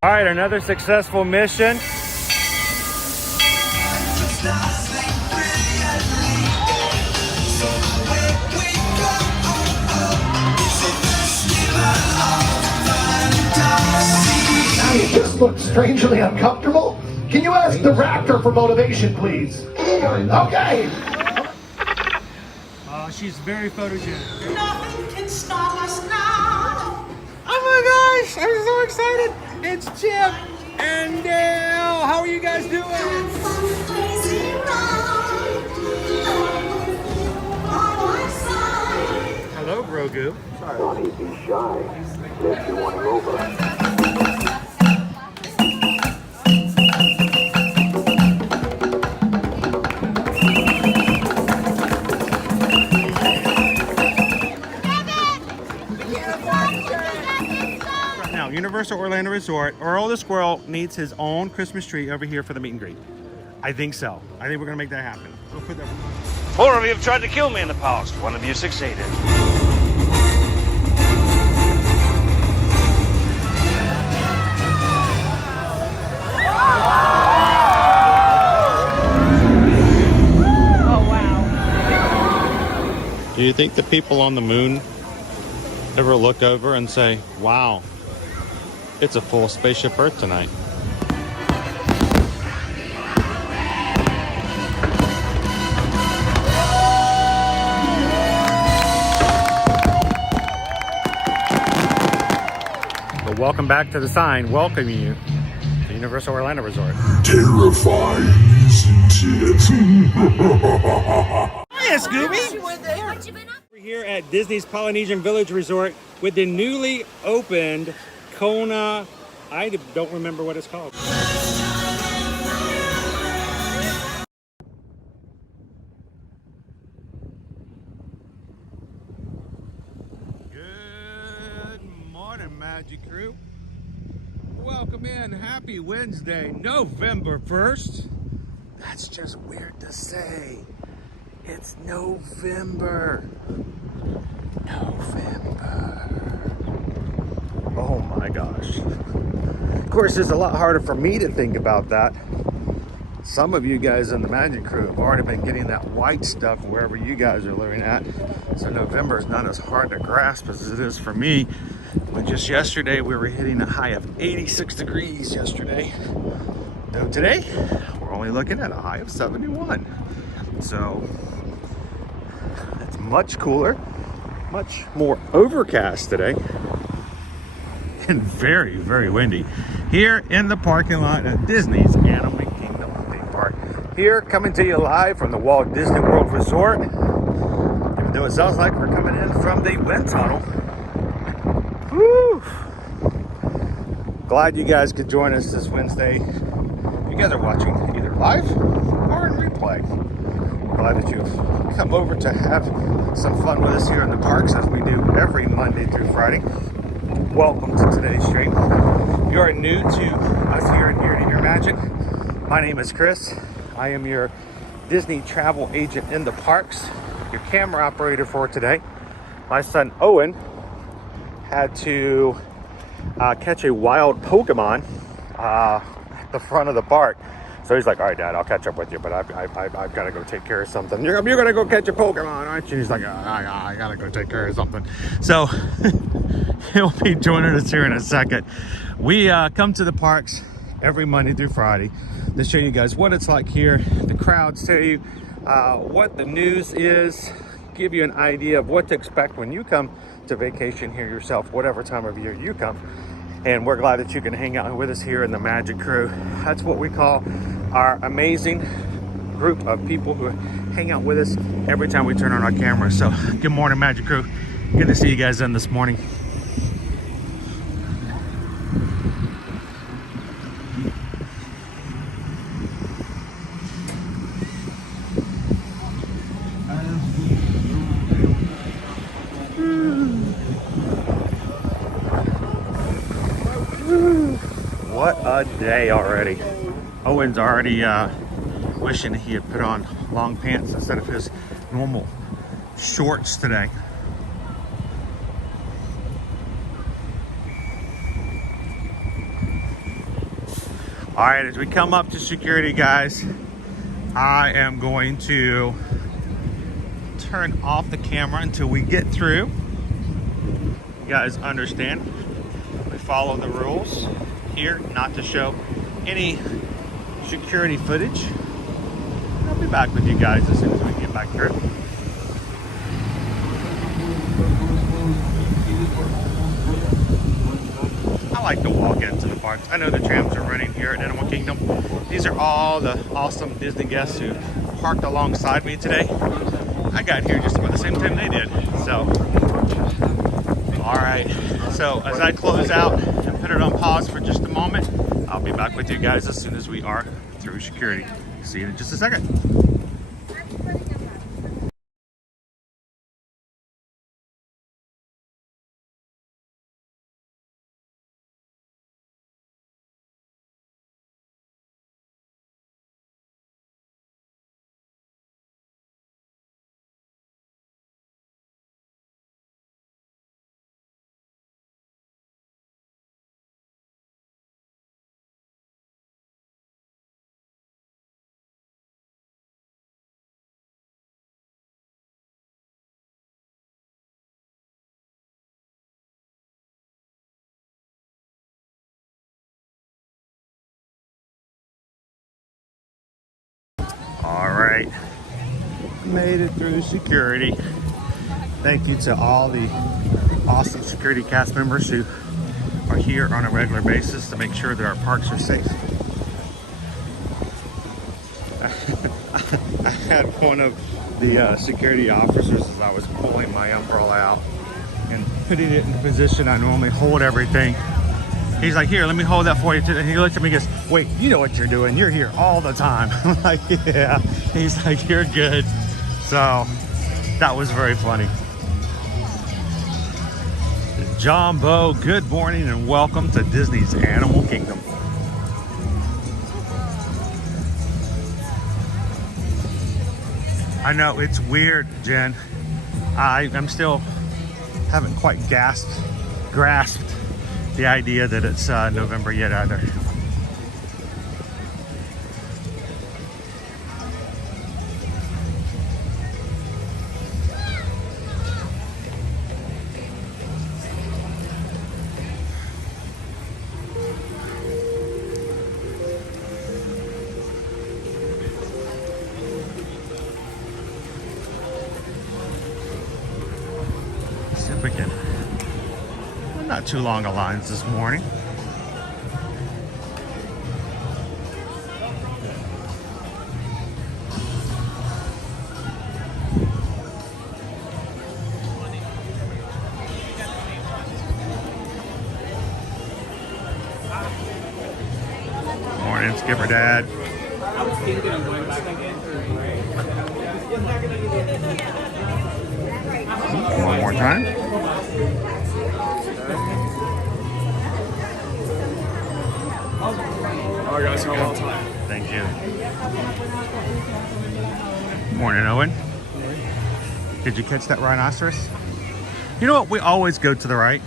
All right, another successful mission. You just look strangely uncomfortable. Can you ask the raptor for motivation, please? Okay. She's very photogenic. Nothing can stop us now. Oh my gosh, I'm so excited. It's Chip and Dale. How are you guys doing? Hello, Grogu. Don't be shy. If you want to over. Universal Orlando Resort, Earl the Squirrel needs his own Christmas tree over here for the meet and greet. I think so. I think we're gonna make that happen. We'll put that. 4 of you have tried to kill me in the past. 1 of you succeeded. Oh wow. Do you think the people on the moon ever look over and say, wow, it's a full spaceship Earth tonight? Well, welcome back to the sign welcoming you to Universal Orlando Resort. Terrifying, isn't it? Hiya, Scooby! We're here at Disney's Polynesian Village Resort with the newly opened Kona, I don't remember what it's called. Good morning, Magic Crew. Welcome in. Happy Wednesday, November 1st. That's just weird to say. It's November. Oh my gosh. Of course, it's a lot harder for me to think about that. Some of you guys in the Magic Crew have already been getting that white stuff wherever you guys are living at. So November is not as hard to grasp as it is for me. But just yesterday, we were hitting a high of 86 degrees yesterday. Though today, we're only looking at a high of 71. So it's much cooler, much more overcast today. And very, very windy here in the parking lot at Disney's Animal Kingdom theme park. Here, coming to you live from the Walt Disney World Resort. Even though it sounds like we're coming in from the wind tunnel. Woo! Glad you guys could join us this Wednesday. You guys are watching either live or in replay. Glad that you've come over to have some fun with us here in the parks, as we do every Monday through Friday. Welcome to today's stream. If you are new to us here and Here to Hear Magic, my name is Chris. I am your Disney travel agent in the parks, your camera operator for today. My son Owen had to catch a wild Pokemon at the front of the park. So he's like, all right, Dad, I'll catch up with you, but I've got to go take care of something. You're going to go catch a Pokemon, aren't you? He's like, I got to go take care of something. So he'll be joining us here in a second. We come to the parks every Monday through Friday to show you guys what it's like here, the crowds, tell you what the news is, give you an idea of what to expect when you come to vacation here yourself, whatever time of year you come. And we're glad that you can hang out with us here in the Magic Crew. That's what we call our amazing group of people who hang out with us every time we turn on our camera. So good morning, Magic Crew. Good to see you guys in this morning. What a day already. Owen's already wishing he had put on long pants instead of his normal shorts today. All right, as we come up to security, guys, I am going to turn off the camera until we get through. You guys understand, we follow the rules here not to show any security footage. I'll be back with you guys as soon as we get back through. I like to walk into the parks. I know the trams are running here at Animal Kingdom. These are all the awesome Disney guests who parked alongside me today. I got here just about the same time they did. So, all right. So as I close out and put it on pause for just a moment, I'll be back with you guys as soon as we are through security. See you in just a second. All right, made it through security. Thank you to all the awesome security cast members who are here on a regular basis to make sure that our parks are safe. I had one of the security officers, as I was pulling my umbrella out and putting it in the position I normally hold everything. He's like, here, let me hold that for you. And he looks at me and goes, wait, you know what you're doing. You're here all the time. I'm like, yeah. He's like, you're good. So that was very funny. Jumbo, good morning and welcome to Disney's Animal Kingdom. I know, it's weird, Jen. I'm still haven't quite grasped the idea that it's November yet either. See if we can. Not too long of lines this morning. Morning, Skipper Dad. I was thinking of going back again for a break. One more time. Oh, guys, you're all time. Thank you. Morning, Owen. Did you catch that rhinoceros? You know what? We always go to the right.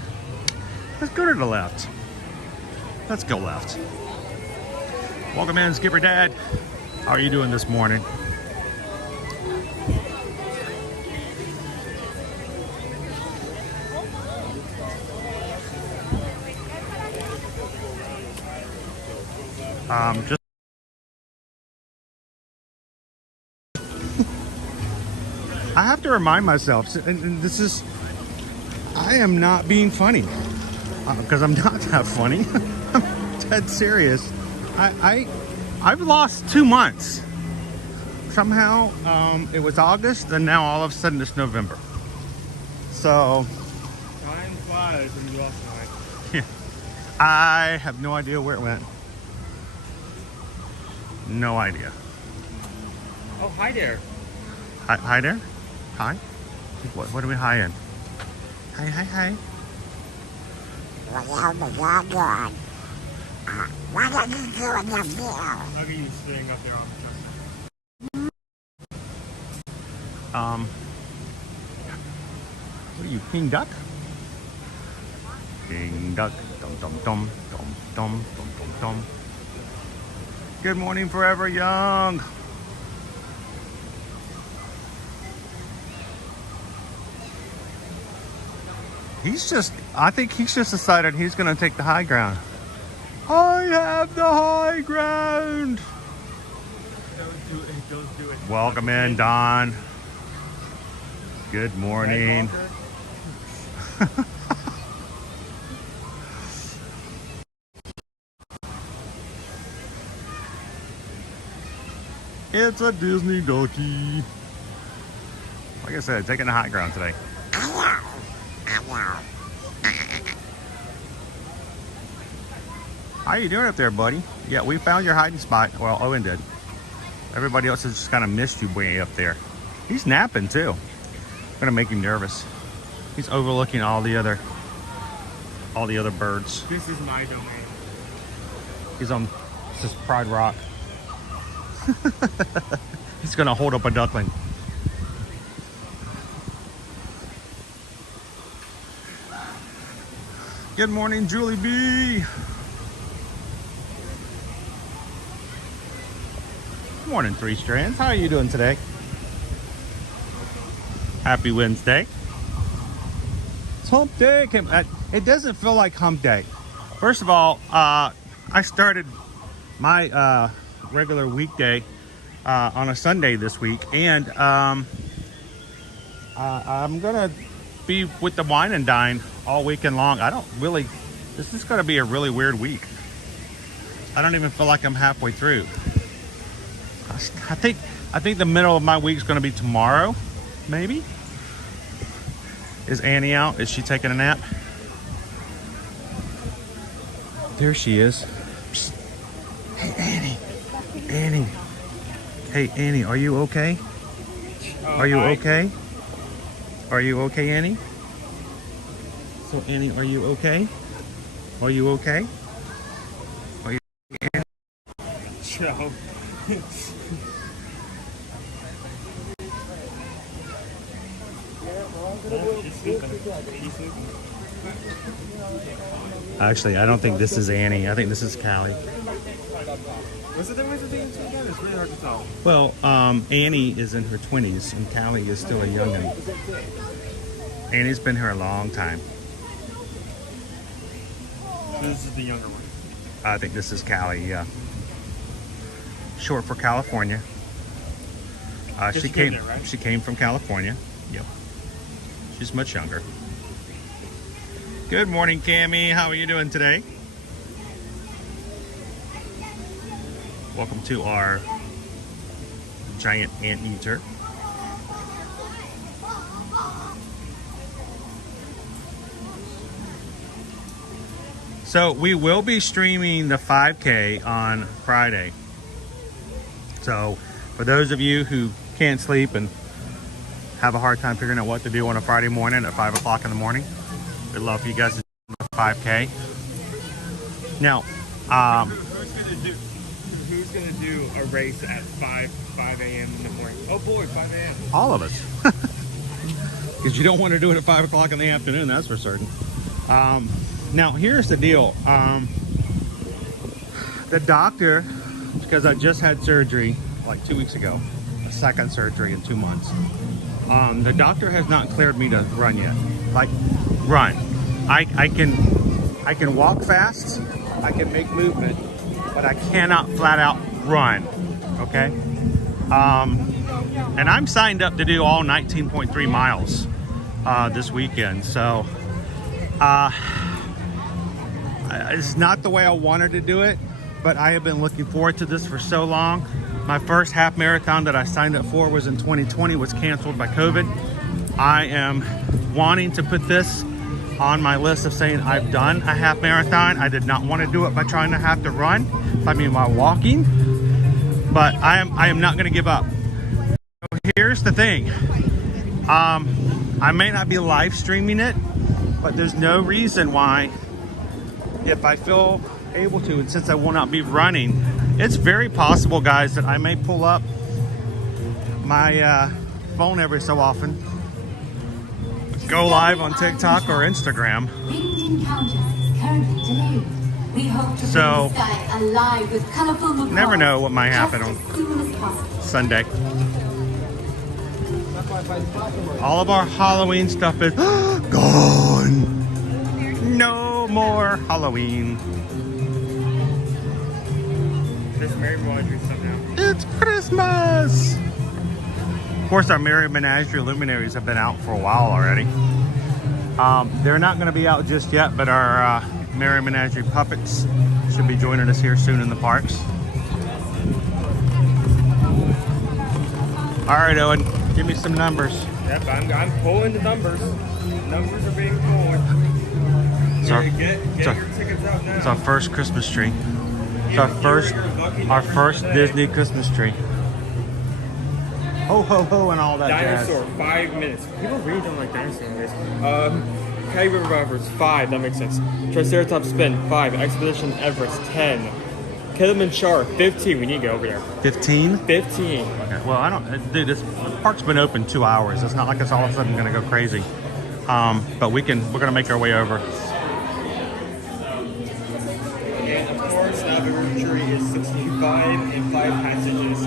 Let's go to the left. Let's go left. Welcome in, Skipper Dad. How are you doing this morning? Just I have to remind myself, and this is, I am not being funny, because I'm not that funny. I'm dead serious. I've lost 2 months. Somehow, it was August, and now all of a sudden it's November. So, Time flies when you lost mine. yeah, I have no idea where it went. No idea. Oh, hi there. Hi there? Hi? What are we high in? Hi. What are you doing up there? I'll get you sitting up there on the What are you, King Duck? King Duck. Dum dum dum dum dum dum dum dum. Good morning, Forever Young. I think he's just decided he's gonna take the high ground. I have the high ground. Don't do it. Welcome in, Don. Good morning. It's a Disney ducky. Like I said, taking the high ground today. How you doing up there, buddy? Yeah, we found your hiding spot. Well, Owen did. Everybody else has just kind of missed you way up there. He's napping too. Gonna make him nervous. He's overlooking all the other birds. This is my domain. He's on this is Pride Rock. He's gonna hold up a duckling. Good morning, Julie B. Good morning, Three Strands. How are you doing today? Happy Wednesday. It's hump day. It doesn't feel like hump day. First of all, I started my regular weekday on a Sunday this week, and I'm gonna be with the wine and dine all weekend long. This is gonna be a really weird week. I don't even feel like I'm halfway through. I think the middle of my week is gonna be tomorrow, maybe. Is Annie out? Is she taking a nap? There she is. Psst. Hey, Annie. Annie. Hey, Annie, are you okay? Are you okay? Are you okay, Annie? So, Annie, are you okay? Are you okay? Are you okay, Joe. Actually, I don't think this is Annie. I think this is Callie. What's the difference between two again? It's really hard to tell. Well, Annie is in her 20s and Callie is still a youngin'. Annie's been here a long time. So this is the younger one. I think this is Callie, yeah. Short for California. She came there, right? She came from California. Yep. She's much younger. Good morning, Cammie. How are you doing today? Welcome to our giant anteater. So we will be streaming the 5K on Friday. So for those of you who can't sleep and have a hard time figuring out what to do on a Friday morning at 5 o'clock in the morning, we'd love for you guys to do the 5K. Now, who's gonna do a race at 5 a.m. in the morning? Oh boy, 5 a.m. all of us. Because you don't want to do it at 5 o'clock in the afternoon, that's for certain. Now, here's the deal. The doctor, because I just had surgery like 2 weeks ago, a second surgery in 2 months. The doctor has not cleared me to run yet. Like, run. I can walk fast, I can make movement, but I cannot flat out run, okay? And I'm signed up to do all 19.3 miles this weekend, so it's not the way I wanted to do it, but I have been looking forward to this for so long. My first half marathon that I signed up for was in 2020, was canceled by COVID. I am wanting to put this on my list of saying I've done a half marathon. I did not want to do it by trying to have to run, while walking, but I am not going to give up. So here's the thing. I may not be live streaming it, but there's no reason why, if I feel able to, and since I will not be running, it's very possible, guys, that I may pull up my phone every so often, go live on TikTok or Instagram. So alive with colorful macaws. Never know what might happen on just as soon as possible. Sunday. All of our Halloween stuff is gone. No more Halloween. This Mary Menagerie stuff now. It's Christmas. Of course, our Mary Menagerie luminaries have been out for a while already. They're not going to be out just yet, but our Mary Menagerie puppets should be joining us here soon in the parks. All right, Owen, give me some numbers. Yep, I'm pulling the numbers. Numbers are being pulled. Get your tickets out now. It's our first Christmas tree. It's our first Disney Christmas tree. Ho ho ho and all that Dinosaur, jazz. 5 minutes. People really don't like dinosaurs. Cave Revivers, 5. That makes sense. Triceratops Spin, 5. Expedition Everest, 10. Kilimanjaro, 15. We need to go over there. 15? 15. Okay. Well, I don't, dude. This park's been open 2 hours. It's not like it's all of a sudden going to go crazy. But we're going to make our way over. And of course, Aviary is 65 and 5 passages.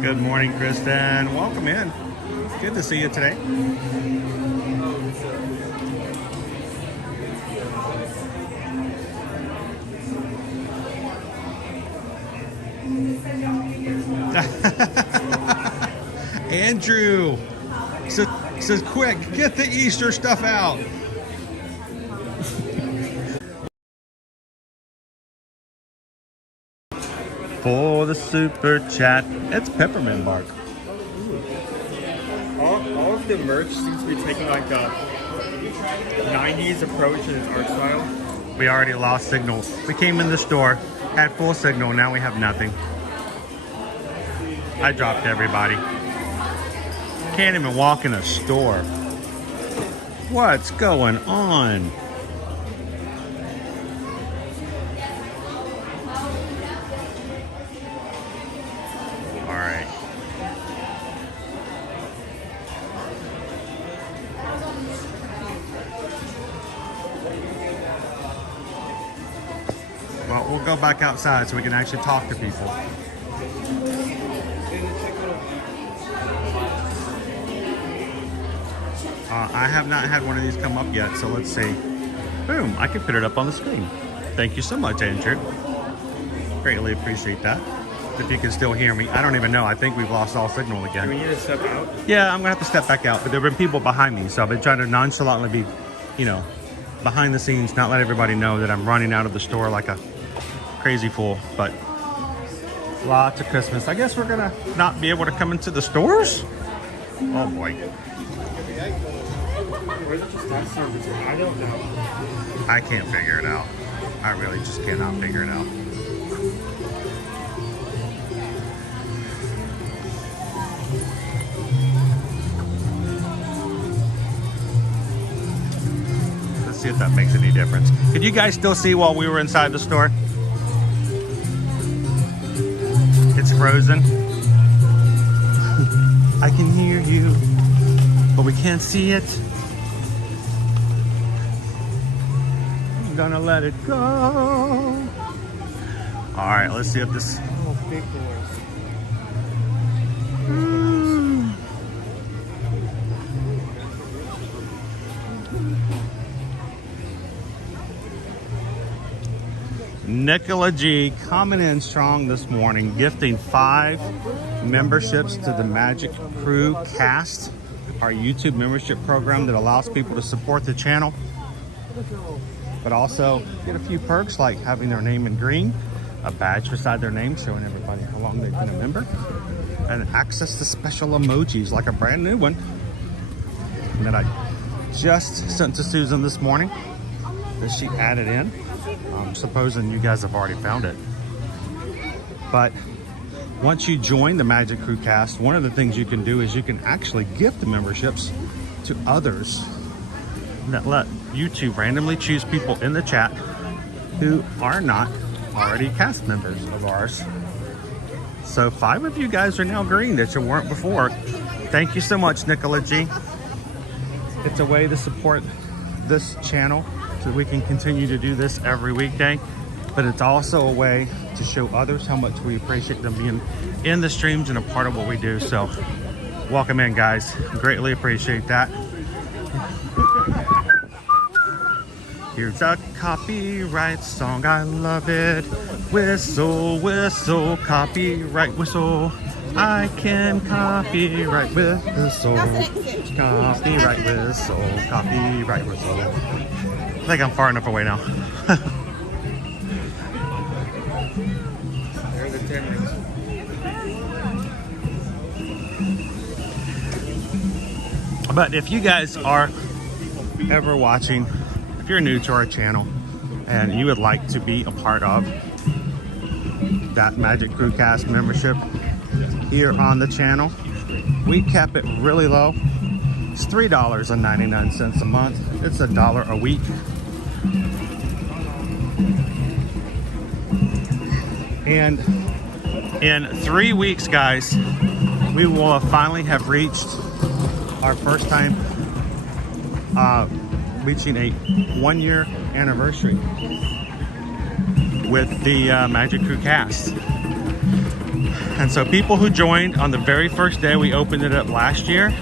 Good morning, Kristen. Welcome in. Good to see you today. Andrew says, quick, get the Easter stuff out. For the super chat, it's peppermint bark. All of the merch seems to be taking like a 90s approach in its art style. We already lost signal. We came in the store, had full signal, now we have nothing. I dropped everybody. Can't even walk in a store. What's going on? All right. Well, we'll go back outside so we can actually talk to people. I have not had one of these come up yet, so let's see. Boom, I can put it up on the screen. Thank you so much, Andrew. Greatly appreciate that. If you can still hear me. I don't even know. I think we've lost all signal again. Do we need to step out? Yeah, I'm going to have to step back out, but there have been people behind me, so I've been trying to nonchalantly be, you know, behind the scenes, not let everybody know that I'm running out of the store like a crazy fool, but lots of Christmas. I guess we're going to not be able to come into the stores? Oh, boy. Or is it just that service? I don't know. I can't figure it out. I really just cannot figure it out. Let's see if that makes any difference. Could you guys still see while we were inside the store? It's frozen. I can hear you, but we can't see it. I'm gonna let it go. All right, let's see if this. Oh, big boys. Nicola G coming in strong this morning, gifting 5 memberships to the Magic Crew Cast, our YouTube membership program that allows people to support the channel, but also get a few perks like having their name in green, a badge beside their name showing everybody how long they've been a member, and access to special emojis like a brand new one that I just sent to Susan this morning that she added in. I'm supposing you guys have already found it. But once you join the Magic Crew Cast, one of the things you can do is you can actually gift the memberships to others that let YouTube randomly choose people in the chat who are not already cast members of ours. So 5 of you guys are now green that you weren't before. Thank you so much, Nicola G. It's a way to support this channel so we can continue to do this every weekday. but it's also a way to show others how much we appreciate them being in the streams and a part of what we do. So welcome in, guys. Greatly appreciate that. Here's a copyright song, I love it. Whistle, whistle, copyright whistle. I can copyright whistle. Copyright whistle, copyright whistle. I think I'm far enough away now. There's the 10 rings. But if you guys are ever watching, if you're new to our channel and you would like to be a part of that Magic Crewcast membership here on the channel, we kept it really low. It's $3.99 a month. It's $1 a week. And in 3 weeks, guys, we will finally have reached our first time reaching a 1-year anniversary with the Magic Crew cast. And so people who joined on the very first day we opened it up last year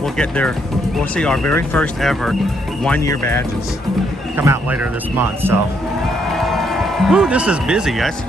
we'll see our very first ever 1-year badges come out later this month. So woo, this is busy, guys.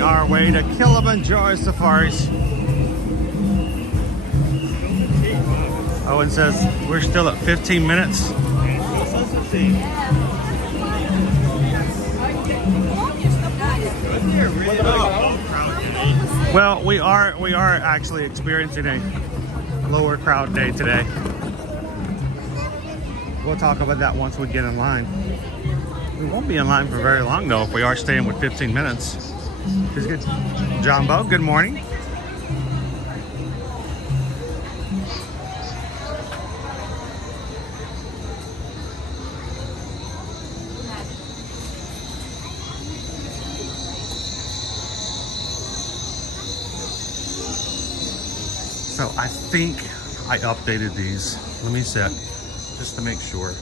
Our way to Kilimanjaro Safaris. Owen says we're still at 15 minutes. Well, we are actually experiencing a lower crowd day today. We'll talk about that once we get in line. We won't be in line for very long though if we are staying with 15 minutes. Good. Jumbo, good morning. So I think I updated these. Let me set just to make sure.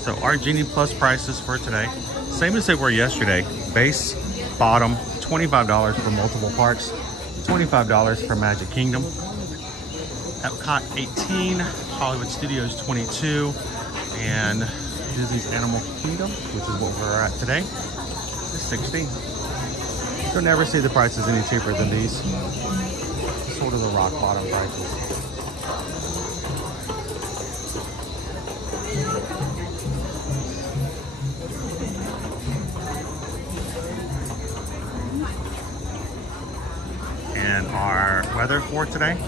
So our Genie Plus prices for today, same as they were yesterday. Base, bottom, $25 for multiple parks, $25 for Magic Kingdom. Epcot 18, Hollywood Studios 22, and Disney's Animal Kingdom, which is what we're at today, is 16. You'll never see the prices any cheaper than these. Sort of the rock bottom prices. And our weather for today,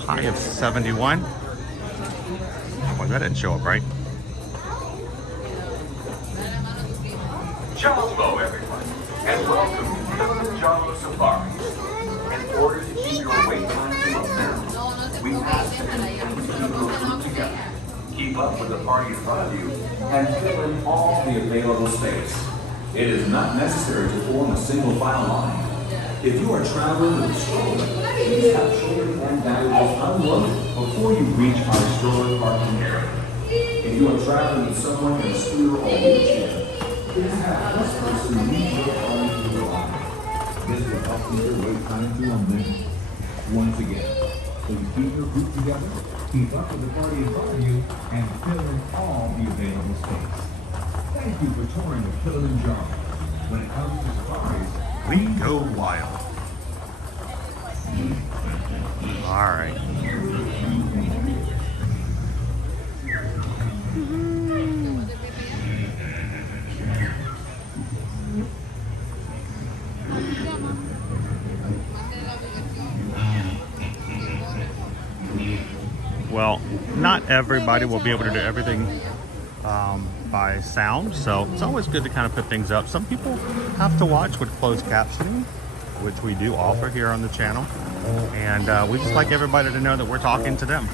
high of 71. Boy, that didn't show up right. Hello, everyone, and welcome to Kilimanjaro Safaris. In order to keep your wait time to a minimum, we ask that you keep your group together, keep up with the party in front of you, and fill in all the available space. It is not necessary to form a single file line. If you are traveling with a stroller, please have children and valuables unloaded before you reach our stroller parking area. If you are traveling with someone in a scooter or wheelchair, please have customers who meet your time to your line. This will help keep your wait time to a minimum. We once again. Please keep your group together, keep up with the party in front of you, and fill in all the available space. Thank you for touring with Kilimanjaro. When it comes to safaris, We go wild. All right. Well, not everybody will be able to do everything by sound, so it's always good to kind of put things up. Some people have to watch with closed captioning, which we do offer here on the channel, and we just like everybody to know that we're talking to them.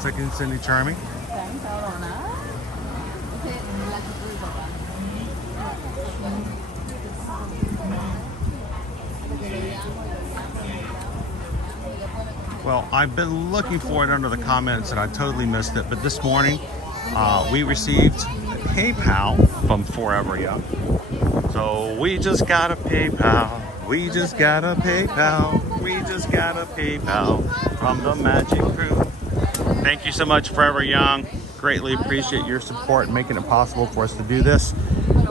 Second Cindy Charming. Well, I've been looking for it under the comments and I totally missed it, but this morning we received PayPal from Forever Young. So we just got a PayPal. We just got a PayPal. We just got a PayPal from the Magic Crew. Thank you so much, Forever Young. Greatly appreciate your support and making it possible for us to do this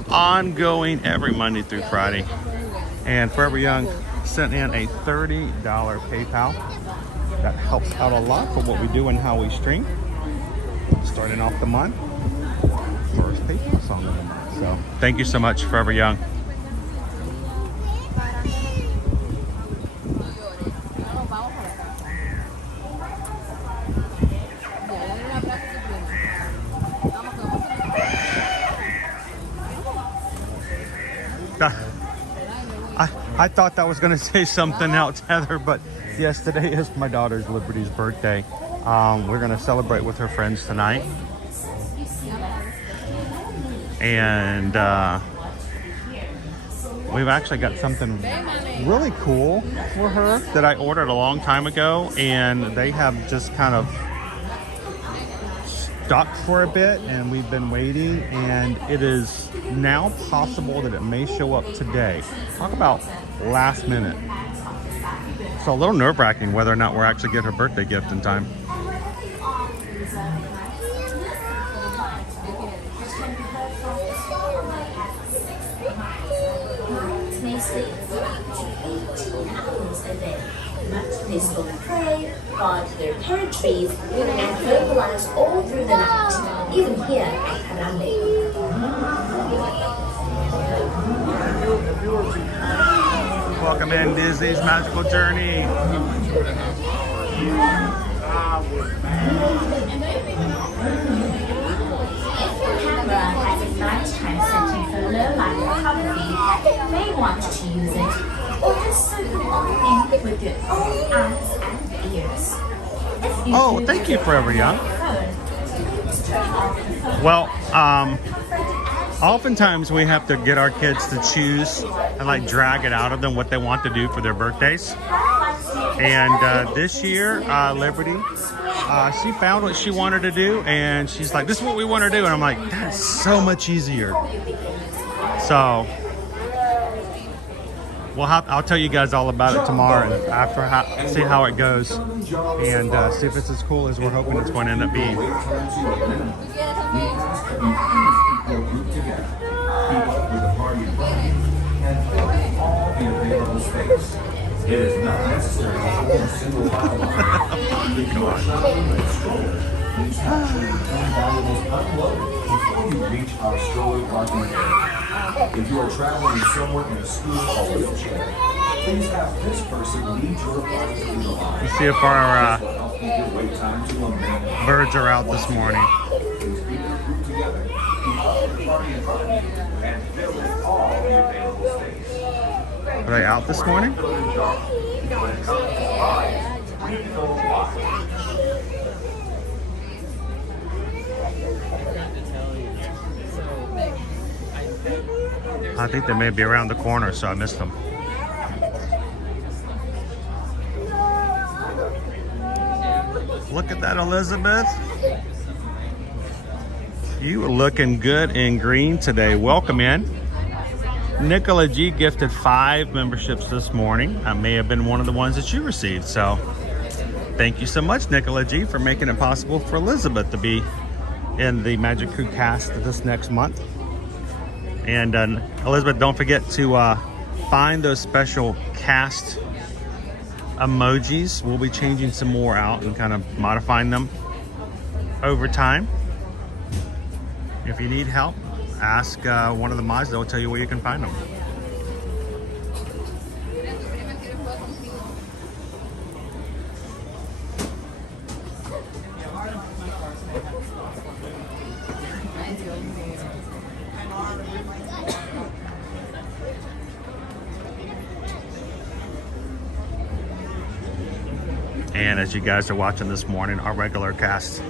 ongoing every Monday through Friday. And Forever Young sent in a $30 PayPal. That helps out a lot for what we do and how we stream. Starting off the month, first PayPal song of the month. So thank you so much, Forever Young. I thought that was going to say something else, Heather, but yes, today is my daughter's Liberty's birthday. We're going to celebrate with her friends tonight. And we've actually got something really cool for her that I ordered a long time ago, and they have just kind of stuck for a bit, and we've been waiting, and it is now possible that it may show up today. Talk about last minute. So a little nerve-wracking whether or not we're actually get her birthday gift in time. Peaceful prey, guard their territories, and fertilize all through the night, even here at Aviary. Welcome in Disney's Magical Journey. If your camera has a nighttime setting for low light photography, you may want to use it. Or just soak them all in with your own eyes and ears. Oh, thank you, Forever Young. Well, oftentimes we have to get our kids to choose and like drag it out of them what they want to do for their birthdays. And this year, Liberty, she found what she wanted to do, and she's like, "This is what we want to do," and I'm like, "That's so much easier." So. Well, I'll tell you guys all about it tomorrow, and after see how it goes, and see if it's as cool as we're hoping it's going to end up being. Keep up with the party party in front of you and fill all the available space. It is not necessary to hold a single file line. If you are traveling with a stroller, please have your valuables unloaded before you reach our stroller parking area. If you are traveling somewhere in a scooter or wheelchair, please have this person lead your party through the line. Let's see if our Wait time to a minute. birds are out this morning. Please keep your group together, keep all the party in front of you, and fill in all the available space. Are they out this morning? When it comes to size, we know why. I think they may be around the corner, so I missed them. Look at that, Elizabeth. You are looking good in green today. Welcome in. Nicola G gifted 5 memberships this morning. I may have been one of the ones that you received. So thank you so much, Nicola G, for making it possible for Elizabeth to be in the Magic Crew cast this next month. And Elizabeth, don't forget to find those special cast emojis. We'll be changing some more out and kind of modifying them over time. If you need help, ask one of the mods. They'll tell you where you can find them. And as you guys are watching this morning, our regular cast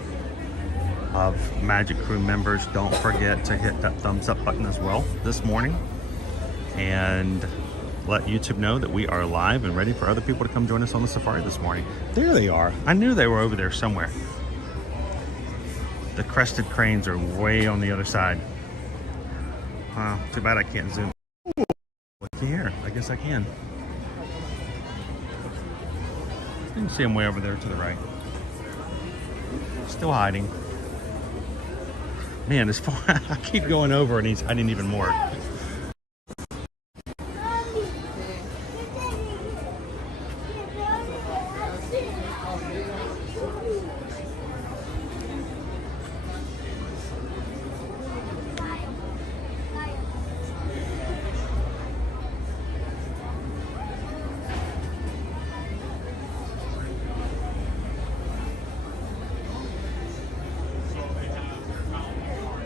of Magic Crew members, don't forget to hit that thumbs up button as well this morning and let YouTube know that we are live and ready for other people to come join us on the safari this morning. There they are. I knew they were over there somewhere. The crested cranes are way on the other side. Too bad I can't zoom. Ooh, looky here. I guess I can. You can see him way over there to the right. Still hiding. Man, as far I keep going over and he's hiding even more.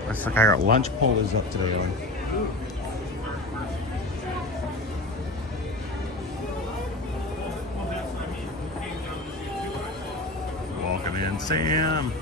Looks like our lunch poll is up today, Owen. Welcome in, Sam.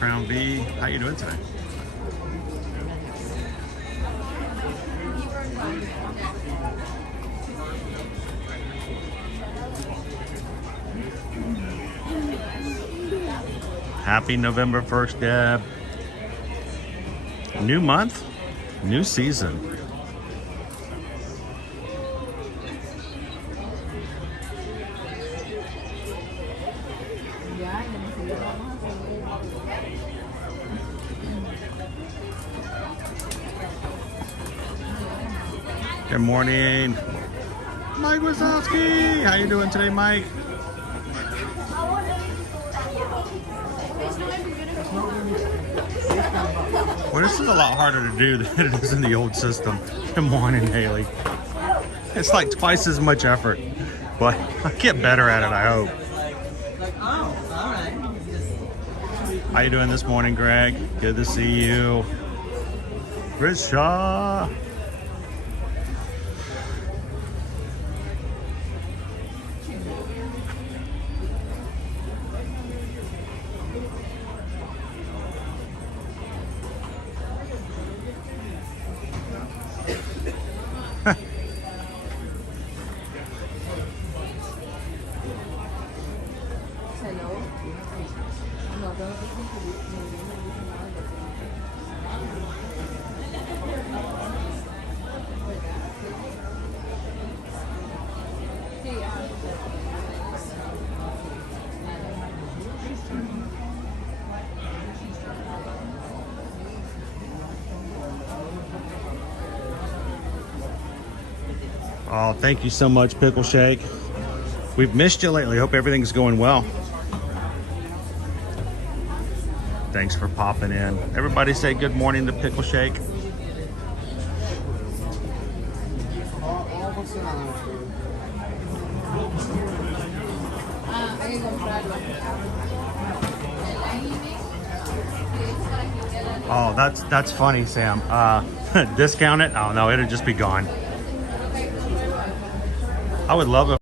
Crown V, how you doing today? Happy November 1st, Deb. New month, new season. Good morning, Mike Wazowski. How you doing today, Mike? Well, this is a lot harder to do than it is in the old system. Good morning, Haley. It's like twice as much effort, but I get better at it, I hope. How you doing this morning, Greg? Good to see you. Chris Shaw. Oh, thank you so much, Pickle Shake. We've missed you lately. Hope everything's going well. Thanks for popping in. Everybody say good morning to Pickle Shake. Oh, that's funny, Sam. Discount it? Oh no, it'll just be gone. I would love it.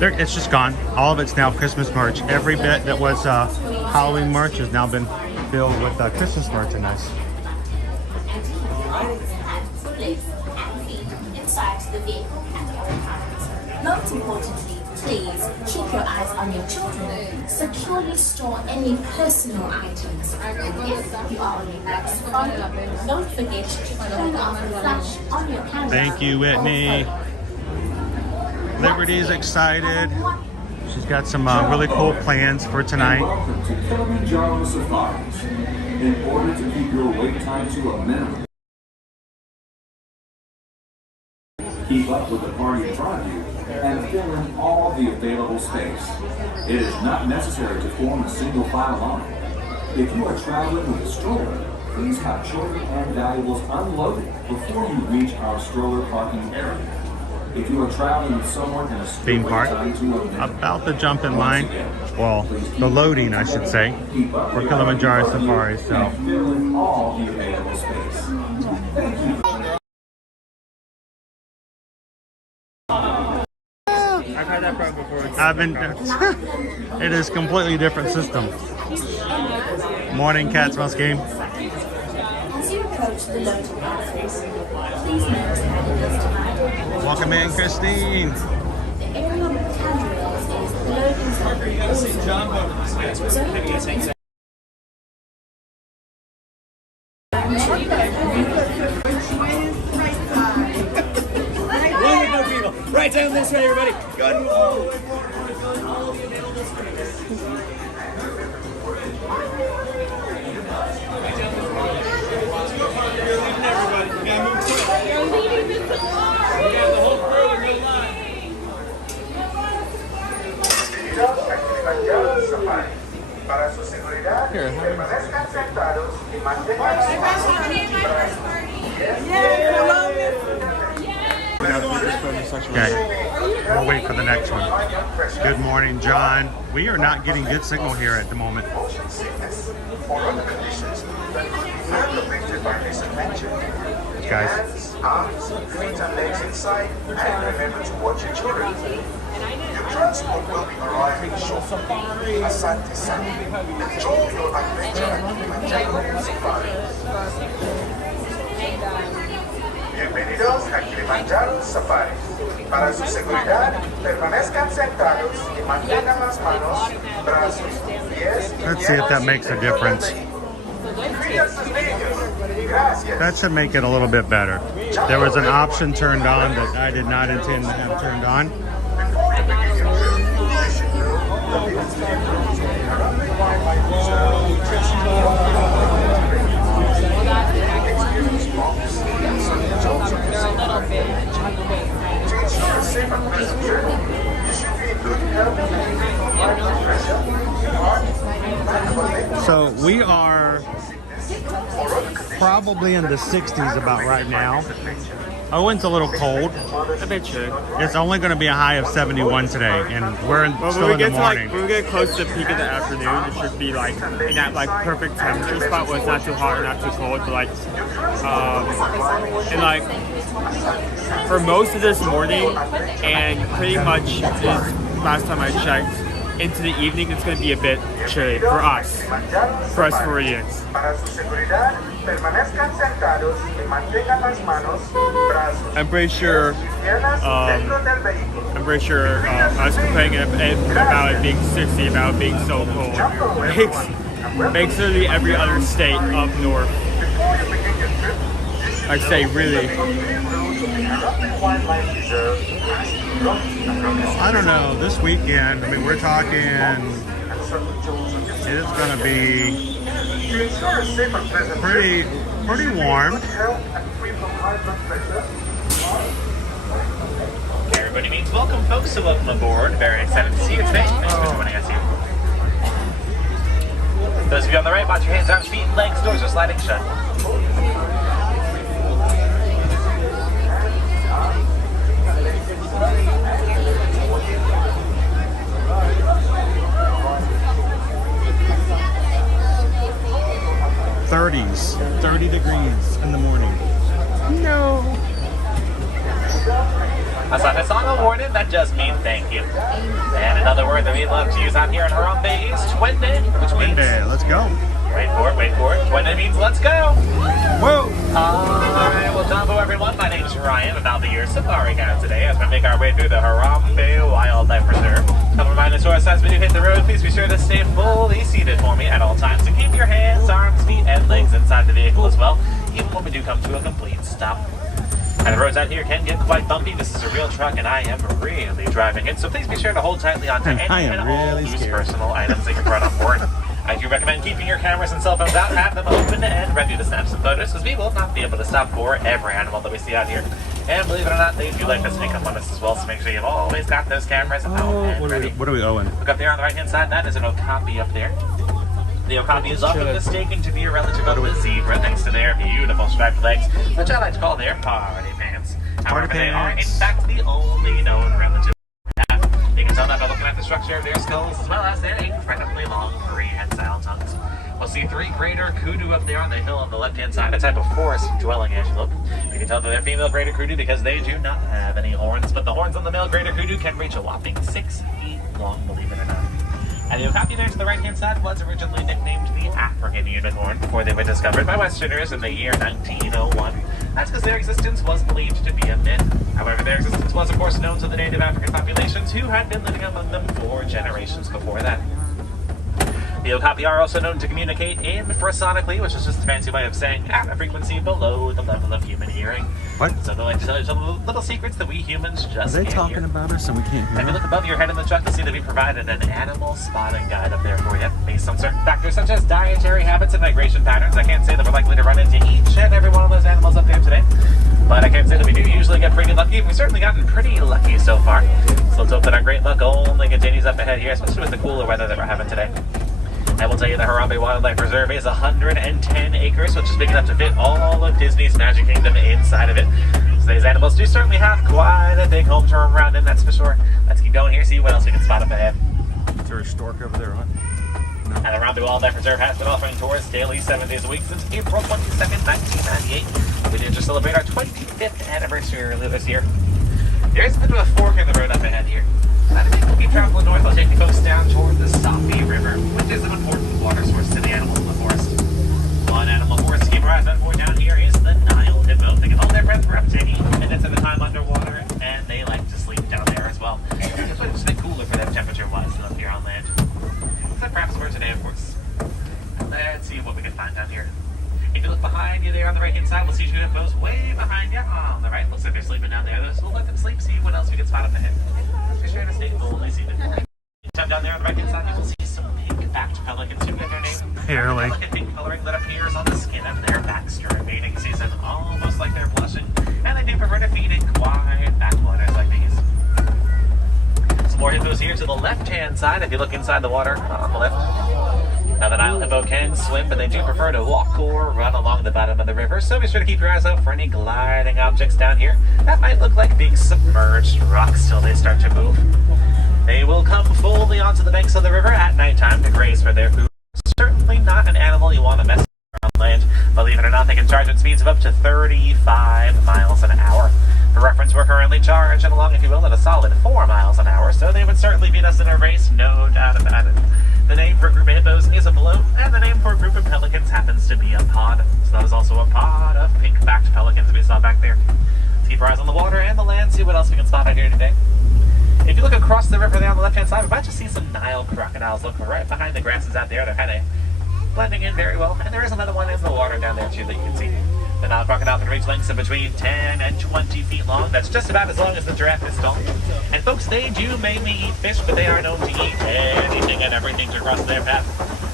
It's just gone. All of it's now Christmas merch. Every bit that was Halloween merch has now been filled with Christmas merchandise. Most importantly, please keep your eyes on your children. Securely store any personal items. If you are on your next phone, don't forget to turn off the flash on your camera. Thank you, Whitney. Liberty's excited. She's got some really cool plans for tonight. Welcome to Kilimanjaro Safaris. In order to keep your wait time to a minimum, keep up with the party in front of you, and fill in all the available space. It is not necessary to form a single file line. If you are traveling with a stroller, please have children and valuables unloaded before you reach our stroller parking area. If you are traveling with someone in a Theme park, about to jump in line. Well, the loading, I should say, for Kilimanjaro Safaris. So. Fill in all the available space. Thank you. I've had that problem before. I've been. It is a completely different system. Morning, Cat Smells Game. As you approach the loading areas, please note that it is tonight. Welcome in, Christine. The area of the handrails is the loading zone. Right down this way, everybody. Good. Para su seguridad, permanezcan sentados y mantengan sus brazos. Okay, we'll wait for the next one. Good morning, John. We are not getting good signal here at the moment. Motion sickness or other conditions that could be further affected by this adventure. Keep Guys. hands, arms, feet and legs inside, and remember to watch your children. Your transport will be arriving shortly. Asante San. Enjoy your adventure at Kilimanjaro Safaris. Bienvenidos a Kilimanjaro Safaris. Para su seguridad, permanezcan sentados y mantengan las manos, brazos, pies y Let's see if that makes a difference. That should make it a little bit better. There was an option turned on that I did not intend to have turned on. So we are probably in the 60s about right now. Owen's a little cold. A bit chilly. It's only going to be a high of 71 today, and we're still in the morning. When we get close to the peak of the afternoon, it should be like in that like perfect temperature spot where it's not too hot or not too cold, but like, and like for most of this morning and pretty much this last time I checked into the evening, it's going to be a bit chilly for us Floridians. Permanezcan sentados y mantengan las manos, brazos, I'm pretty sure. piernas dentro del vehículo. I'm pretty sure I was complaining about it being 60, about it being so cold. Makes literally every other state up north. I say really. I don't know, this weekend, I mean, we're talking, it's going to be pretty warm. Everybody means welcome, folks, so welcome aboard. Very excited to see you today. Thanks for joining us here. Those of you on the right, watch your hands, arms, feet, and legs. Doors are sliding shut. '30s, 30 degrees in the morning. No. That's not a song awarded, that just means thank you. And another word that we love to use on here in Harambe is twende, which means... Let's go. Wait for it. Twende means let's go. Whoa. Alright, well, Dumbo, everyone. My name's Ryan, and I'll be your safari guide today as we make our way through the Harambe Wildlife Reserve. Come remind us, as we do hit the road, please be sure to stay fully seated for me at all times and keep your hands, arms, feet, and legs inside the vehicle as well, even when we do come to a complete stop. And the roads out here can get quite bumpy. This is a real truck, and I am really driving it, so please be sure to hold tightly onto any and all loose personal items that you brought on board. I do recommend keeping your cameras and cell phones out, have them open and ready to snap some photos, because we will not be able to stop for every animal that we see out here. And believe it or not, they do like to sneak up on us as well, so make sure you've always got those cameras out and ready. What are we owing? Look up there on the right-hand side, that is an okapi up there. The okapi is often mistaken to be a relative of the zebra, thanks to their beautiful striped legs, which I like to call their party pants. However, they are, in fact, the only known relative. You can tell that by looking at the structure of their skulls, as well as their incredibly long, prehensile tongues. We'll see three greater kudu up there on the hill on the left-hand side, a type of forest-dwelling antelope. You can tell that they're female greater kudu because they do not have any horns, but the horns on the male greater kudu can reach a whopping 6 feet long, believe it or not. And the okapi there to the right-hand side was originally nicknamed the African unicorn before they were discovered by Westerners in the year 1901. That's because their existence was believed to be a myth. However, their existence was, of course, known to the native African populations who had been living among them for generations before that. The okapi are also known to communicate infrasonically, which is just a fancy way of saying at a frequency below the level of human hearing. What? So they like to tell each other little secrets that we humans just can't hear. Are they talking about us and we can't hear If you look above your head in the truck, you'll see that we provided an animal spotting guide up there for you, based on certain factors such as dietary habits and migration patterns. I can't say that we're likely to run into each and every one of those animals up there today, but I can say that we do usually get pretty lucky, and we've certainly gotten pretty lucky so far. So let's hope that our great luck only continues up ahead here, especially with the cooler weather that we're having today. I will tell you the Harambe Wildlife Reserve is 110 acres, which is big enough to fit all of Disney's Magic Kingdom inside of it. So these animals do certainly have quite a big home to roam around in, that's for sure. Let's keep going here, see what else we can spot up ahead. Is there a stork over there, what? No. And the Harambe Wildlife Reserve has been offering tourists daily 7 days a week since April 22nd, 1998. We did just celebrate our 25th anniversary earlier this year. There is a bit of a fork in the road up ahead here. I think we'll keep traveling north. I'll take you folks down toward the Safi River, which is an important water source to the animals in the forest. One animal forest to keep our eyes on for down here is the Nile hippo. They can hold their breath for up to 8 minutes at a time underwater, and they like to sleep down there as well. It's a bit cooler for them temperature-wise than up here on land. Except perhaps for today, of course. Let's see what we can find down here. If you look behind you there on the right-hand side, we'll see two hippos way behind you on the right. Looks like they're sleeping down there. So we'll let them sleep, see what else we can spot up ahead. Be sure to stay fully seated. Down there on the right-hand side, you will see some pink-backed pelicans who get their name. Barely. Delicate pink coloring that appears on the skin of their backs during mating season, almost like they're blushing. And they do prefer to feed in quiet backwaters like these. Some more hippos here to the left-hand side, if you look inside the water on the left. Now, the Nile hippo can swim, but they do prefer to walk or run along the bottom of the river, so be sure to keep your eyes out for any gliding objects down here that might look like big submerged rocks till they start to move. They will come fully onto the banks of the river at nighttime to graze for their food. Certainly not an animal you want to mess with on land. Believe it or not, They can charge at speeds of up to 35 miles an hour. For reference, we're currently charging along, if you will, at a solid 4 miles an hour, so they would certainly beat us in a race, no doubt about it. The name for a group of hippos is a bloat, and the name for a group of pelicans happens to be a pod. So that is also a pod of pink-backed pelicans we saw back there. Let's keep our eyes on the water and the land, see what else we can spot out here today. If you look across the river there on the left-hand side, we might just see some Nile crocodiles looking right behind the grasses out there. They're kind of blending in very well, and there is another one in the water down there too that you can see. The Nile crocodile can reach lengths of between 10 and 20 feet long. That's just about as long as the giraffe is tall. And folks, they do mainly eat fish, but they are known to eat anything and everything to cross their path.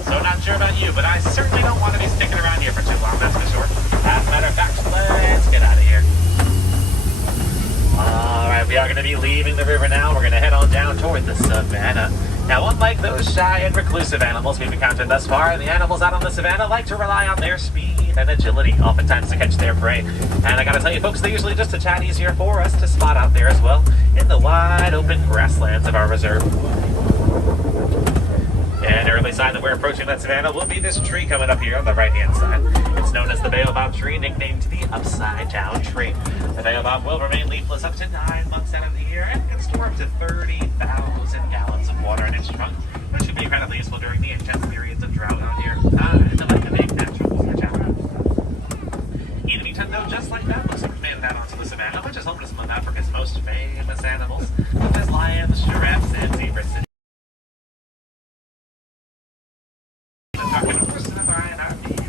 So not sure about you, but I certainly don't want to be sticking around here for too long, that's for sure. As a matter of fact, let's get out of here. Alright, we are going to be leaving the river now. We're going to head on down toward the savannah. Now, unlike those shy and reclusive animals we've encountered thus far, the animals out on the savannah like to rely on their speed and agility, oftentimes to catch their prey. And I gotta tell you, folks, they're usually just a tad easier for us to spot out there as well, in the wide open grasslands of our reserve. An early sign that we're approaching that savannah will be this tree coming up here on the right-hand side. It's known as the baobab tree, nicknamed the upside-down tree. The baobab will remain leafless up to 9 months out of the year and can store up to 30,000 gallons of water in its trunk, which should be incredibly useful during the intense periods of drought out here. It's like a big natural water challenge. In the meantime, though, just like that, looks like we've made it out onto the savannah, which is home to some of Africa's most famous animals, such as lions, giraffes, and zebras.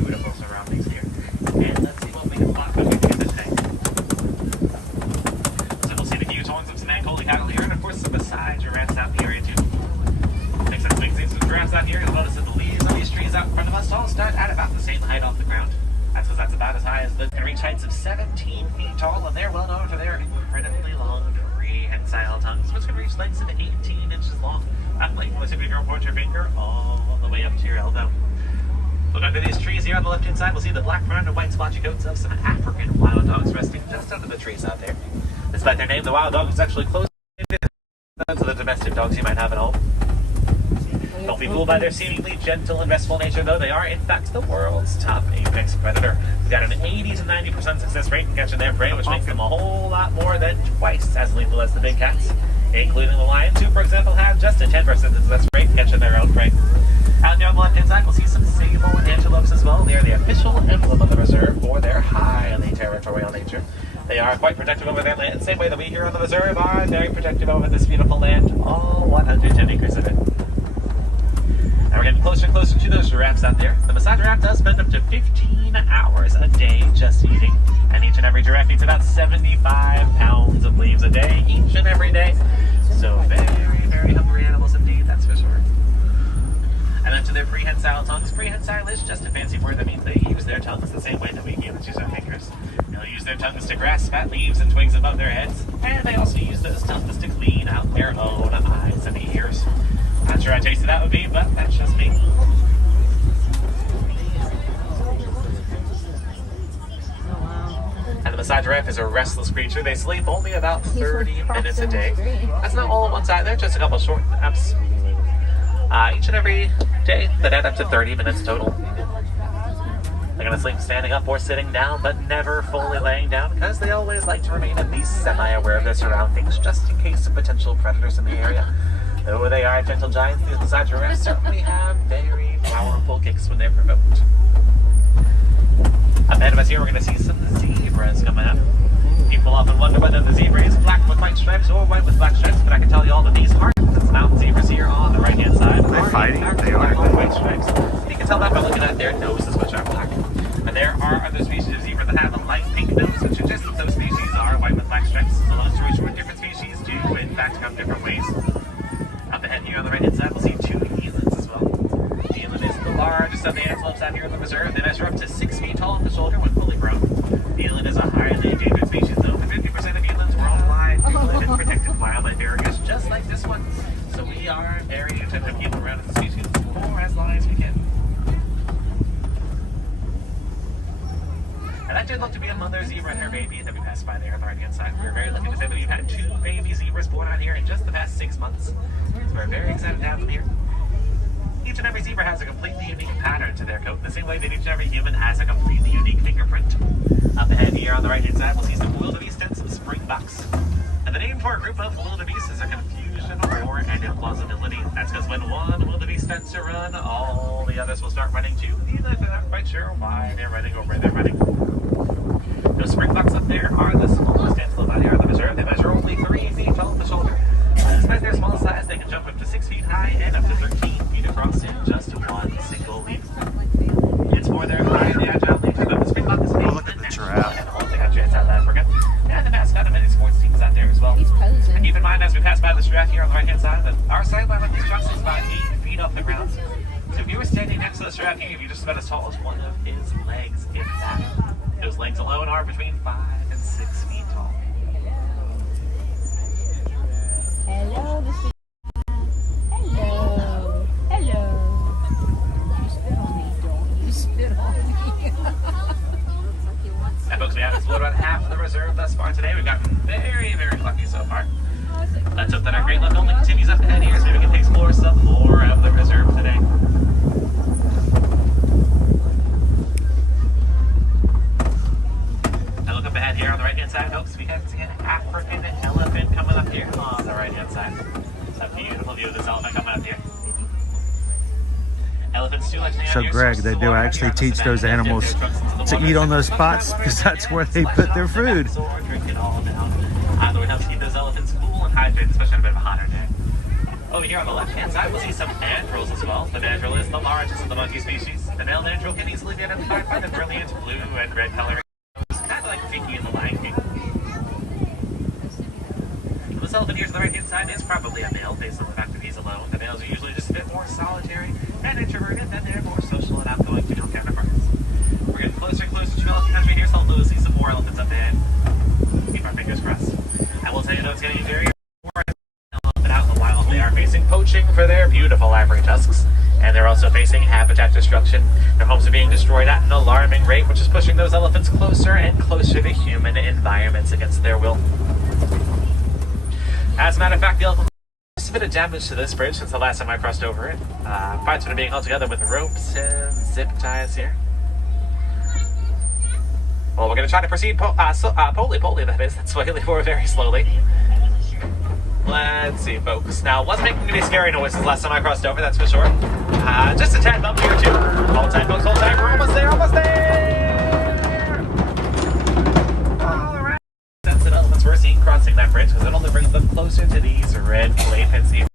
Beautiful surroundings here. And let's see what we can spot when we get this thing. So we'll see the huge horns of some Ankoli cattle here, and of course some Maasai giraffes out in the area too. Next time we see some giraffes out here, you'll notice that the leaves on these trees out in front of us all start at about the same height off the ground. That's because that's about as high as the can reach heights of 17 feet tall, and they're well known for their incredibly long prehensile tongues, which can reach lengths of 18 inches long. That length was if you don't point your finger all the way up to your elbow. Look under these trees here on the left-hand side, we'll see the black, brown, and white splotchy coats of some African wild dogs resting just under the trees out there. Despite their name, the wild dog is actually close to the domestic dogs you might have at home. Don't be fooled by their seemingly gentle and restful nature, though. They are, in fact, the world's top apex predator. We've got an 80 to 90% success rate in catching their prey, which makes them a whole lot more than twice as lethal as the big cats, including the lions, who, for example, have just a 10% success rate in catching their own prey. Out there on the left-hand side, we'll see some sable and antelopes as well. They are the official emblem of the reserve for their highly territorial nature. They are quite protective over their land, same way that we here on the reserve are very protective over this beautiful land, all 110 acres of it. Now we're getting closer and closer to those giraffes out there. The Maasai giraffe does spend up to 15 hours a day just eating, and each and every giraffe eats about 75 pounds of leaves a day, each and every day. So very, very hungry animals indeed, that's for sure. And then to their prehensile tongues. Prehensile is just a fancy word that means they use their tongues the same way that we humans use our fingers. They'll use their tongues to grasp at leaves and twigs above their heads, and they also use those tongues to clean out their own eyes and ears. Not sure how tasty that would be, but that's just me. And the Maasai giraffe is a restless creature. They sleep only about 30 minutes a day. That's not all on one side there, just a couple short naps. Each and every day that add up to 30 minutes total. They're going to sleep standing up or sitting down, but never fully laying down, because they always like to remain at least semi-aware of their surroundings, just in case of potential predators in the area. Though they are gentle giants, these Maasai giraffes certainly have very powerful kicks when they're provoked. Up ahead of us here, we're going to see some zebras coming up. People often wonder whether the zebra is black with white stripes or white with black stripes, but I can tell you all that these Hartman's mountain zebras here on the right-hand side are fighting. They are with white stripes. You can tell that by looking at their noses, which are black. And there are other species of zebra that have a light pink nose, which suggests that those species are white with black stripes. So long story short, different species do, in fact, come different ways. Up ahead here on the right-hand side, we'll see two elands as well. The eland is the largest of the antelopes out here in the reserve. They measure up to 6 feet tall at the shoulder when fully grown. The eland is a highly endangered species, though. 50% of elands worldwide do live in protected wildlife areas, just like this one. So we are very attentive to keep around the species for as long as we can. And that did look to be a mother zebra and her baby that we passed by there on the right-hand side. We're very lucky to say that we've had 2 baby zebras born out here in just the past 6 months. So we're very excited to have them here. Each and every zebra has a completely unique pattern to their coat, the same way that each and every human has a completely unique fingerprint. Up ahead here on the right-hand side, we'll see some wildebeest and some springbucks. And the name for a group of wildebeest is a confusion, war, and implausibility. That's because when one wildebeest starts to run, all the others will start running too, even if they're not quite sure why they're running or where they're running. Those springbucks up there are the smallest antelope out here on the reserve. They measure only 3 feet tall at the shoulder. Despite their small size, they can jump up to 6 feet high and up to 13 feet across in just one single leap. It's for their highly agile nature that the springbuck is made look at the giraffe. and all the country in South Africa. And the mascot of many sports teams out there as well. He's posing. And keep in mind, as we pass by the giraffe here on the right-hand side, that our sideline on these trucks is about 8 feet off the ground. So if you were standing next to the giraffe here, you're just about as tall as one of his legs, if that. Those legs alone are between 5 and 6 feet tall. Hello, Mr. Hello. Hello. You spit on me, don't you? Spit on me. And folks, we have explored about half of the reserve thus far today. We've gotten very, very lucky so far. Let's hope that our great luck only continues up ahead here so we can explore some more of the reserve today. And look up ahead here on the right-hand side, folks. We can see an African elephant coming up here on the right-hand side. It's a beautiful view of this elephant coming up here. Elephants too, like So Greg, they do actually teach those animals to eat on those spots because that's where they put their food. Drink it all down. The way it helps keep those elephants cool and hydrated, especially on a bit of a hotter day. Over here on the left-hand side, we'll see some mandrills as well. The mandrill is the largest of the monkey species. The male mandrill can easily be identified by the brilliant blue and red coloring. It's kind of like Pinky in the Lion King. This elephant here to the right-hand side is probably a male based on the fact that he's alone. The males are usually just a bit more solitary and introverted than their more social and outgoing female counterparts. We're getting closer and closer to elephant country here, so hopefully we'll see some more elephants up ahead. Keep our fingers crossed. I will tell you though, it's getting very elephant out in the wild. They are facing poaching for their beautiful ivory tusks, and they're also facing habitat destruction. Their homes are being destroyed at an alarming rate, which is pushing those elephants closer and closer to human environments against their will. As a matter of fact, the elephant has a bit of damage to this bridge since the last time I crossed over it. Parts are being held together with ropes and zip ties here. Well, we're going to try to proceed poly, that is. That's slightly more very slowly. Let's see, folks. Now, it wasn't making any scary noises last time I crossed over, that's for sure. Just a tad bumpy or two. Hold tight, folks, hold tight. We're almost there, almost there! All right. Sensitive elephants we're seeing crossing that bridge because it only brings them closer to these red clay pits here.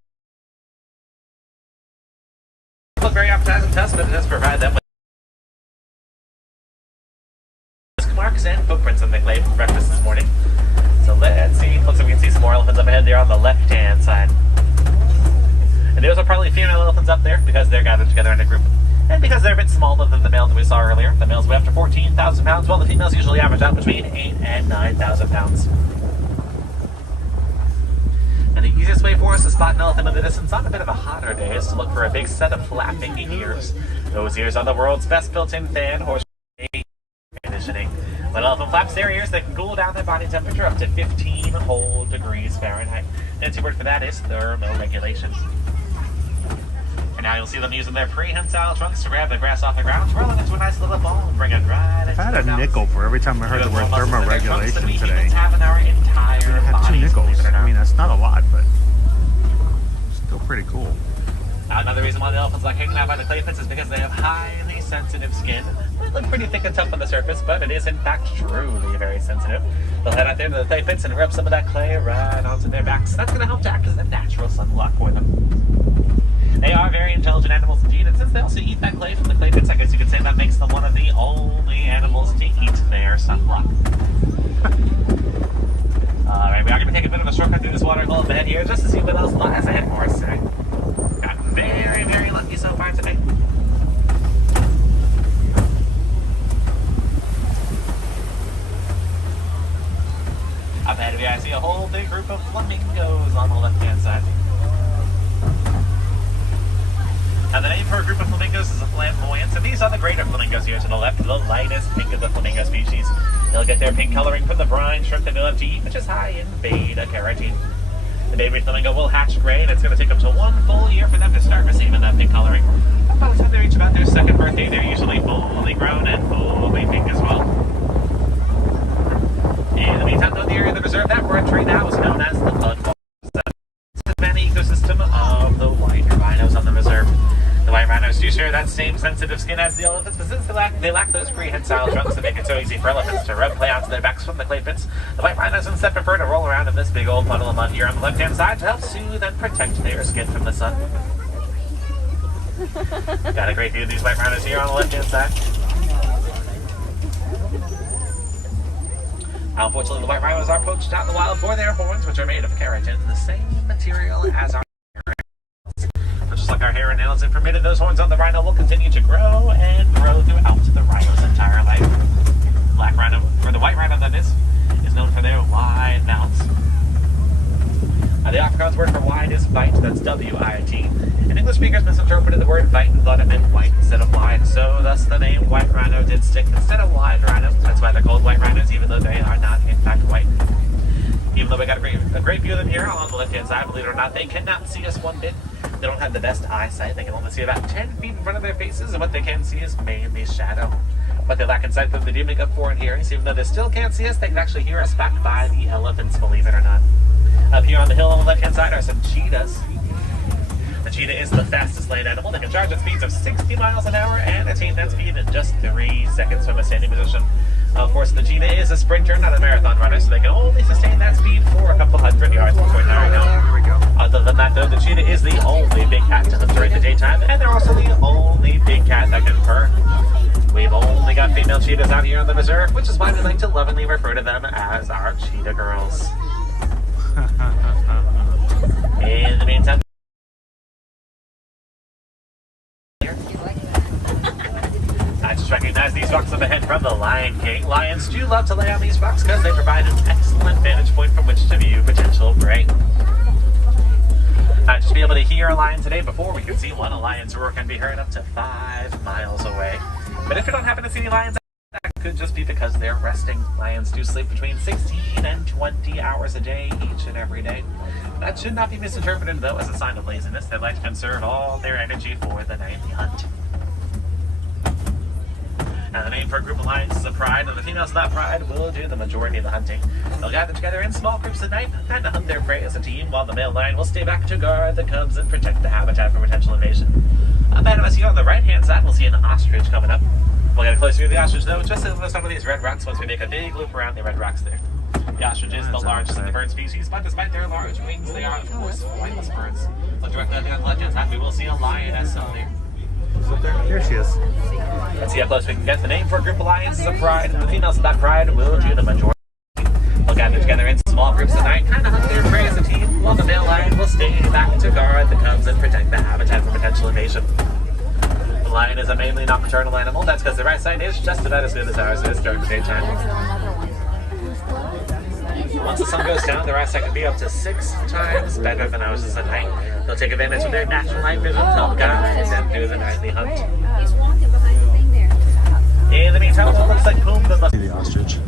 They look very appetizing to us, but it does provide them with marks and footprints in the clay for breakfast this morning. So let's see. Looks like we can see some more elephants up ahead there on the left-hand side. And those are probably female elephants up there because they're gathered together in a group. And because they're a bit smaller than the male that we saw earlier. The males weigh up to 14,000 pounds, while the females usually average out between 8 and 9,000 pounds. And the easiest way for us to spot an elephant in the distance on a bit of a hotter day is to look for a big set of flapping ears. Those ears are the world's best built-in fan horse conditioning. When an elephant flaps their ears, they can cool down their body temperature up to 15 whole degrees Fahrenheit. The fancy word for that is thermoregulation. And now you'll see them using their prehensile trunks to grab the grass off the ground, twirl it into a nice little ball, and bring it right into I've had their a nickel for every time I heard the word thermoregulation today. I had 2 nickels. I mean, that's not a lot, but still pretty cool. Another reason why the elephants like hanging out by the clay pits is because they have highly sensitive skin. They look pretty thick and tough on the surface, but it is in fact truly very sensitive. They'll head out there to the clay pits and rub some of that clay right onto their backs. That's going to help to act as a natural sunblock for them. They are very intelligent animals indeed, and since they also eat that clay from the clay pits, I guess you could say that makes them one of the only animals to eat their sunblock. Alright, we are going to take a bit of a shortcut through this waterhole ahead here just to see what else lies ahead for us today. Got very, very lucky so far today. Up ahead of you, I see a whole big group of flamingos on the left-hand side. Now, the name for a group of flamingos is a flamboyant, and these are the greater flamingos here to the left, the lightest pink of the flamingo species. They'll get their pink coloring from the brine shrimp that they love to eat, which is high in beta-carotene. The baby flamingo will hatch gray, and it's going to take up to 1 full year for them to start receiving that pink coloring. By the time they reach about their 2nd birthday, they're usually fully grown and fully pink as well. In the meantime, though, the area of the reserve that we're entering now is known as the Budwatch. It's the main ecosystem of the white rhinos on the reserve. The white rhinos do share that same sensitive skin as the elephants, but since they lack those prehensile trunks that make it so easy for elephants to rub clay onto their backs from the clay pits, the white rhinos instead prefer to roll around in this big old puddle of mud here on the left-hand side to help soothe and protect their skin from the sun. Got a great view of these white rhinos here on the left-hand side. Unfortunately, the white rhinos are poached out in the wild for their horns, which are made of keratin, the same material as our hair and nails. But just like our hair and nails, if permitted, those horns on the rhino will continue to grow and grow throughout the rhino's entire life. The black rhino, or the white rhino that is known for their wide mouths. The Afrikaans word for wide is vite, that's W-I-T. And English speakers misinterpreted the word vite and thought it meant white instead of wide, so thus the name white rhino did stick instead of wide rhino. That's why they're called white rhinos, even though they are not in fact white. Even though we got a great view of them here on the left-hand side, believe it or not, they cannot see us one bit. They don't have the best eyesight. They can only see about 10 feet in front of their faces, and what they can see is mainly shadow. What they lack in sight, they do make up for in hearing, so even though they still can't see us, they can actually hear us back by the elephants, believe it or not. Up here on the hill on the left-hand side are some cheetahs. The cheetah is the fastest land animal. They can charge at speeds of 60 miles an hour and attain that speed in just 3 seconds from a standing position. Of course, the cheetah is a sprinter, not a marathon runner, so they can only sustain that speed for a couple hundred yards before tiring out. Here we go. Other than that, though, the cheetah is the only big cat to hunt during the daytime, and they're also the only big cat that can purr. We've only got female cheetahs out here on the reserve, which is why we like to lovingly refer to them as our cheetah girls. In the meantime, I just recognize these rocks up ahead from the Lion King. Lions do love to lay on these rocks because they provide an excellent vantage point from which to view potential prey. Just to be able to hear a lion today, before we could see one, a lion's roar can be heard up to 5 miles away. But if you don't happen to see any lions, that could just be because they're resting. Lions do sleep between 16 and 20 hours a day, each and every day. That should not be misinterpreted, though, as a sign of laziness. They like to conserve all their energy for the nightly hunt. Now, the name for a group of lions is a pride, and the females of that pride will do the majority of the hunting. They'll gather together in small groups at night and hunt their prey as a team, while the male lion will stay back to guard the cubs and protect the habitat from potential invasion. Up ahead of us here on the right-hand side, we'll see an ostrich coming up. We'll get a closer view of the ostrich, though, just as with some of these red rocks once we make a big loop around the red rocks there. The ostrich is the largest of the bird species, but despite their large wings, they are, of course, flightless birds. Look directly on the left-hand side, we will see a lioness up there. Here she is. Let's see how close we can get. The name for a group of lions is a pride, and the females of that pride will do the majority. They'll gather together in small groups at night, kind of hunt their prey as a team, while the male lion will stay back to guard the cubs and protect the habitat from potential invasion. The lion is a mainly nocturnal animal. That's because their eyesight is just about as good as ours is during the daytime. Once the sun goes down, their eyesight can be up to 6 times better than ours is at night. They'll take advantage of their natural night vision to help guide and do the nightly hunt. In the meantime, it looks like Pumbaa must be the ostrich.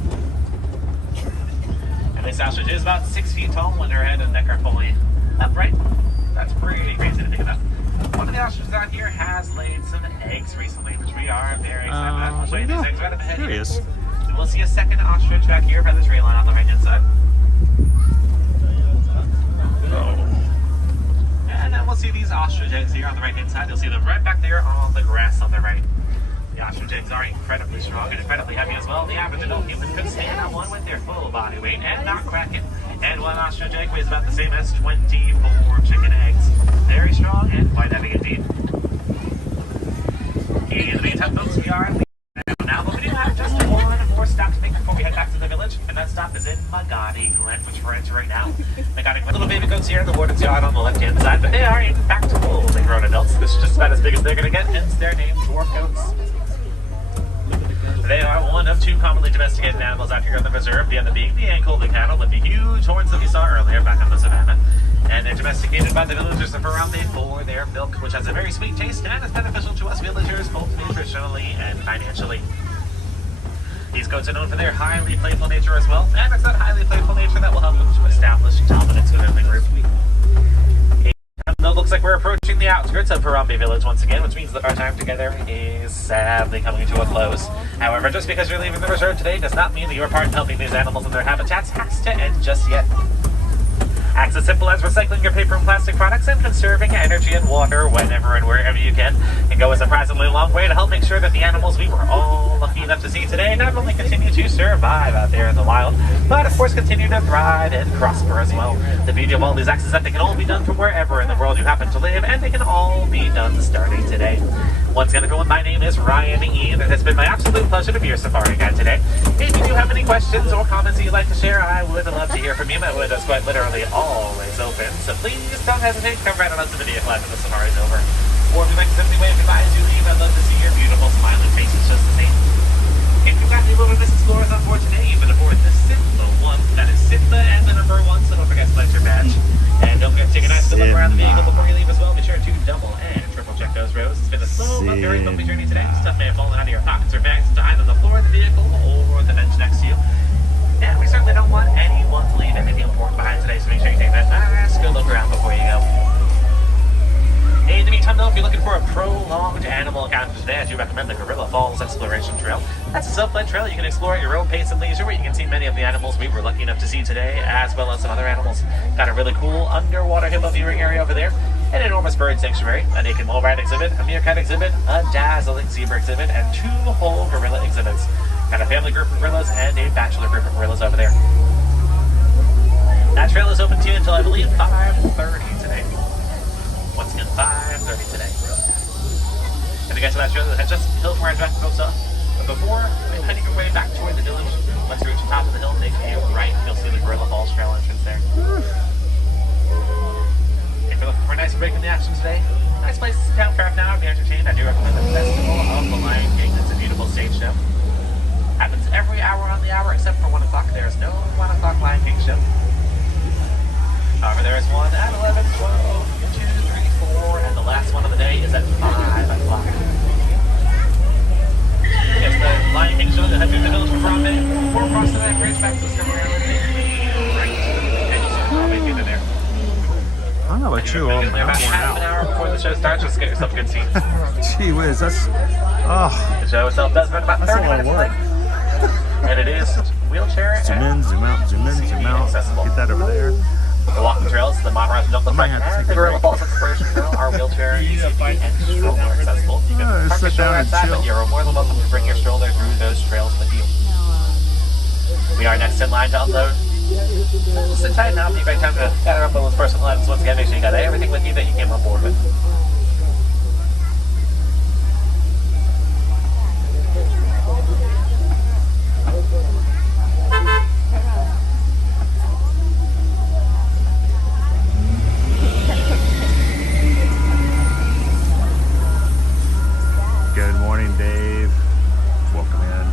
And this ostrich is about 6 feet tall when her head and neck are fully upright. That's pretty crazy to think about. One of the ostriches out here has laid some eggs recently, which we are very excited about. We'll show you these eggs right up ahead here. Here he is. So we'll see a second ostrich back here by the tree line on the right-hand side. And then we'll see these ostrich eggs here on the right-hand side. You'll see them right back there on the grass on the right. The ostrich eggs are incredibly strong and incredibly heavy as well. The average adult human could stand on one with their full body weight and not crack it. And one ostrich egg weighs about the same as 24 chicken eggs. Very strong and quite heavy indeed. In the meantime, folks, we are now, but we do have just one more stop to make before we head back to the village, and that stop is in Magadi Glen, which we're into right now. Magadi Glen, little baby goats here in the warden's yard on the left-hand side, but they are in fact fully grown adults. This is just about as big as they're going to get, hence their name, dwarf goats. They are one of 2 commonly domesticated animals out here on the reserve, the other being the Ankole cattle with the huge horns that we saw earlier back on the savannah. And they're domesticated by the villagers of Harambe for their milk, which has a very sweet taste and is beneficial to us villagers both nutritionally and financially. These goats are known for their highly playful nature as well, and it's that highly playful nature that will help them to establish dominance within the group. It looks like we're approaching the outskirts of Harambe Village once again, which means that our time together is sadly coming to a close. However, just because you're leaving the reserve today does not mean that your part in helping these animals in their habitats has to end just yet. Acts as simple as recycling your paper and plastic products and conserving energy and water whenever and wherever you can go a surprisingly long way to help make sure that the animals we were all lucky enough to see today not only continue to survive out there in the wild, but of course continue to thrive and prosper as well. The beauty of all these acts is that they can all be done from wherever in the world you happen to live, and they can all be done starting today. Once again, everyone, my name is Ryan E, and it's been my absolute pleasure to be your safari guide today. If you do have any questions or comments that you'd like to share, I would love to hear from you. My window's quite literally always open, so please don't hesitate to come right on up to the video after the safari's over. Or if you'd like to simply wave goodbye as you leave, I'd love to see your beautiful smiling faces just the same. If you've got any wilderness explorers on board today, you've been aboard the Simba one. That is Simba and the number 1, so don't forget to pledge your badge. And don't forget to take a nice look around the vehicle before you leave as well. Be sure to double and triple check those rows. It's been a slow but very bumpy journey today. Stuff may have fallen out of your pockets or bags into either the floor of the vehicle or the bench next to you. And we certainly don't want anyone to leave anything important behind today, so make sure you take that nice good look around before you go. Hey, in the meantime though, if you're looking for a prolonged animal encounter today, I do recommend the Gorilla Falls Exploration Trail. That's a self-led trail you can explore at your own pace and leisure, where you can see many of the animals we were lucky enough to see today, as well as some other animals. Got a really cool underwater hippo viewing area over there, an enormous bird sanctuary, a naked mole rat exhibit, a meerkat exhibit, a dazzling zebra exhibit, and 2 whole gorilla exhibits. Got a family group of gorillas and a bachelor group of gorillas over there. That trail is open to you until I believe 5:30 today. Once again, 5:30 today. And you guys that trail that just hill from where I dropped folks off. But before heading your way back toward the village, once you reach the top of the hill, take a right. You'll see the Gorilla Falls Trail entrance there. If you're looking for a nice break in the action today, nice place to sit down for half an hour and be entertained, I do recommend the Festival of the Lion King. It's a beautiful stage show. Happens every hour on the hour except for 1 o'clock. There is no 1 o'clock Lion King show. However, there is one at 11, 12, 2, 3, 4, and the last one of the day is at 5 o'clock. Yes, the Lion King show that head through the village from Harambe, or across the back bridge back to the Discovery Island. Right, and you see Harambe through there. I don't know about you, I'm about half an hour before the show starts, just get yourself a good seat. Gee whiz, that's... Oh. The show itself does run about 30 minutes late. And it is wheelchair zoom in, zoom out, zoom in, zoom out. Accessible. Get that over there. The walking trails, the monorail jump the front, and the Gorilla Falls Exploration Trail are wheelchair, easy, and stroller accessible. You can park your stroller outside, but you're more than welcome to bring your stroller through those trails with you. We are next in line to unload. Sit tight now, take time to gather up on those personal items. Once again, make sure you got everything with you that you came on board with. Good morning, Dave. Welcome in.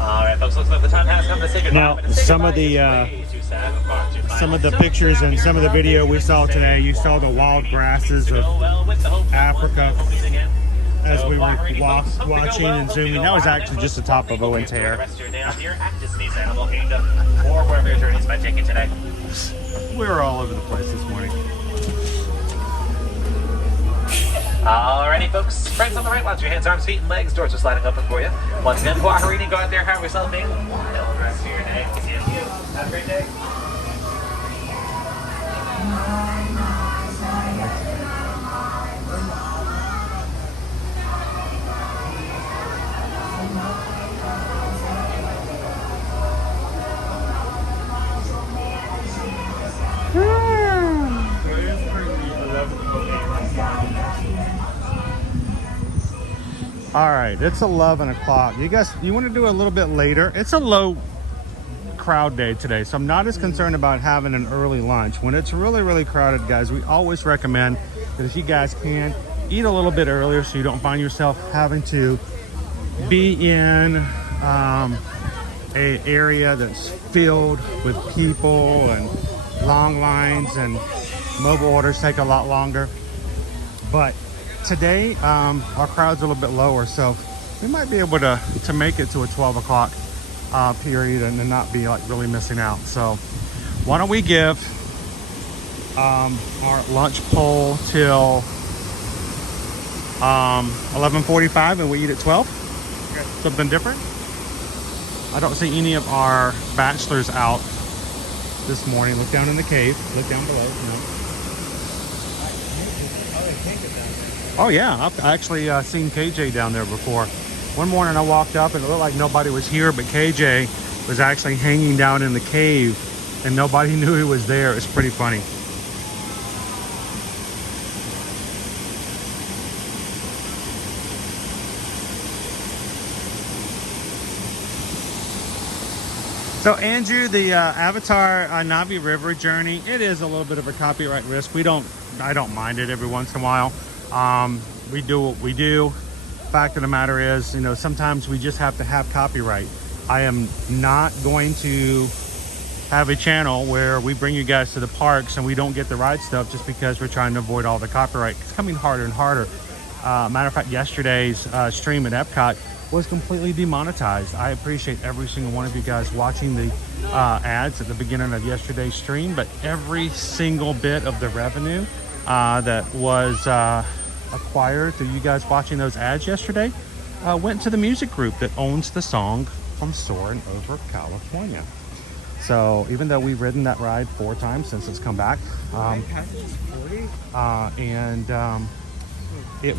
All right, folks. Looks like the time has come to say goodbye. Now, some of the pictures and some of the video we saw today, you saw the wild grasses of Africa as we were watching and zooming. That was actually just the top of Owen's hair. Or wherever your journeys might take you today. We were all over the place this morning. Alrighty, folks. Friends on the right, watch your hands, arms, feet, and legs. Doors are sliding open for you. Once again, Aviary, go out there, have yourself a wild rest of your day. See you. Have a great day. All right, it's 11 o'clock. You guys, you want to do a little bit later? It's a low crowd day today, so I'm not as concerned about having an early lunch. When it's really, really crowded, guys, we always recommend that if you guys can, eat a little bit earlier so you don't find yourself having to be in an area that's filled with people and long lines and Mobile orders take a lot longer. But today, our crowd's a little bit lower, so we might be able to make it to a 12 o'clock period and not be like really missing out. So why don't we give our lunch poll till 11:45 and we eat at 12? Okay. Something different? I don't see any of our bachelors out this morning. Look down in the cave. Look down below. No. Oh yeah, I've actually seen KJ down there before. One morning I walked up and it looked like nobody was here, but KJ was actually hanging down in the cave and nobody knew he was there. It's pretty funny. So Andrew, the Avatar Navi River journey, it is a little bit of a copyright risk. I don't mind it every once in a while. We do what we do. Fact of the matter is, you know, sometimes we just have to have copyright. I am not going to have a channel where we bring you guys to the parks and we don't get the ride stuff just because we're trying to avoid all the copyright. It's coming harder and harder. Matter of fact, yesterday's stream at Epcot was completely demonetized. I appreciate every single one of you guys watching the ads at the beginning of yesterday's stream, but every single bit of the revenue that was acquired through you guys watching those ads yesterday went to the music group that owns the song From Soarin' Over California. So even though we've ridden that ride 4 times since it's come back, it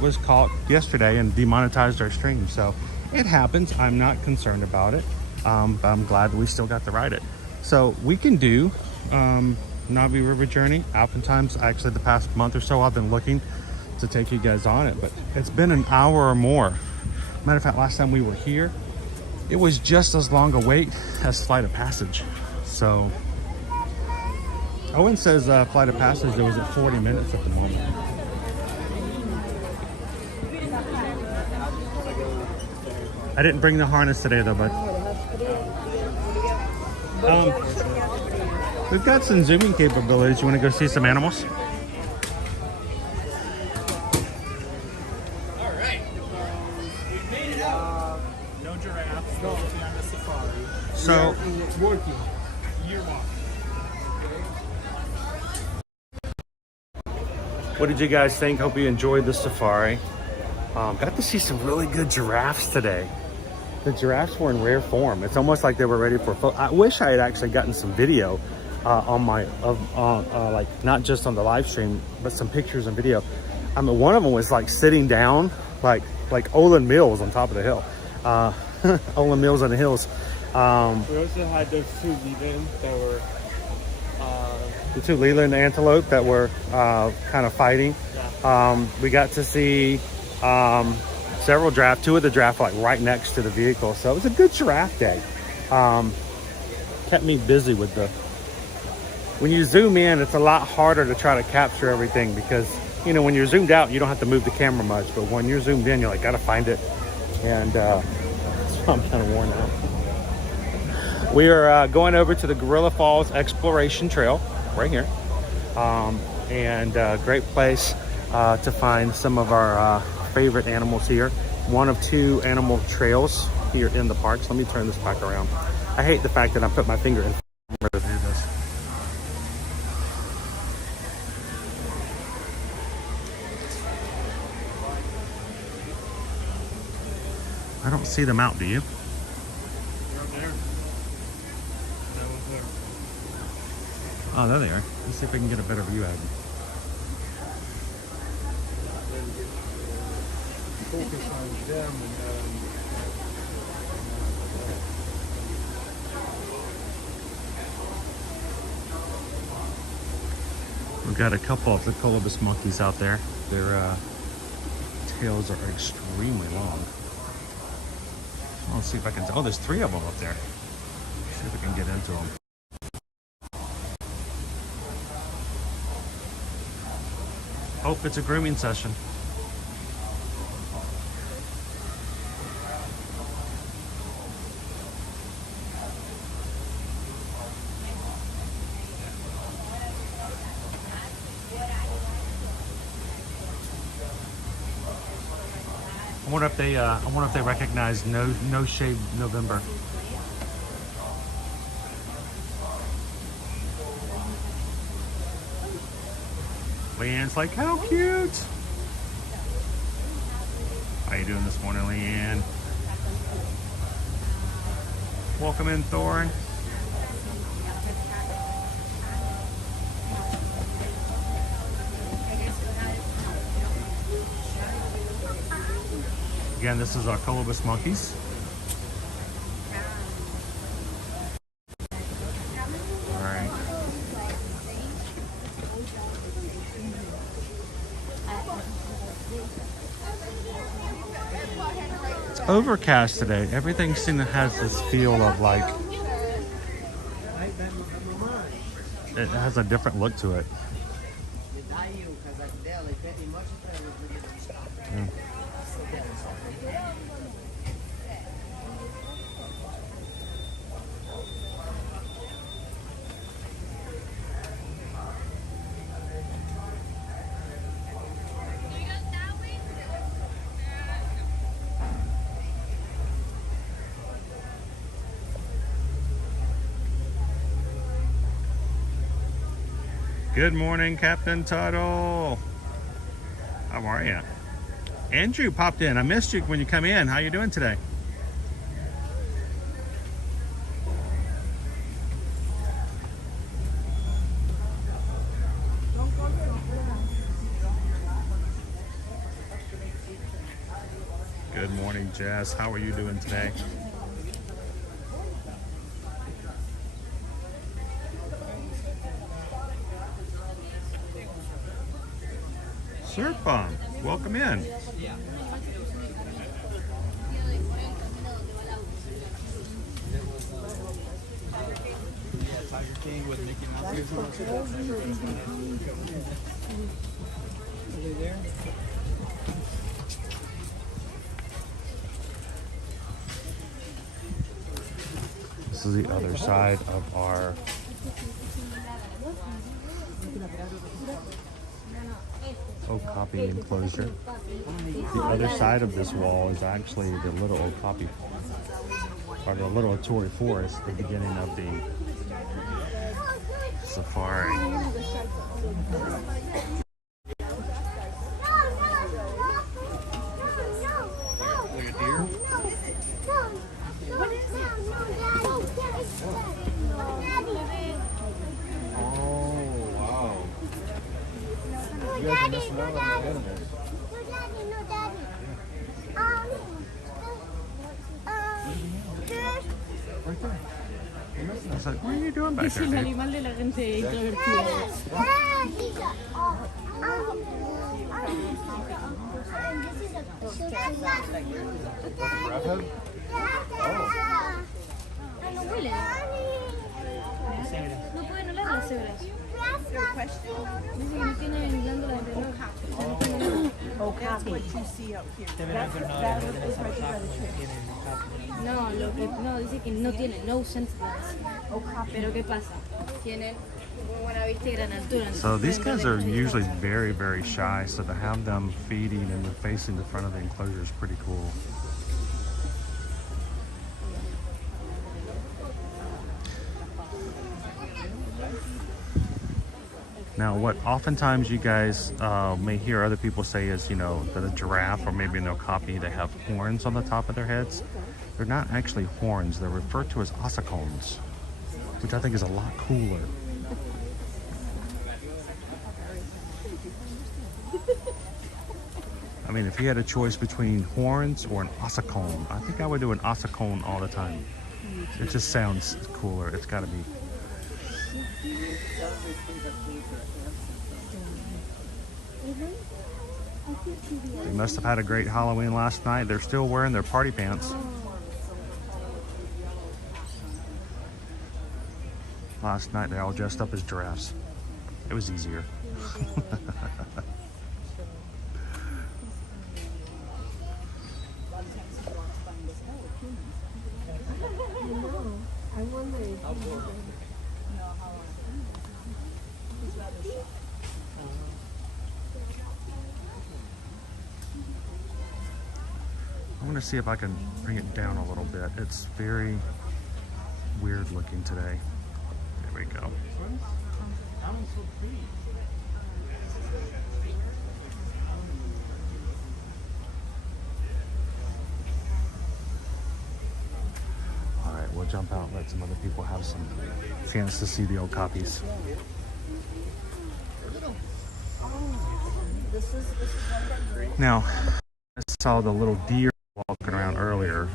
was caught yesterday and demonetized our stream. So it happens. I'm not concerned about it. But I'm glad we still got to ride it. So we can do Navi River journey. Oftentimes, actually the past month or so, I've been looking to take you guys on it, but it's been an hour or more. Matter of fact, last time we were here, it was just as long a wait as Flight of Passage. So Owen says Flight of Passage, it was at 40 minutes at the moment. I didn't bring the harness today though, bud. We've got some zooming capabilities. You want to go see some animals? All right. We made it out. No giraffes. No on the safari. So it's working. You're walking. what did you guys think? Hope you enjoyed the safari. Got to see some really good giraffes today. The giraffes were in rare form. It's almost like they were ready for a photo. I wish I had actually gotten some video on my, like not just on the live stream, but some pictures and video. I mean, one of them was like sitting down, like Olin Mills on top of the hill. Olin Mills on the hills. We also had those 2 Leland that were... the 2 Leland antelope that were kind of fighting. Yeah. We got to see several giraffe, 2 of the giraffe like right next to the vehicle. So it was a good giraffe day. Kept me busy with the... When you zoom in, it's a lot harder to try to capture everything because, you know, when you're zoomed out, you don't have to move the camera much. But when you're zoomed in, you're like, gotta find it. And so I'm kind of worn out. We are going over to the Gorilla Falls Exploration Trail right here. Great place to find some of our favorite animals here. One of 2 animal trails here in the parks. Let me turn this back around. I hate the fact that I put my finger in to do this. I don't see them out, do you? Oh, there they are. Let's see if I can get a better view out of them. Focus on them We've got a couple of the colobus monkeys out there. Their tails are extremely long. Let's see if I can... Oh, there's 3 of them up there. Let's see if I can get into them. Hope it's a grooming session. wonder if they recognize No Shave November. Leanne's like, how cute! How you doing this morning, Leanne? Welcome in, Thorn. Again, this is our colobus monkeys. All right. It's overcast today. Everything seems to have this feel of like it has a different look to it. Yeah. Good morning, Captain Tuttle. How are you? Andrew popped in. I missed you when you come in. How you doing today? Good morning, Jess. How are you doing today? Surf Bomb, welcome in. This is the other side of our Okapi enclosure. The other side of this wall is actually the little Okapi, or the little Tory forest, the beginning of the safari. Like a deer? You guys are messing around with my animals. Right there. I was like, what are you doing back there, dude? That's what you see up here. No, dice que no tiene, no sentience. Pero ¿qué pasa? Tienen buena vista y gran altura. So these guys are usually very, very shy, so to have them feeding and facing the front of the enclosure is pretty cool. Now, what oftentimes you guys may hear other people say is, you know, that a giraffe or maybe an okapi, they have horns on the top of their heads. They're not actually horns. They're referred to as ossicones, which I think is a lot cooler. I mean, if you had a choice between horns or an ossicone, I think I would do an ossicone all the time. It just sounds cooler. It's got to be. They must have had a great Halloween last night. They're still wearing their party pants. Last night they all dressed up as giraffes. It was easier. I'm gonna see if I can bring it down a little bit. It's very weird looking today. There we go. All right, we'll jump out and let some other people have some chance to see the old copies. Now, I saw the little deer walking around earlier.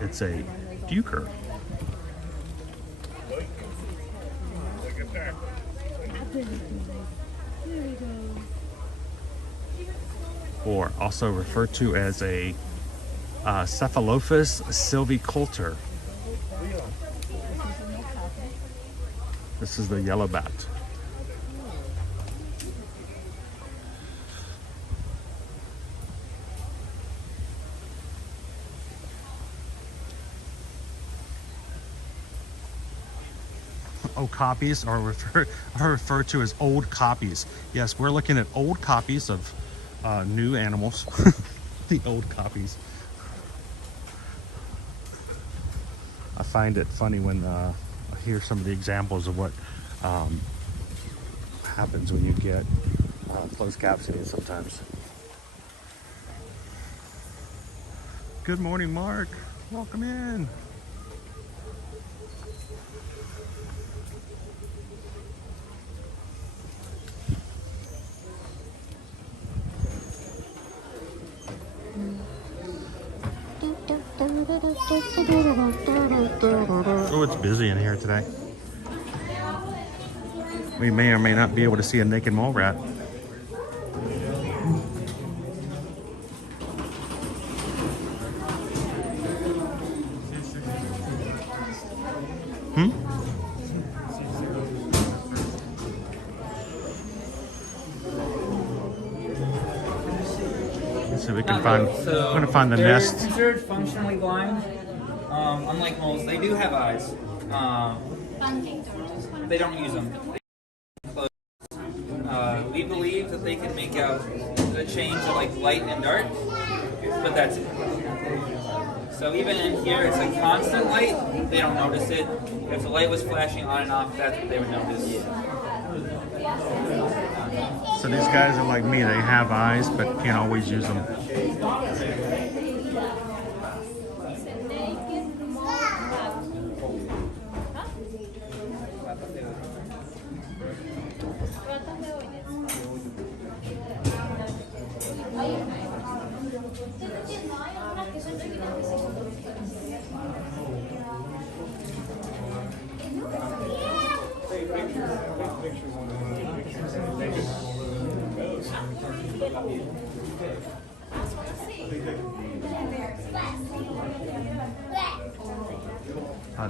It's a duker. Or also referred to as a Cephalophus sylvicultur. This is the yellow bat. Copies are referred to as old copies. Yes, we're looking at old copies of new animals. The old copies. I find it funny when I hear some of the examples of what happens when you get closed captioning sometimes. Good morning, Mark. Welcome in. Oh, it's busy in here today. We may or may not be able to see a naked mole rat. So we can find, I'm going to find the nest. They're considered functionally blind. Unlike moles, they do have eyes. They don't use them. We believe that they can make out the change of like light and dark, but that's it. So even in here, it's a constant light. They don't notice it. If the light was flashing on and off, that's what they would notice. So these guys are like me. They have eyes, but can't always use them.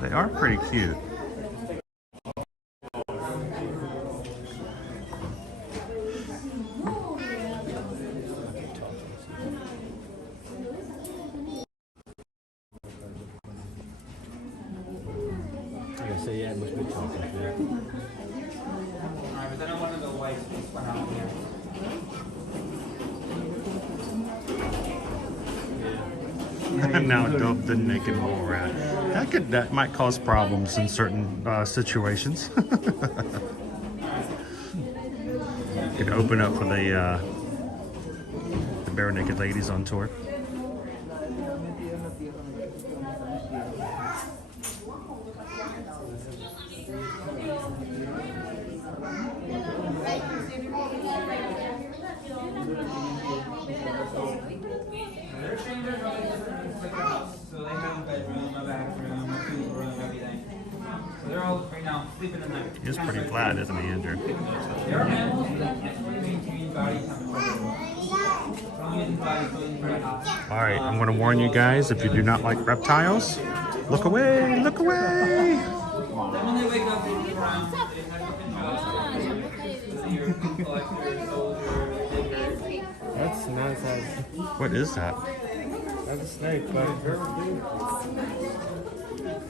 They are pretty cute. So yeah, it must be talking. Alright, but then I wanted the white one out here. Now dubbed the naked mole rat. That might cause problems in certain situations. Could open up for the bare naked ladies on tour. Their chambers are really different. It's like a house. So they have a bedroom, a bathroom, a food room, everything. So they're all right now sleeping in there. He's pretty flat, isn't he, Andrew? There are animals that maintain body temperature. All right, I'm going to warn you guys, if you do not like reptiles, look away, look away. Then when they wake up, they look around. They have That's nice. What is that? That's a snake, but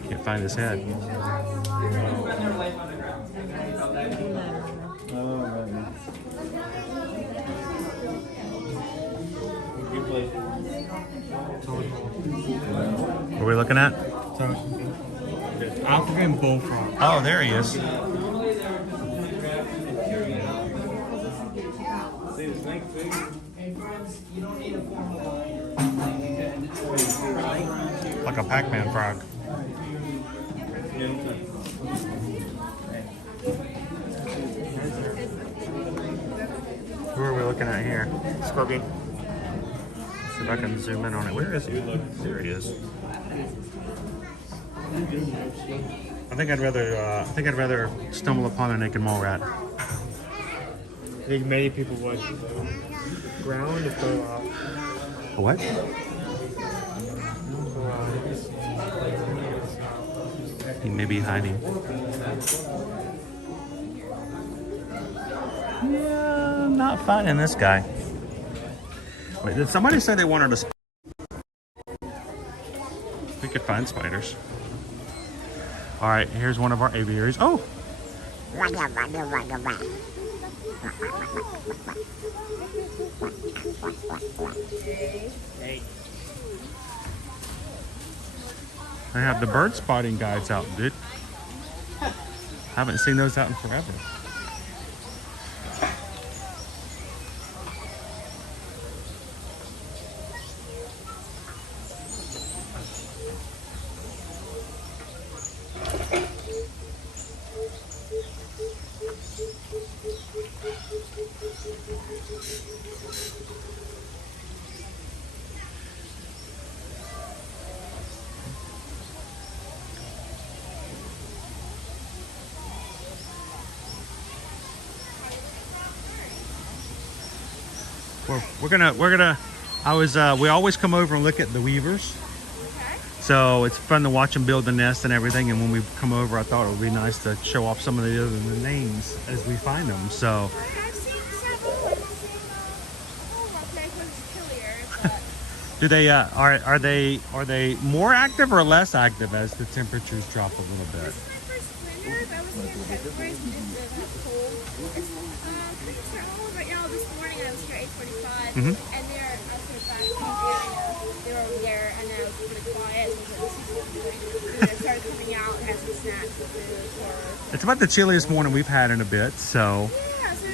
Can't find his head. What are we looking at? African bullfrog. Oh, there he is. Like a Pac-Man frog. Who are we looking at here? Scorpion. Let's see if I can zoom in on it. Where is he? There he is. I think I'd rather stumble upon a naked mole rat. I think many people would. Ground if they're A what? He may be hiding. Yeah, I'm not finding this guy. Wait, did somebody say they wanted us? We could find spiders. All right, here's one of our aviaries. Oh! I have the bird spotting guides out, dude. Haven't seen those out in forever. We always come over and look at the weavers. Okay. So it's fun to watch them build the nest and everything. And when we come over, I thought it would be nice to show off some of the other names as we find them. So. I've seen several. I've seen but Do they are they more active or less active as the temperatures drop a little bit? This is my first winter. That was in February, so it's been cold. It's pretty terrible right now. This morning I was here at 8:45, and they're they were over there, and then it was pretty quiet. And they started coming out and had some snacks and food. It's about the chilliest morning we've had in a bit, so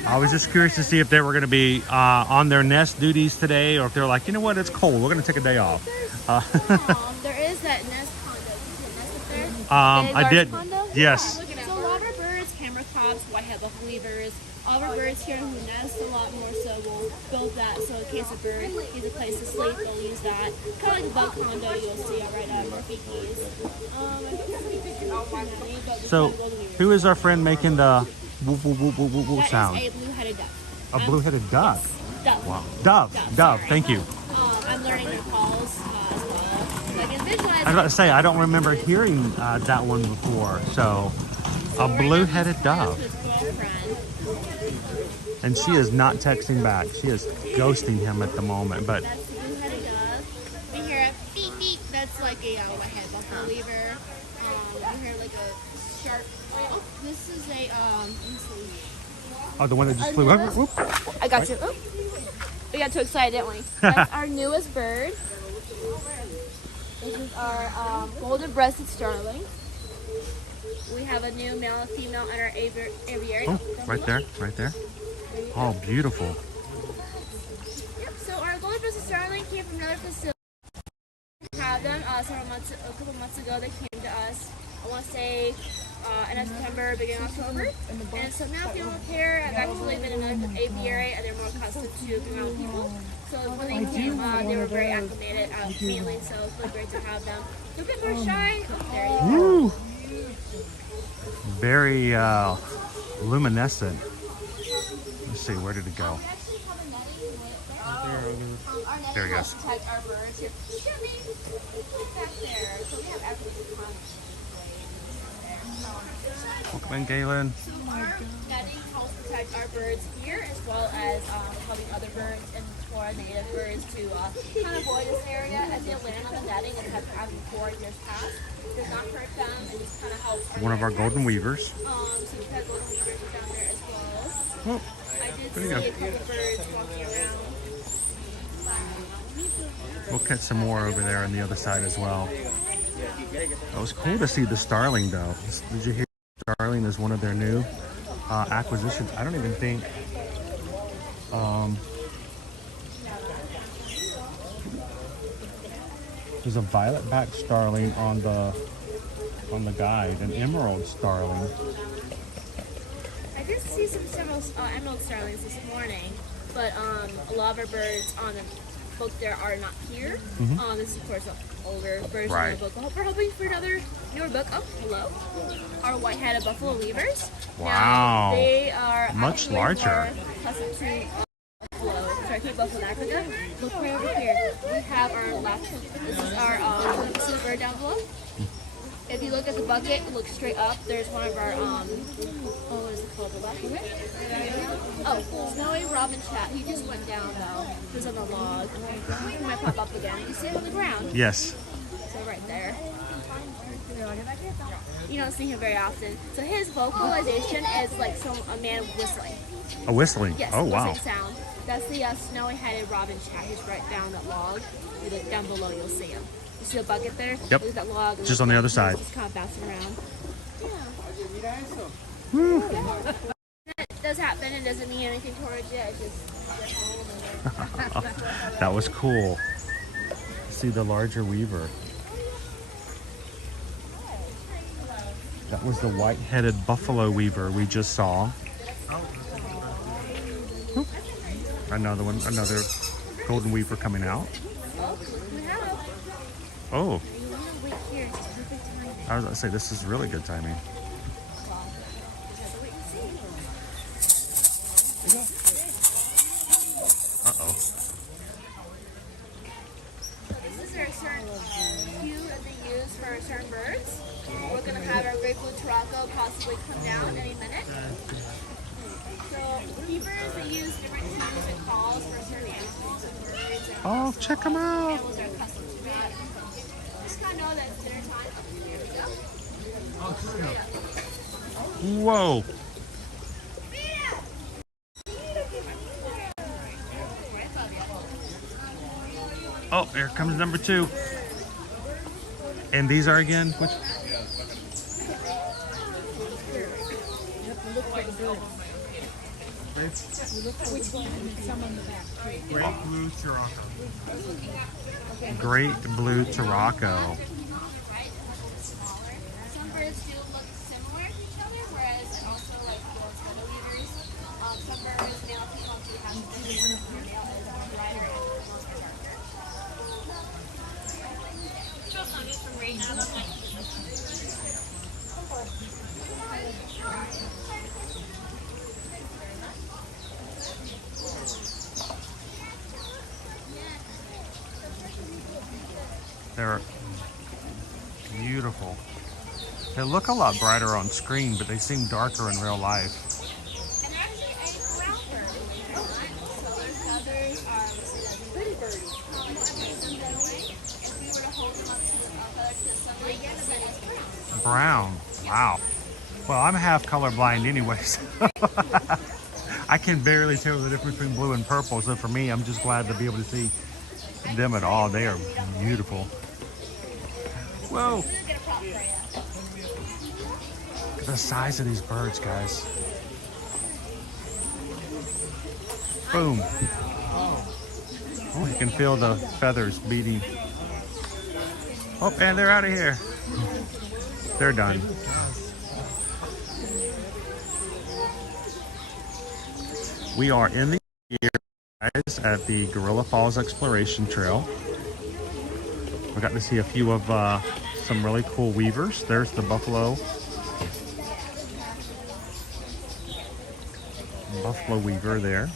I was just curious to see if they were going to be on their nest duties today, or if they're like, you know what, it's cold, we're going to take a day off. There is that nest condo. Did you see a nest up there? I did. Condo? Yes. Yeah, so a lot of birds, hammer cobs, white-head buffalo weavers, all our birds here who nest a lot more, so we'll build that so in case a bird needs a place to sleep, they'll use that. Kind of like the bug condo you'll see right at Murphy Keys. So, who is our friend making the whoop, whoop, whoop, whoop, whoop sound? That is a blue-headed duck. A blue-headed duck? Dove. Wow. Dove, thank you. I'm learning their calls as well. So I can visualize. I was about to say, I don't remember hearing that one before. So, a blue-headed dove. And she is not texting back. She is ghosting him at the moment. But that's the blue-headed dove. We hear a beep beep. That's like a white-headed buffalo weaver. We hear like a sharp. Oh, this is a let me see. oh, the one that just flew over. Whoop. I got you. Oh. We got too excited, didn't we? That's our newest bird. This is our golden-breasted starling. We have a new male and female in our aviary. Oh, right there, right there. Oh, beautiful. Yep, so our golden-breasted starling came from another facility. We have them a couple months ago. They came to us, I want to say, end of September, beginning of October. And so now people here have actually been in another aviary and they're more accustomed to being around people. So when they came, they were very acclimated immediately, so it's really great to have them. They're a bit more shy. Oh, there you go. Very luminescent. Let's see, where did it go? There he goes. Protect our birds here. Back there. So we have everything. Welcome in, Galen. So our netting helps protect our birds here as well as helping other birds and for our native birds to kind of avoid this area as they land on the netting and have happened before in years past. It does not hurt them. It just kind of helps. One of our golden weavers. So we've had golden weavers down there as well. Oh, I did there see you a go. couple birds walking around. we'll catch some more over there on the other side as well. It was cool to see the starling though. Did you hear starling is one of their new acquisitions? I don't even think there's a violet-backed starling on the guide, an emerald starling. I did see some emerald starlings this morning, but a lot of our birds on the book there are not here. This is of course an older version of the book. We're hoping for another newer book. Oh, hello. Our white-headed buffalo weavers. Wow. Now, they are much larger. Buffalo in Africa. Look right over here. We have our last. This is our silver bird down below. If you look at the bucket, look straight up. There's one of our what is it called? The left one? Oh, snowy robin chat. He just went down though. He was on the log. He might pop up again. You see it on the ground? Yes. So right there. You don't see him very often. So his vocalization is like a man whistling. A whistling? Yes. Oh wow. Whistling sound. That's the snowy-headed robin chat. He's right down that log. You look down below, you'll see him. You see a bucket there? Yep. There's that log. Just on the other side. Just kind of bouncing around. Woo. It does happen. It doesn't mean anything towards you. It's just... That was cool. See the larger weaver. That was the white-headed buffalo weaver we just saw. Another one, another golden weaver coming out. Oh. I was going to say, this is really good timing. Uh-oh. This is our certain hue that they use for certain birds. We're going to have our great blue Turako possibly come down any minute. So weavers, they use different hues and calls for certain animals and birds. And oh, check them out. Animals are accustomed to that. Just kind of know that it's dinner time. Here we go. Whoa. Oh, here comes number 2. And these are again? Which? Great blue Turako. Great blue Turako. Some birds do look similar to each other, whereas also like those other weavers, some birds, male and female, do have male is brighter and most are darker. They're beautiful. They look a lot brighter on screen, but they seem darker in real life. And actually, a brown bird. So there's others are pretty birdies. If we were to hold them up to the sunlight, then it's brown. Brown. Wow. Well, I'm half colorblind anyways. I can barely tell the difference between blue and purple, so for me, I'm just glad to be able to see them at all. They are beautiful. Whoa. Look at the size of these birds, guys. Boom. Oh, you can feel the feathers beating. Oh, and they're out of here. They're done. We are in the air, guys, at the Gorilla Falls Exploration Trail. We got to see a few of some really cool weavers. There's the buffalo weaver there.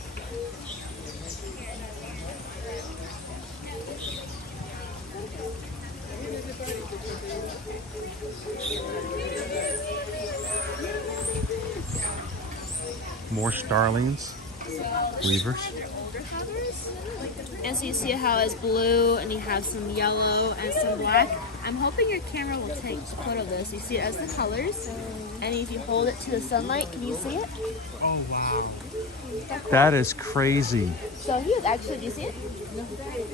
More starlings, weavers. And so you see how it's blue and you have some yellow and some black. I'm hoping your camera will take a photo of this. You see it as the colors. And if you hold it to the sunlight, can you see it? Oh, wow. That is crazy. So he was actually, do you see it?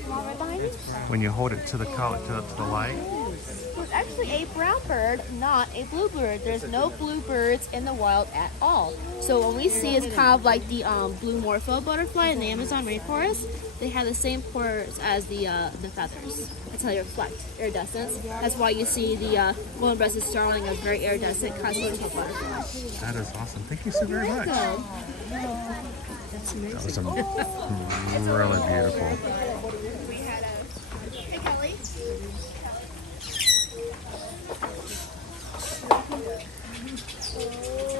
Right behind you? When you hold it to the color, to the light. It was actually a brown bird, not a bluebird. There's no bluebirds in the wild at all. So what we see is kind of like the blue morpho butterfly in the Amazon rainforest. They have the same pores as the feathers. That's how they reflect iridescence. That's why you see the golden-breasted starling, a very iridescent cosmopolitan butterfly. That is awesome. Thank you so very much. That's amazing. That was really beautiful. Hey, Kelly.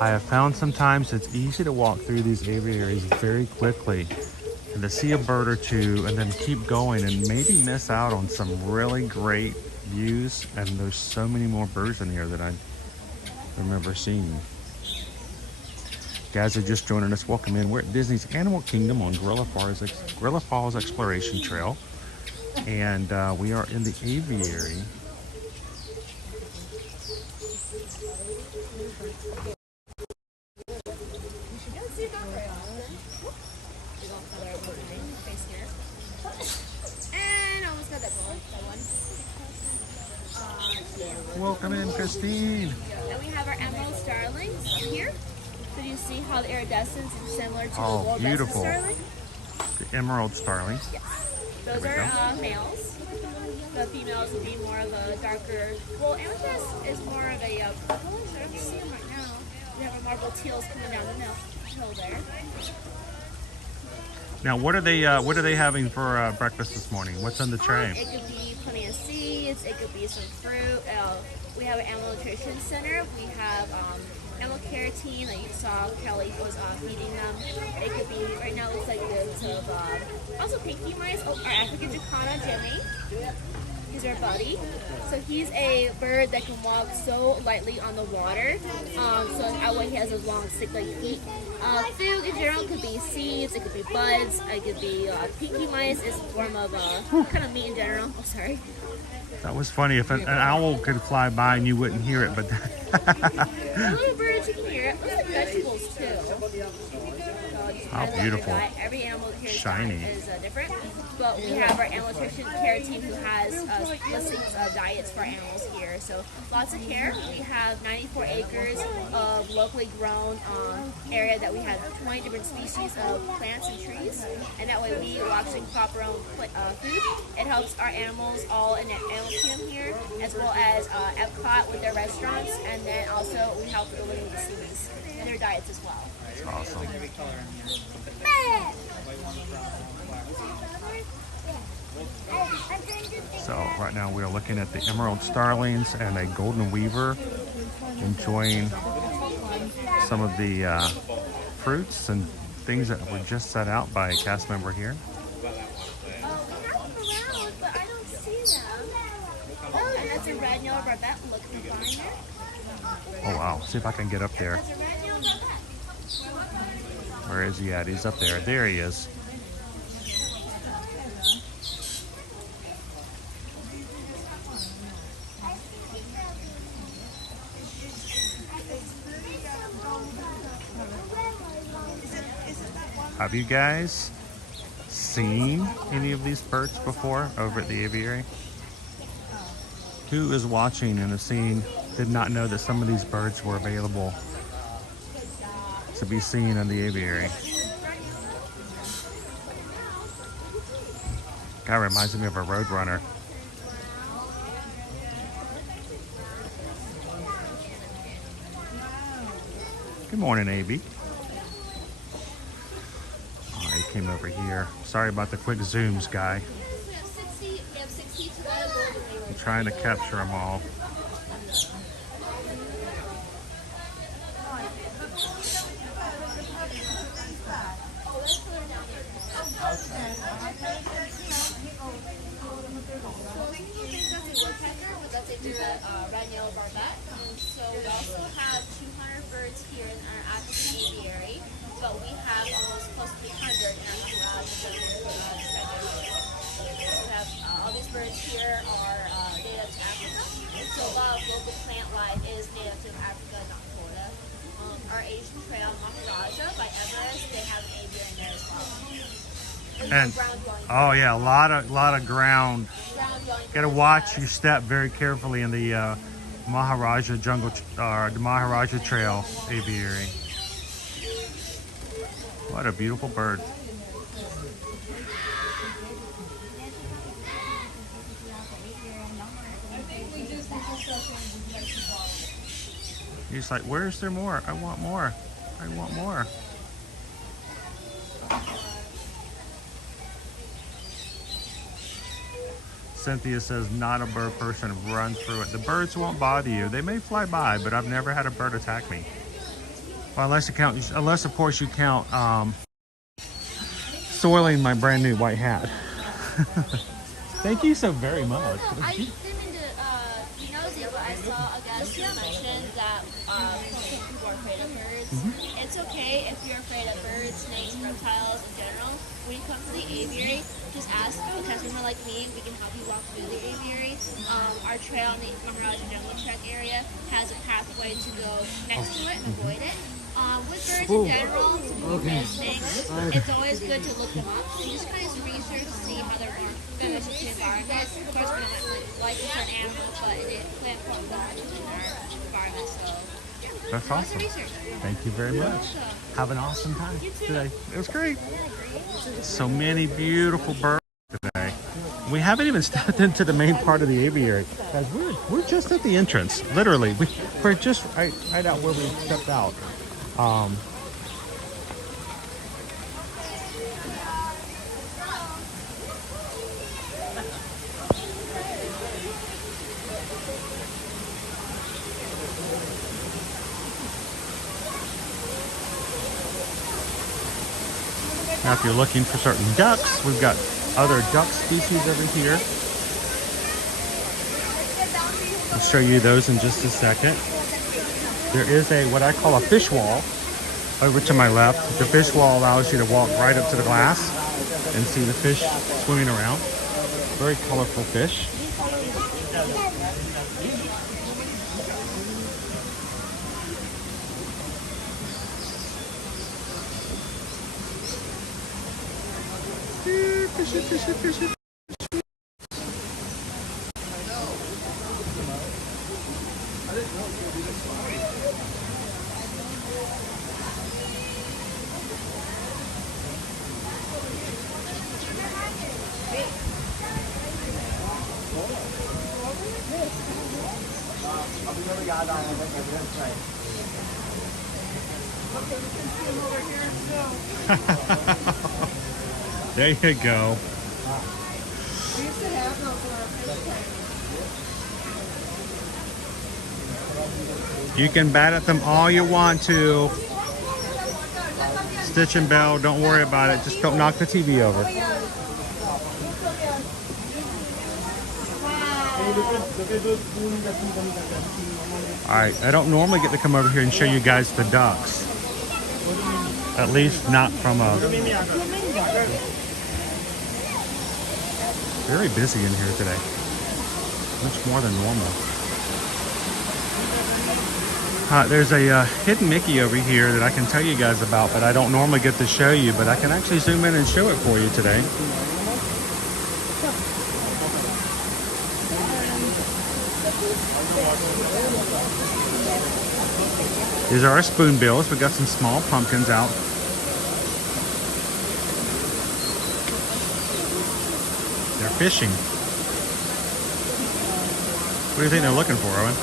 I have found sometimes it's easy to walk through these aviaries very quickly and to see a bird or two and then keep going and maybe miss out on some really great views. And there's so many more birds in here that I remember seeing. Guys are just joining us, welcome in. We're at Disney's Animal Kingdom on Gorilla Falls Exploration Trail, and we are in the aviary. Welcome in, Christine. And we have our emerald starlings here. So you see how the iridescence is similar to the Oh, gold beautiful. starling? The emerald starling. Yes. Those are males. The females would be more of a darker. Well, amethyst is more of a purple. I don't see them right now. We have our marble teals coming down the hill there. Now, what are they having for breakfast this morning? What's on the tray? It could be plenty of seeds. It could be some fruit. We have an animal nutrition center. We have animal keratin that you saw Kelly was feeding them. It could be, right now it looks like bits of also pinky mice. Oh, our African jacana, Jimmy. He's our buddy. So he's a bird that can walk so lightly on the water. So that way he has those long stick-like feet. Food in general could be seeds, it could be buds, it could be pinky mice. It's a form of kind of meat in general. Oh, sorry. That was funny. If an owl could fly by and you wouldn't hear it, but little birds, you can hear it. Looks like vegetables too. how beautiful. Every animal here Shiny. is different, but we have our animal nutrition care team who has listing diets for animals here. So lots of care. We have 94 acres of locally grown area that we have 20 different species of plants and trees, and that way we will actually crop our own food. It helps our animals all in the animal kingdom here, as well as Epcot with their restaurants, and then also we help with the living seas and their diets as well. That's awesome. So right now we are looking at the emerald starlings and a golden weaver enjoying some of the fruits and things that were just set out by a cast member here. And that's a red yellow barbet. Look behind there. Oh wow, see if I can get up there. Where is he at? He's up there. There he is. Have you guys seen any of these birds before over at the aviary? Who is watching and has seen, did not know that some of these birds were available to be seen in the aviary? Guy reminds me of a roadrunner. Good morning, AB. Oh, he came over here. Sorry about the quick zooms, guy. I'm trying to capture them all. Red yellow barbet. And so we also have 200 birds here in our African aviary, but we have almost close to 300 in our we have all these birds here are native to Africa, so a lot of local plant life is native to Africa, not Florida. Our Asian trail, Maharaja by Everest, they have an And oh yeah, a lot of ground. Got to watch your step very carefully in the Maharaja Jungle or the Maharaja Trail Aviary. What a beautiful bird. He's like, where's there more? I want more. I want more. Cynthia says, not a bird person, run through it. The birds won't bother you. They may fly by, but I've never had a bird attack me. Well, unless of course you count soiling my brand new white hat. Thank you so very much. I didn't mean to be nosy, but I saw a guest mention that people are afraid of birds. It's okay if you're afraid of birds, snakes, reptiles in general. When you come to the aviary, just ask a customer like me, we can help you walk through the aviary. Our trail in the Maharaja Jungle Trek area has a pathway to go next to it and avoid it. With birds in general, and snakes, it's always good to look them up. So you just kind of research to see how they're beneficial to the environment. Of course, we're not like certain animals, but it play an important role in our environment. So yeah, that's awesome. Thank you very much. Have an awesome time today. It was great. So many beautiful birds today. We haven't even stepped into the main part of the aviary. Guys, we're just at the entrance. Literally, we're just right out where we stepped out. Now, if you're looking for certain ducks, we've got other duck species over here. I'll show you those in just a second. There is what I call a fish wall over to my left. The fish wall allows you to walk right up to the glass and see the fish swimming around. Very colorful fish. Fishy. There you go. You can bat at them all you want to. Stitch and Bell, don't worry about it. Just don't knock the TV over. Alright, I don't normally get to come over here and show you guys the ducks. At least not from a... Very busy in here today. Much more than normal. There's a hidden Mickey over here that I can tell you guys about, but I don't normally get to show you, but I can actually zoom in and show it for you today. These are our spoonbills. We've got some small pumpkins out. They're fishing. What do you think they're looking for, Owen?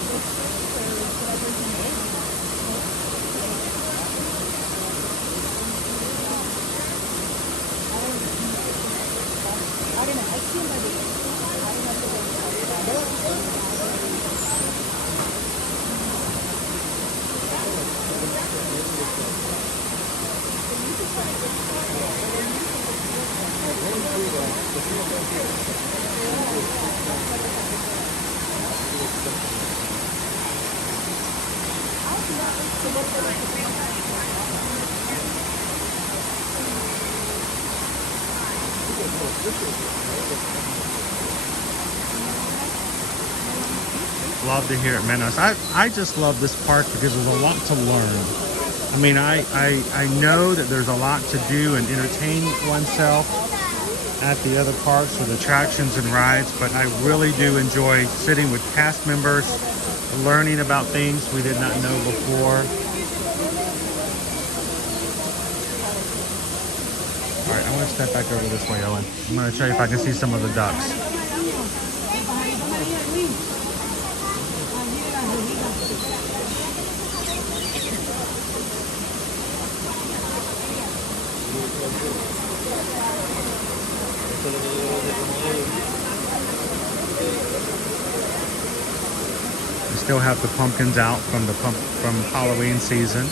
Love to hear it, Menos. I just love this park because there's a lot to learn. I mean, I know that there's a lot to do and entertain oneself, at the other parks with attractions and rides, but I really do enjoy sitting with cast members, learning about things we did not know before. All right, I want to step back over this way, Owen. I'm going to show you if I can see some of the ducks. We still have the pumpkins out from from Halloween season.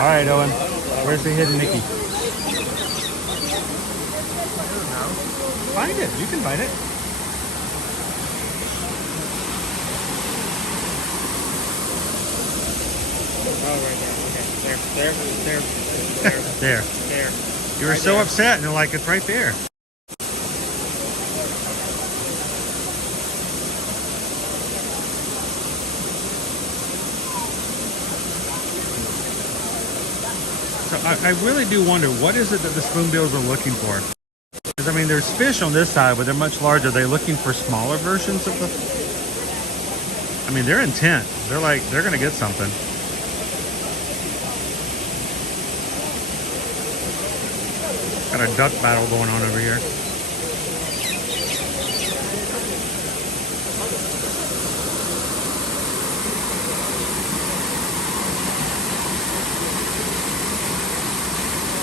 All right, Owen, where's the hidden Mickey? Find it. You can find it. Oh, right there. Okay. There. There. You were so upset, and you're like, it's right there. So I really do wonder, what is it that the spoonbills are looking for? Because, I mean, there's fish on this side, but they're much larger. Are they looking for smaller versions of the... I mean, they're intent. They're like, they're going to get something. Got a duck battle going on over here.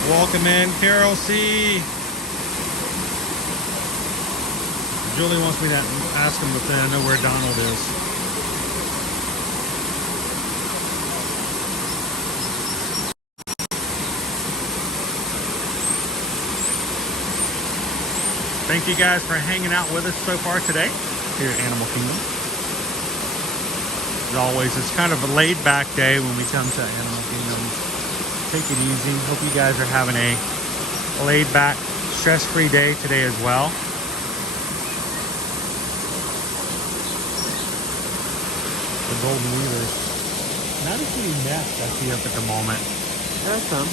Welcome in, Carol C. Julie wants me to ask him if I know where Donald is. Thank you guys for hanging out with us so far today here at Animal Kingdom. As always, it's kind of a laid-back day when we come to Animal Kingdom. Take it easy. Hope you guys are having a laid-back, stress-free day today as well. The golden weavers. Not as many nests I see up at the moment. There's some.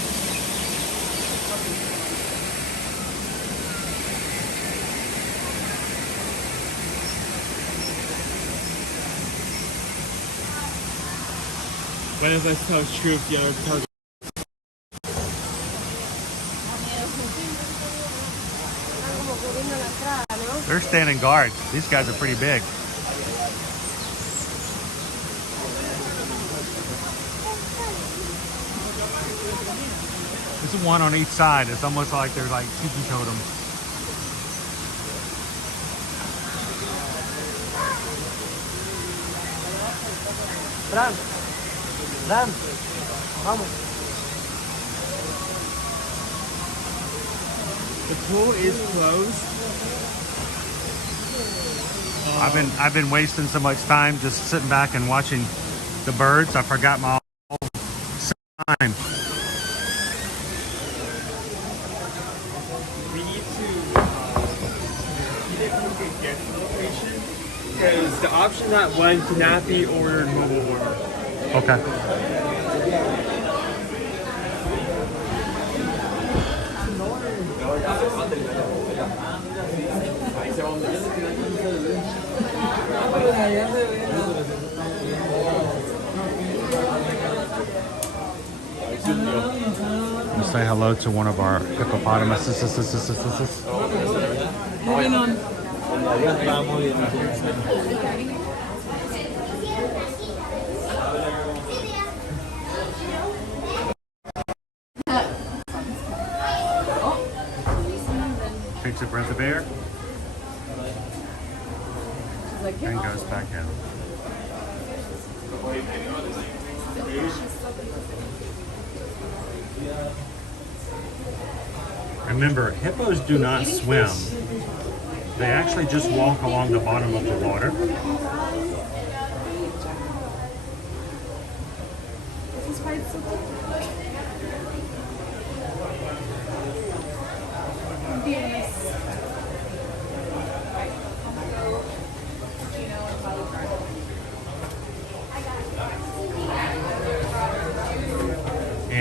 One of us tells truth, the other tells. They're standing guard. These guys are pretty big. There's one on each side. It's almost like they're like tiki totems. Ram, vamos. The pool is closed. I've been wasting so much time just sitting back and watching the birds. I forgot my time. We need to either look at guest location because the option that one cannot be ordered mobile order. Okay. We'll say hello to one of our hippopotamuses. Moving on. Takes a breath of air and goes back in. Remember, hippos do not swim. They actually just walk along the bottom of the water.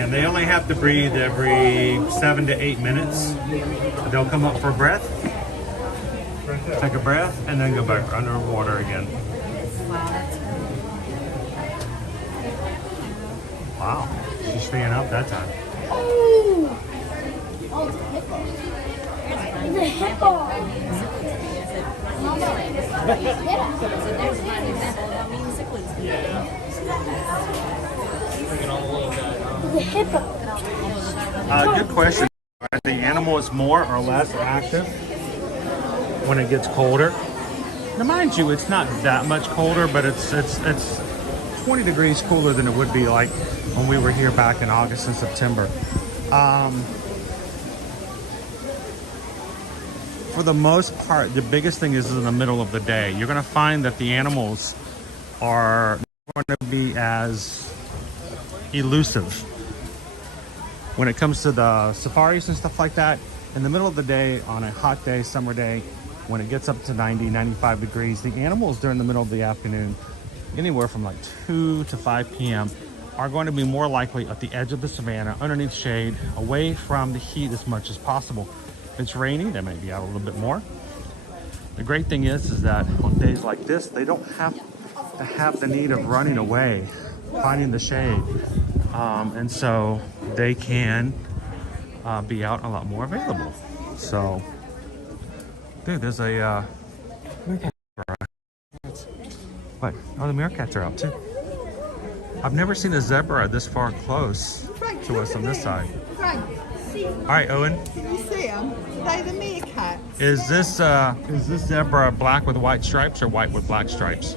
And they only have to breathe every 7 to 8 minutes. They'll come up for a breath, take a breath, and then go back underwater again. Wow, she's staying up that time. Oh, the hippo. The hippo. Good question. Are the animals more or less active when it gets colder? Now, mind you, it's not that much colder, but it's 20 degrees cooler than it would be like when we were here back in August and September. For the most part, the biggest thing is in the middle of the day. You're going to find that the animals are going to be as elusive. When it comes to the safaris and stuff like that, in the middle of the day, on a hot day, summer day, when it gets up to 90, 95 degrees, the animals during the middle of the afternoon, anywhere from like 2 to 5 p.m., are going to be more likely at the edge of the savanna, underneath shade, away from the heat as much as possible. If it's raining, they may be out a little bit more. The great thing is that on days like this, they don't have to have the need of running away, finding the shade. And so they can be out a lot more available. So, dude, there's a meerkat. What? Oh, the meerkats are out too. I've never seen a zebra this far close to us on this side. All right, Owen. Can you see them? They're the meerkats. Is this zebra black with white stripes or white with black stripes?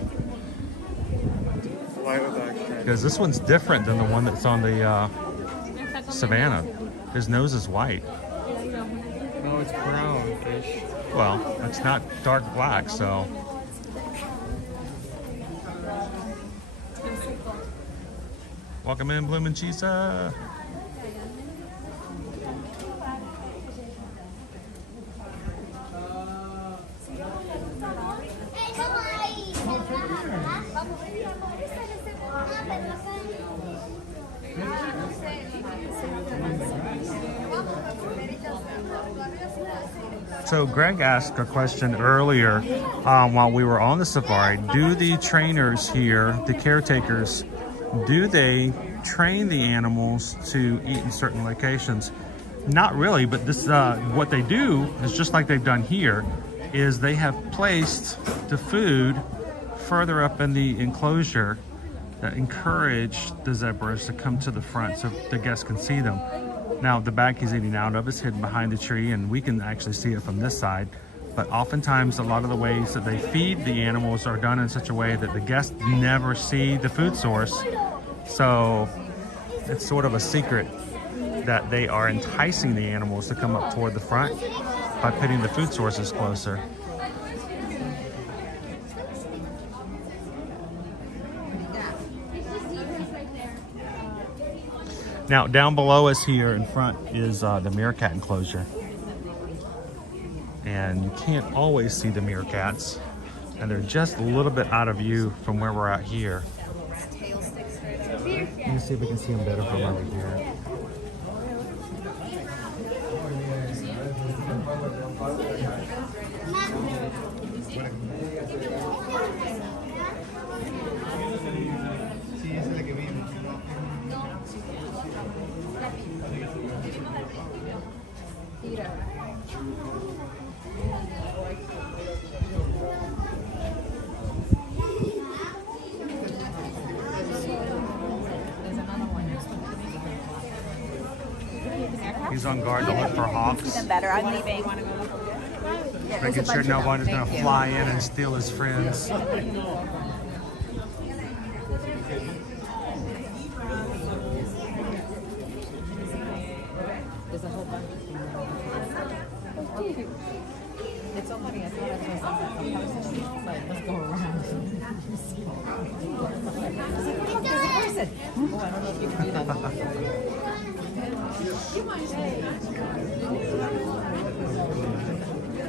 White with black stripes. Because this one's different than the one that's on the savannah. His nose is white. No, it's brown-ish. Well, it's not dark black, so. Welcome in, Bloomin' Cheesa. So Greg asked a question earlier while we were on the safari. Do the trainers here, the caretakers, do they train the animals to eat in certain locations? Not really, but this what they do is just like they've done here, is they have placed the food further up in the enclosure that encourage the zebras to come to the front so the guests can see them. Now, the bag he's eating out of is hidden behind the tree, and we can actually see it from this side. But oftentimes, a lot of the ways that they feed the animals are done in such a way that the guests never see the food source. So it's sort of a secret that they are enticing the animals to come up toward the front by putting the food sources closer. Now, down below us here in front is the meerkat enclosure. And you can't always see the meerkats. And they're just a little bit out of view from where we're at here. Let me see if we can see them better from over here. He's on guard to look for hawks. Better. I'm leaving. Making sure no one is going to fly in and steal his friends. There's a whole bunch. It's so funny. I thought I saw something from person. Like, let's go around. Look, there's a person. Oh, I don't know if you can do that.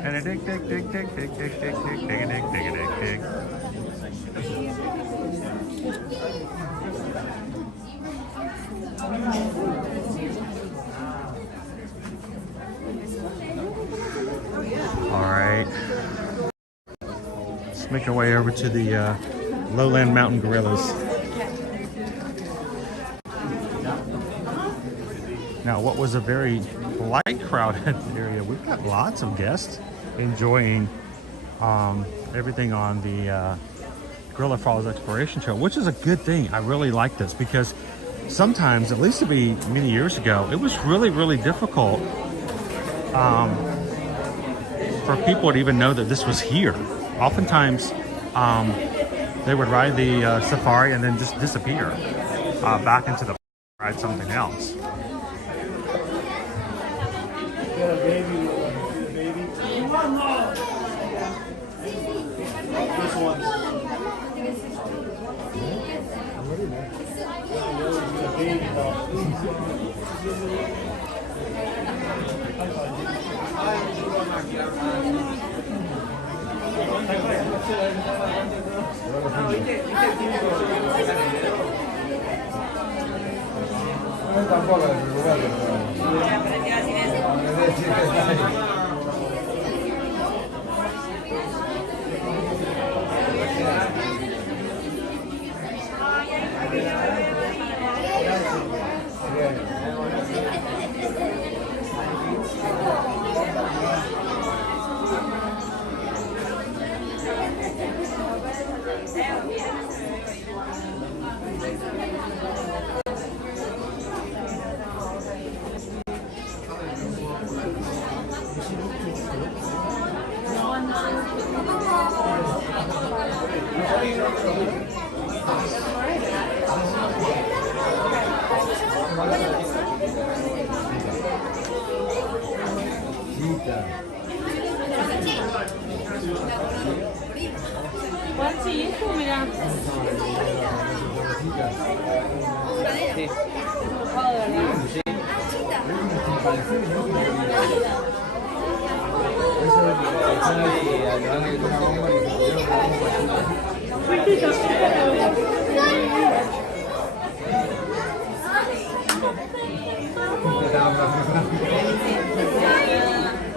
And a dig, dig, dig, dig, dig, dig, dig, dig, dig, dig, dig, dig, dig. Let's make our way over to the lowland mountain gorillas. Now, what was a very light crowded area, we've got lots of guests enjoying everything on the Gorilla Falls Exploration Trail, which is a good thing. I really like this because sometimes, at least to be many years ago, it was really, really difficult for people to even know that this was here. Oftentimes, they would ride the safari and then just disappear back into the ride something else.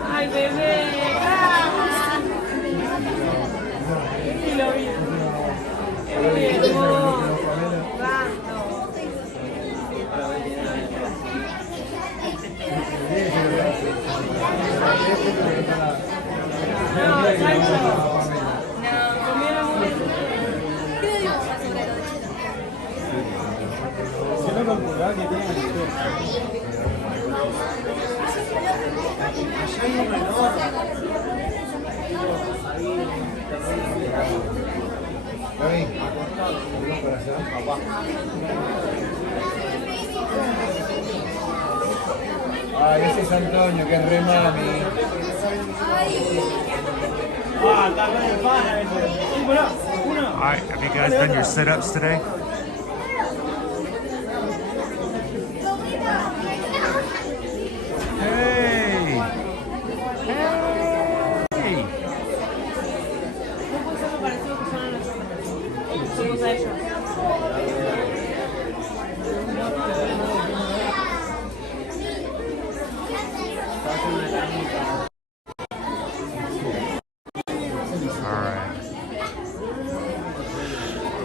Ay, bebé. Ay, ese es Antonio, que es re mami. Alright, have you guys done your sit-ups today? Hey! Hey!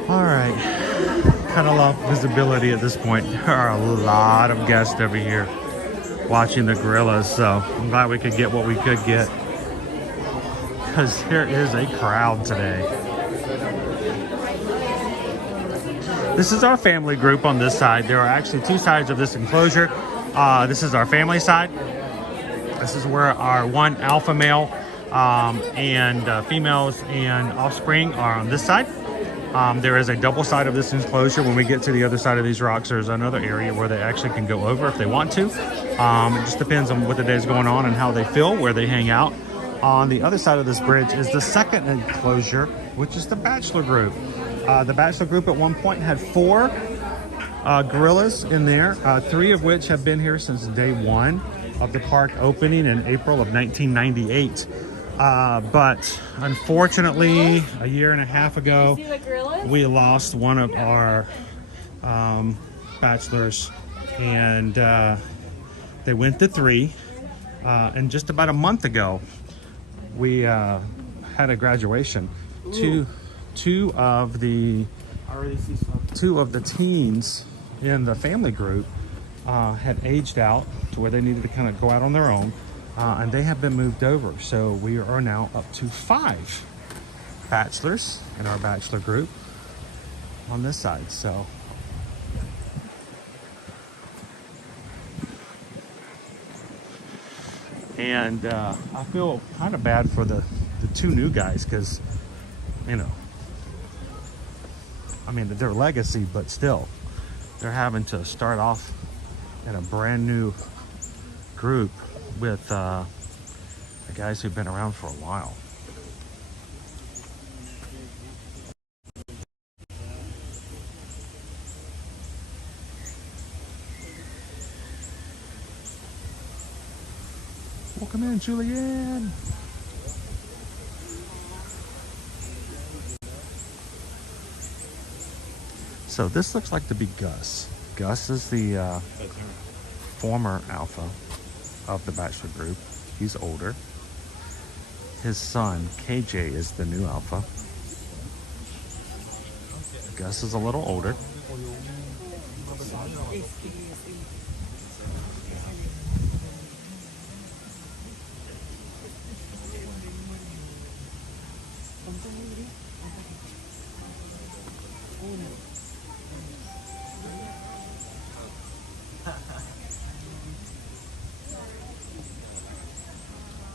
Alright, kind of lost visibility at this point. There are a lot of guests over here watching the gorillas, so I'm glad we could get what we could get, because there is a crowd today. This is our family group on this side. There are actually two sides of this enclosure. This is our family side. This is where our one alpha male and females and offspring are on this side. There is a double side of this enclosure. When we get to the other side of these rocks, there's another area where they actually can go over if they want to. It just depends on what the day is going on and how they feel, where they hang out. On the other side of this bridge is the second enclosure, which is the bachelor group. The bachelor group at one point had 4 gorillas in there, 3 of which have been here since day 1 of the park opening in April of 1998. But unfortunately, a year and a half ago, we lost one of our bachelors, and they went to 3. And just about a month ago, we had a graduation. two of the teens in the family group had aged out to where they needed to kind of go out on their own, and they have been moved over. So we are now up to 5 bachelors in our bachelor group on this side. So and I feel kind of bad for the 2 new guys, because, you know, I mean, they're legacy, but still they're having to start off in a brand new group with the guys who've been around for a while. Welcome in, Julianne. So this looks like to be Gus. Gus is the former alpha of the bachelor group. He's older. His son, KJ, is the new alpha. Gus is a little older.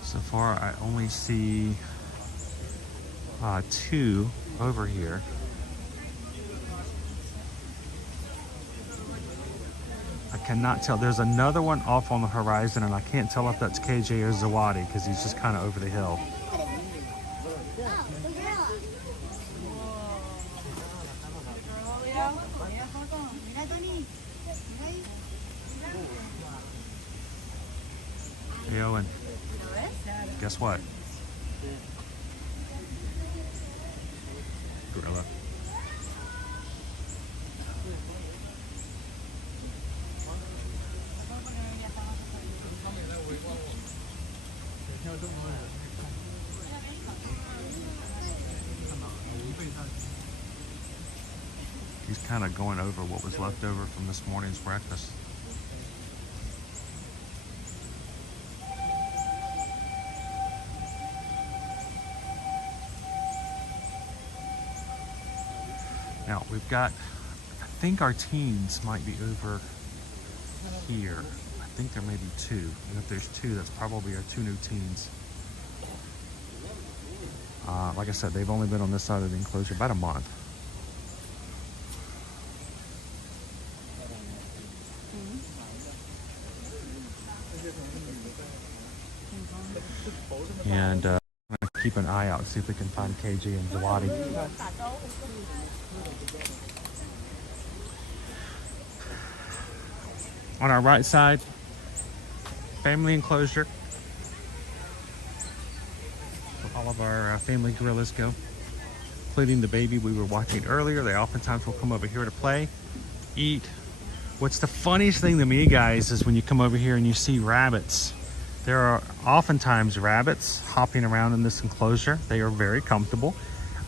So far, I only see 2 over here. I cannot tell. There's another one off on the horizon, and I can't tell if that's KJ or Zawadi, because he's just kind of over the hill. Hey, Owen. Guess what? Gorilla. He's kind of going over what was left over from this morning's breakfast. Now we've got, I think our teens might be over here. I think there may be 2. And if there's 2, that's probably our 2 new teens. Like I said, they've only been on this side of the enclosure about a month. And I'm gonna keep an eye out, see if we can find KJ and Zawadi. On our right side, family enclosure. Where all of our family gorillas go, including the baby we were watching earlier. They oftentimes will come over here to play, eat. What's the funniest thing to me, guys, is when you come over here and you see rabbits. There are oftentimes rabbits hopping around in this enclosure. They are very comfortable.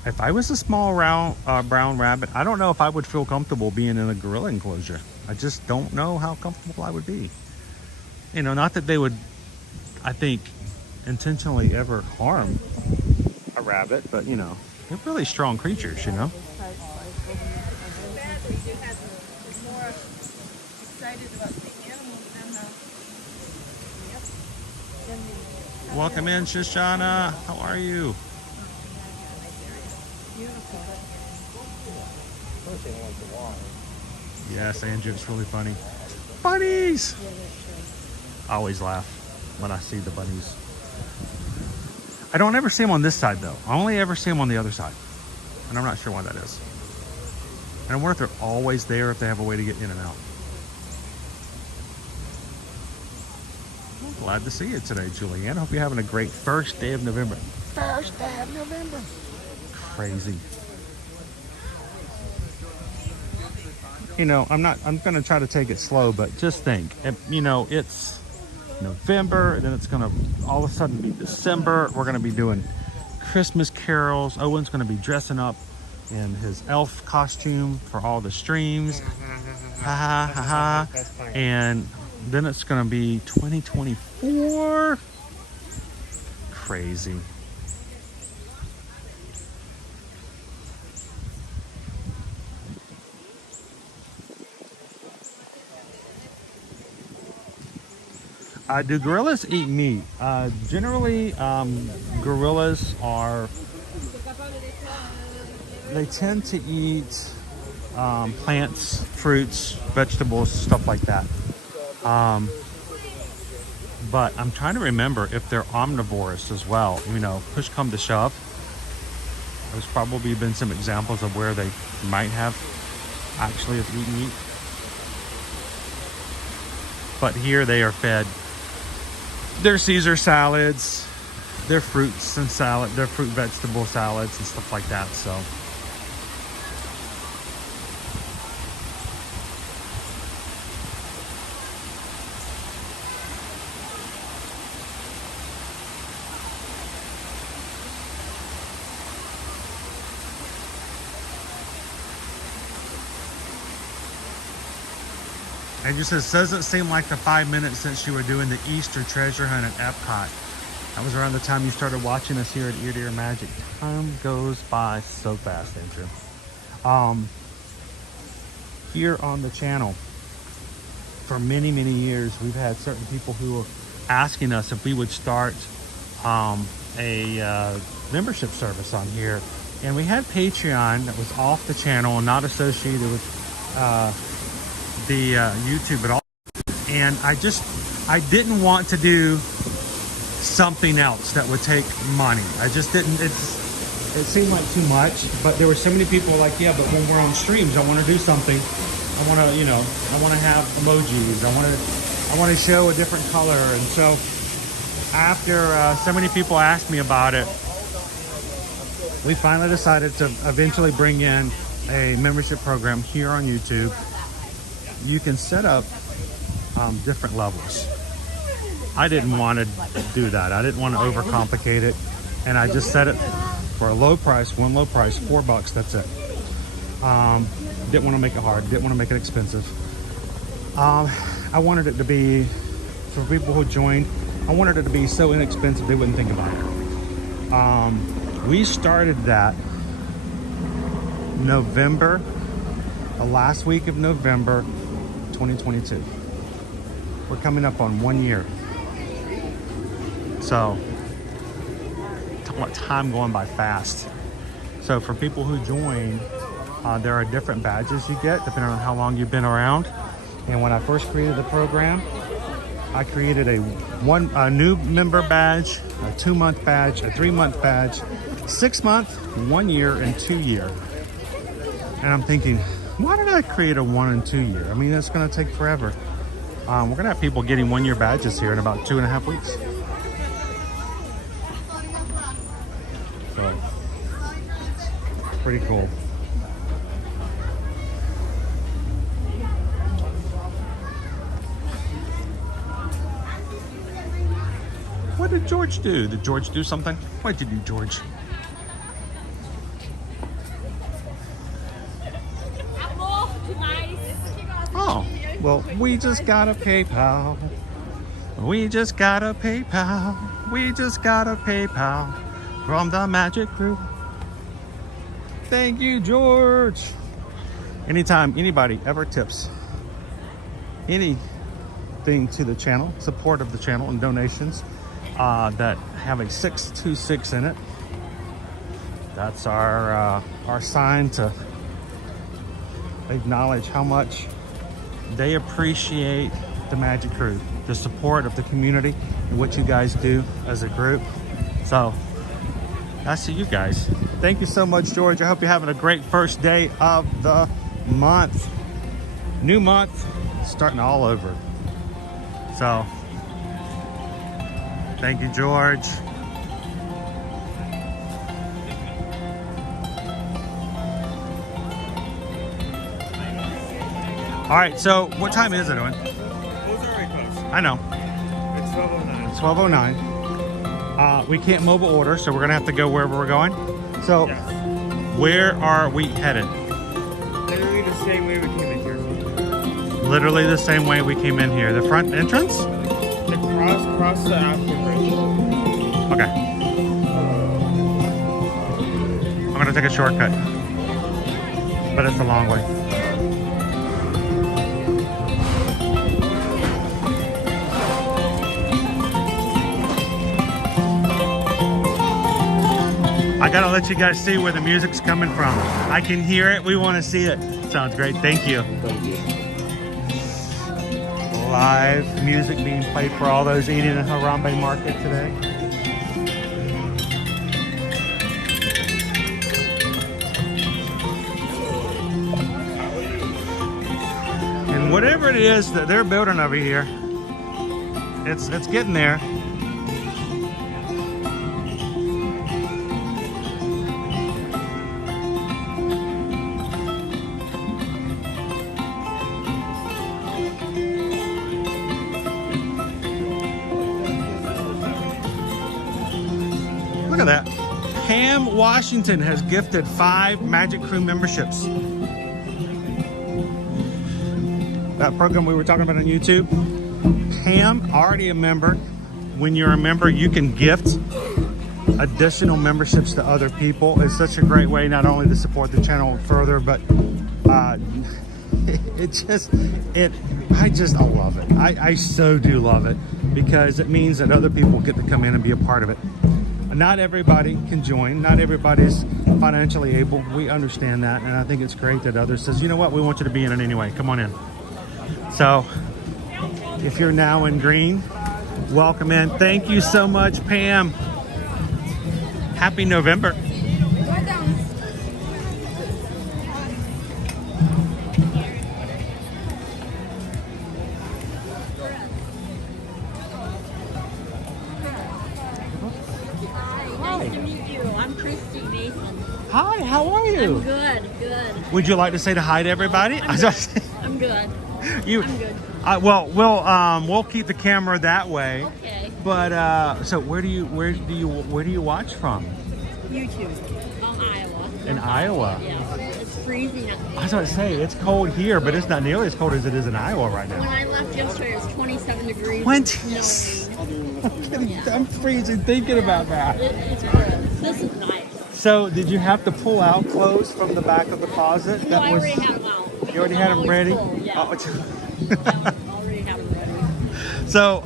If I was a small round brown rabbit, I don't know if I would feel comfortable being in a gorilla enclosure. I just don't know how comfortable I would be. You know, not that they would, I think, intentionally ever harm a rabbit, but you know, they're really strong creatures, you know. Welcome in, Shoshana. How are you? Yes, Andrew, it's really funny. Bunnies! I always laugh when I see the bunnies. I don't ever see them on this side, though. I only ever see them on the other side. And I'm not sure why that is. And I wonder if they're always there, if they have a way to get in and out. Glad to see you today, Julianne. Hope you're having a great first day of November. First day of November. Crazy. You know, I'm going to try to take it slow, but just think, you know, it's November, and then it's going to all of a sudden be December. We're going to be doing Christmas carols. Owen's going to be dressing up in his elf costume for all the streams. Ha ha ha ha. And then it's going to be 2024. Crazy. Do gorillas eat meat? Generally, gorillas they tend to eat plants, fruits, vegetables, stuff like that. But I'm trying to remember if they're omnivores as well. You know, push come to shove. There's probably been some examples of where they might have actually eaten meat. But here they are fed their Caesar salads, their fruits and salad, their fruit vegetable salads and stuff like that. So it just doesn't seem like the 5 minutes since you were doing the Easter treasure hunt at Epcot. That was around the time you started watching us here at Ear to Ear Magic. Time goes by so fast, Andrew. Here on the channel, for many, many years, we've had certain people who were asking us if we would start a membership service on here. And we had Patreon that was off the channel and not associated with the YouTube at all, and I didn't want to do something else that would take money. I just didn't. It seemed like too much, but there were so many people like, yeah, but when we're on streams, I want to do something. I want to, you know, I want to have emojis. I want to show a different color. And so after so many people asked me about it, we finally decided to eventually bring in a membership program here on YouTube. You can set up different levels. I didn't want to do that. I didn't want to overcomplicate it. And I just set it for a low price, one low price, $4, that's it. Didn't want to make it hard, didn't want to make it expensive. I wanted it to be, for people who joined, I wanted it to be so inexpensive they wouldn't think about it. We started that November, the last week of November 2022. We're coming up on 1 year. So, talk about time going by fast. So for people who join, there are different badges you get depending on how long you've been around. And when I first created the program, I created a new member badge, a 2-month badge, a 3-month badge, 6-month, 1 year, and 2 year. And I'm thinking, why did I create a 1 and 2 year? I mean, it's going to take forever. We're going to have people getting 1 year badges here in about 2.5 weeks. So, pretty cool. What did George do? Did George do something? What did you do, George? Oh, well, we just got a PayPal. We just got a PayPal. We just got a PayPal from the Magic Crew. Thank you, George. Anytime anybody ever tips anything to the channel, support of the channel and donations that have a 626 in it, that's our sign to acknowledge how much they appreciate the Magic Crew, the support of the community, and what you guys do as a group. So that's to you guys. Thank you so much, George. I hope you're having a great first day of the month. New month, starting all over. So thank you, George. All right, so what time is it, Owen? Those are already close. I know. It's 12:09. It's 12:09. We can't mobile order, so we're gonna have to go wherever we're going. So, where are we headed? Literally the same way we came in here. Literally the same way we came in here. The front entrance? Cross the African Bridge. Okay. I'm gonna take a shortcut, but it's a long way. I gotta let you guys see where the music's coming from. I can hear it. We want to see it. Sounds great. Thank you. Live music being played for all those eating at Harambe Market today. And whatever it is that they're building over here, it's getting there. Look at that. Pam Washington has gifted 5 Magic Crew memberships. That program we were talking about on YouTube. Pam, already a member. When you're a member, you can gift additional memberships to other people. It's such a great way not only to support the channel further, but I love it. I so do love it, because it means that other people get to come in and be a part of it. Not everybody can join. Not everybody's financially able. We understand that, and I think it's great that others says, you know what, we want you to be in it anyway. Come on in. So, if you're now in green, welcome in. Thank you so much, Pam. Happy November. Hi, how are you? I'm good, good. Would you like to say hi to everybody? I'm good. I'm good. I'm good. Well, we'll keep the camera that way. Okay. But so where do you watch from? YouTube. Iowa. In Iowa. Yeah. It's freezing. I was going to say it's cold here, but it's not nearly as cold as it is in Iowa right now. When I left yesterday, it was 27 degrees. I'm freezing thinking about that. It's good. This is nice. So, did you have to pull out clothes from the back of the closet? No, I already had them out. You already had them ready? Full, yeah. Oh, Already had them ready. so,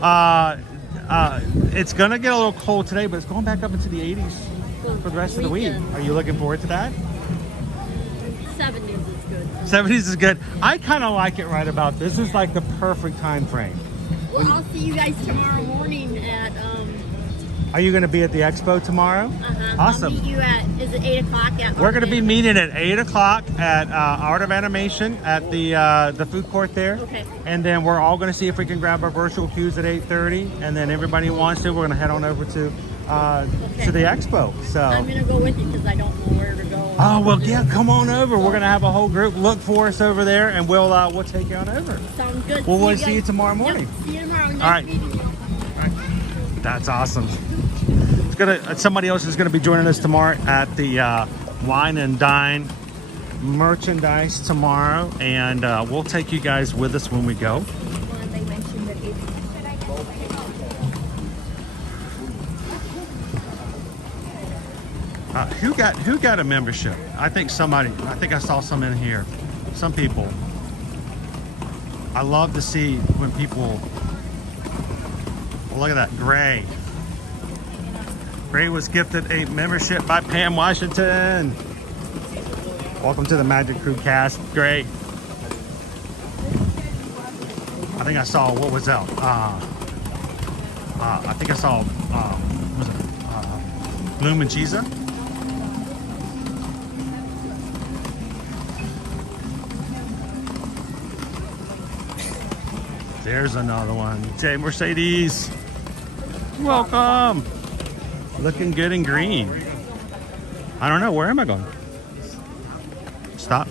it's going to get a little cold today, but it's going back up into the 80s for the rest of the week. Are you looking forward to that? 70s is good. 70s is good. I kind of like it right about this. This is like the perfect time frame. Well, I'll see you guys tomorrow morning at... Are you going to be at the expo tomorrow? Awesome. I'll meet you at, is it 8 o'clock? We're going to be meeting at 8 o'clock at Art of Animation at the food court there. Okay. And then we're all going to see if we can grab our virtual queues at 8:30. And then everybody who wants to, we're going to head on over to the expo. So I'm going to go with you because I don't know where to go. Oh, well, yeah, come on over. We're going to have a whole group look for us over there, and we'll take you on over. Sounds good. Well, we'll see you tomorrow morning. Yep. See you tomorrow. Nice all right. meeting you. That's awesome. Somebody else is going to be joining us tomorrow at the Wine and Dine merchandise tomorrow, and we'll take you guys with us when we go. Who got a membership? I think I saw some in here. Some people. I love to see when people. Look at that, Gray. Gray was gifted a membership by Pam Washington. Welcome to the Magic Crew cast, Gray. I think I saw, what was that? I think I saw, was it Bloom and Cheesa? There's another one. Jay Mercedes. Welcome. Looking good in green. I don't know. Where am I going? Stop.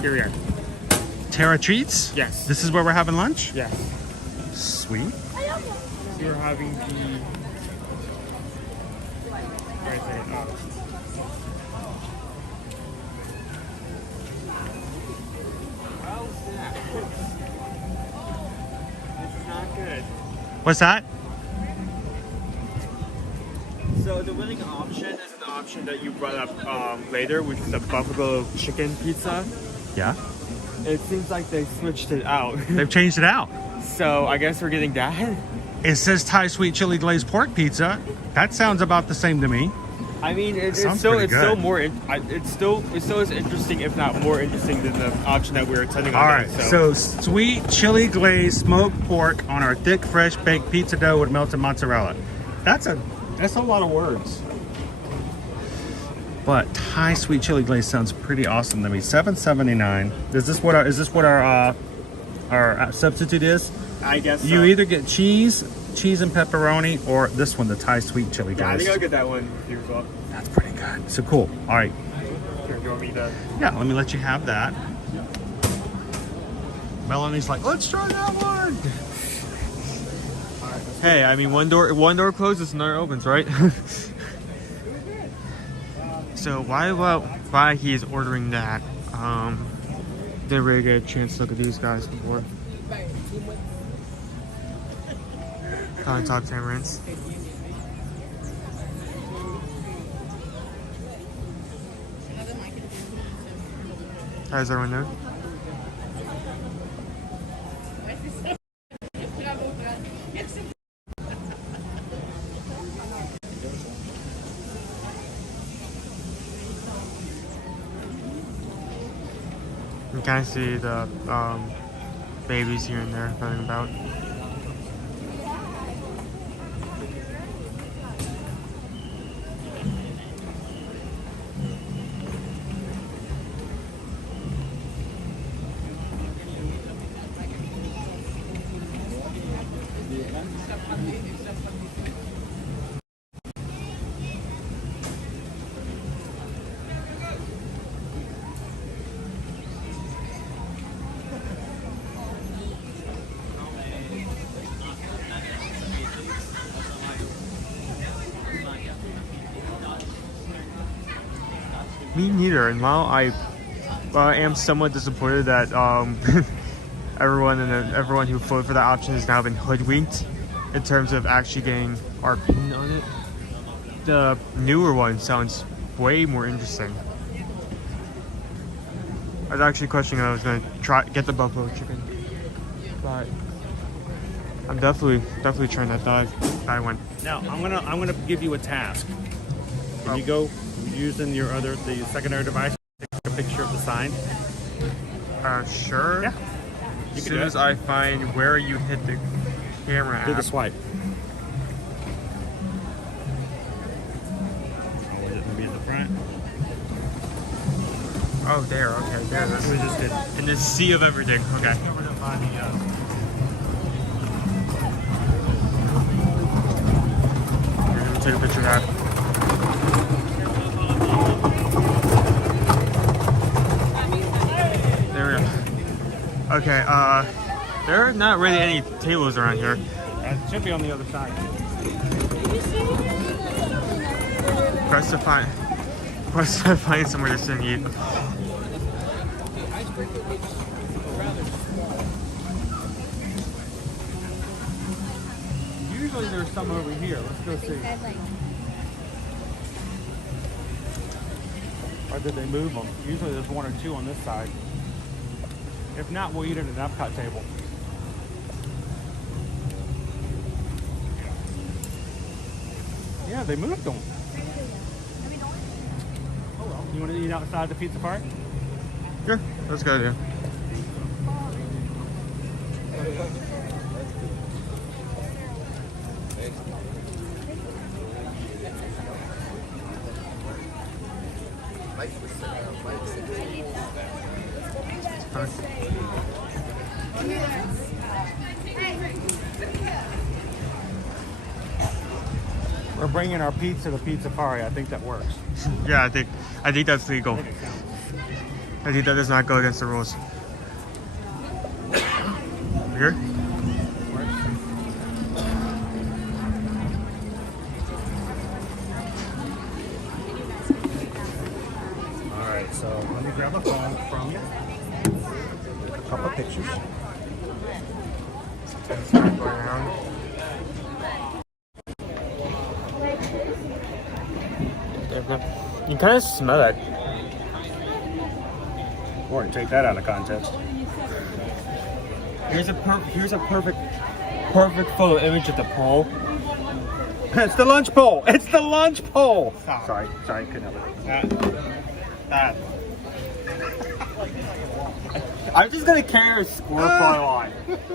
Here we are. Terra Treats? Yes. This is where we're having lunch? Yes. Sweet. We're having the. Where is it? Oh. This is not good. What's that? So the winning option is an option that you brought up later, which is the buffalo chicken pizza. Yeah. It seems like they switched it out. They've changed it out. So I guess we're getting that. It says Thai sweet chili glazed pork pizza. That sounds about the same to me. I mean, it's still as interesting, if not more interesting, than the option that we were intending on. All right, so sweet chili glazed smoked pork on our thick, fresh baked pizza dough with melted mozzarella. That's a lot of words. But Thai sweet chili glaze sounds pretty awesome to me. $7.79. Is this what our substitute is? I guess you either get cheese and pepperoni, or this one, the Thai sweet chili glaze. Yeah, I think I'll get that one too. Well. That's pretty good. So cool. All right. Here, do you want me to? Yeah, let me let you have that. Melanie's like, let's try that one. Hey, I mean, one door closes, another opens, right? So why he's ordering that? Didn't really get a chance to look at these guys before. Top tamarins. How's everyone doing? You can see the babies here and there running about. Me neither. And while I am somewhat disappointed that everyone who voted for that option has now been hoodwinked in terms of actually getting our opinion on it, the newer one sounds way more interesting. I was actually questioning if I was going to get the buffalo chicken, but I'm definitely trying that Thai one. Now I'm gonna give you a task. Can you go using the secondary device, take a picture of the sign? Sure. Yeah. As soon as I find where you hit the camera Do app. the swipe. Be at the front. Oh, there. Okay, there. That's We just did. in the sea of everything. Okay. Here, let me take a picture of that. There we go. Okay, there are not really any tables around here. It should be on the other side. Press to find somewhere to sit and eat. Usually there's some over here. Let's go see. Or did they move them? Usually there's one or two on this side. If not, we'll eat at an Epcot table. Yeah, they moved them. Oh well. You want to eat outside the pizza park? Sure, let's go there. We're bringing our pizza to Pizza Party. I think that works. Yeah, I think that's legal. I think that does not go against the rules. Here? pictures. You kind of smell it. Or take that out of context. Here's a perfect photo image of the pole. It's the lunch pole. It's the lunch pole. Sorry, couldn't help it. I'm just gonna carry a squirt bottle on.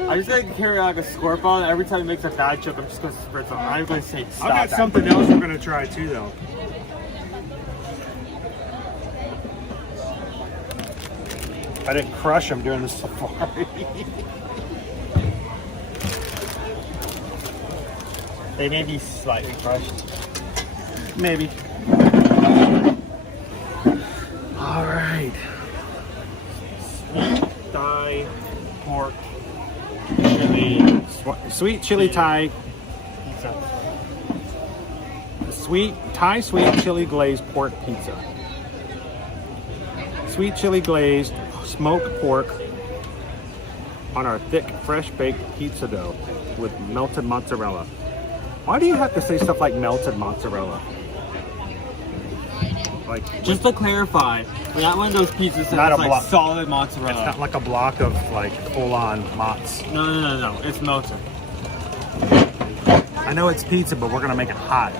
I'm just gonna carry like a squirt bottle. Every time it makes a bad joke, I'm just gonna spritz on. I'm gonna say stop. I've got something else we're gonna try too, though. I didn't crush them during the safari. They may be slightly crushed. Maybe. All right. Thigh, pork, chili, sweet chili Thai. pizza. Sweet chili glazed pork pizza. Sweet chili glazed smoked pork on our thick, fresh baked pizza dough with melted mozzarella. Why do you have to say stuff like melted mozzarella? Like, just to clarify, we're not one of those pizzas that's like solid mozzarella. It's not like a block of like full-on mozz. No. It's melted. I know it's pizza, but we're gonna make it hot.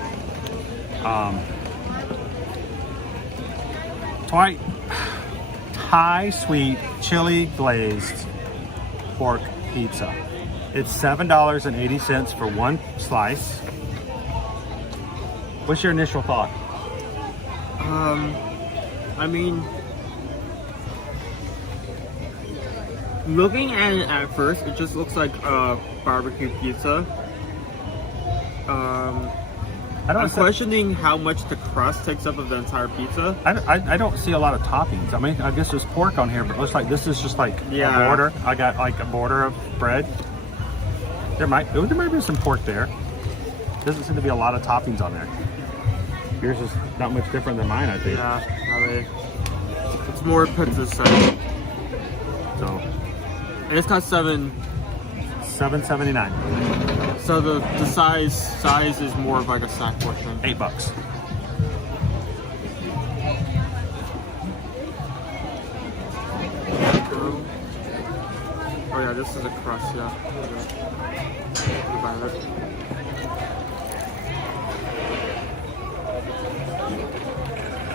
Thai sweet chili glazed pork pizza. It's $7.80 for one slice. What's your initial thought? I mean, looking at it at first, it just looks like a barbecue pizza. I'm questioning how much the crust takes up of the entire pizza. I don't see a lot of toppings. I mean, I guess there's pork on here, but it looks like this is just like a border. I got like a border of bread. There might be some pork there. Doesn't seem to be a lot of toppings on there. Yours is not much different than mine, I think. Yeah, probably. It's more pizza style. So, and it's cost $7.79. So the size is more of like a snack portion. $8. Oh yeah, this is a crust, yeah.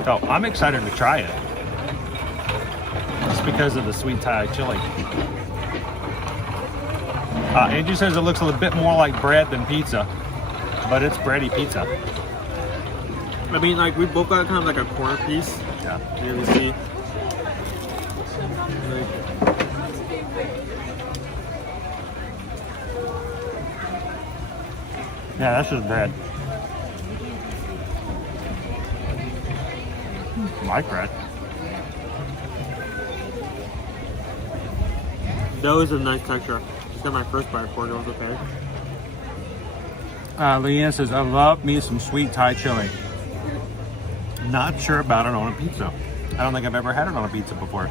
Oh, I'm excited to try it. Just because of the sweet Thai chili. Andrew says it looks a little bit more like bread than pizza, but it's bready pizza. I mean, like, we both got kind of like a corner piece. Yeah. Here we see. Yeah, that's just bread. I like bread. That was a nice texture. Just got my first bite for it, it was okay. Leanne says, I love me some sweet Thai chili. Not sure about it on a pizza. I don't think I've ever had it on a pizza before.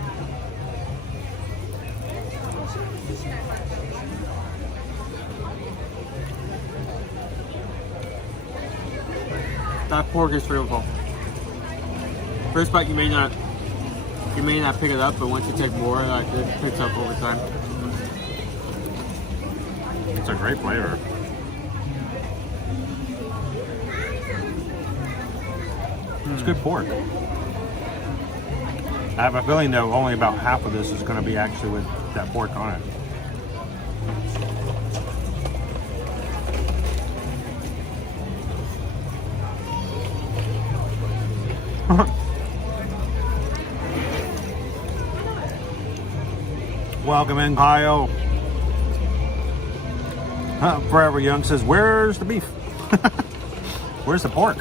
That pork is flavorful. First bite you may not pick it up, but once you take more, like, it picks up over time. It's a great flavor. It's good pork. I have a feeling though only about half of this is going to be actually with that pork on it. Welcome in, Kyle. Forever Young says, where's the beef? Where's the pork?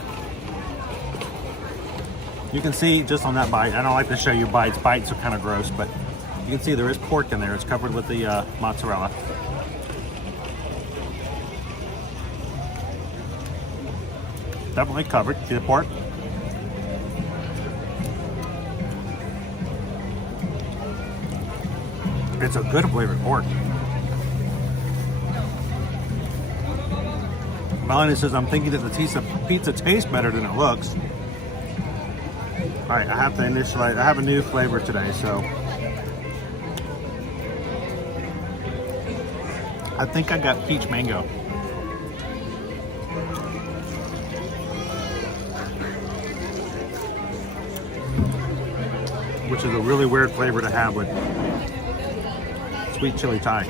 You can see just on that bite, I don't like to show you bites. Bites are kind of gross, but you can see there is pork in there. It's covered with the mozzarella. Definitely covered. See the pork? It's a good flavored pork. Melanie says, I'm thinking that the pizza tastes better than it looks. All right, I have to initialize. I have a new flavor today, so I think I got peach mango. Which is a really weird flavor to have with sweet chili Thai.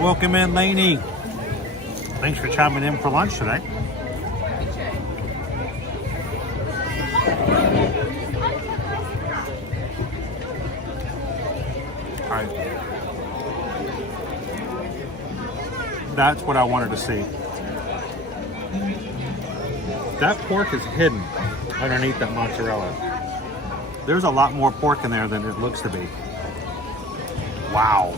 Welcome in, Lainey. Thanks for chiming in for lunch today. All right. That's what I wanted to see. That pork is hidden underneath that mozzarella. There's a lot more pork in there than it looks to be. Wow.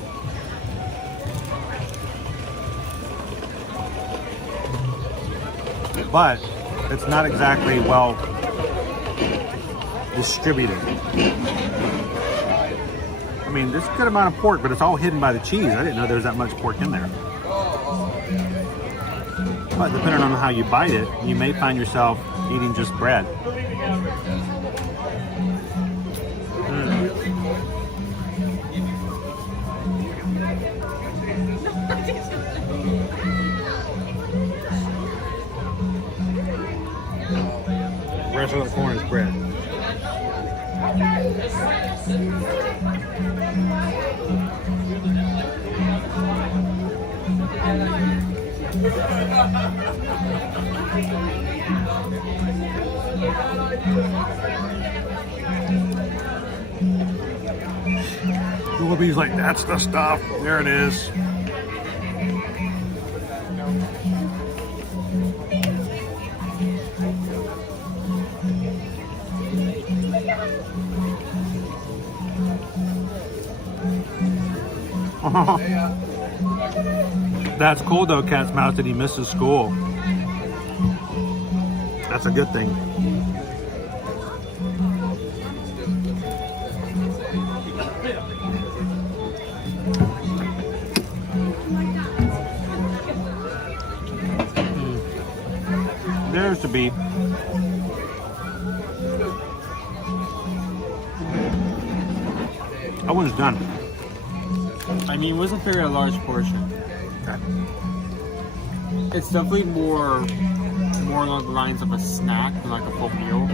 But it's not exactly well distributed. I mean, there's a good amount of pork, but it's all hidden by the cheese. I didn't know there was that much pork in there. But depending on how you bite it, you may find yourself eating just bread. The rest of the corn is bread. Willoughby's like, that's the stuff. There it is. That's cool though, Cat's Mouse, that he misses school. That's a good thing. There's the beef. That one's done. I mean, it was a very large portion. Okay. It's definitely more along the lines of a snack than like a full meal.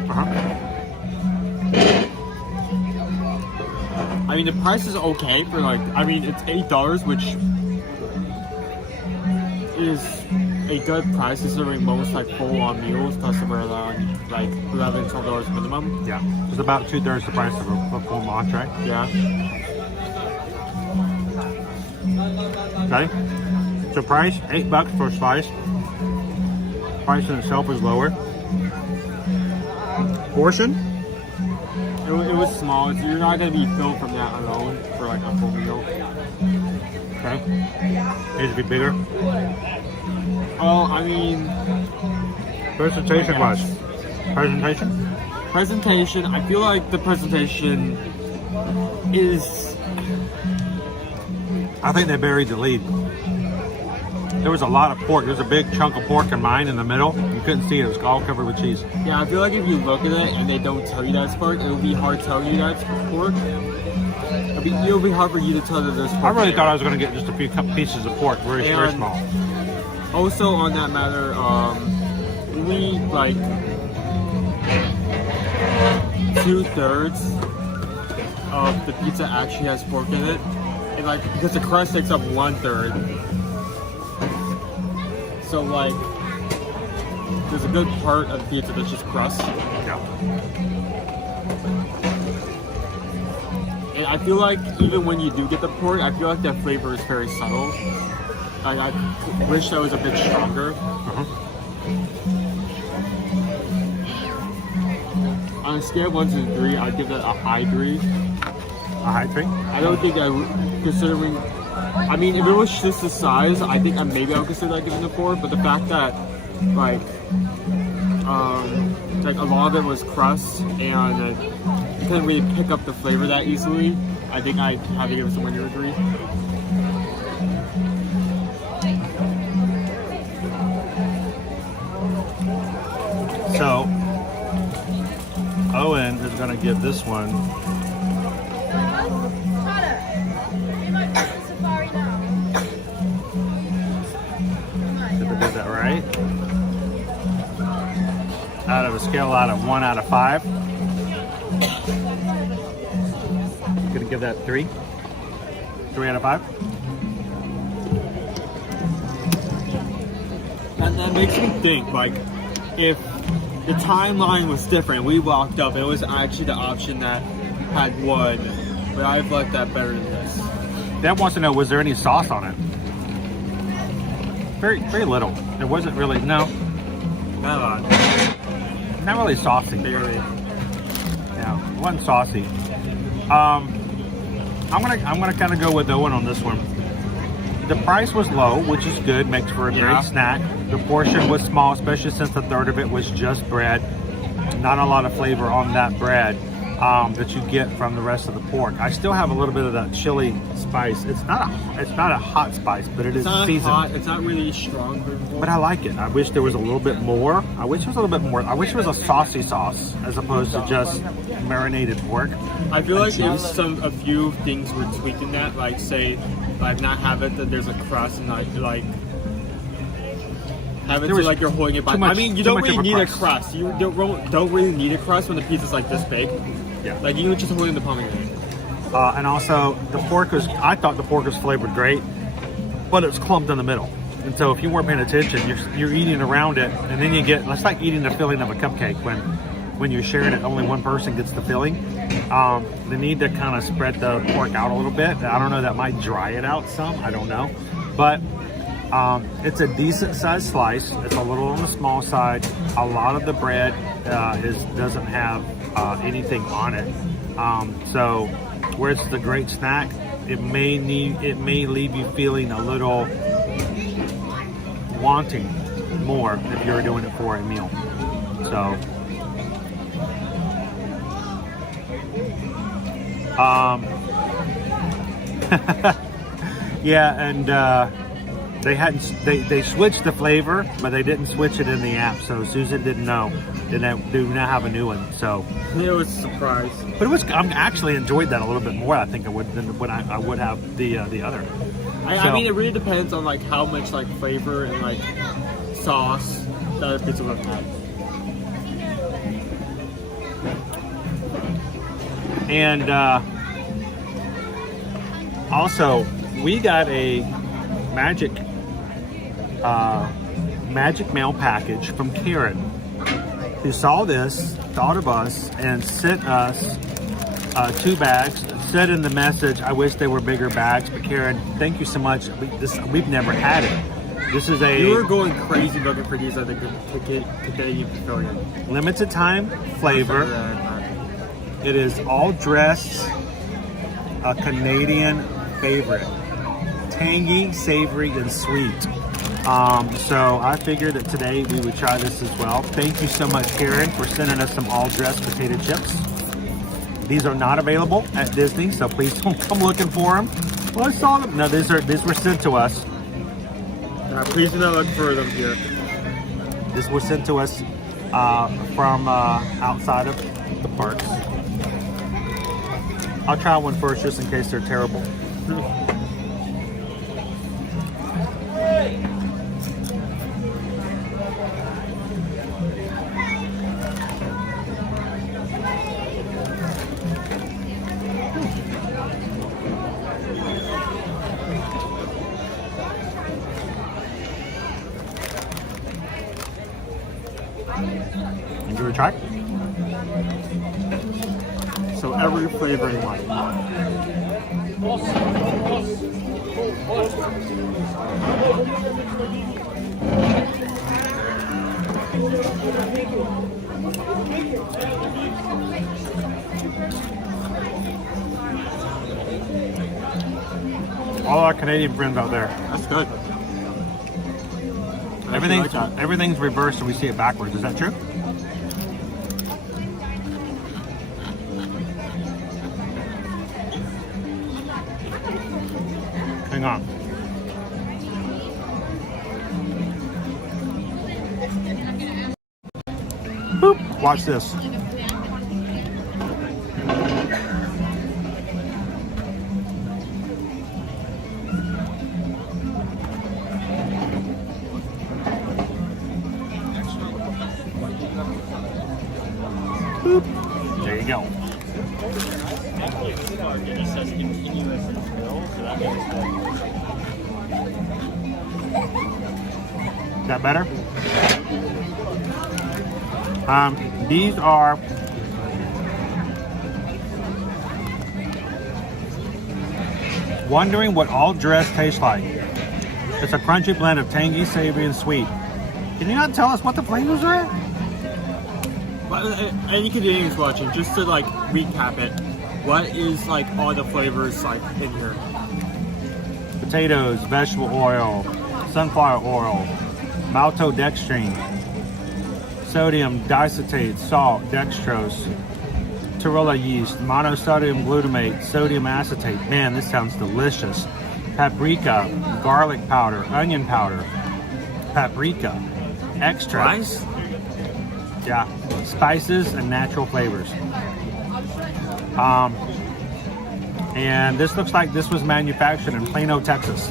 I mean, the price is okay for like, I mean, it's $8, which is a good price considering most like full-on meals cost somewhere around like $11, $12 minimum. Yeah, it's about 2/3 the price of a full entree. Yeah. Okay. So price, $8 for a slice. Price in itself is lower. Portion? It was small, so you're not going to be filled from that alone for like a full meal. Okay. Needs to be bigger. Oh, I mean... Presentation-wise. Presentation? Presentation, I feel like the presentation is... I think they buried the lead. There was a lot of pork. There's a big chunk of pork in mine in the middle. You couldn't see it. It was all covered with cheese. Yeah, I feel like if you look at it and they don't tell you that's pork, it would be hard to tell you that's pork. It'll be hard for you to tell that there's pork. I really thought I was going to get just a few pieces of pork, very small. Also, on that matter, we like 2/3 of the pizza actually has pork in it, and like because the crust takes up 1/3. So like, there's a good part of the pizza that's just crust. Yeah. And I feel like even when you do get the pork, I feel like that flavor is very subtle. I wish that was a bit stronger. On a scale of 1 to 3, I'd give that a high 3. A high 3? I don't think considering... I mean, if it was just the size, I think maybe I would consider that giving a 4, but the fact that like a lot of it was crust, and you couldn't really pick up the flavor that easily. I think I have to give it somewhere near a 3. So, Owen is going to give this one. Did I do that right? Out of a scale out of 1 out of 5. Gonna give that 3. 3 out of 5. And that makes me think, like, if the timeline was different, we walked up, it was actually the option that had won, but I liked that better than this. Dad wants to know, was there any sauce on it? Very, very little. There wasn't really, no. Not a lot. Not really saucy. Barely. Yeah, it wasn't saucy. I'm gonna kind of go with Owen on this one. The price was low, which is good, makes for a great snack. The portion was small, especially since a third of it was just bread. Not a lot of flavor on that bread that you get from the rest of the pork. I still have a little bit of that chili spice. It's not a hot spice, but it is seasoned. Hot. It's not really strong. But I like it. I wish there was a little bit more. I wish it was a little bit more. I wish it was a saucy sauce as opposed to just marinated pork. I feel like if a few things were tweaked in that, like say, like not have it that there's a crust and like have it so like you're holding it by. I mean, you don't really need a crust. You don't really need a crust when the pizza's like this big. Yeah. Like you can just hold it in the palm of your hand. And also the pork I thought the pork was flavored great, but it's clumped in the middle. And so if you weren't paying attention, you're eating around it, and then you get, it's like eating the filling of a cupcake when you're sharing it, only one person gets the filling. They need to kind of spread the pork out a little bit. I don't know, that might dry it out some, I don't know. But it's a decent sized slice. It's a little on the small side. A lot of the bread doesn't have anything on it. So where it's the great snack, it may leave you feeling a little wanting more if you're doing it for a meal. So yeah, and they switched the flavor, but they didn't switch it in the app, so Susan didn't know. Do now have a new one, so it was a surprise. But it was, I actually enjoyed that a little bit more, I think I would, than when I would have the other. I mean, it really depends on like how much like flavor and like sauce the other pizza would have had. And also, we got a magic mail package from Karen, who saw this, thought of us, and sent us 2 bags. Said in the message, I wish they were bigger bags, but Karen, thank you so much. We've never had it. This is You were going crazy looking for these at the Canadian Pavilion. Limited time flavor. It is all dressed a Canadian favorite. Tangy, savory, and sweet. So I figured that today we would try this as well. Thank you so much, Karen, for sending us some all-dressed potato chips. These are not available at Disney, so please don't come looking for them. Well, I saw them. No, these were sent to us. Please do not look for them here. These were sent to us from outside of the parks. I'll try one first just in case they're terrible. You give it a try? So every flavor you want. All our Canadian friends out there. That's good. Everything's reversed, so we see it backwards. Is that true? Hang on. Boop. Watch this. Boop. There you go. Is that better? These are wondering what all dress tastes like. It's a crunchy blend of tangy, savory, and sweet. Can you not tell us what the flavors are? Any Canadians watching, just to like recap it, what is like all the flavors like in here? Potatoes, vegetable oil, sunflower oil, maltodextrin, sodium diacetate, salt, dextrose, Torilla yeast, monosodium glutamate, sodium acetate. Man, this sounds delicious. Paprika, garlic powder, onion powder, paprika, extracts. Yeah, spices and natural flavors. And this looks like this was manufactured in Plano, Texas.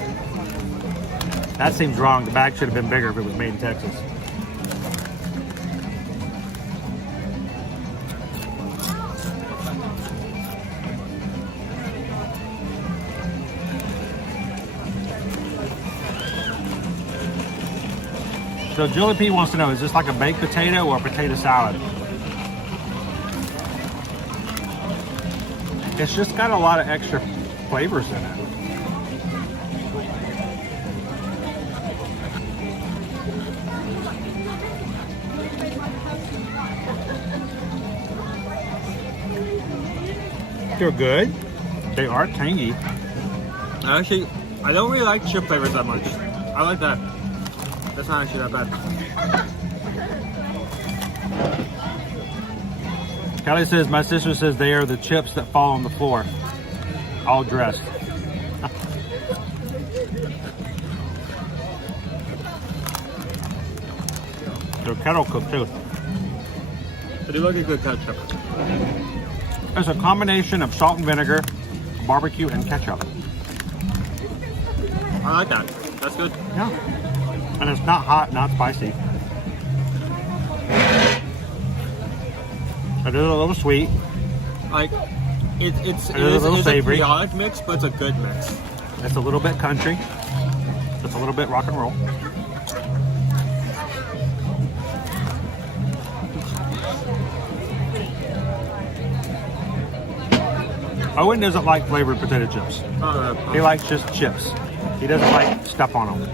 That seems wrong. The bag should have been bigger if it was made in Texas. So Julie P wants to know, is this like a baked potato or a potato salad? It's just got a lot of extra flavors in it. They're good. They are tangy. Actually, I don't really like chip flavors that much. I like that. That's not actually that bad. Kelly says, my sister says they are the chips that fall on the floor. All dressed. They're kettle cooked too. They do look like a good ketchup. It's a combination of salt and vinegar, barbecue, and ketchup. I like that. That's good. Yeah. And it's not hot, not spicy. It is a little sweet. Like, it's a little savory. A chaotic mix, but it's a good mix. It's a little bit country. It's a little bit rock and roll. Owen doesn't like flavored potato chips. He likes just chips. He doesn't like stuff on them.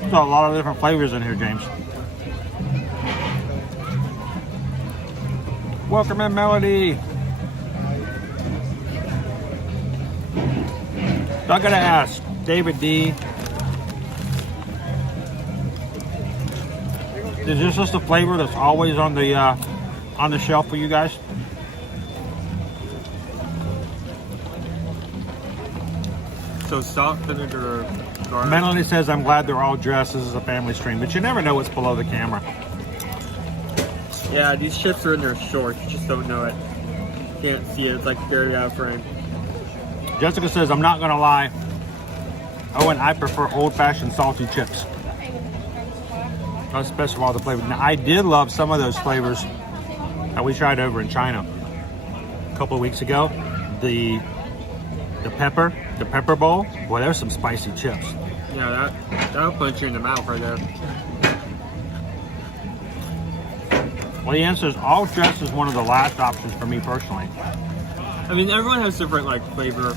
There's a lot of different flavors in here, James. Welcome in, Melody. So I gotta ask, David D. Is this just a flavor that's always on the shelf for you guys? So salt, vinegar, garlic. Melanie says, I'm glad they're all dressed. This is a family stream, but you never know what's below the camera. Yeah, these chips are in their shorts. You just don't know it. You can't see it. It's like very out of frame. Jessica says, I'm not gonna lie. Owen, I prefer old-fashioned salty chips. Especially all the flavors. Now, I did love some of those flavors that we tried over in China a couple of weeks ago. The pepper bowl. Boy, there's some spicy chips. Yeah, that'll punch you in the mouth right there. Well, the answer is all dressed is one of the last options for me personally. I mean, everyone has different like flavor.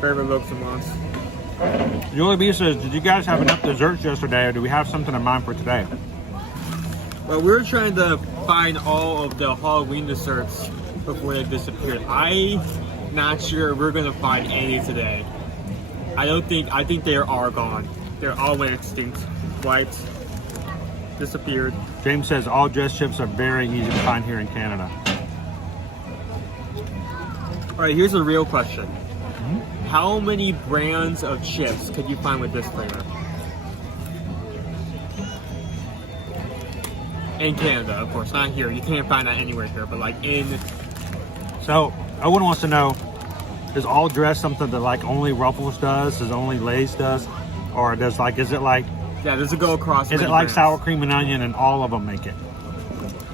Favorite looks and wants. Julie B says, did you guys have enough desserts yesterday, or do we have something in mind for today? Well, we were trying to find all of the Halloween desserts before they disappeared. I'm not sure we're gonna find any today. I think they are gone. They're all went extinct, wiped, disappeared. James says all dress chips are very easy to find here in Canada. All right, here's a real question. How many brands of chips could you find with this flavor? In Canada, of course, not here. You can't find that anywhere here, but like in... So, Owen wants to know, is all dress something that like only Ruffles does, is only Lay's does? Or does like, is it like... Yeah, does it go across Is it like sour cream and onion and all of them make it?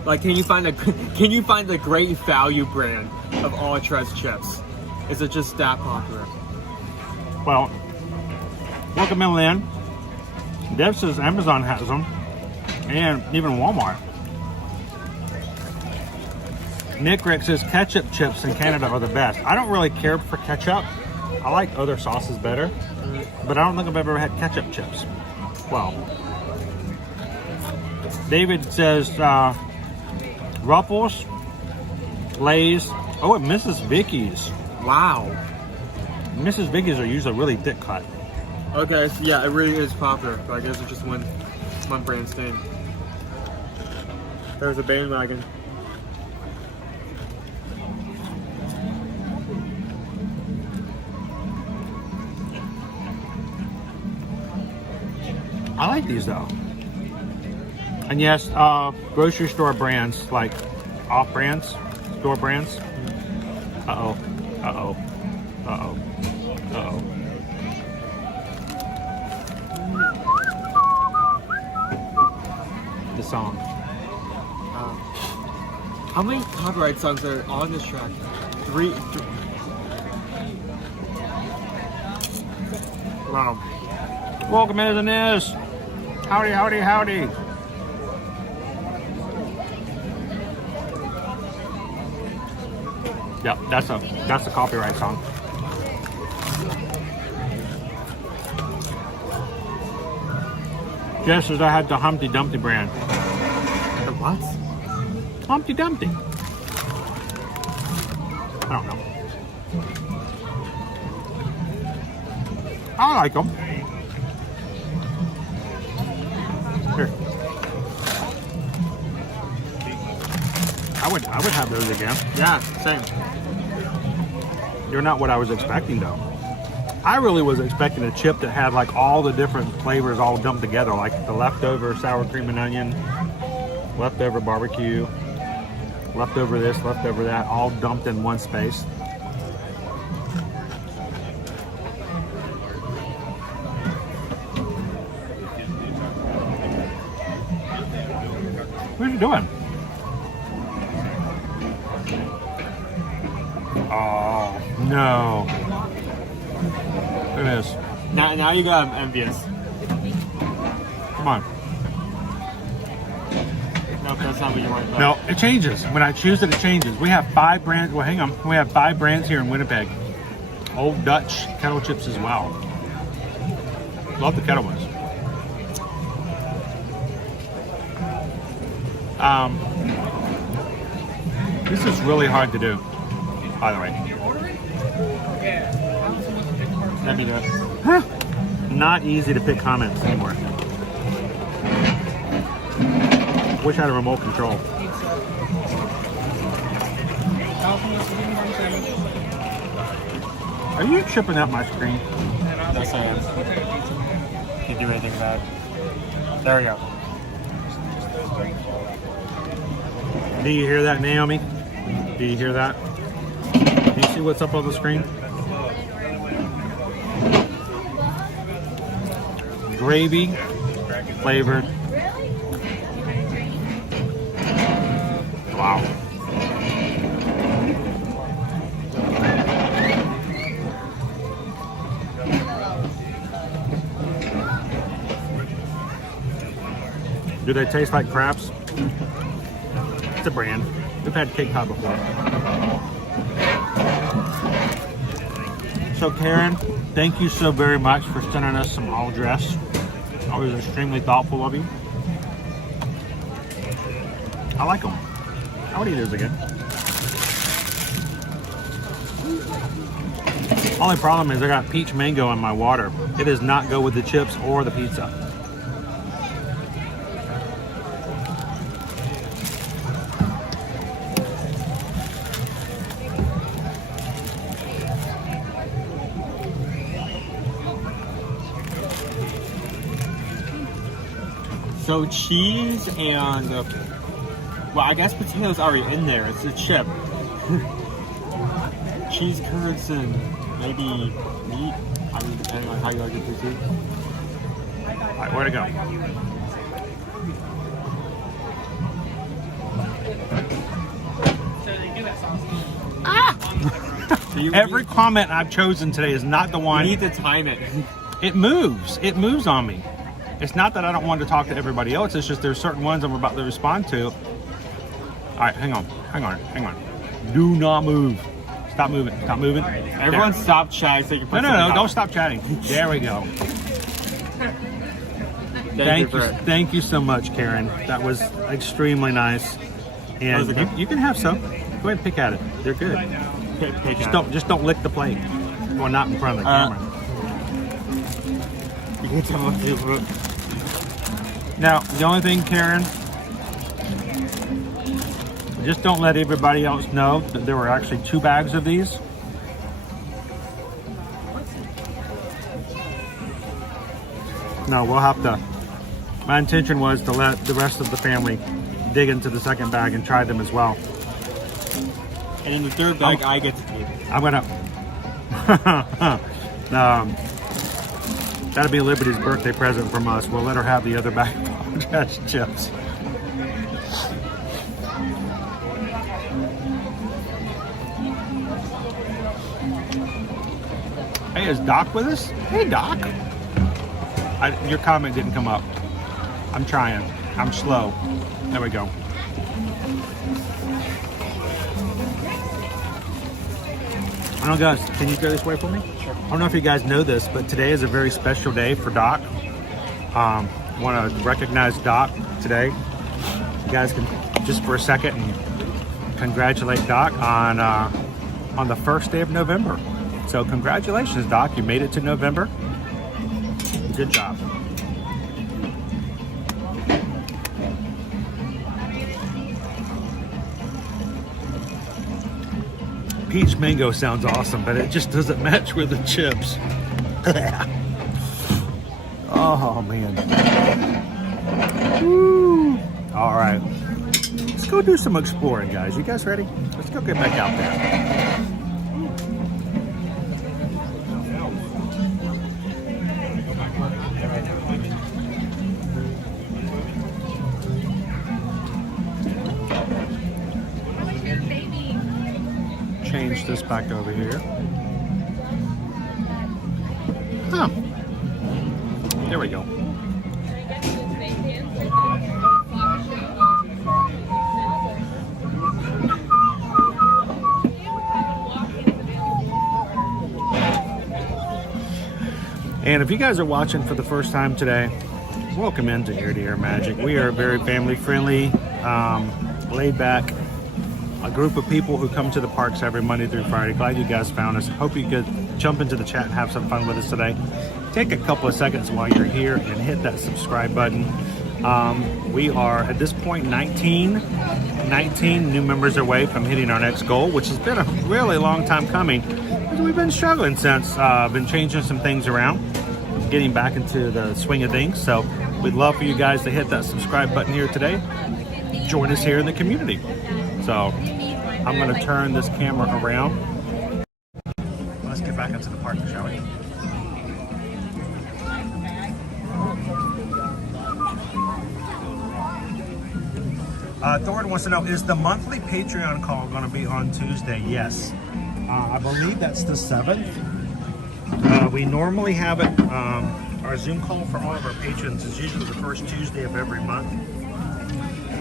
Like, can you find the great value brand of all dress chips? Is it just that popular? Well, welcome in. Dev says Amazon has them, and even Walmart. Nick Rick says ketchup chips in Canada are the best. I don't really care for ketchup. I like other sauces better, but I don't think I've ever had ketchup chips. Well, David says Ruffles, Lay's, oh, and Mrs. Vicky's. Wow. Mrs. Vicky's are usually really thick cut. Okay, so yeah, it really is popular. But I guess it's just one brand's name. There's a bandwagon. I like these though. And yes, grocery store brands, like off brands, store brands. Uh-oh, uh-oh, uh-oh, uh-oh. The song. How many copyright songs are on this track? Three. Wow. Welcome into the Niz. Howdy, howdy, howdy. Yep, that's a copyright song. Jess says I had the Humpty Dumpty brand. The what? Humpty Dumpty. I don't know. I like them. Here. I would have those again. Yeah, same. You're not what I was expecting though. I really was expecting a chip that had like all the different flavors all dumped together, like the leftover sour cream and onion, leftover barbecue, leftover this, leftover that, all dumped in one space. What are you doing? Oh, no. Look at this. Now you got envious. Come on. Nope, that's not what you want. No, it changes. When I choose it, it changes. We have 5 brands. Well, hang on. We have 5 brands here in Winnipeg. Old Dutch kettle chips as well. Love the kettle ones. This is really hard to do, by the way. Let me do it. Not easy to pick comments anymore. Wish I had a remote control. Are you chipping out my screen? Yes, I am. Can't do anything about it. There we go. Do you hear that, Naomi? Do you hear that? Do you see what's up on the screen? Gravy flavored. Wow. Do they taste like crabs? It's a brand. We've had cake pop before. So Karen, thank you so very much for sending us some all dress. Always extremely thoughtful of you. I like them. I would eat those again. Only problem is I got peach mango in my water. It does not go with the chips or the pizza. So cheese and, well, I guess potatoes are already in there. It's a chip. Cheese curds and maybe meat. I mean, depending on how you like it to eat. All right, where to go? Every comment I've chosen today is not the one. You need to time it. It moves. It moves on me. It's not that I don't want to talk to everybody else. It's just there's certain ones I'm about to respond to. All right, hang on. Do not move. Stop moving. Stop moving. Everyone There. stop chatting so you can put No, don't stop chatting. There we go. Thank you so much, Karen. That was extremely nice. And you can have some. Go ahead and pick at it. They're good. Just don't lick the plate. Well, not in front of the camera. Now, the only thing, Karen, just don't let everybody else know that there were actually 2 bags of these. No, we'll have to. My intention was to let the rest of the family dig into the second bag and try them as well. And in the third bag, I get to eat. I'm gonna. That'll be Liberty's birthday present from us. We'll let her have the other bag of trash chips. Hey, is Doc with us? Hey, Doc. Your comment didn't come up. I'm trying. I'm slow. There we go. I don't know, guys, can you throw this away for me? Sure. I don't know if you guys know this, but today is a very special day for Doc. I want to recognize Doc today. You guys can just for a second and congratulate Doc on the first day of November. So congratulations, Doc. You made it to November. Good job. Peach mango sounds awesome, but it just doesn't match with the chips. Oh, man. Woo. All right. Let's go do some exploring, guys. You guys ready? Let's go get back out there. Change this back over here. Huh. There we go. And if you guys are watching for the first time today, welcome into Ear to Ear Magic. We are very family friendly, laid back, a group of people who come to the parks every Monday through Friday. Glad you guys found us. Hope you could jump into the chat and have some fun with us today. Take a couple of seconds while you're here and hit that subscribe button. We are at this point 19 new members away from hitting our next goal, which has been a really long time coming. We've been struggling since, been changing some things around, getting back into the swing of things. So we'd love for you guys to hit that subscribe button here today. Join us here in the community. So I'm going to turn this camera around. Let's get back into the park, shall we? Thornton wants to know, is the monthly Patreon call going to be on Tuesday? Yes. I believe that's the 7th. We normally have it, our Zoom call for all of our patrons is usually the first Tuesday of every month.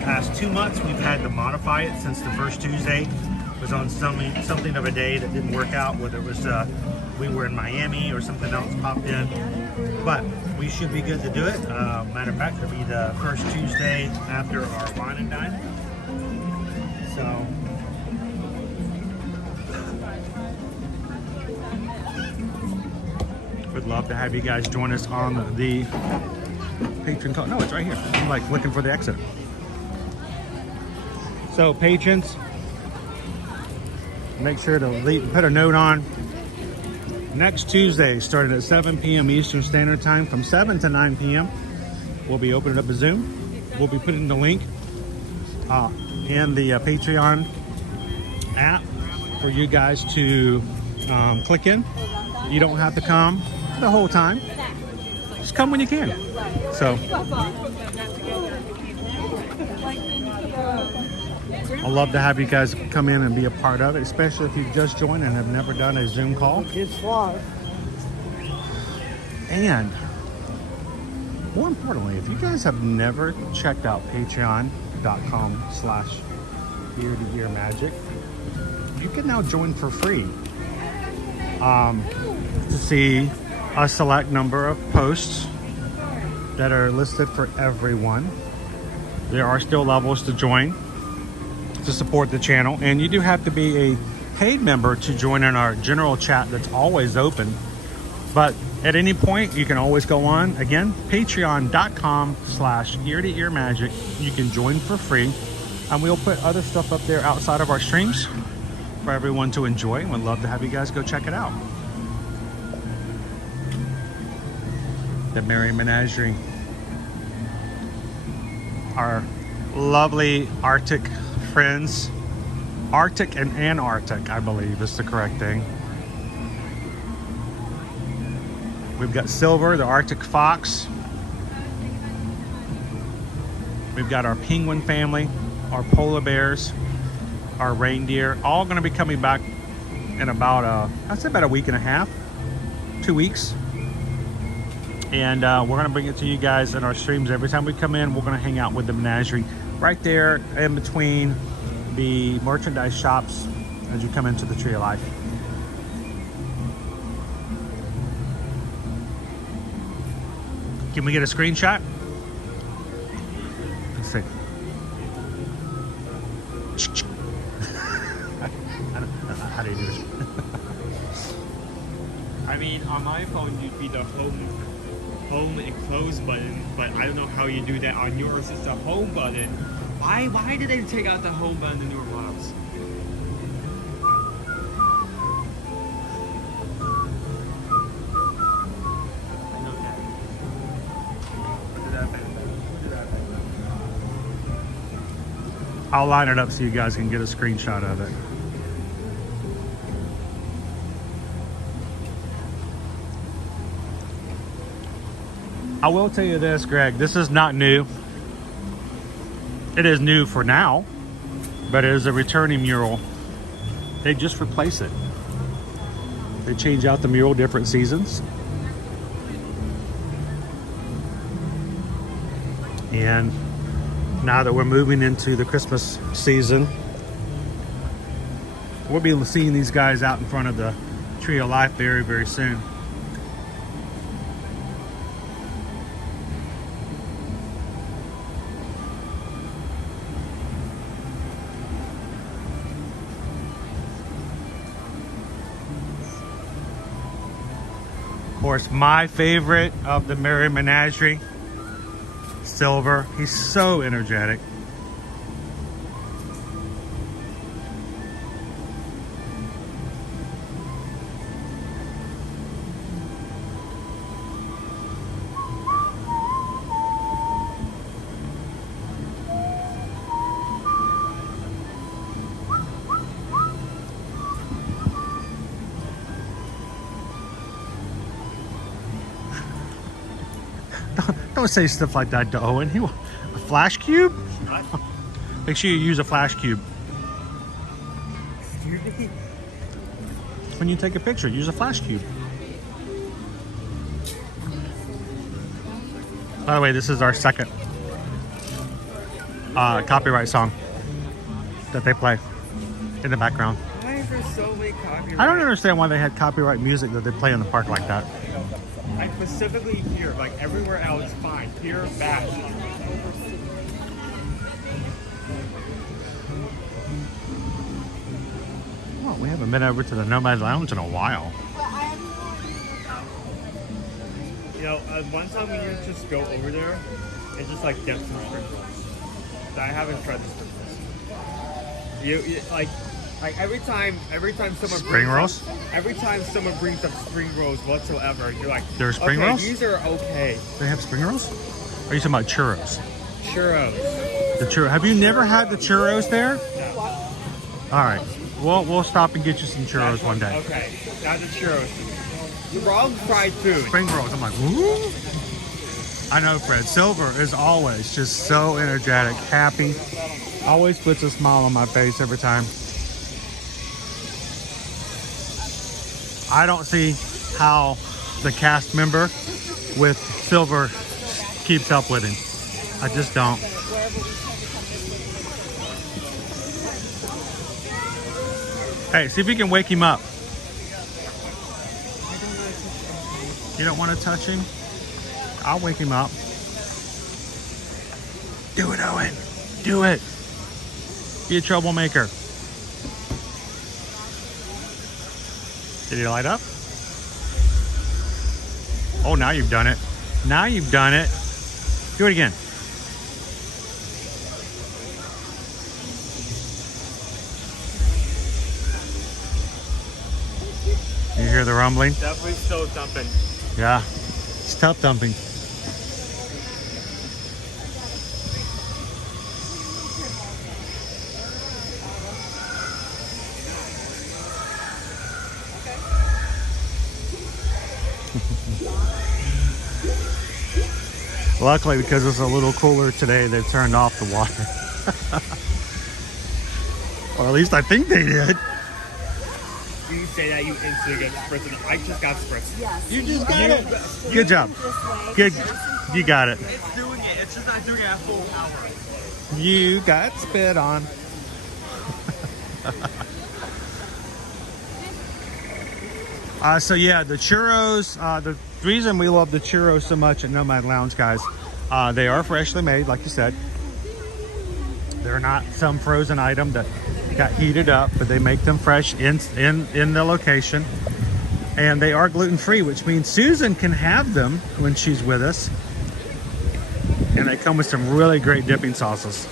Past 2 months we've had to modify it since the first Tuesday was on something of a day that didn't work out, whether it was we were in Miami or something else popped in, but we should be good to do it. Matter of fact, it'll be the first Tuesday after our wine and dine, So would love to have you guys join us on the patron call. No, it's right here. I'm like looking for the exit. So patrons, make sure to put a note on. Next Tuesday, starting at 7 p.m. Eastern Standard Time, from 7 to 9 p.m., we'll be opening up a Zoom. We'll be putting the link in the Patreon app for you guys to click in. You don't have to come the whole time. Just come when you can. So I'd love to have you guys come in and be a part of it, especially if you've just joined and have never done a Zoom call. And more importantly, if you guys have never checked out patreon.com/ear-to-ear-magic, you can now join for free to see a select number of posts that are listed for everyone. There are still levels to join to support the channel, and you do have to be a paid member to join in our general chat that's always open. But at any point, you can always go on. Again, patreon.com/ear-to-ear-magic. You can join for free, and we'll put other stuff up there outside of our streams for everyone to enjoy. We'd love to have you guys go check it out. The Merry Menagerie. Our lovely Arctic friends. Arctic and Antarctic, I believe is the correct thing. We've got Silver, the Arctic fox. We've got our penguin family, our polar bears, our reindeer, all going to be coming back in about, I'd say about a week and a half, 2 weeks. And we're going to bring it to you guys in our streams. Every time we come in, we're going to hang out with the menagerie right there in between the merchandise shops as you come into the Tree of Life. Can we get a screenshot? Let's see. I don't know how do you do this? I mean, on my phone, you'd be the home and close button, but I don't know how you do that on yours. It's the home button. Why did they take out the home button in the newer models? I'll line it up so you guys can get a screenshot of it. I will tell you this, Greg, this is not new. It is new for now, but it is a returning mural. They just replace it. They change out the mural different seasons. And now that we're moving into the Christmas season, we'll be seeing these guys out in front of the Tree of Life very, very soon. Of course, my favorite of the Merry Menagerie, Silver. He's so energetic. Don't say stuff like that to Owen. A flash cube? Make sure you use a flash cube. When you take a picture, use a flash cube. By the way, this is our second copyright song that they play in the background. Why is there so many copyright? I don't understand why they had copyright music that they play in the park like that. Like specifically here, like everywhere else, fine. Here, bad. Oh, we haven't been over to the Nomad Lounge in a while. You know, one time we used to just go over there and just like get some spring rolls. I haven't tried this before. You like every time someone spring rolls? Every time someone brings up spring rolls whatsoever, you're like, there's spring okay, rolls? These are okay. They have spring rolls? Or are you talking about churros? Churros. The churro. Have you never had the churros there? No. All right. We'll stop and get you some churros one day. Okay. Now the churros. We're all fried food. Spring rolls. I'm like, woo. I know, Fred. Silver is always just so energetic, happy. Always puts a smile on my face every time. I don't see how the cast member with Silver keeps up with him. I just don't. Hey, see if you can wake him up. You don't want to touch him? I'll wake him up. Do it, Owen. Do it. Be a troublemaker. Did he light up? Oh, now you've done it. Now you've done it. Do it again. You hear the rumbling? Definitely still dumping. Yeah, it's tough dumping. Luckily, because it's a little cooler today, they've turned off the water. Or at least I think they did. You say that, you instantly get spritzed. I just got spritzed. Yes. You just got it. Good job. Good. You got it. It's doing it. It's just not doing it at full power. You got spit on. So yeah, the churros, the reason we love the churros so much at Nomad Lounge, guys, they are freshly made, like you said. They're not some frozen item that got heated up, but they make them fresh in the location. And they are gluten-free, which means Susan can have them when she's with us. And they come with some really great dipping sauces.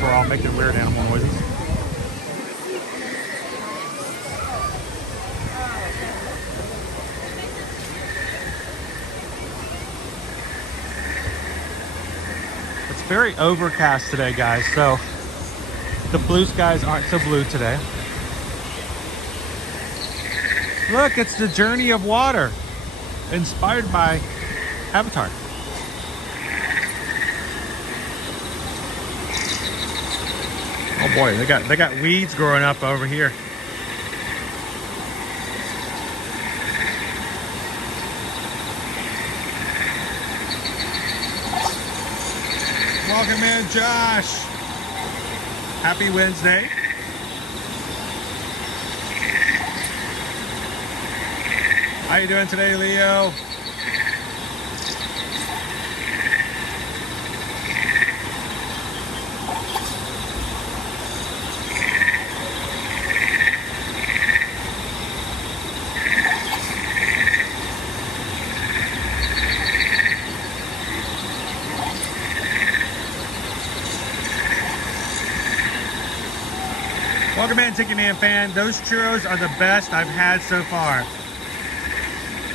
We're all making weird animal noises. It's very overcast today, guys, so the blue skies aren't so blue today. Look, it's the journey of water, inspired by Avatar. Oh boy, they got weeds growing up over here. Welcome in, Josh. Happy Wednesday. How you doing today, Leo? Welcome in, Ticket Man fan. Those churros are the best I've had so far.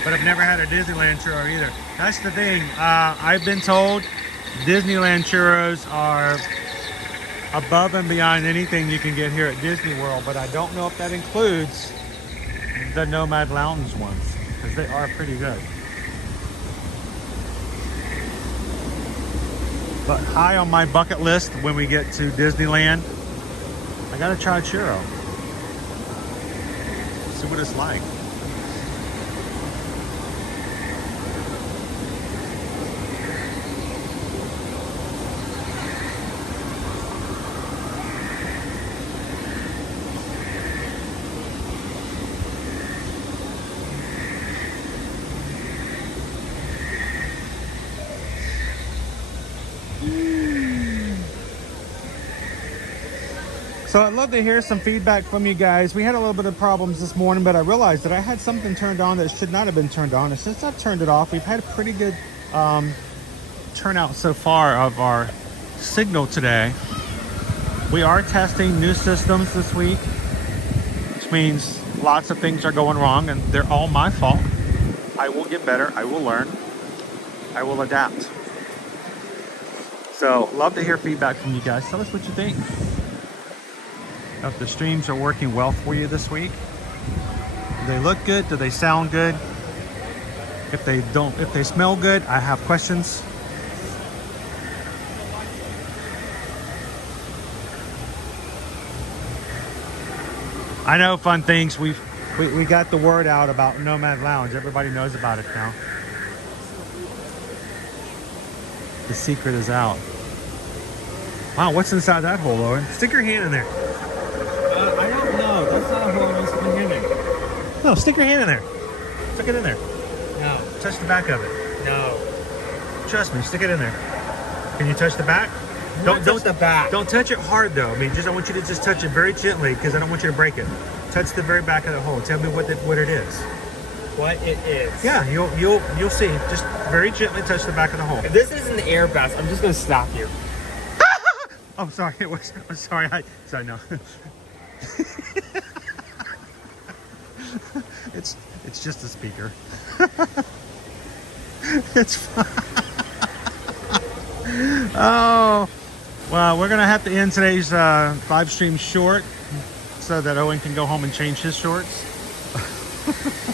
But I've never had a Disneyland churro either. That's the thing. I've been told Disneyland churros are above and beyond anything you can get here at Disney World, but I don't know if that includes the Nomad Lounge ones, because they are pretty good. But high on my bucket list when we get to Disneyland, I gotta try a churro. See what it's like. So I'd love to hear some feedback from you guys. We had a little bit of problems this morning, but I realized that I had something turned on that should not have been turned on. And since I've turned it off, we've had a pretty good turnout so far of our signal today. We are testing new systems this week, which means lots of things are going wrong, and they're all my fault. I will get better. I will learn. I will adapt. So love to hear feedback from you guys. Tell us what you think. If the streams are working well for you this week. Do they look good? Do they sound good? If they don't, if they smell good, I have questions. I know, fun things. We got the word out about Nomad Lounge. Everybody knows about it now. The secret is out. Wow, what's inside that hole, Owen? Stick your hand in there. I don't know. That's not a hole. I'm sticking your hand in there. No, stick your hand in there. Stick it in there. No. Touch the back of it. No. Trust me, stick it in there. Can you touch the back? Don't touch the back. Don't touch it hard though. I mean, I want you to just touch it very gently because I don't want you to break it. Touch the very back of the hole. Tell me what it is. What it is? Yeah, you'll see. Just very gently touch the back of the hole. If this isn't the air vest, I'm just gonna slap you. Oh, sorry. I'm sorry. Sorry, no. It's just a speaker. It's fine. Oh, well, we're gonna have to end today's live stream short so that Owen can go home and change his shorts.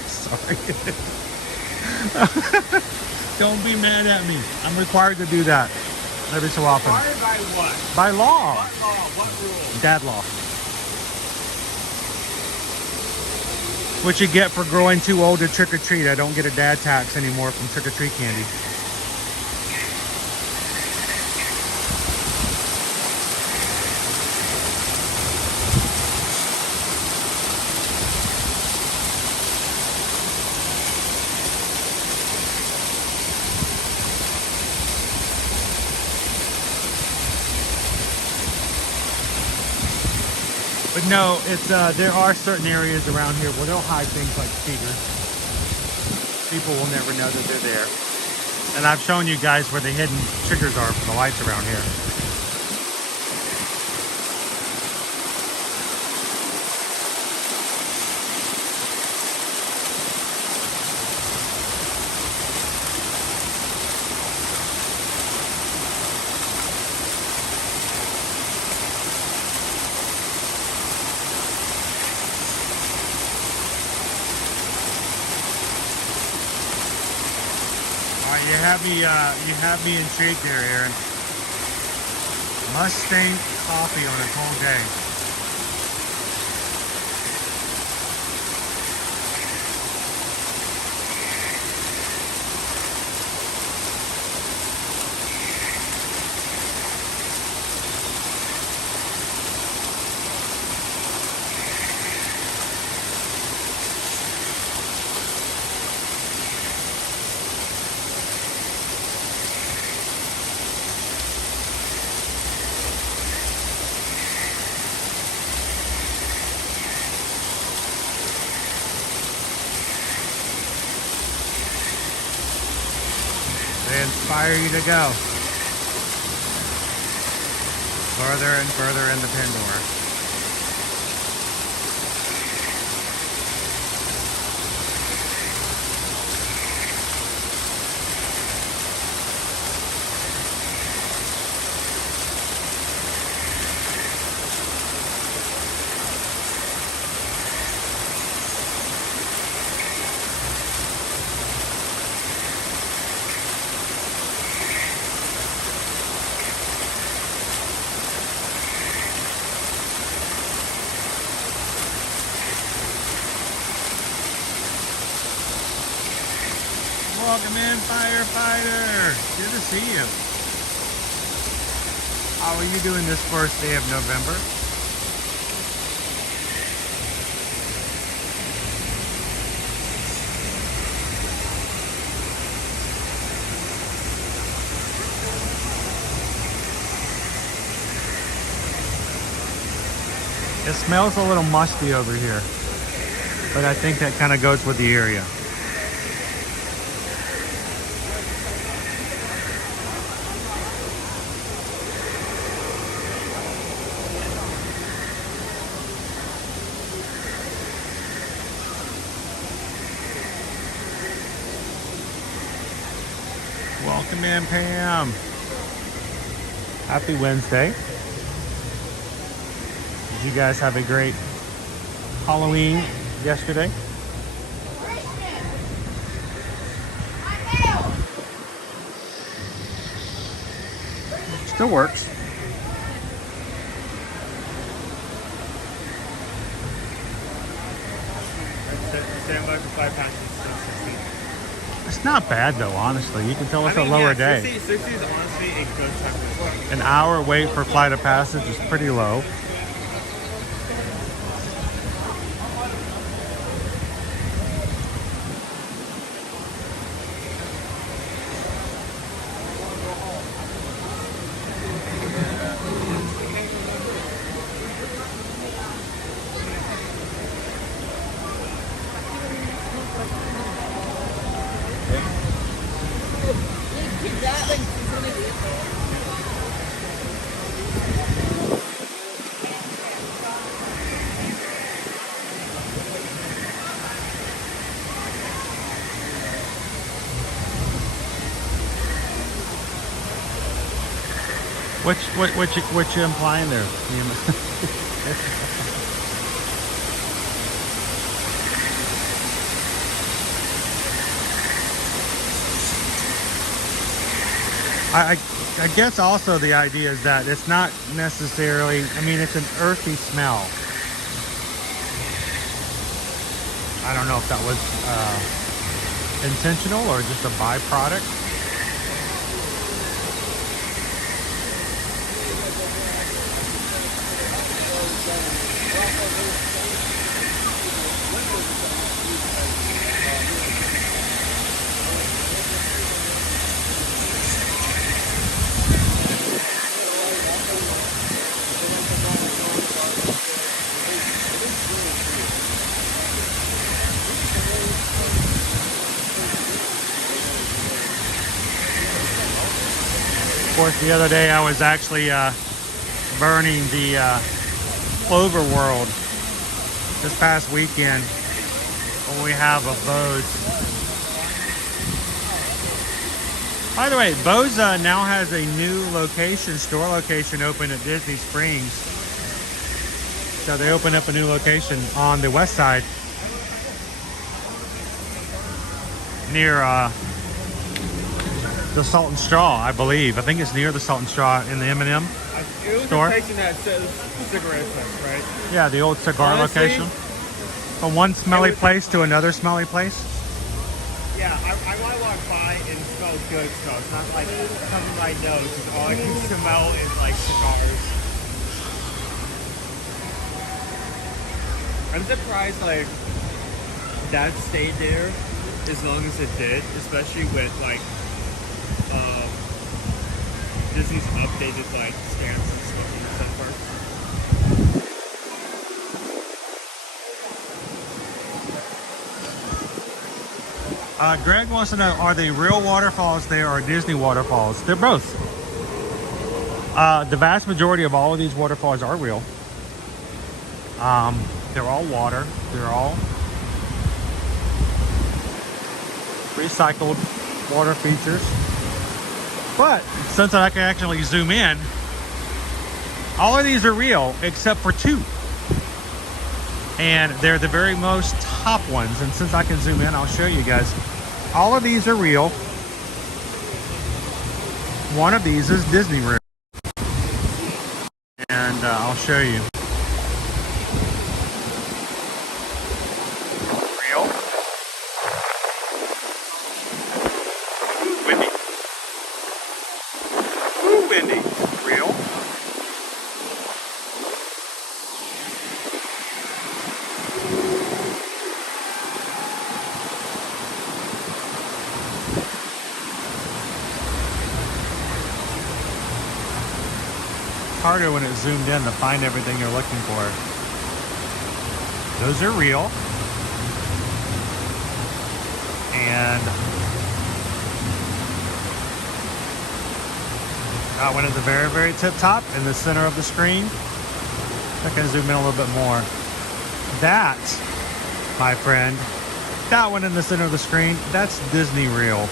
Sorry. Don't be mad at me. I'm required to do that every so often. Required by what? By law. What law? What rule? Dad law. What you get for growing too old to trick or treat. I don't get a dad tax anymore from trick or treat candy. But no, it's there are certain areas around here where they'll hide things like speakers. People will never know that they're there. And I've shown you guys where the hidden triggers are for the lights around here. You have me intrigued there, Aaron. Mustang coffee on a cold day. They inspire you to go further and further into Pandora. Welcome in, firefighter. Good to see you. How are you doing this first day of November? It smells a little musty over here, but I think that kind of goes with the area. Welcome in, Pam. Happy Wednesday. Did you guys have a great Halloween yesterday? Still works. Stand by for 5 pounds. It's not bad though, honestly. You can tell it's a lower day. 60 is honestly a good time. An hour wait for flight of passage is pretty low. What you implying there? I guess also the idea is that it's not necessarily, I mean, it's an earthy smell. I don't know if that was intentional or just a byproduct. Of course, the other day I was actually burning the Clover World this past weekend when we have a Bose. By the way, Bose now has a new location, store location open at Disney Springs. So they opened up a new location on the west side near the Salt and Straw, I believe. I think it's near the Salt and Straw in the M&M store. It was a location that says cigarette place, right? Yeah, the old cigar location. From one smelly place to another smelly place. Yeah, I want to walk by and smell good stuff. It's not like coming my nose because all I can smell is like cigars. I'm surprised like that stayed there as long as it did, especially with like Disney's updated like stamps and stuff in the set park. Greg wants to know, are they real waterfalls there or Disney waterfalls? They're both. The vast majority of all of these waterfalls are real. They're all water. They're all recycled water features. But since I can actually zoom in, all of these are real except for two. And they're the very most top ones. And since I can zoom in, I'll show you guys. All of these are real. One of these is Disney real. And I'll show you. Real. Windy. Ooh, windy. Real. Harder when it's zoomed in to find everything you're looking for. Those are real. And that one at the very, very tip top in the center of the screen. I can zoom in a little bit more. That, my friend, that one in the center of the screen, that's Disney real.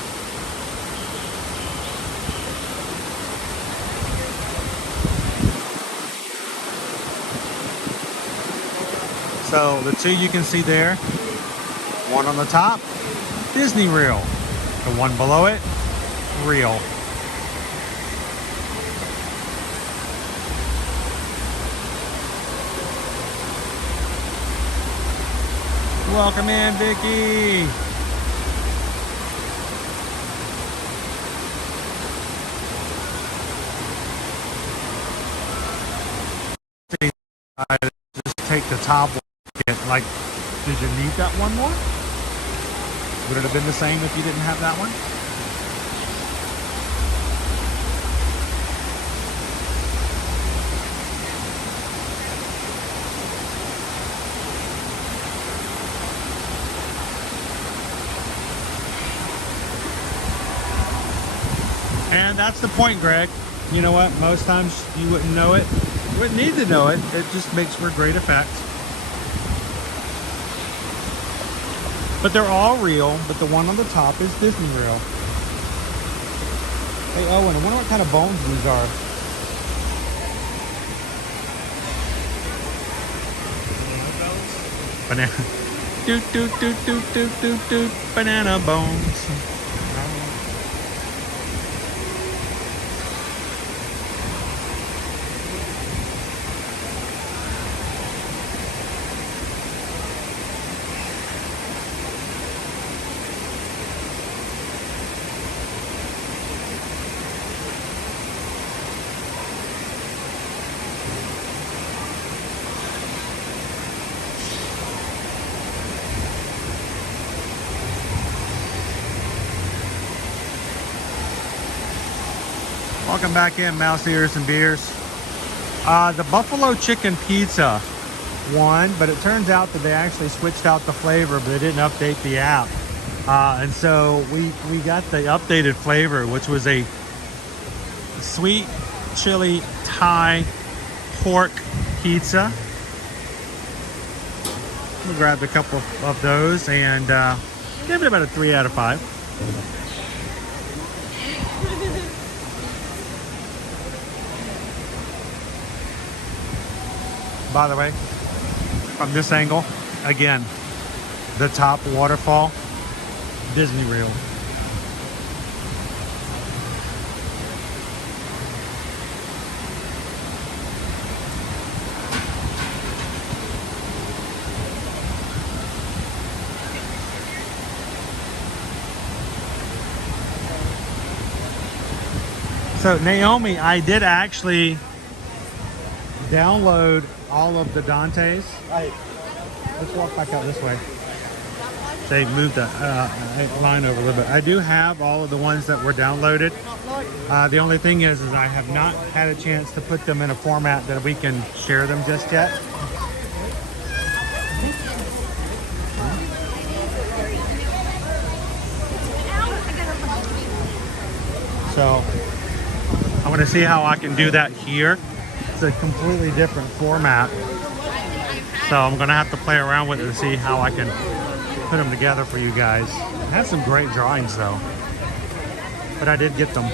So the two you can see there, one on the top, Disney real. The one below it, real. Welcome in, Vicky. I just take the top one. Like, did you need that one more? Would it have been the same if you didn't have that one? And that's the point, Greg. You know what? Most times you wouldn't know it. You wouldn't need to know it. It just makes for great effect. But they're all real, but the one on the top is Disney real. Hey Owen, I wonder what kind of bones these are. Banana. Doot doot doot doot doot doot doot. Banana bones. Welcome back in, Mouse Ears and Beers. The Buffalo Chicken Pizza won, but it turns out that they actually switched out the flavor, but they didn't update the app. And so we got the updated flavor, which was a sweet chili Thai pork pizza. We grabbed a couple of those and gave it about a 3 out of 5. By the way, from this angle, again, the top waterfall, Disney real. So Naomi, I did actually download all of the Dantes. Let's walk back out this way. They moved the line over a little bit. I do have all of the ones that were downloaded. The only thing is I have not had a chance to put them in a format that we can share them just yet. So I'm going to see how I can do that here. It's a completely different format. So I'm going to have to play around with it to see how I can put them together for you guys. I have some great drawings though, but I did get them.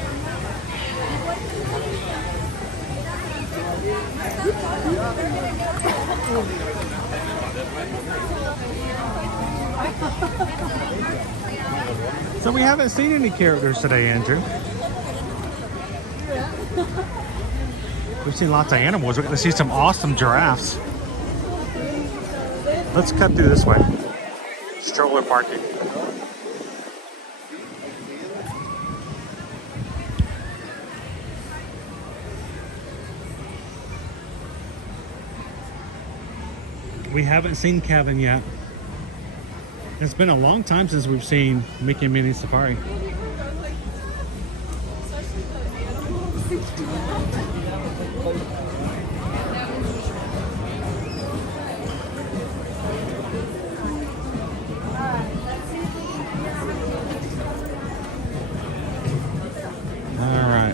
So we haven't seen any characters today, Andrew. We've seen lots of animals. We're going to see some awesome giraffes. Let's cut through this way. Stroller parking. We haven't seen Kevin yet. It's been a long time since we've seen Mickey and Minnie Safari.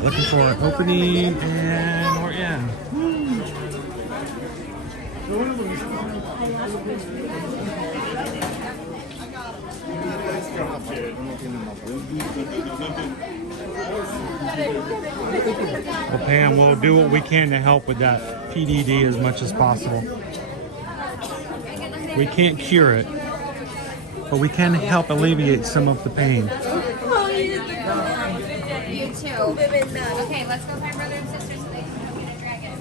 Looking for an opening, and we're in. Well, Pam, we'll do what we can to help with that PDD as much as possible. We can't cure it, but we can help alleviate some of the pain. You too. Okay, let's go find brother and sister so they can help get a dragon.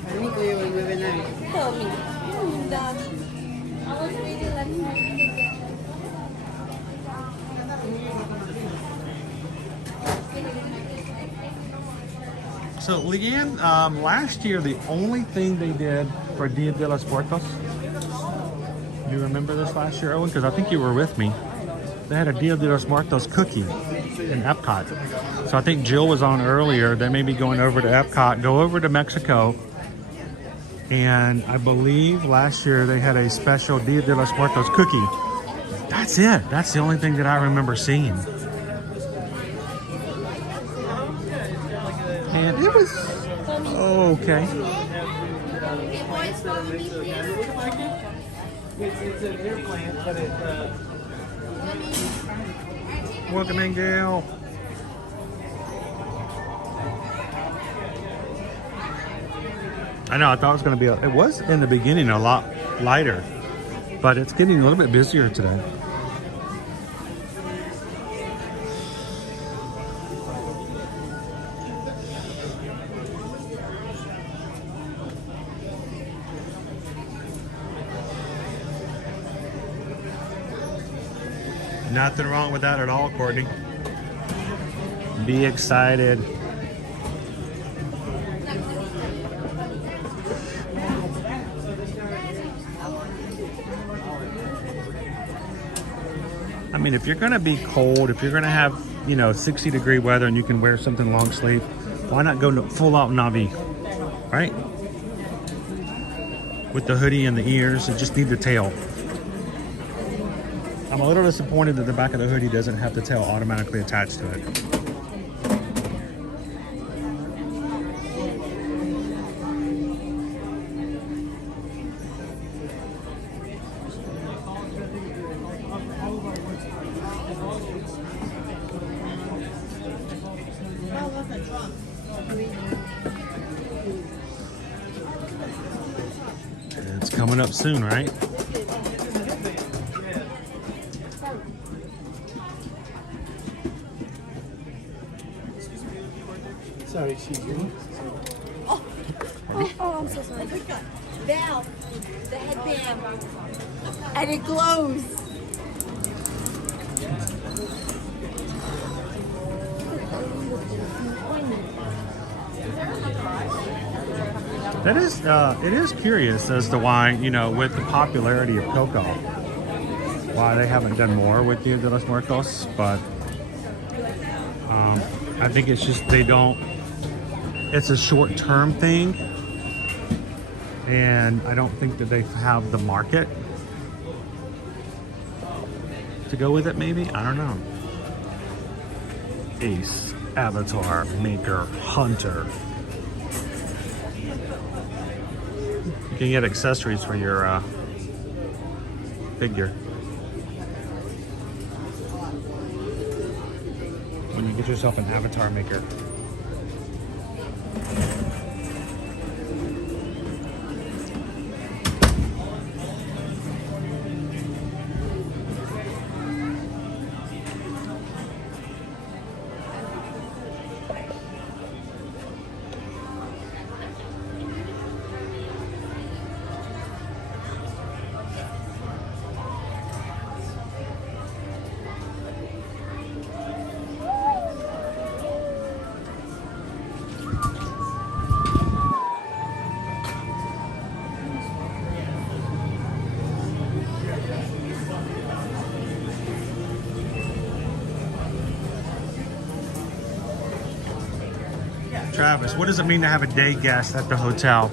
So, Leanne, last year the only thing they did for Dia de los Muertos, do you remember this last year, Owen? Because I think you were with me. They had a Dia de los Muertos cookie in Epcot. So I think Jill was on earlier. They may be going over to Epcot, go over to Mexico. And I believe last year they had a special Dia de los Muertos cookie. That's it. That's the only thing that I remember seeing. And it was okay. It's an airplane, but it. Welcome in, Gail. I know, I thought it was going to be, it was in the beginning a lot lighter, but it's getting a little bit busier today. Nothing wrong with that at all, Courtney. Be excited. I mean, if you're going to be cold, if you're going to have, 60-degree weather and you can wear something long sleeve, why not go full out Navi, right? With the hoodie and the ears, you just need the tail. I'm a little disappointed that the back of the hoodie doesn't have the tail automatically attached to it. It's coming up soon, right? Sorry, excuse me. Oh, I'm so sorry. Val, the headband, and it glows. That is, it is curious as to why, with the popularity of Coco, why they haven't done more with Dia de los Muertos, but I think it's just it's a short-term thing, and I don't think that they have the market to go with it, maybe? I don't know. Ace, Avatar, Maker, Hunter. You can get accessories for your figure. When you get yourself an Avatar Maker. Travis, what does it mean to have a day guest at the hotel?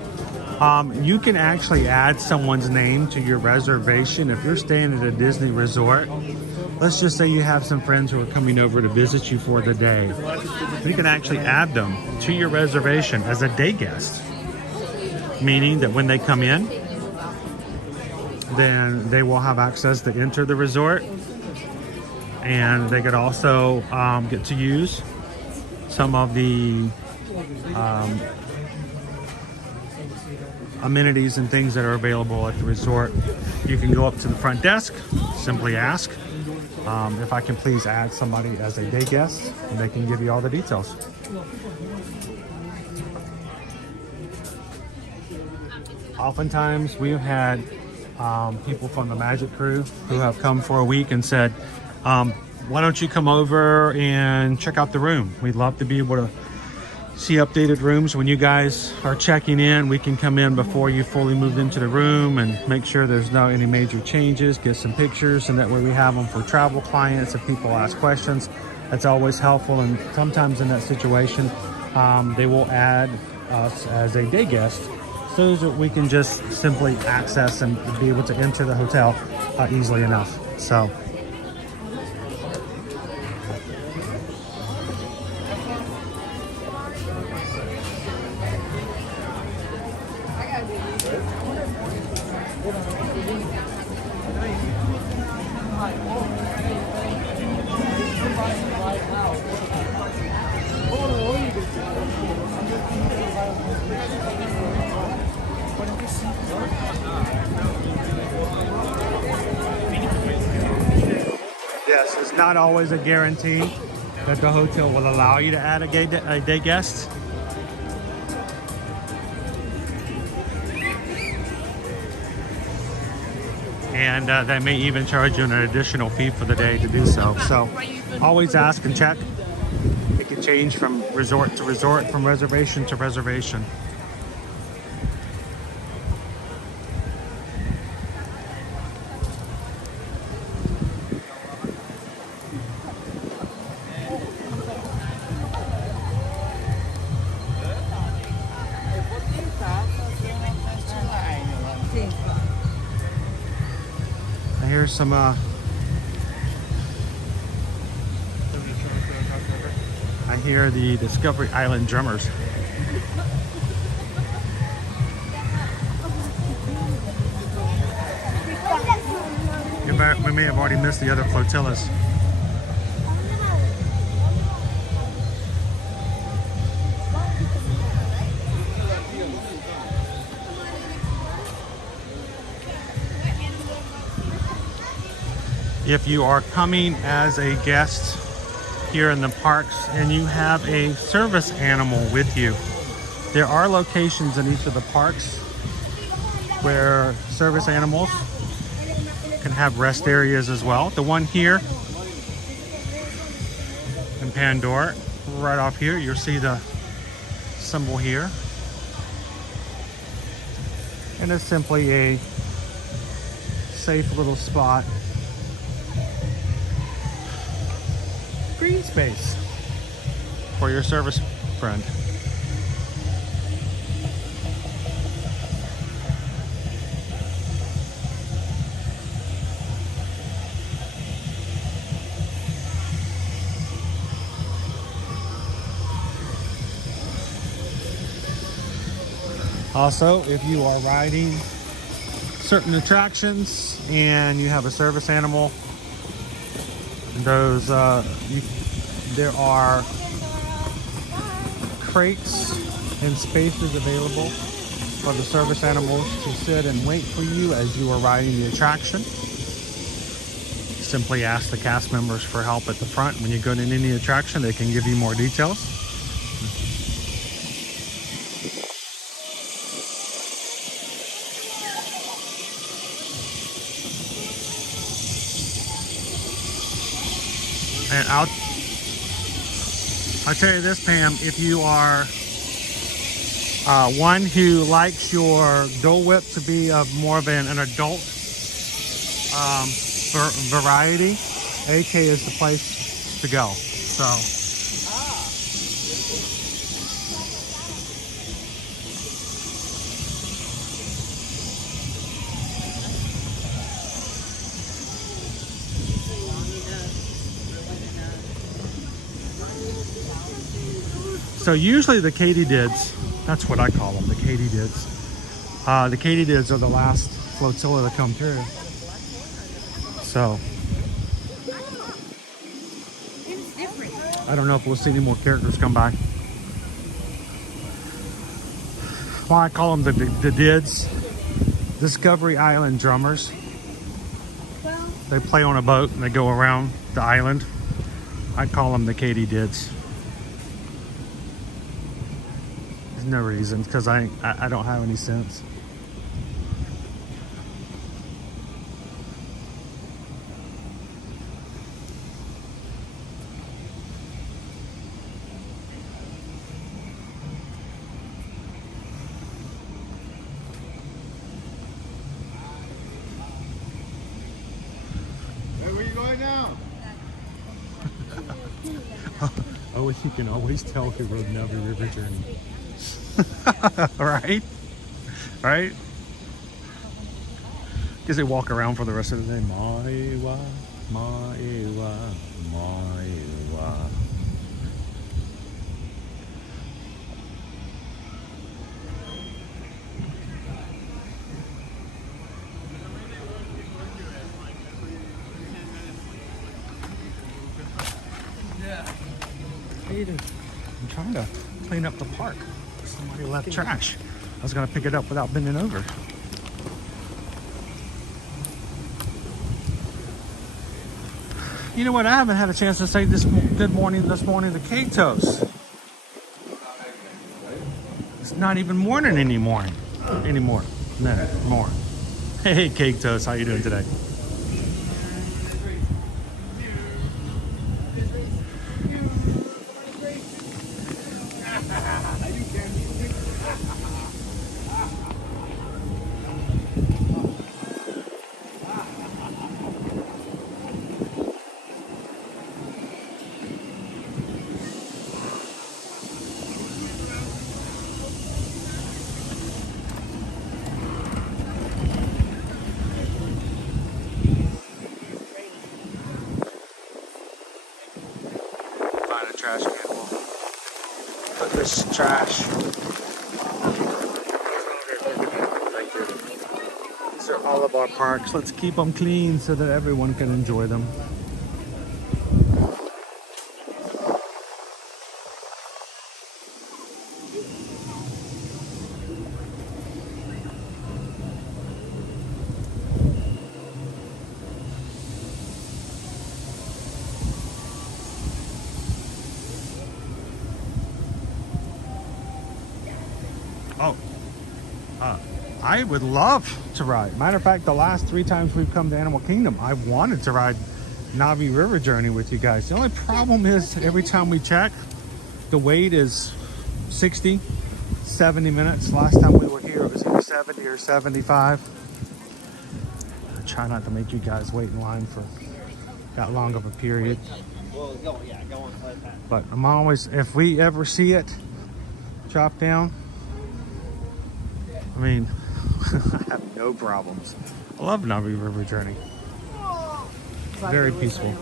You can actually add someone's name to your reservation if you're staying at a Disney resort let's just say you have some friends who are coming over to visit you for the day. You can actually add them to your reservation as a day guest, meaning that when they come in, then they will have access to enter the resort, and they could also get to use some of the amenities and things that are available at the resort. You can go up to the front desk, simply ask if I can please add somebody as a day guest, and they can give you all the details. Oftentimes we've had people from the Magic Crew who have come for a week and said, why don't you come over and check out the room? We'd love to be able to see updated rooms when you guys are checking in. We can come in before you fully move into the room and make sure there's no any major changes, get some pictures, and that way we have them for travel clients. If people ask questions, that's always helpful. And sometimes in that situation, they will add us as a day guest so that we can just simply access and be able to enter the hotel easily enough. So yes, it's not always a guarantee that the hotel will allow you to add a day guest. And they may even charge you an additional fee for the day to do so. So always ask and check. It can change from resort to resort, from reservation to reservation. Here's some I hear the Discovery Island drummers. We may have already missed the other flotillas. If you are coming as a guest here in the parks and you have a service animal with you, there are locations in each of the parks where service animals can have rest areas as well. The one here in Pandora, right off here, you'll see the symbol here. And it's simply a safe little spot. Green space for your service friend. Also, if you are riding certain attractions and you have a service animal, those there are crates and spaces available for the service animals to sit and wait for you as you are riding the attraction. Simply ask the cast members for help at the front. When you go to any attraction, they can give you more details. And I'll tell you this, Pam, if you are one who likes your Dole Whip to be of more of an adult variety, AK is the place to go. So. So usually the katydids, that's what I call them, the katydids. The katydids are the last flotilla to come through. So I don't know if we'll see any more characters come by. Well, I call them the dids, Discovery Island drummers. They play on a boat and they go around the island. I call them the katydids. There's no reason, because I don't have any sense. Where are you going now? Oh, you can always tell who rode Navi River Journey. Right? Right? Because they walk around for the rest of the day. Maiwa, Maiwa, Maiwa. I'm trying to clean up the park. Somebody left trash. I was gonna pick it up without bending over. You know what? I haven't had a chance to say good morning this morning to Katos. It's not even morning anymore. No, more. Hey, Katos, how you doing today? Trash can. We'll put this trash. These are all of our parks. Let's keep them clean so that everyone can enjoy them. Oh, I would love to ride. Matter of fact, the last 3 times we've come to Animal Kingdom, I've wanted to ride Navi River Journey with you guys. The only problem is every time we check, the wait is 60, 70 minutes. Last time we were here, it was either 70 or 75. I try not to make you guys wait in line for that long of a period. But I'm always, if we ever see it drop down, I mean, I have no problems. I love Navi River Journey. Very peaceful.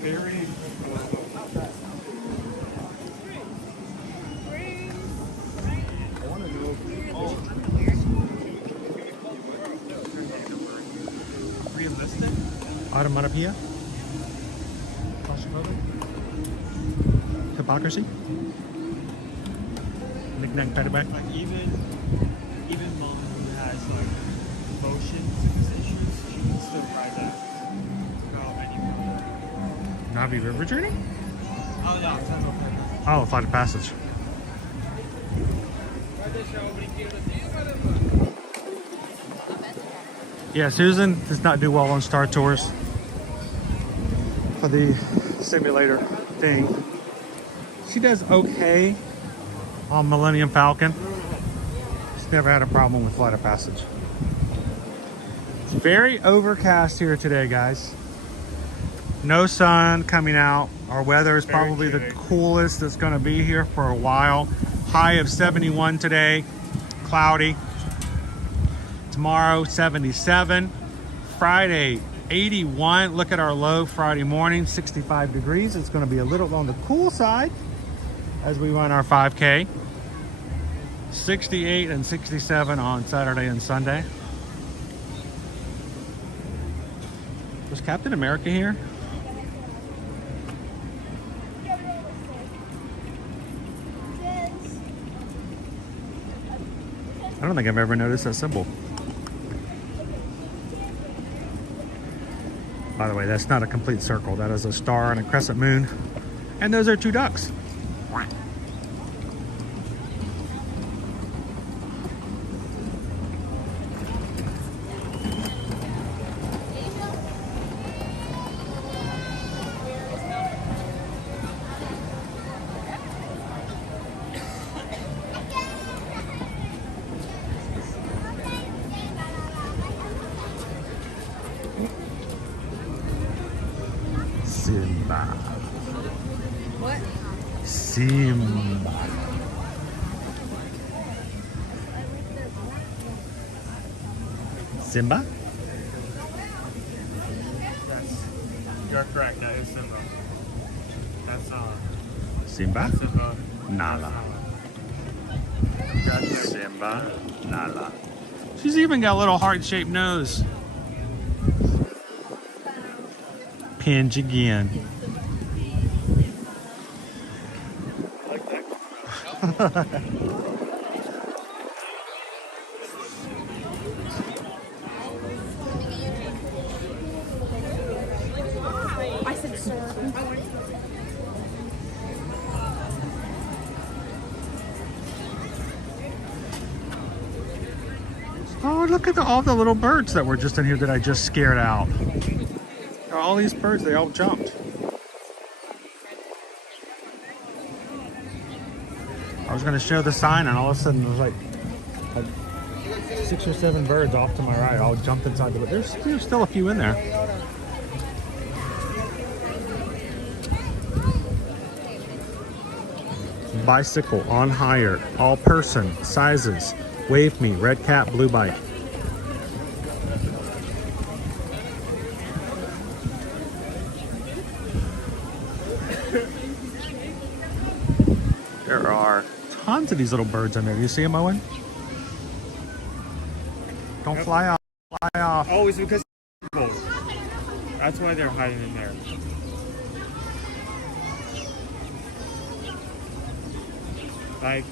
Very. Automatopia? Claustrophobic? Hypocrisy? Knick-knack, paddywhack? Like even mom who has like motion sickness issues, she can still ride that. Navi River Journey? Oh no, it's not okay. Oh, Flight of Passage. Yeah, Susan does not do well on Star Tours for the simulator thing. She does okay on Millennium Falcon. She's never had a problem with Flight of Passage. It's very overcast here today, guys. No sun coming out. Our weather is probably the coolest it's going to be here for a while. High of 71 today, cloudy. Tomorrow 77. Friday 81. Look at our low Friday morning, 65 degrees. It's going to be a little on the cool side as we run our 5K. 68 and 67 on Saturday and Sunday. Was Captain America here? I don't think I've ever noticed that symbol. By the way, that's not a complete circle. That is a star and a crescent moon. And those are two ducks. Simba. What? Simba. Simba? Yes. You're correct. That is Simba. That's Simba? Simba. Nala. Simba. Nala. She's even got a little heart-shaped nose. Pinch again. Like that. I said sir. Oh, look at all the little birds that were just in here that I just scared out. All these birds, they all jumped. I was going to show the sign, and all of a sudden there was like 6 or 7 birds off to my right. All jumped inside the boat. There's still a few in there. Bicycle on hire, all person, sizes. Wave me, red cap, blue bike. There are tons of these little birds in there. Do you see them, Owen? Don't fly off. Fly off. Oh, it's because it's cold. That's why they're hiding in there. Like,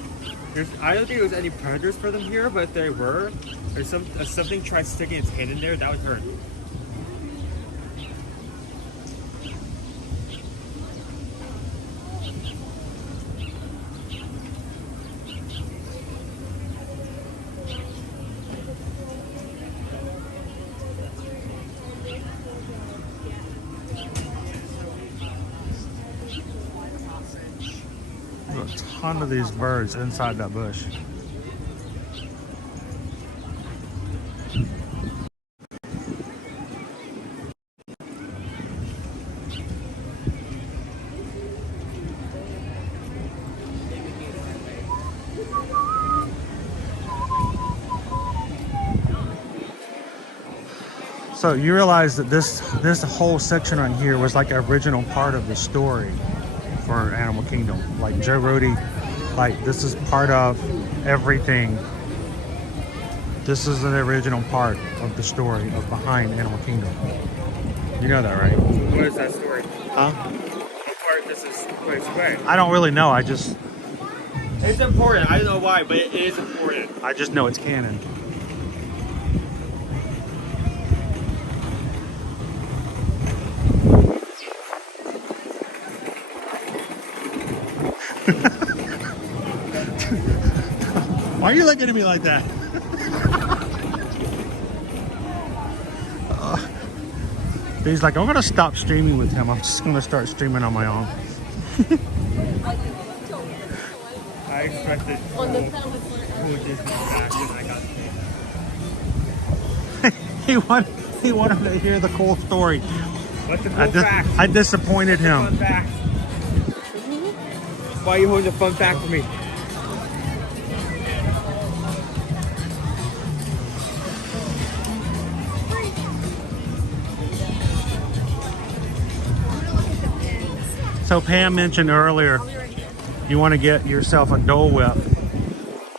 I don't think there was any predators for them here, but if there were, or something tried sticking its head in there, that would hurt. There's a ton of these birds inside that bush. So you realize that this whole section on here was like an original part of the story for Animal Kingdom. Like Joe Rohde, like this is part of everything. This is an original part of the story of behind Animal Kingdom. You know that, right? What is that story? Huh? What part this is Place Way? I don't really know. It's important. I don't know why, but it is important. I just know it's canon. Why are you looking at me like that? He's like, I'm gonna stop streaming with him. I'm just gonna start streaming on my own. I expected cool Disney back and I got he wanted to hear the cool story. What's the cool fact? I disappointed him. Fun fact. Why are you holding a fun fact for me? So Pam mentioned earlier, you want to get yourself a Dole Whip.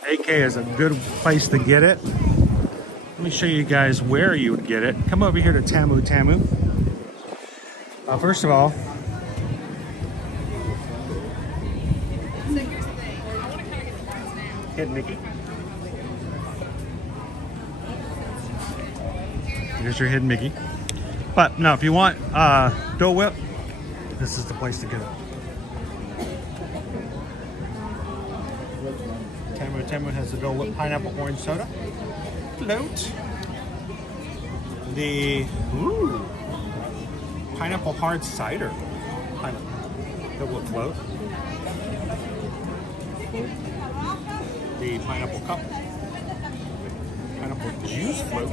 AK is a good place to get it. Let me show you guys where you would get it. Come over here to Tamu Tamu. First of all, hit Mickey. Here's your hidden Mickey. But no, if you want Dole Whip, this is the place to get it. Tamu Tamu has the Dole Whip pineapple orange soda. Float. The pineapple hard cider. Dole Whip float. The pineapple cup. Pineapple juice float.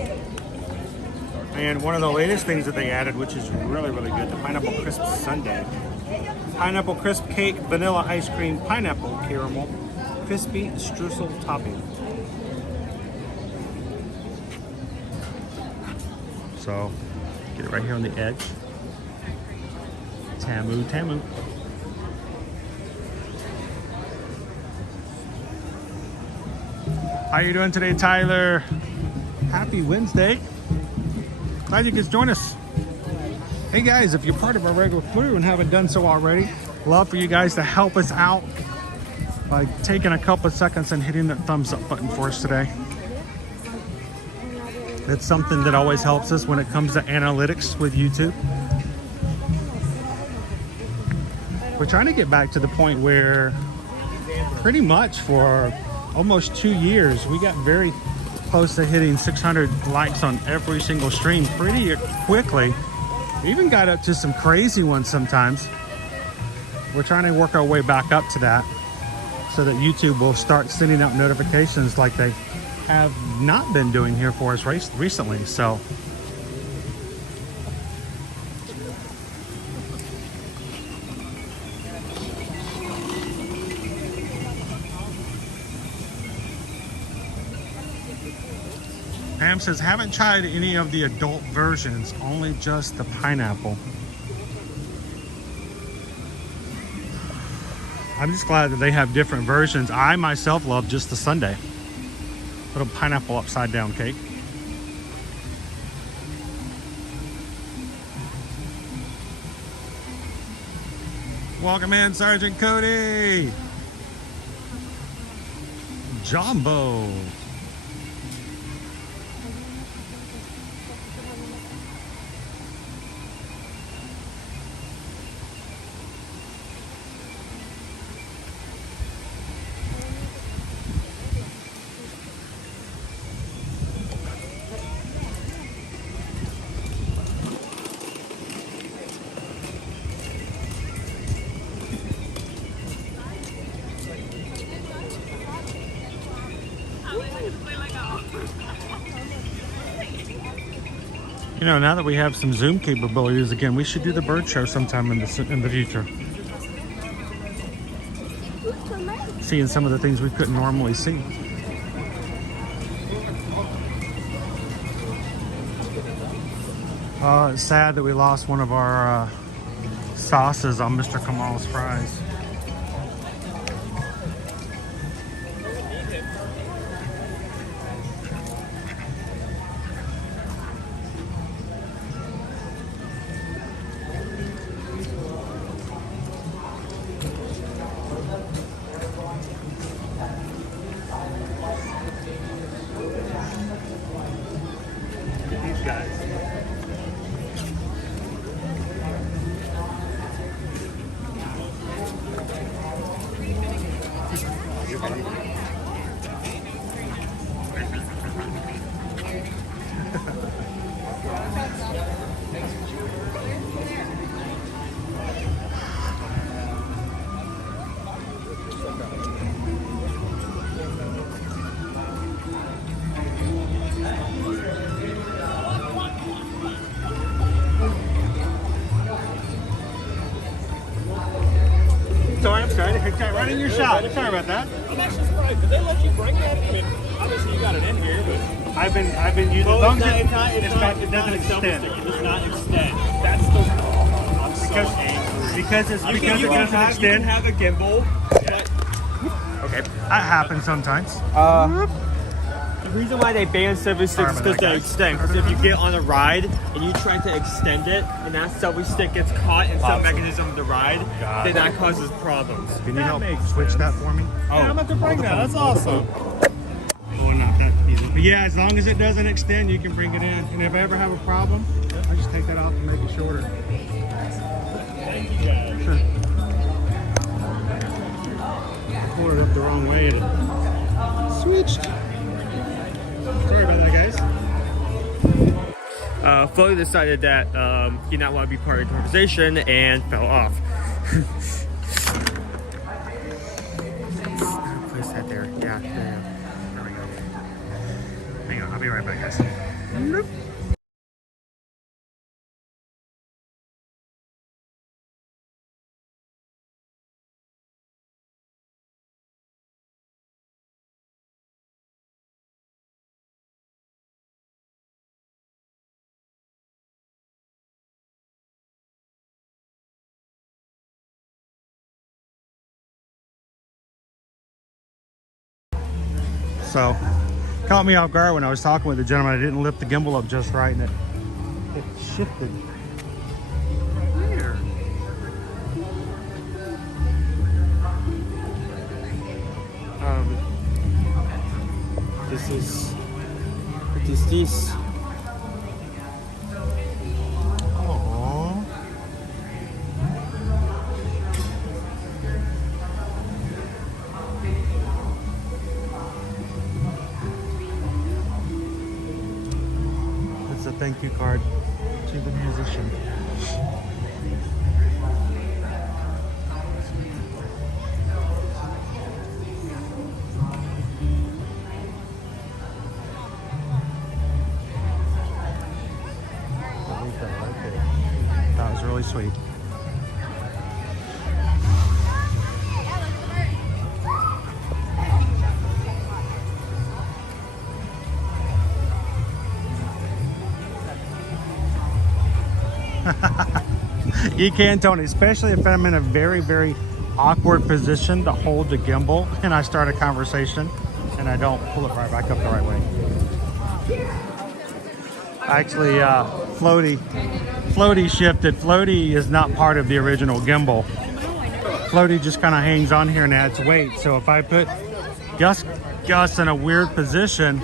And one of the latest things that they added, which is really, really good, the pineapple crisp sundae. Pineapple crisp cake, vanilla ice cream, pineapple caramel, crispy streusel topping. So, get it right here on the edge. Tamu Tamu. How you doing today, Tyler? Happy Wednesday. Glad you could join us. Hey guys, if you're part of our regular crew and haven't done so already, love for you guys to help us out by taking a couple of seconds and hitting that thumbs up button for us today. It's something that always helps us when it comes to analytics with YouTube. We're trying to get back to the point where pretty much for almost 2 years, we got very close to hitting 600 likes on every single stream pretty quickly. We even got up to some crazy ones sometimes. We're trying to work our way back up to that so that YouTube will start sending out notifications like they have not been doing here for us recently. So Pam says, haven't tried any of the adult versions, only just the pineapple. I'm just glad that they have different versions. I myself love just the sundae. Little pineapple upside down cake. Welcome in, Sergeant Cody. Jumbo. You know, now that we have some Zoom capabilities again, we should do the bird show sometime in the future. Seeing some of the things we couldn't normally see. It's sad that we lost one of our sauces on Mr. Kamal's fries. Sorry, I'm sorry. I hit that right in your shot. Sorry about that. I'm actually surprised. Did they let you bring that? I mean, obviously you got it in here, but I've been using. well, it it doesn't extend. does not extend. That's the. I'm so angry. Because it's You can have a gimbal. Okay, that happens sometimes. The reason why they ban selfie sticks is because they extend. Because if you get on a ride and you try to extend it, and that selfie stick gets caught in some mechanism of the ride, then that causes problems. Can you help switch that for me? Yeah, I'm about to bring that. That's awesome. Oh, not that easy. But yeah, as long as it doesn't extend, you can bring it in. And if I ever have a problem, I just take that off and make it shorter. Thank you guys. Sure. Pulled it up the wrong way. And switched. Sorry about that, guys. Floyd decided that he did not want to be part of the conversation and fell off. Place that there. Yeah, there we go. Hang on, I'll be right back, guys. Nope. So, caught me off guard when I was talking with the gentleman. I didn't lift the gimbal up just right, and it shifted. Weird. This is. What is this? Aww. It's a thank you card to the musician. That was really sweet. You can, Tony, especially if I'm in a very, very awkward position to hold the gimbal and I start a conversation and I don't pull it right back up the right way. Actually, Floaty shifted. Floaty is not part of the original gimbal. Floaty just kind of hangs on here and adds weight. So if I put Gus in a weird position,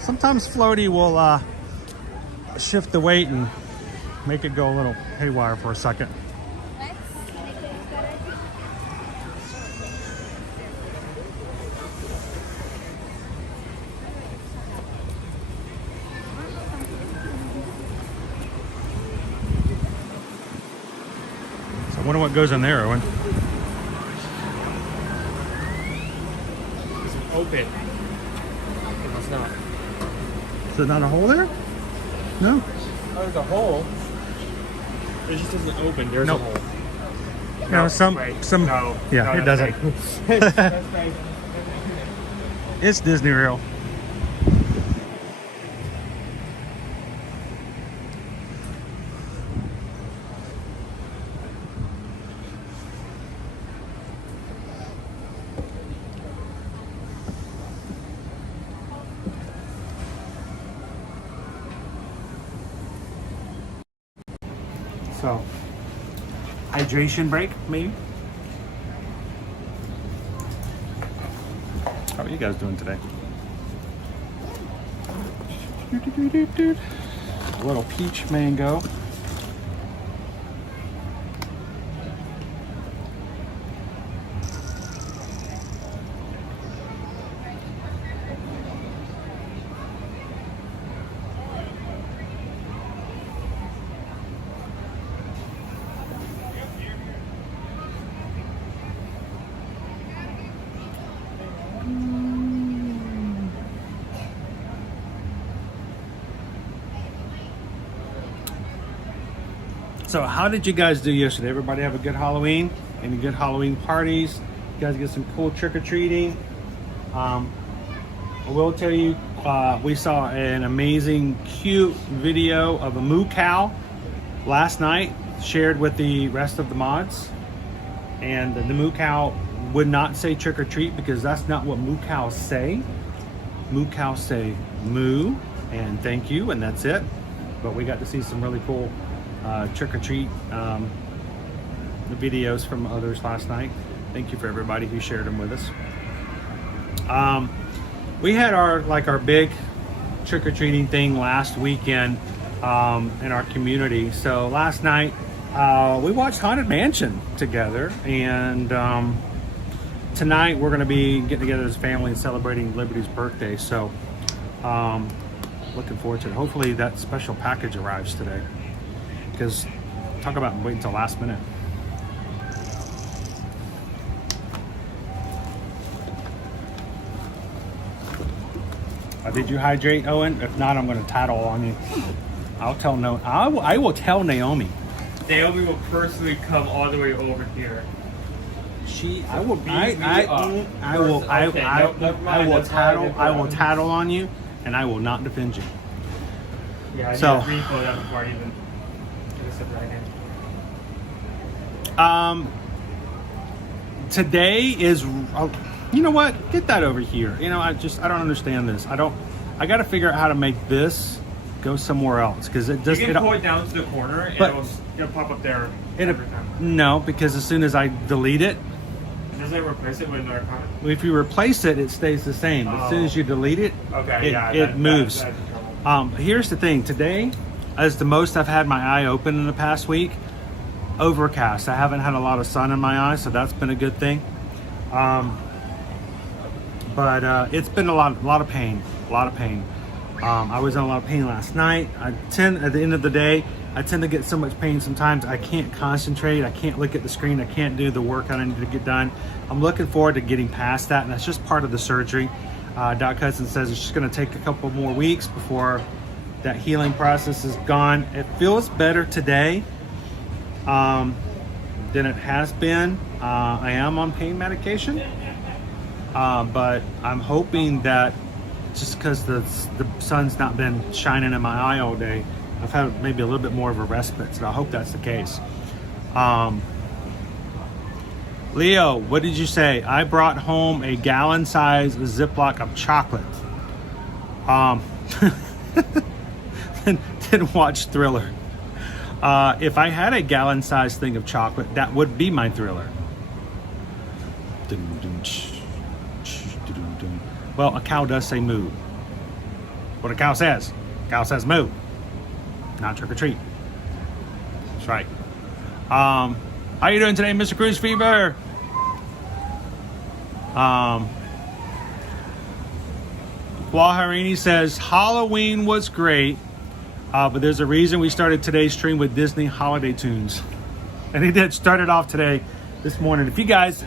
sometimes Floaty will shift the weight and make it go a little haywire for a second. So I wonder what goes in there, Owen. It's open. It's not. Is there not a hole there? No. Oh, there's a hole. It just doesn't open. There's Nope. a hole. No, some, No. yeah, No, it that's doesn't. fake. That's fake. It's Disney real. So, hydration break, maybe? How are you guys doing today? A little peach mango. So how did you guys do yesterday? Everybody have a good Halloween? Any good Halloween parties? You guys get some cool trick-or-treating? I will tell you, we saw an amazing, cute video of a moo cow last night shared with the rest of the mods, and the moo cow would not say trick or treat because that's not what moo cows say. Moo cows say moo and thank you, and that's it. But we got to see some really cool trick or treat videos from others last night. Thank you for everybody who shared them with us. We had our big trick or treating thing last weekend in our community. So last night we watched Haunted Mansion together, and tonight we're going to be getting together as a family and celebrating Liberty's birthday. So looking forward to it. Hopefully that special package arrives today, because talk about waiting until last minute. Did you hydrate, Owen? If not, I'm going to tattle on you. I'll tell I will tell Naomi. Naomi will personally come all the way over here. I will tattle on you, and I will not defend you. Yeah, I so. need to refill that before I even get a sip right in. Today is, you know what? Get that over here. You know, I don't understand this. I got to figure out how to make this go somewhere else, because it just. You can pull it down to the corner, and it'll pop up there every time. No, because as soon as I delete it. Does it replace it with another comment? If you replace it, it stays the same. As soon as you delete it, it moves. Here's the thing. Today is the most I've had my eye open in the past week. Overcast. I haven't had a lot of sun in my eyes, so that's been a good thing. But it's been a lot of pain. I was in a lot of pain last night. At the end of the day, I tend to get so much pain sometimes I can't concentrate. I can't look at the screen. I can't do the work I need to get done. I'm looking forward to getting past that, and that's just part of the surgery. Doc Hudson says it's just going to take a couple more weeks before that healing process is gone. It feels better today than it has been. I am on pain medication, but I'm hoping that just because the sun's not been shining in my eye all day, I've had maybe a little bit more of a respite, so I hope that's the case. Leo, what did you say? I brought home a gallon-sized Ziploc of chocolate. Didn't watch Thriller. If I had a gallon-sized thing of chocolate, that would be my Thriller. Well, a cow does say moo. What a cow says. A cow says moo. Not trick or treat. That's right. How you doing today, Mr. Cruise Fever? Waharini says Halloween was great, but there's a reason we started today's stream with Disney holiday tunes, and he did start it off this morning. If you guys,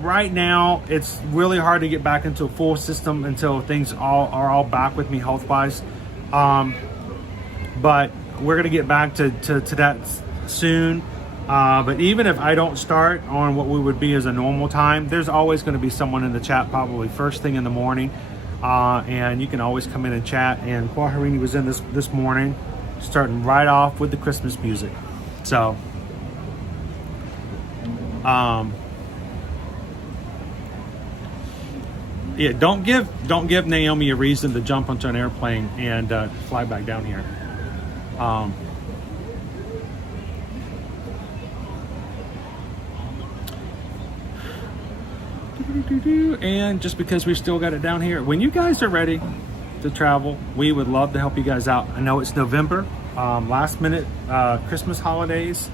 right now it's really hard to get back into a full system until things are all back with me health wise. But we're going to get back to that soon. But even if I don't start on what we would be as a normal time, there's always going to be someone in the chat probably first thing in the morning. And you can always come in and chat. And Kwaharini was in this morning, starting right off with the Christmas music. So, yeah, don't give Naomi a reason to jump onto an airplane and fly back down here. And just because we still got it down here, when you guys are ready to travel, we would love to help you guys out. I know it's November, last minute Christmas holidays,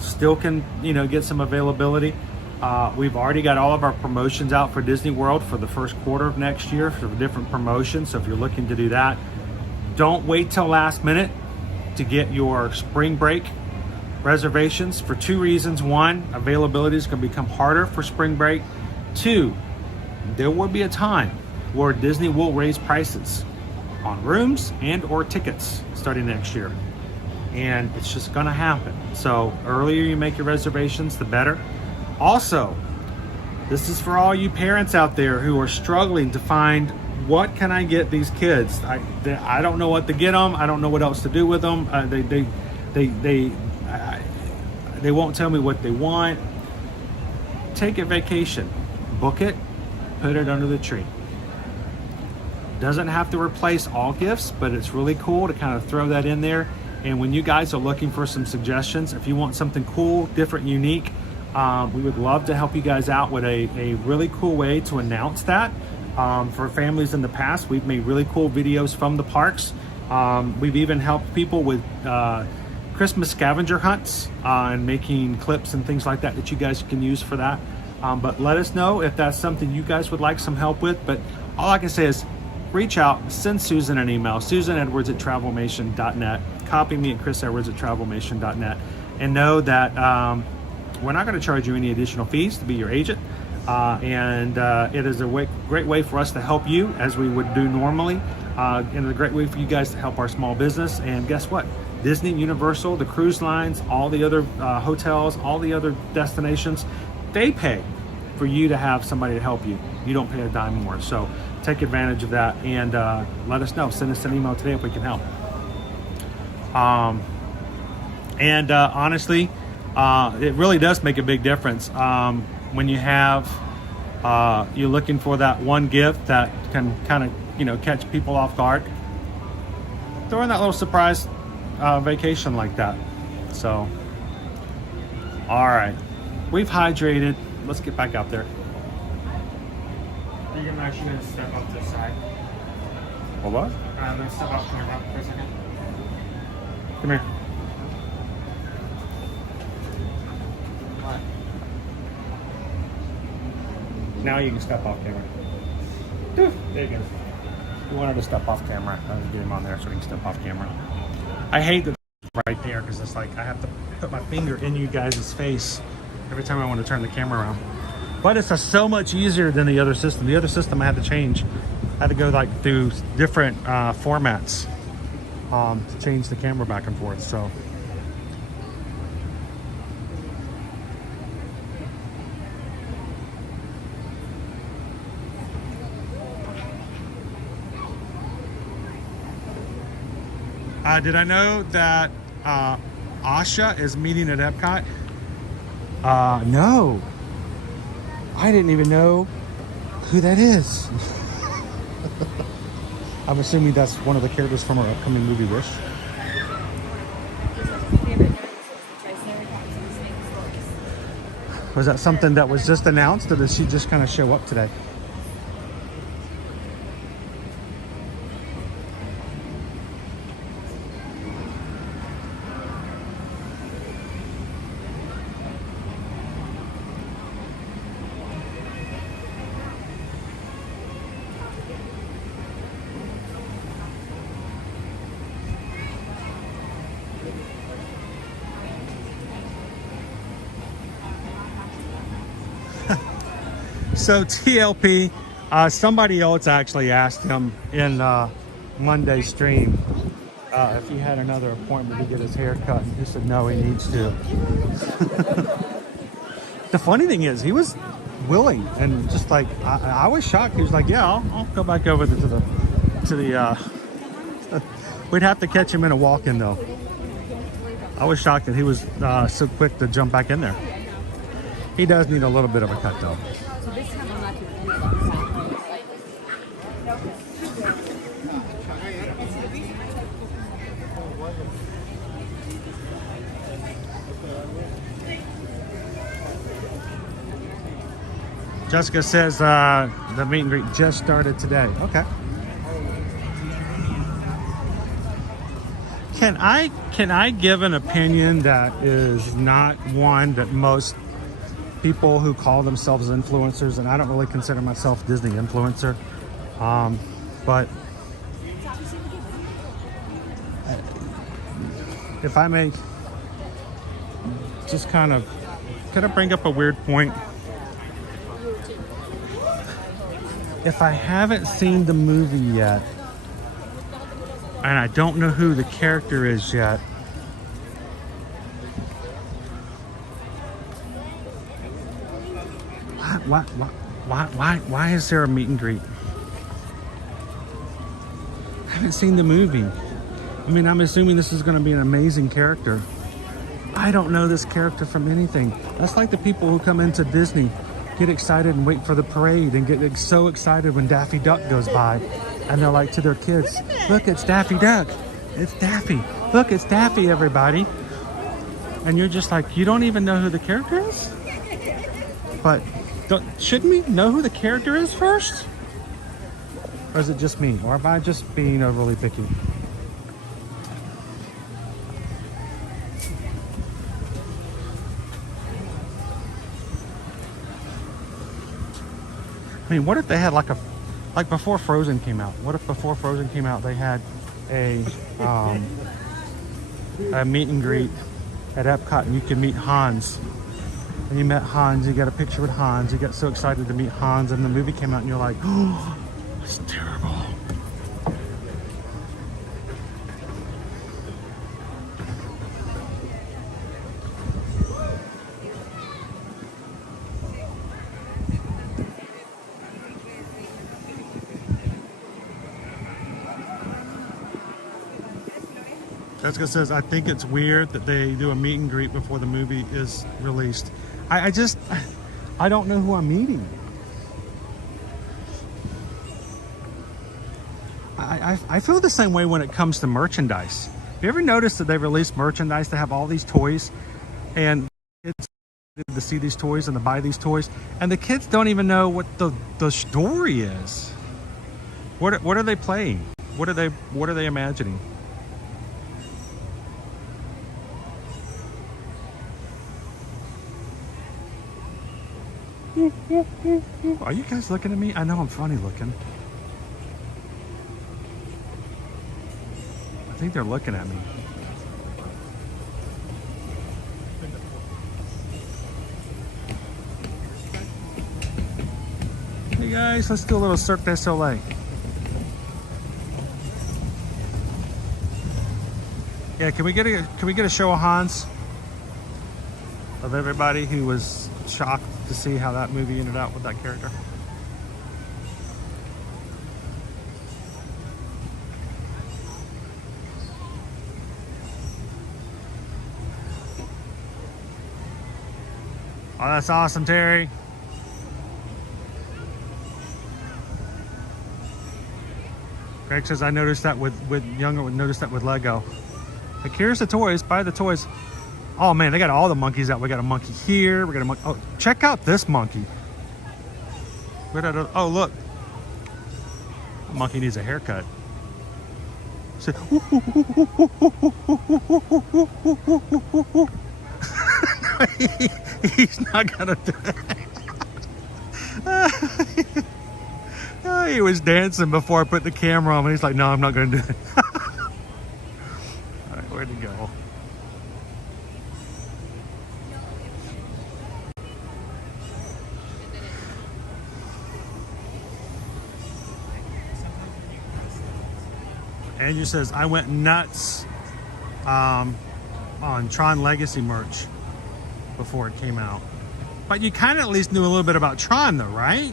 still can get some availability. We've already got all of our promotions out for Disney World for the first quarter of next year for different promotions. So if you're looking to do that, don't wait till last minute to get your spring break reservations for two reasons. One, availability is going to become harder for spring break. Two, there will be a time where Disney will raise prices on rooms and or tickets starting next year. And it's just going to happen. So earlier you make your reservations, the better. Also, this is for all you parents out there who are struggling to find what can I get these kids? I don't know what to get them. I don't know what else to do with them. They won't tell me what they want. Take a vacation, book it, put it under the tree. Doesn't have to replace all gifts, but it's really cool to kind of throw that in there. And when you guys are looking for some suggestions, if you want something cool, different, unique, we would love to help you guys out with a really cool way to announce that. For families in the past, we've made really cool videos from the parks. We've even helped people with Christmas scavenger hunts and making clips and things like that that you guys can use for that. But let us know if that's something you guys would like some help with. But all I can say is reach out, send Susan an email, susanedwards@travelmation.net. Copy me at chrisedwards@travelmation.net, and know that we're not going to charge you any additional fees to be your agent. It is a great way for us to help you as we would do normally. And a great way for you guys to help our small business. And guess what? Disney, Universal, the cruise lines, all the other hotels, all the other destinations, they pay for you to have somebody to help you. You don't pay a dime more. So take advantage of that and let us know. Send us an email today if we can help. Honestly, it really does make a big difference when you have you're looking for that one gift that can kind of catch people off guard. Throw in that little surprise vacation like that. So, all right, we've hydrated. Let's get back out there. Are you actually going to step up to the side? What? Let's step up for a second. Come here. Now you can step off camera. There you go. You wanted to step off camera. I was getting him on there so he can step off camera. I hate that right there because it's like I have to put my finger in you guys' face every time I want to turn the camera around. But it's so much easier than the other system. The other system I had to change. I had to go like through different formats to change the camera back and forth. So. Did I know that Asha is meeting at Epcot? No. I didn't even know who that is. I'm assuming that's one of the characters from our upcoming movie Wish. Was that something that was just announced, or did she just kind of show up today? So TLP, somebody else actually asked him in Monday's stream if he had another appointment to get his hair cut, and he said no, he needs to. The funny thing is, he was willing, and just like I was shocked. He was like, "Yeah, I'll go back over to the We'd have to catch him in a walk-in though. I was shocked that he was so quick to jump back in there. He does need a little bit of a cut though. So this time I'm not Jessica says the meet and greet just started today. Okay. Can I give an opinion that is not one that most people who call themselves influencers, and I don't really consider myself Disney influencer, but if I may just kind of bring up a weird point. If I haven't seen the movie yet, and I don't know who the character is yet, why is there a meet and greet? haven't seen the movie. I mean, I'm assuming this is going to be an amazing character. I don't know this character from anything. That's like the people who come into Disney, get excited and wait for the parade and get so excited when Daffy Duck goes by. And they're like to their kids, look, it's Daffy Duck. It's Daffy. Look, it's Daffy, everybody. And you're just like, you don't even know who the character is? But shouldn't we know who the character is first? Or is it just me? Or am I just being overly picky? I mean, what if they had like before Frozen came out? What if before Frozen came out, they had a meet and greet at Epcot, and you could meet Hans. And you met Hans, you got a picture with Hans, you got so excited to meet Hans, and the movie came out and you're like, oh, it's terrible. Jessica says, I think it's weird that they do a meet and greet before the movie is released. I don't know who I'm meeting. I feel the same way when it comes to merchandise. Have you ever noticed that they release merchandise to have all these toys, and it's to see these toys and to buy these toys, and the kids don't even know what the story is. What are they playing? What are they imagining? Are you guys looking at me? I know I'm funny looking. I think they're looking at me. Hey guys, let's do a little Cirque du Soleil. Yeah, can we get a show of Hans? Of everybody who was shocked to see how that movie ended out with that character. Oh, that's awesome, Terry. Greg says, I noticed that with younger would notice that with Lego. Like, here's the toys, buy the toys. Oh man, they got all the monkeys out. We got a monkey here. We got a monkey. Oh, check out this monkey. Oh, look. The monkey needs a haircut. So, he's not gonna do it. Oh, he was dancing before I put the camera on, and he's like, no, I'm not gonna do it. All right, where'd he go? Andrew says, I went nuts on Tron Legacy merch before it came out. But you kind of at least knew a little bit about Tron though, right?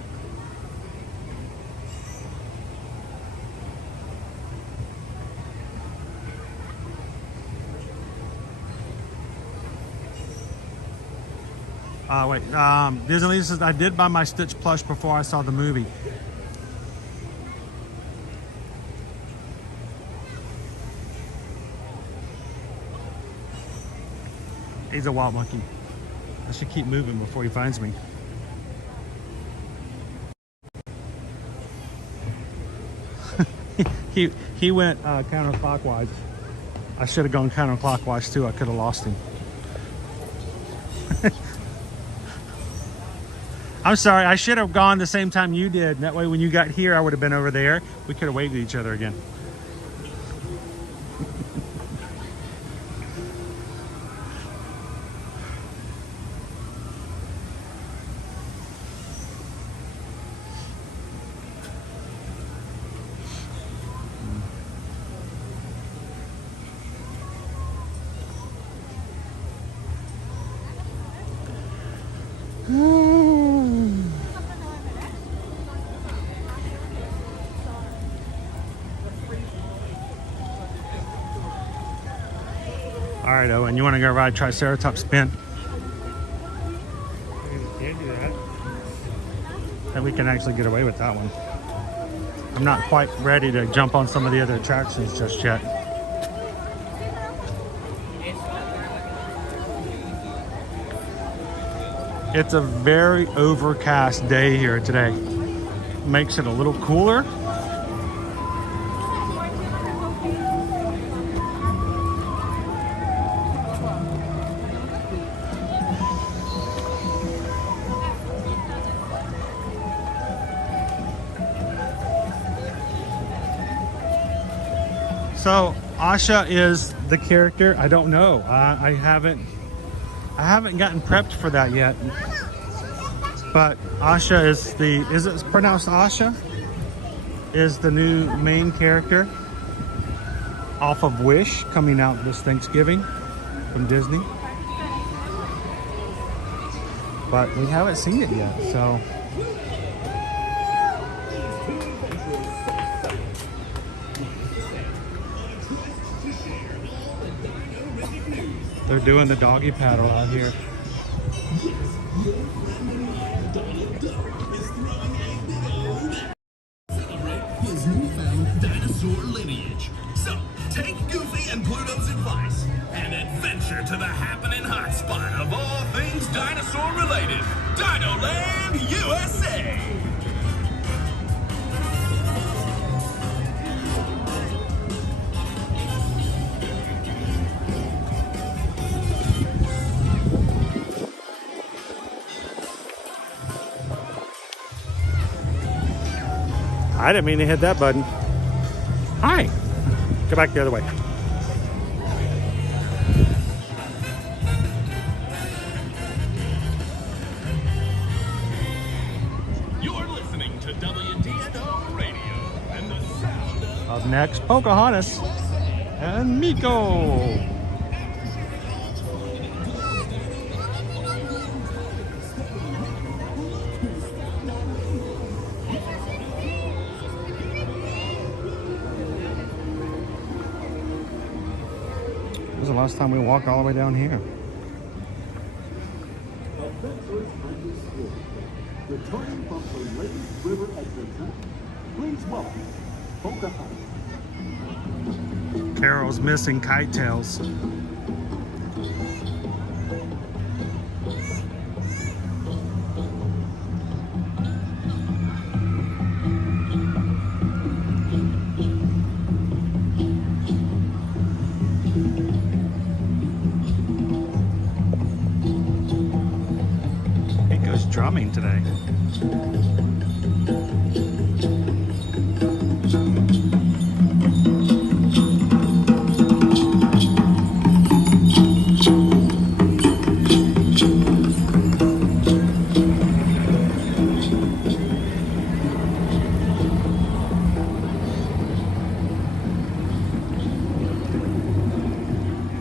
Wait, Disney says, I did buy my Stitch plush before I saw the movie. He's a wild monkey. I should keep moving before he finds me. he went counterclockwise. I should have gone counterclockwise too. I could have lost him. I'm sorry, I should have gone the same time you did. That way when you got here, I would have been over there. We could have waved at each other again. right, Owen, you want to go ride Triceratops spin? You can't do that. And we can actually get away with that one. I'm not quite ready to jump on some of the other attractions just yet. It's a very overcast day here today. Makes it a little cooler. So Asha is the character. I don't know. I haven't gotten prepped for that yet. But Asha is it pronounced Asha? Is the new main character off of Wish, coming out this Thanksgiving from Disney. But we haven't seen it yet, so. They're doing the doggy paddle out here. Celebrate his newfound dinosaur lineage. So, take Goofy and Pluto's advice and adventure to the happening hotspot of all things dinosaur related, DinoLand USA. I didn't mean to hit that button. Hi. Go back the other way. You're listening to WDNO Radio and the sound of... Up next, Pocahontas and Miko. This is the last time we walked all the way down here. Returning from the Lake River Adventure, please welcome Pocahontas. Carol's missing kite tails. It goes drumming today.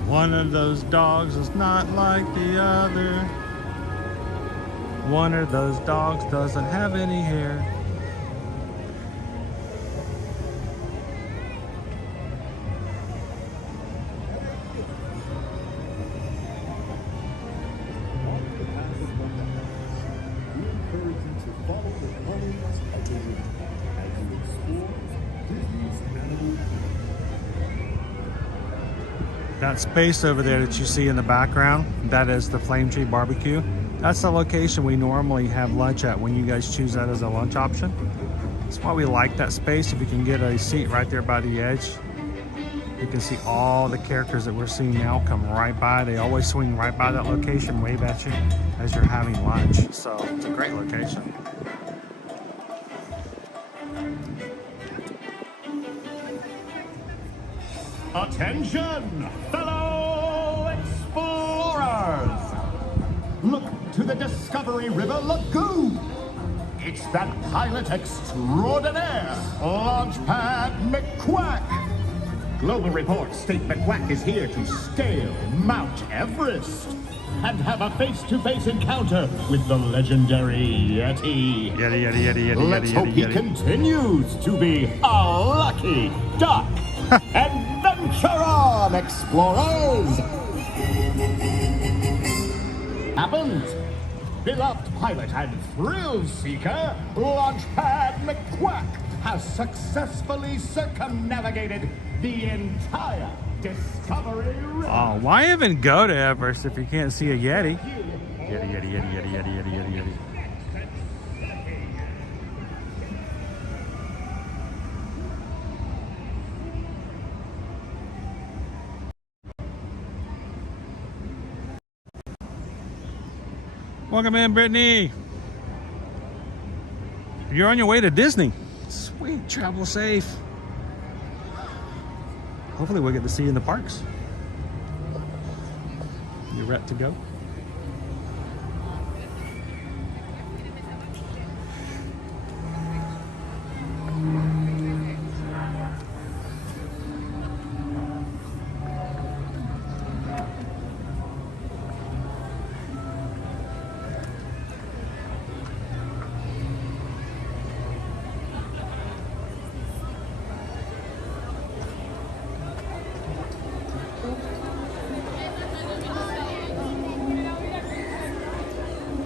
One of those dogs is not like the other. One of those dogs doesn't have any hair. That space over there that you see in the background, that is the Flame Tree Barbecue. That's the location we normally have lunch at when you guys choose that as a lunch option. That's why we like that space. If you can get a seat right there by the edge, you can see all the characters that we're seeing now come right by. They always swing right by that location, wave at you as you're having lunch. So it's a great location. Attention, fellow explorers! Look to the Discovery River Lagoon. It's that pilot extraordinaire, Launchpad McQuack. Global reports state McQuack is here to scale Mount Everest and have a face-to-face encounter with the legendary Yeti. Yeti. Let's hope he continues to be a lucky duck. Adventure on, explorers! Happens. Beloved pilot and thrill seeker, Launchpad McQuack has successfully circumnavigated the entire Discovery River. Oh, why even go to Everest if you can't see a Yeti? Yeti, Yeti, Yeti, Yeti, Yeti, Yeti, Yeti, Yeti. Welcome in, Brittany. You're on your way to Disney. Sweet, travel safe. Hopefully we'll get to see you in the parks. You're ready to go?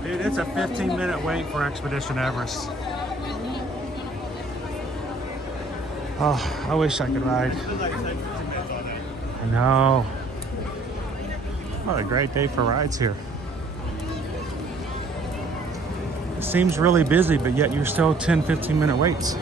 Dude, it's a 15-minute wait for Expedition Everest. Oh, I wish I could ride. I know. What a great day for rides here. It seems really busy, but yet you're still 10-15-minute waits.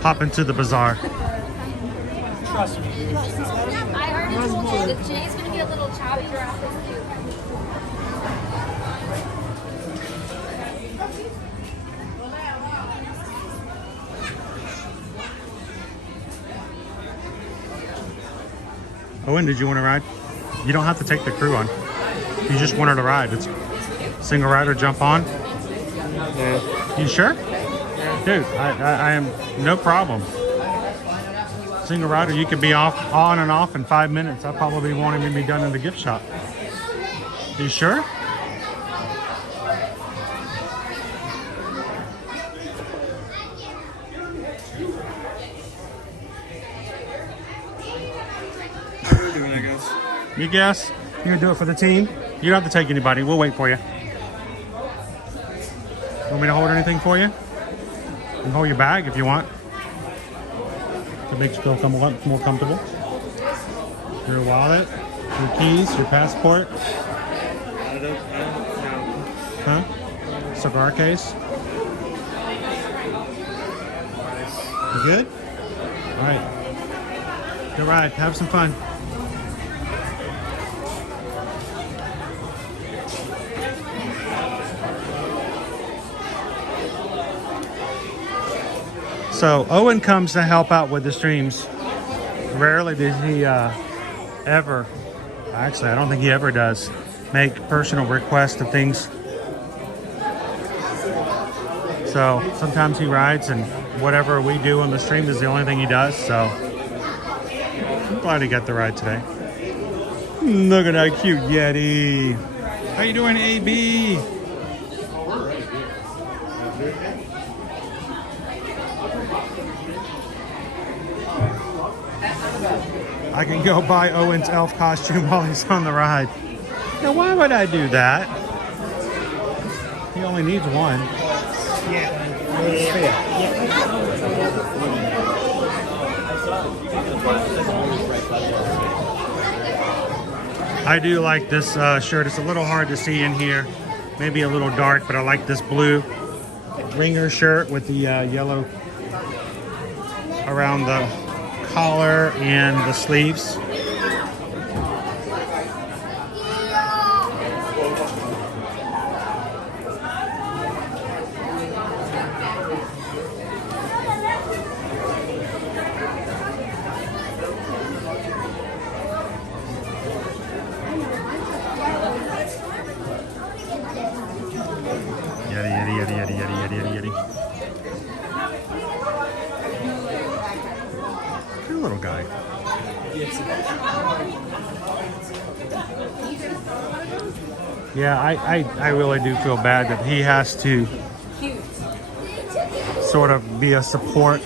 Pop into the bazaar. Trust me. I already told you that Jay's gonna be a little choppy around this too. Owen, did you want to ride? You don't have to take the crew on. You just wanted to ride. It's single rider, jump on. Yeah. You sure? Dude, I am no problem. Single rider, you could be on and off in 5 minutes. I probably won't even be done in the gift shop. You sure? We're doing, I guess. You guess? You're gonna do it for the team? You don't have to take anybody. We'll wait for you. Want me to hold anything for you? You can hold your bag if you want. It makes you feel more comfortable. Your wallet, your keys, your passport. I don't know. Huh? Cigar case. You good? All right. Good ride. Have some fun. So Owen comes to help out with the streams. Rarely does he ever, actually I don't think he ever does, make personal requests of things. So sometimes he rides and whatever we do on the stream is the only thing he does. So I'm glad he got the ride today. Look at that cute Yeti. How you doing, AB? I can go buy Owen's elf costume while he's on the ride. Now, why would I do that? He only needs one. I do like this shirt. It's a little hard to see in here. Maybe a little dark, but I like this blue ringer shirt with the yellow around the collar and the sleeves. Yeti. Good little guy. Yeah, I really do feel bad that he has to sort of be a support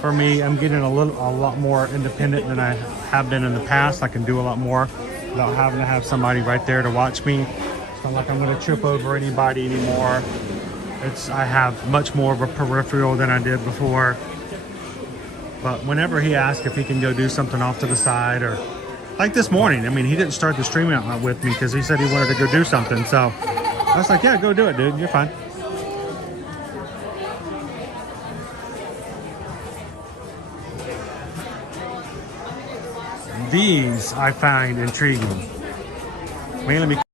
for me. I'm getting a lot more independent than I have been in the past. I can do a lot more without having to have somebody right there to watch me. It's not like I'm going to trip over anybody anymore. I have much more of a peripheral than I did before. But whenever he asks if he can go do something off to the side, or like this morning, I mean, he didn't start the stream out with me because he said he wanted to go do something. So I was like, yeah, go do it, dude. You're fine. These I find intriguing. Mainly because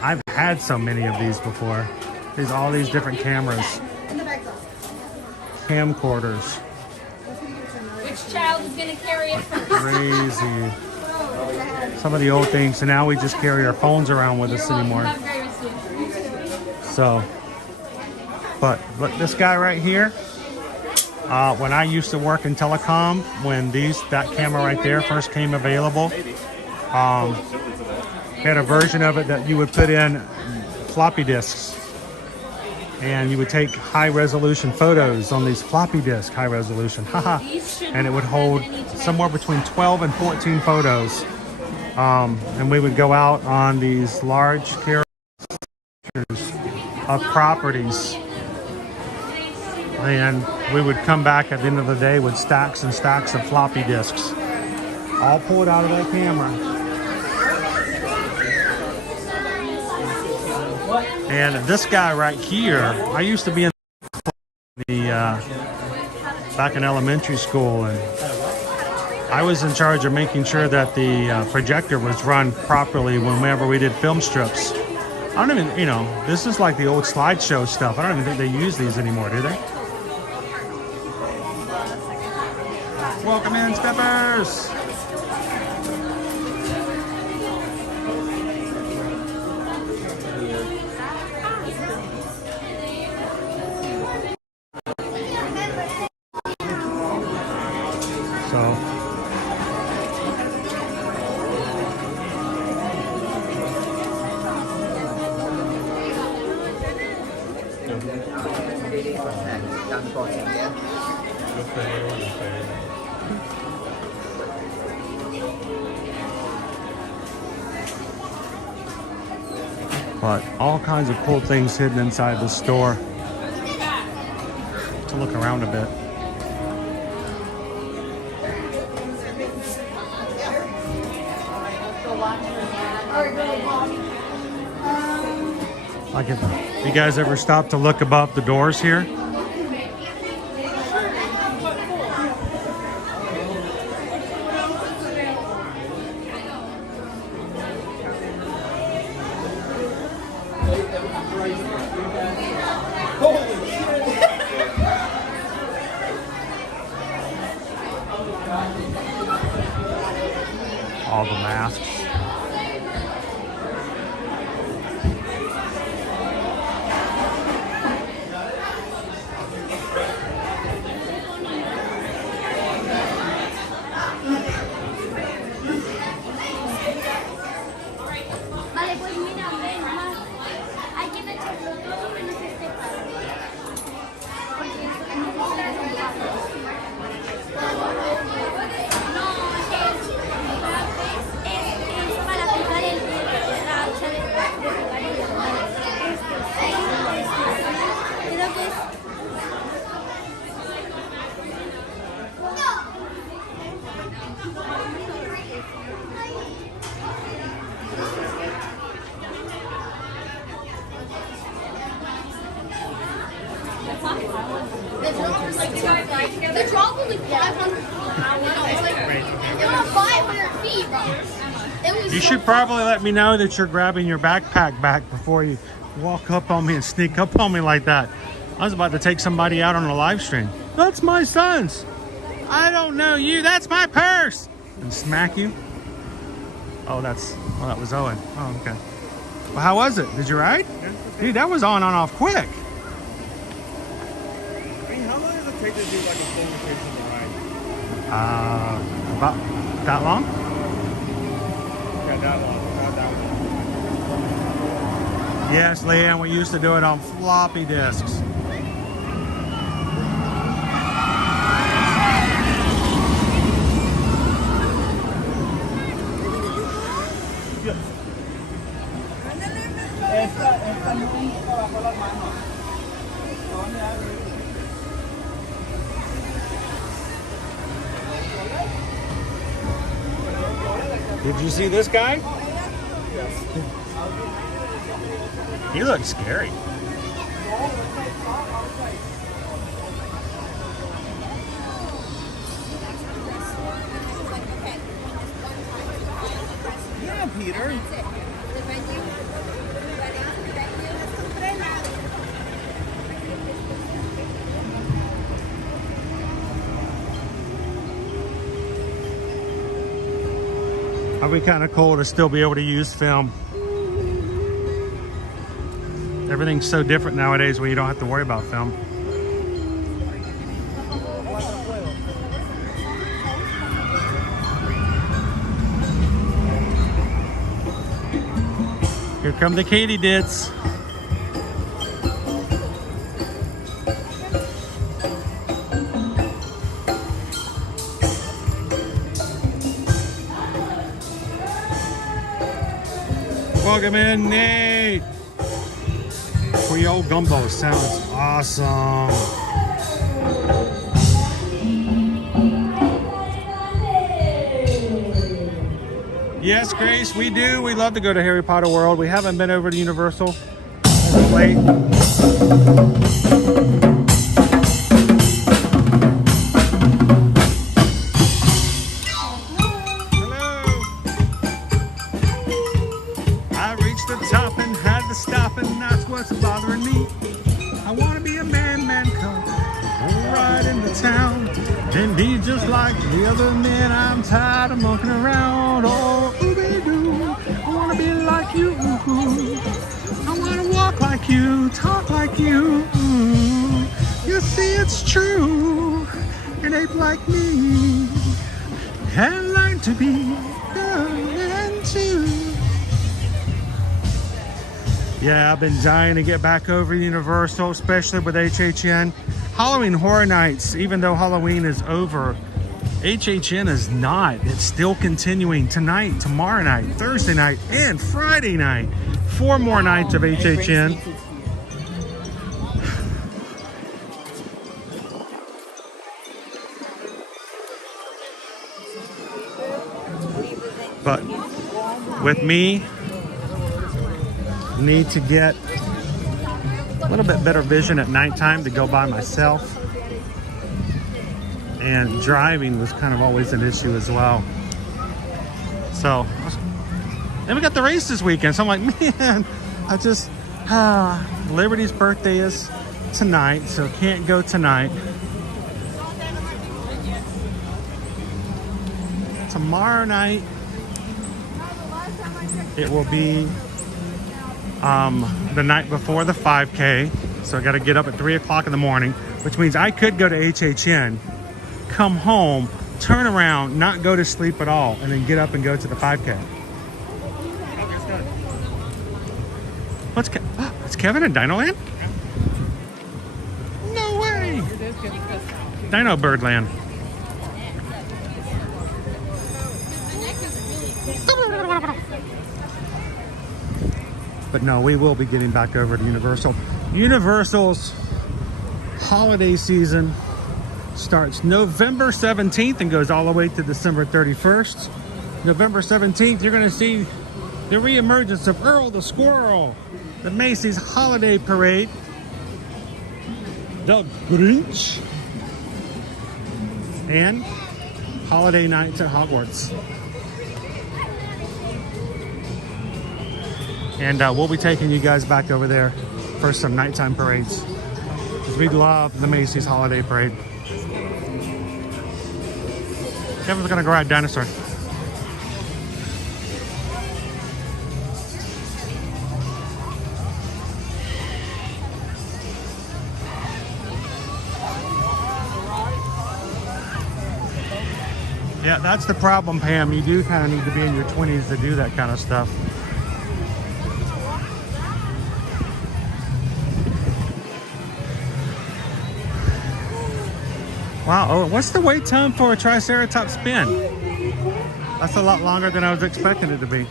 I've had so many of these before. There's all these different cameras. Camcorders. Which child is going to carry it first? Crazy. Some of the old things, and now we just carry our phones around with us anymore. So, but this guy right here, when I used to work in telecom, when that camera right there first came available, had a version of it that you would put in floppy disks, and you would take high resolution photos on these floppy disk, high resolution, and it would hold somewhere between 12 and 14 photos. And we would go out on these large carriers of properties, and we would come back at the end of the day with stacks and stacks of floppy disks, all pulled out of that camera. And this guy right here, I used to be in back in elementary school, and I was in charge of making sure that the projector was run properly whenever we did film strips. I don't even, this is like the old slideshow stuff. I don't even think they use these anymore, do they? Welcome in, steppers! But all kinds of cool things hidden inside the store. To look around a bit. Like if you guys ever stop to look above the doors here? All the masks. They're probably 500 feet, bro. You should probably let me know that you're grabbing your backpack back before you walk up on me and sneak up on me like that. I was about to take somebody out on a live stream. That's my son's. I don't know you. That's my purse. And smack you. Oh, that was Owen. Oh, okay. How was it? Did you ride? Dude, that was on and off quick. I mean, how long does it take to do like a full vacation ride? About that long? Yeah, that long. Not that long. Yes, Leanne, we used to do it on floppy disks. Did you see this guy? Yes. He looks scary. Yeah, Peter. It'd be kind of cool to still be able to use film. Everything's so different nowadays when you don't have to worry about film. Here come the katydids. Welcome in, Nate. Creole gumbo sounds awesome. Yes, Grace, we do. We love to go to Harry Potter World. We haven't been over to Universal as of late. What's bothering me? I want to be a man cub, ride into town and be just like the other men. I'm tired of monkeying around. Oh, ooby-doo, I want to be like you. I want to walk like you, talk like you. You see, it's true. An ape like me can learn to be good too. Yeah, I've been dying to get back over to Universal, especially with HHN. Halloween Horror Nights, even though Halloween is over, HHN is not. It's still continuing tonight, tomorrow night, Thursday night, and Friday night. 4 more nights of HHN. But with me, need to get a little bit better vision at nighttime to go by myself, and driving was kind of always an issue as well. So then we got the race this weekend, so I'm like, man, I just Liberty's birthday is tonight, so can't go tonight. Tomorrow night it will be the night before the 5K, so I got to get up at 3 o'clock in the morning, which means I could go to HHN, come home, turn around, not go to sleep at all, and then get up and go to the 5K. It's Kevin in DinoLand? No way! Dino Birdland. But no, we will be getting back over to Universal. Universal's holiday season starts November 17th and goes all the way to December 31st. November 17th, you're going to see the reemergence of Earl the Squirrel, the Macy's Holiday Parade, the Grinch, and Holiday Nights at Hogwarts. And we'll be taking you guys back over there for some nighttime parades, because we love the Macy's Holiday Parade. Kevin's gonna go ride Dinosaur. Yeah, that's the problem, Pam. You do kind of need to be in your 20s to do that kind of stuff. Wow, oh, what's the wait time for a Triceratops spin? That's a lot longer than I was expecting it to be.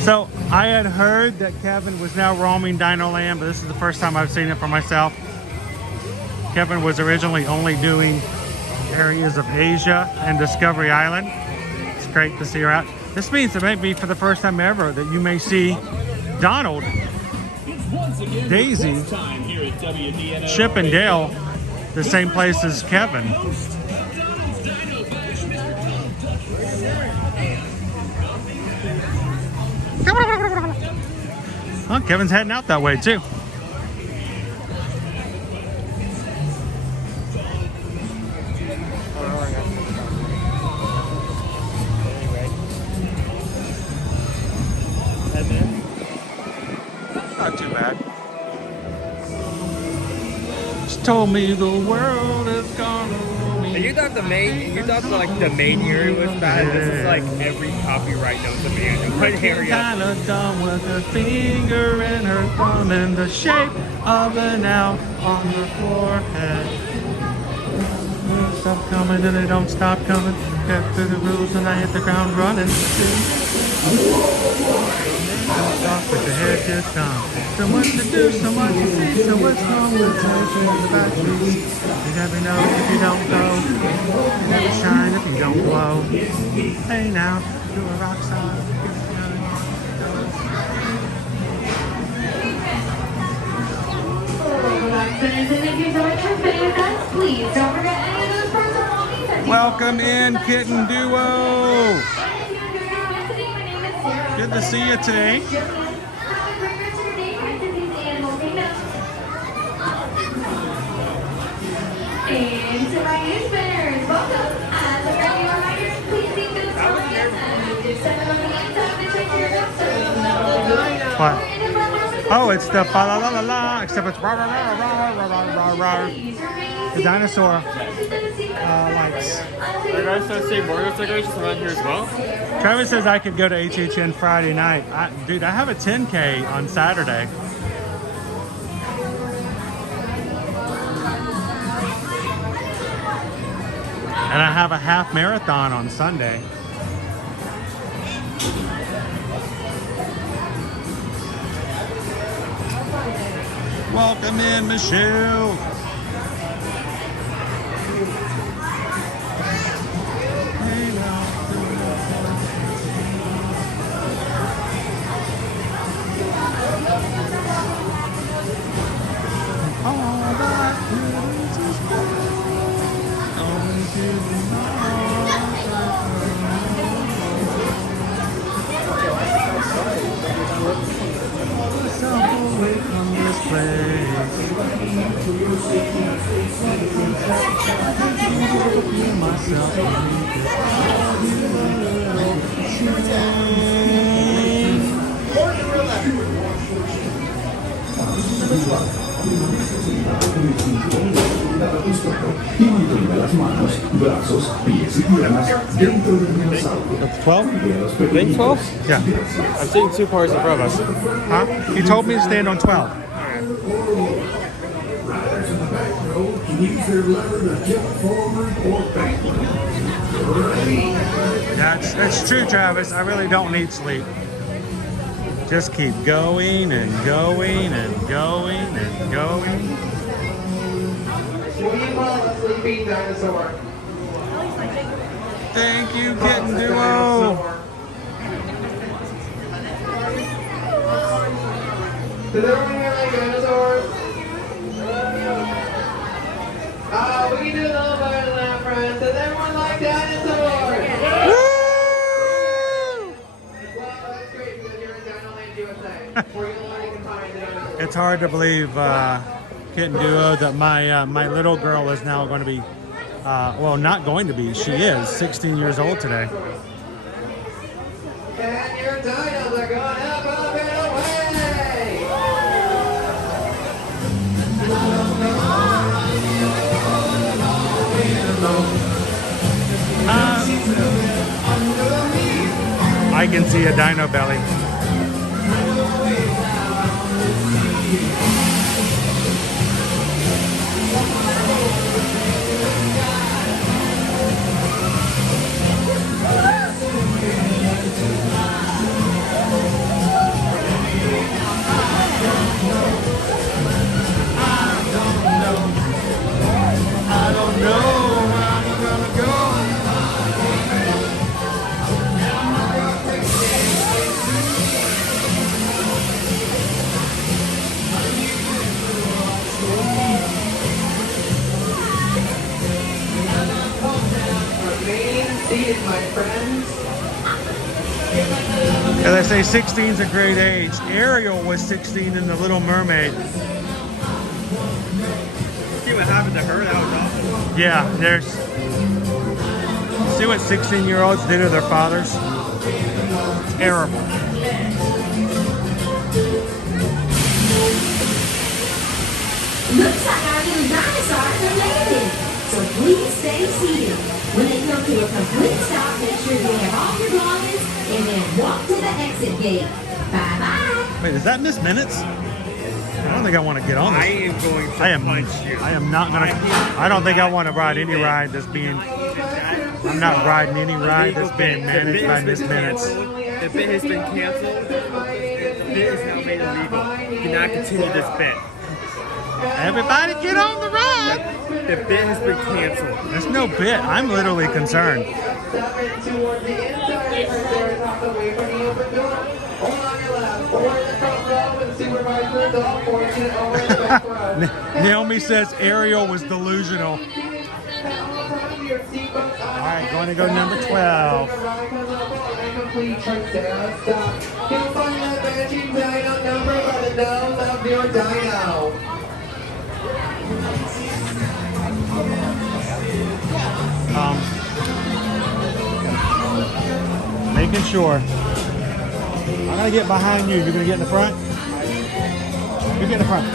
So, I had heard that Kevin was now roaming DinoLand, but this is the first time I've seen it for myself. Kevin was originally only doing areas of Asia and Discovery Island. It's great to see her out. This means it may be for the first time ever that you may see Donald, Daisy, Chip, and Dale the same place as Kevin. Well, Kevin's heading out that way too. Not too bad. Just told me the world is gonna roll me. You thought the main area was bad. Yeah. This is like every copyright knows the man. What area? Kinda dumb with her finger and her thumb in the shape of an L on her forehead. Stop coming and they don't stop coming. Get through the rules and I hit the ground running. Stop with the head just gone. So much to do, so much to see. So what's wrong with taking the batteries? You never know if you don't go. You never shine if you don't glow. Hey now, you're a rock star. Welcome in, Kitten Duo. Good to see you today. And to my new spinners, welcome. As a friendly reminder, please leave those comments and do 7 on the inside to check your ducks. What? Oh, it's the fa la la la la, except it's rah rah rah rah rah rah rah rah. The dinosaur lights. Are you guys supposed to see border decorations around here as well? Travis says I could go to HHN Friday night. Dude, I have a 10K on Saturday. And I have a half marathon on Sunday. Welcome in, Michelle. Away from this place. Myself That's 12? Think 12? Yeah. I'm seeing 2 cars in front of us. Huh? He told me to stand on 12. That's true, Travis. I really don't need sleep. Just keep going and going and going and going. We love a sleeping dinosaur. Thank you, Kitten Duo. Does everyone here like dinosaurs? We can do a little better than that, friends. Does everyone like dinosaurs? Woo! Well, that's great because you're in DinoLand USA, where you'll already can find dinosaurs. It's hard to believe, Kitten Duo, that my little girl is now going to be, well, not going to be. She is 16 years old today. And your dinos are going up, up, and away! can see a dino belly. I don't know where I'm gonna go. Remain seated, my friends. As I say, 16 is a great age. Ariel was 16 in The Little Mermaid. See what happened to her? That was awesome. Yeah, there's... See what 16-year-olds do to their fathers? Terrible. Looks like our new dinosaurs have landed, so please stay seated. When they come to a complete stop, make sure you have all your belongings and then walk to the exit gate. Bye-bye. Wait, is that Miss Minutes? I don't think I want to get on this. I am going to punch you. I am not going to... I don't think I want to ride any ride that's being... I'm not riding any ride that's being managed by Miss Minutes. The bit has been canceled. The bit is now made illegal. You cannot continue this bit. Everybody get on the ride! The bit has been canceled. There's no bit. I'm literally concerned. Naomi says Ariel was delusional. Alright, going to go number 12. You'll find that matching dino number by the nose of your dino. Making sure. I'm gonna get behind you. You're gonna get in the front? You get in the front.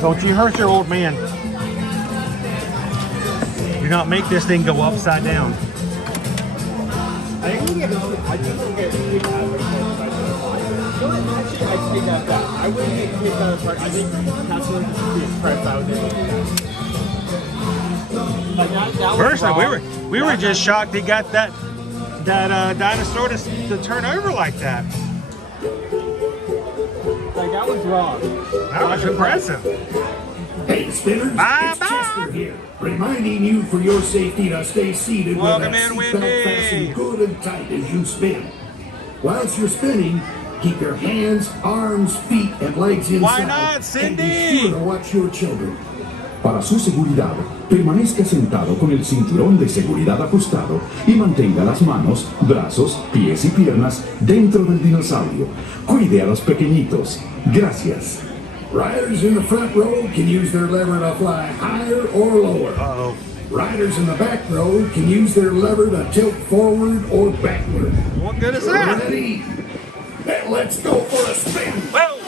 Don't you hurt your old man. Do not make this thing go upside down. I think we'll get kicked out of the Actually, I take that back. I wouldn't get kicked out of the park. I think that's what just be expressed out there. Personally, we were just shocked he got that dinosaur to turn over like that. Like, that was wrong. That was impressive. Hey, spinners, it's Chester here, reminding you for your safety to stay seated with that seatbelt fastened good and tight as you spin. Whilst you're spinning, keep your hands, arms, feet, and legs inside. Why not, Cindy? And be sure to watch your children. Para su seguridad, permanezca sentado con el cinturón de seguridad ajustado y mantenga las manos, brazos, pies y piernas dentro del dinosaurio. Cuide a los pequeñitos. Gracias. Riders in the front row can use their lever to fly higher or lower. Uh-oh. Riders in the back row can use their lever to tilt forward or backward. What good is that? Ready? Then let's go for a spin. Whoa!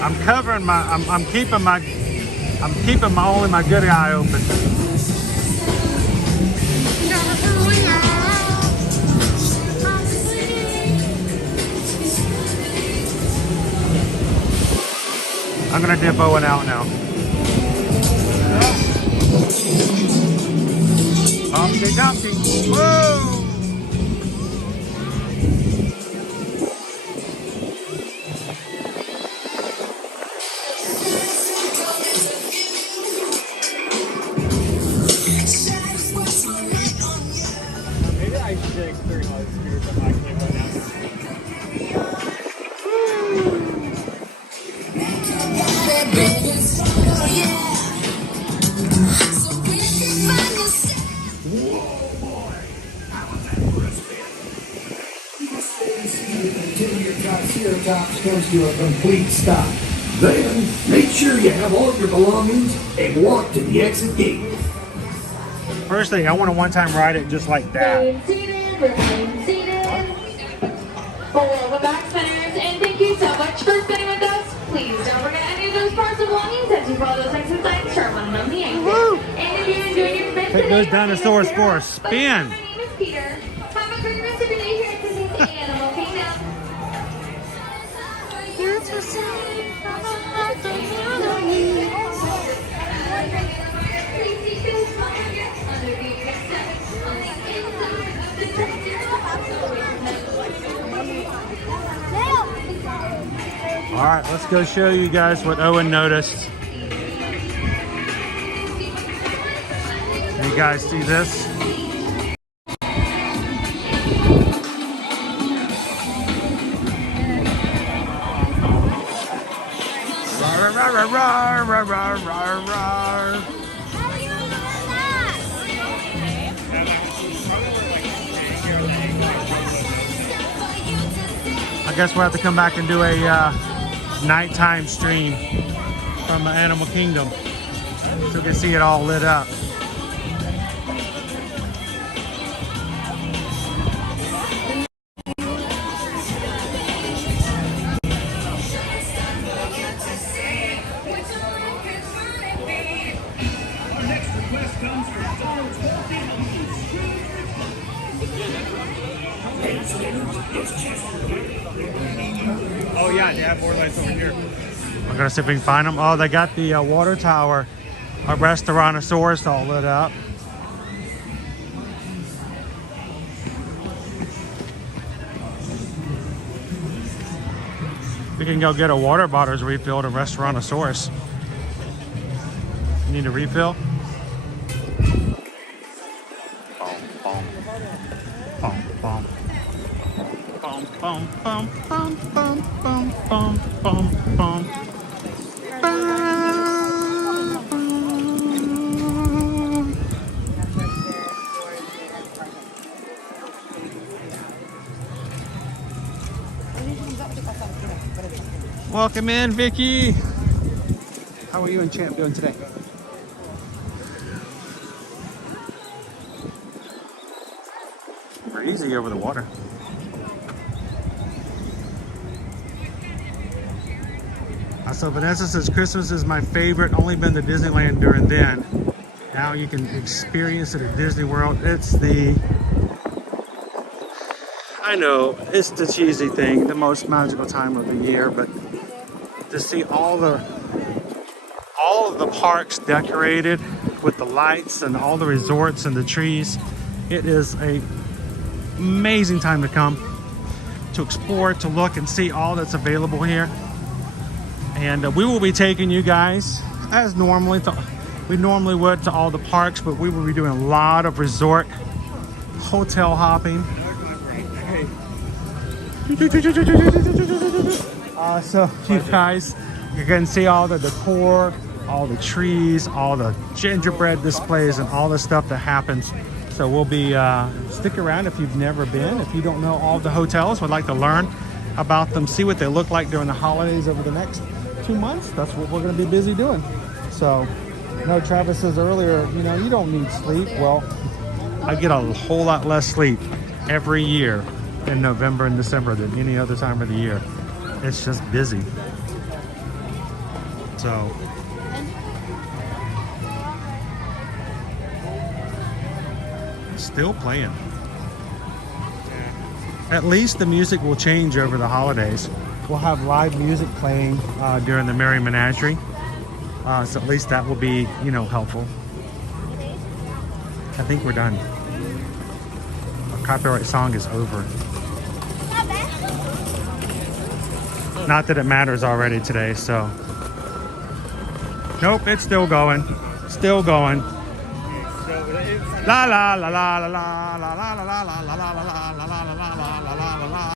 I'm covering my, I'm keeping only my good eye open. I'm gonna dip Owen out now. Humpty Dumpty. Whoa! Maybe I should experience all the spirits on my camera now. Until your Triceratops comes to a complete stop. Then, make sure you have all your belongings and walk to the exit gate. First thing, I want to one-time ride it just like that. Welcome back, spinners, and thank you so much for spinning with us. Please don't forget any of those parts and belongings as you follow those exit signs to our one and only exit. And if you're enjoying your spin Take today, those dinosaurs for a spin. my name is Peter. Have a great rest of your day here at Disney's Animal Kingdom. All right, let's go show you guys what Owen noticed. You guys see this? Rawr, rawr, rawr, rawr, rawr, rawr, rawr. I guess we'll have to come back and do a nighttime stream from the Animal Kingdom so we can see it all lit up. Oh yeah, they have more lights over here. We're gonna see if we can find them. Oh, they got the water tower of Restaurantosaurus all lit up. We can go get a water bottles refilled at Restaurantosaurus. You need a refill? Bum, bum. Bum, bum, bum, bum, bum, bum, bum, bum, bum. Welcome in, Vicky. How are you and Champ doing today? We're easy over the water. So Vanessa says Christmas is my favorite, only been to Disneyland during then. Now you can experience it at Disney World. It's the, I know, it's the cheesy thing, the most magical time of the year, but to see all of the parks decorated with the lights and all the resorts and the trees, it is a amazing time to come to explore, to look and see all that's available here. And we will be taking you guys as normally we normally would to all the parks, but we will be doing a lot of resort hotel hopping. So you guys, you can see all the decor, all the trees, all the gingerbread displays, and all the stuff that happens. So we'll be stick around if you've never been. If you don't know all the hotels, would like to learn about them, see what they look like during the holidays over the next 2 months. That's what we're going to be busy doing. So, you know, Travis says earlier, you know, you don't need sleep. Well, I get a whole lot less sleep every year in November and December than any other time of the year. It's just busy. So, still playing. At least the music will change over the holidays. We'll have live music playing during the Merry Menagerie. So at least that will be, you know, helpful. I think we're done. Our copyright song is over. Not that it matters already today, so. Nope, it's still going. Still going. La la la la la la la la la la la la la la la la.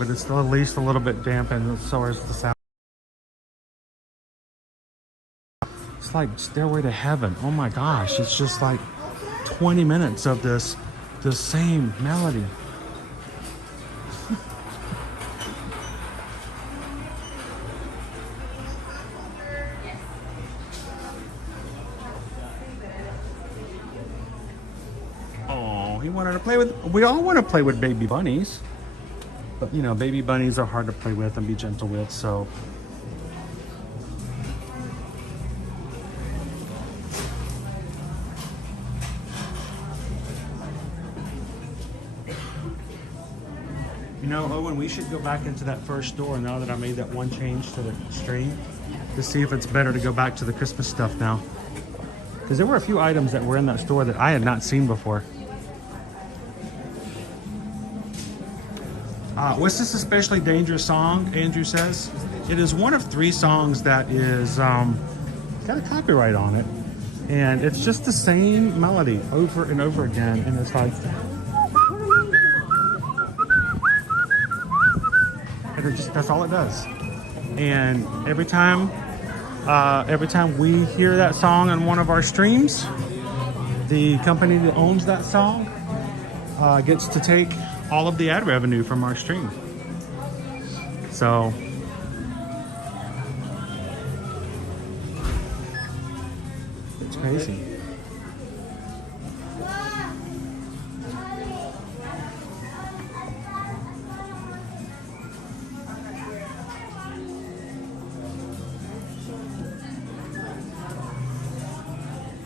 but it's at least a little bit dampened, so is the sound. It's like Stairway to Heaven. Oh my gosh, it's just like 20 minutes of the same melody. Oh, he wanted to play with, we all want to play with baby bunnies. But you know, baby bunnies are hard to play with and be gentle with, so. You know, Owen, we should go back into that first store now that I made that one change to the stream to see if it's better to go back to the Christmas stuff now. Because there were a few items that were in that store that I had not seen before. What's this especially dangerous song, Andrew says? It is one of 3 songs that is got a copyright on it. And it's just the same melody over and over again. And it's like, and it just, that's all it does. And every time we hear that song on one of our streams, the company that owns that song gets to take all of the ad revenue from our stream. So it's crazy.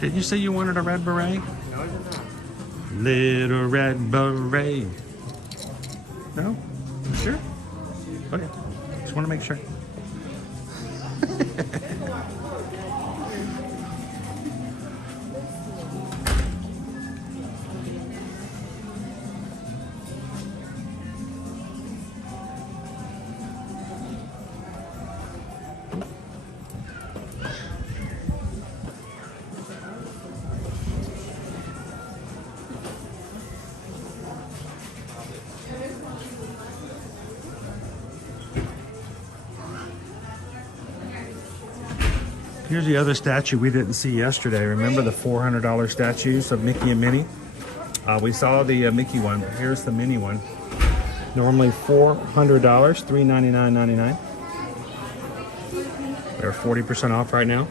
Did you say you wanted a red beret? No, I did not. Little red beret. No? You sure? Okay. Just want to make sure. Here's the other statue we didn't see yesterday. Remember the $400 statues of Mickey and Minnie? We saw the Mickey one. Here's the Minnie one. Normally $400, $399.99. They're 40% off right now.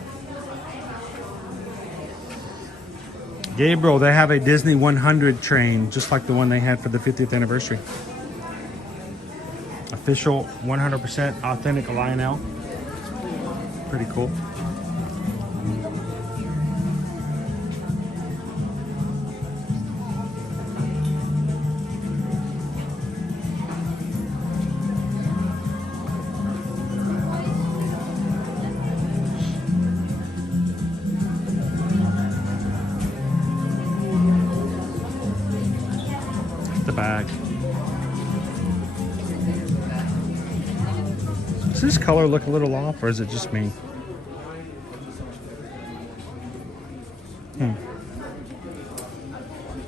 Gabriel, they have a Disney 100 train, just like the one they had for the 50th anniversary. Official 100% authentic Lionel. Pretty cool. Bag. Does this color look a little off, or is it just me?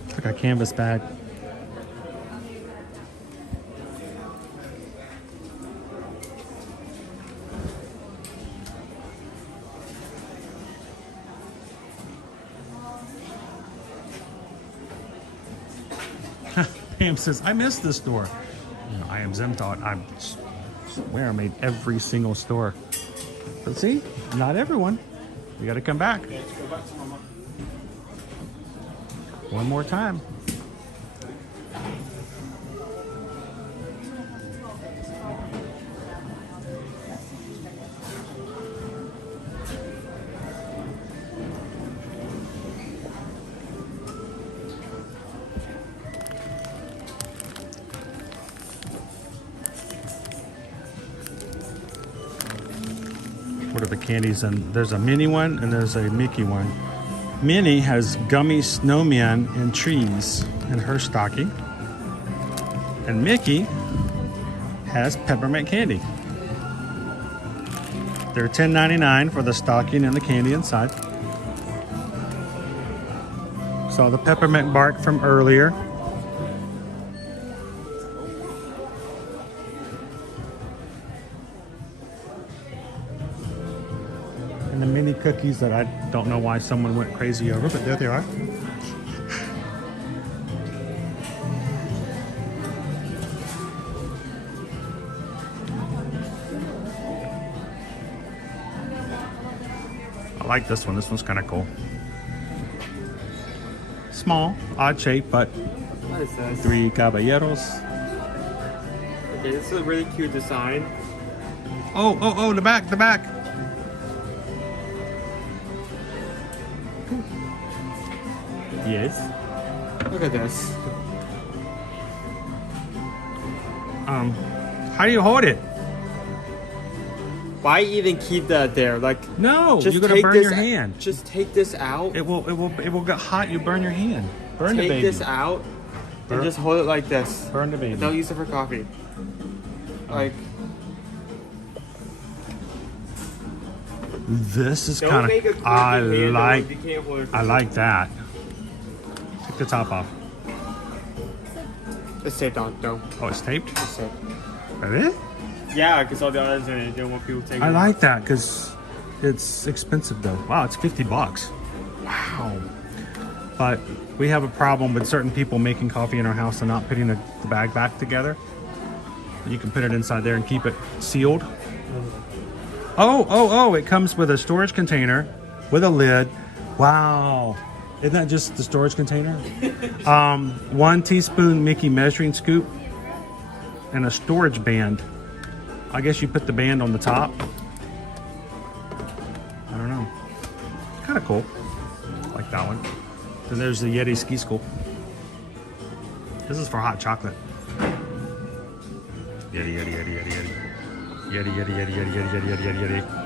It's like a canvas bag. Pam says, I missed this store. You know, I am Zemthought. I swear I made every single store. But see, not everyone. You got to come back. One more time. What are the candies? And there's a Minnie one and there's a Mickey one. Minnie has gummy snowmen and trees in her stocking. And Mickey has peppermint candy. They're $10.99 for the stocking and the candy inside. Saw the peppermint bark from earlier. cookies that I don't know why someone went crazy over, but there they are. I like this one. This one's kind of cool. Small, odd shape, but What is this? 3 caballeros. Okay, this is a really cute design. Oh, the back, the back. Yes. Look at this. How do you hold it? Why even keep that there? Like, no, just you're gonna take burn this, your hand. Just take this out. It will get hot. You burn your hand. Burn the Take baby. this out and just hold it like this. Burn the baby. Don't use it for coffee. Like, this is don't kind make a of. creepy I handle like. if you can't hold it for I like that. Take the top off. It's taped on, though. Oh, it's taped. It's taped. Really? Yeah, because all the others in it, don't want people taking I it like out. that because it's expensive though. Wow, it's $50. Wow. But we have a problem with certain people making coffee in our house and not putting the bag back together. You can put it inside there and keep it sealed. Oh, it comes with a storage container with a lid. Wow. Isn't that just the storage container? 1 teaspoon Mickey measuring scoop and a storage band. I guess you put the band on the top. I don't know. Kind of cool. Like that one. Then there's the Yeti Ski School. This is for hot chocolate. Yeti, Yeti, Yeti, Yeti, Yeti. Yeti, Yeti, Yeti, Yeti, Yeti, Yeti, Yeti, Yeti, Yeti.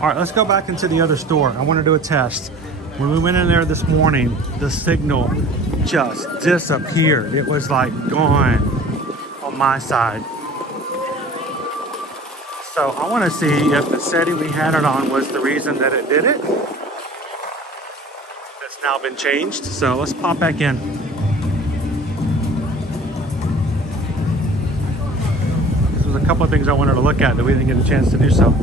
All right, let's go back into the other store. I want to do a test. When we went in there this morning, the signal just disappeared. It was like gone on my side. So I want to see if the setting we had it on was the reason that it did it. It's now been changed. So let's pop back in. There's a couple of things I wanted to look at that we didn't get a chance to do so.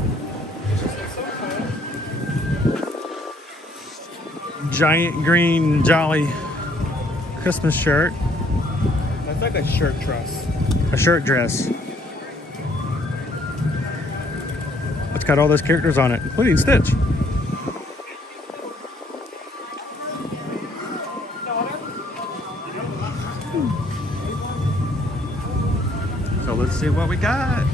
Giant green jolly Christmas shirt. That's like a shirt dress. A shirt dress. It's got all those characters on it, including Stitch. So let's see what we got.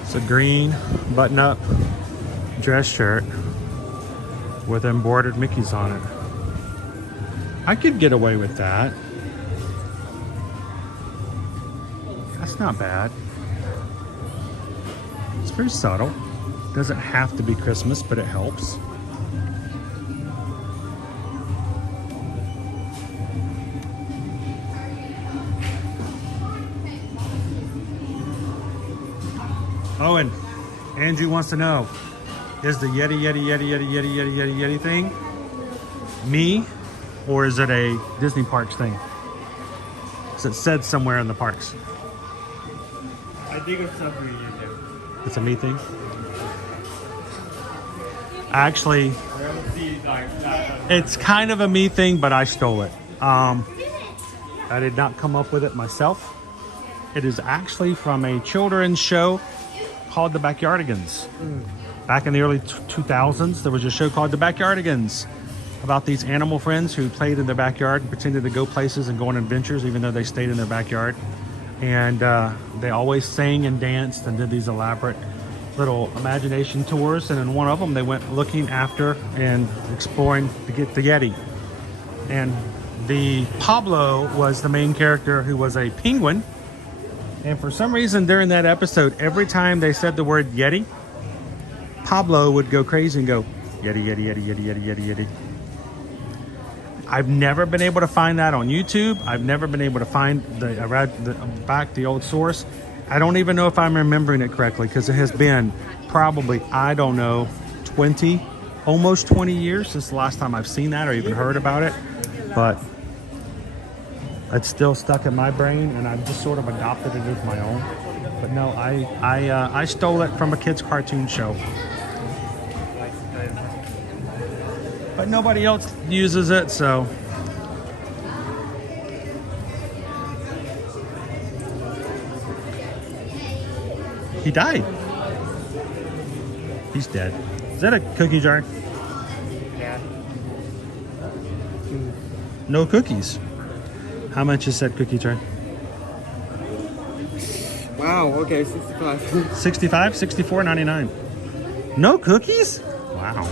It's a green button-up dress shirt with embroidered Mickeys on it. I could get away with that. That's not bad. It's very subtle. Doesn't have to be Christmas, but it helps. Owen, Andrew wants to know, is the Yeti thing me, or is it a Disney Parks thing? Because it said somewhere in the parks. I think it's something you do. It's a me thing? Actually, it's kind of a me thing, but I stole it. I did not come up with it myself. It is actually from a children's show called The Backyardigans. Back in the early 2000s, there was a show called The Backyardigans about these animal friends who played in their backyard and pretended to go places and go on adventures even though they stayed in their backyard. And they always sang and danced and did these elaborate little imagination tours. And in one of them, they went looking after and exploring to get the Yeti. And the Pablo was the main character, who was a penguin. And for some reason during that episode, every time they said the word Yeti, Pablo would go crazy and go, Yeti, Yeti, Yeti, Yeti, Yeti, Yeti, Yeti. I've never been able to find that on YouTube. I've never been able to find the old source. I don't even know if I'm remembering it correctly because it has been probably, I don't know, almost 20 years since the last time I've seen that or even heard about it. But it's still stuck in my brain and I've just sort of adopted it as my own. But no, I stole it from a kid's cartoon show. But nobody else uses it, so. He died. He's dead. Is that a cookie jar? Yeah. No cookies. How much is that cookie jar? Wow, okay, 65. 65, 64.99. No cookies? Wow.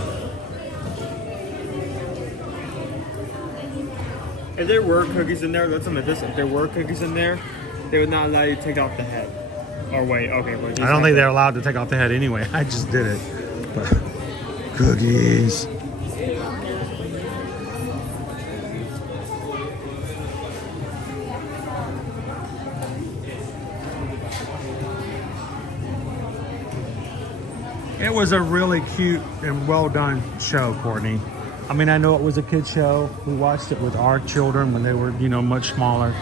If there were cookies in there, let's admit this, if there were cookies in there, they would not allow you to take off the head. Or wait, okay. Wait, I don't think they're allowed to take off the head anyway. I just did it. But cookies. It was a really cute and well done show, Courtney. I mean, I know it was a kid show. We watched it with our children when they were, you know, much smaller.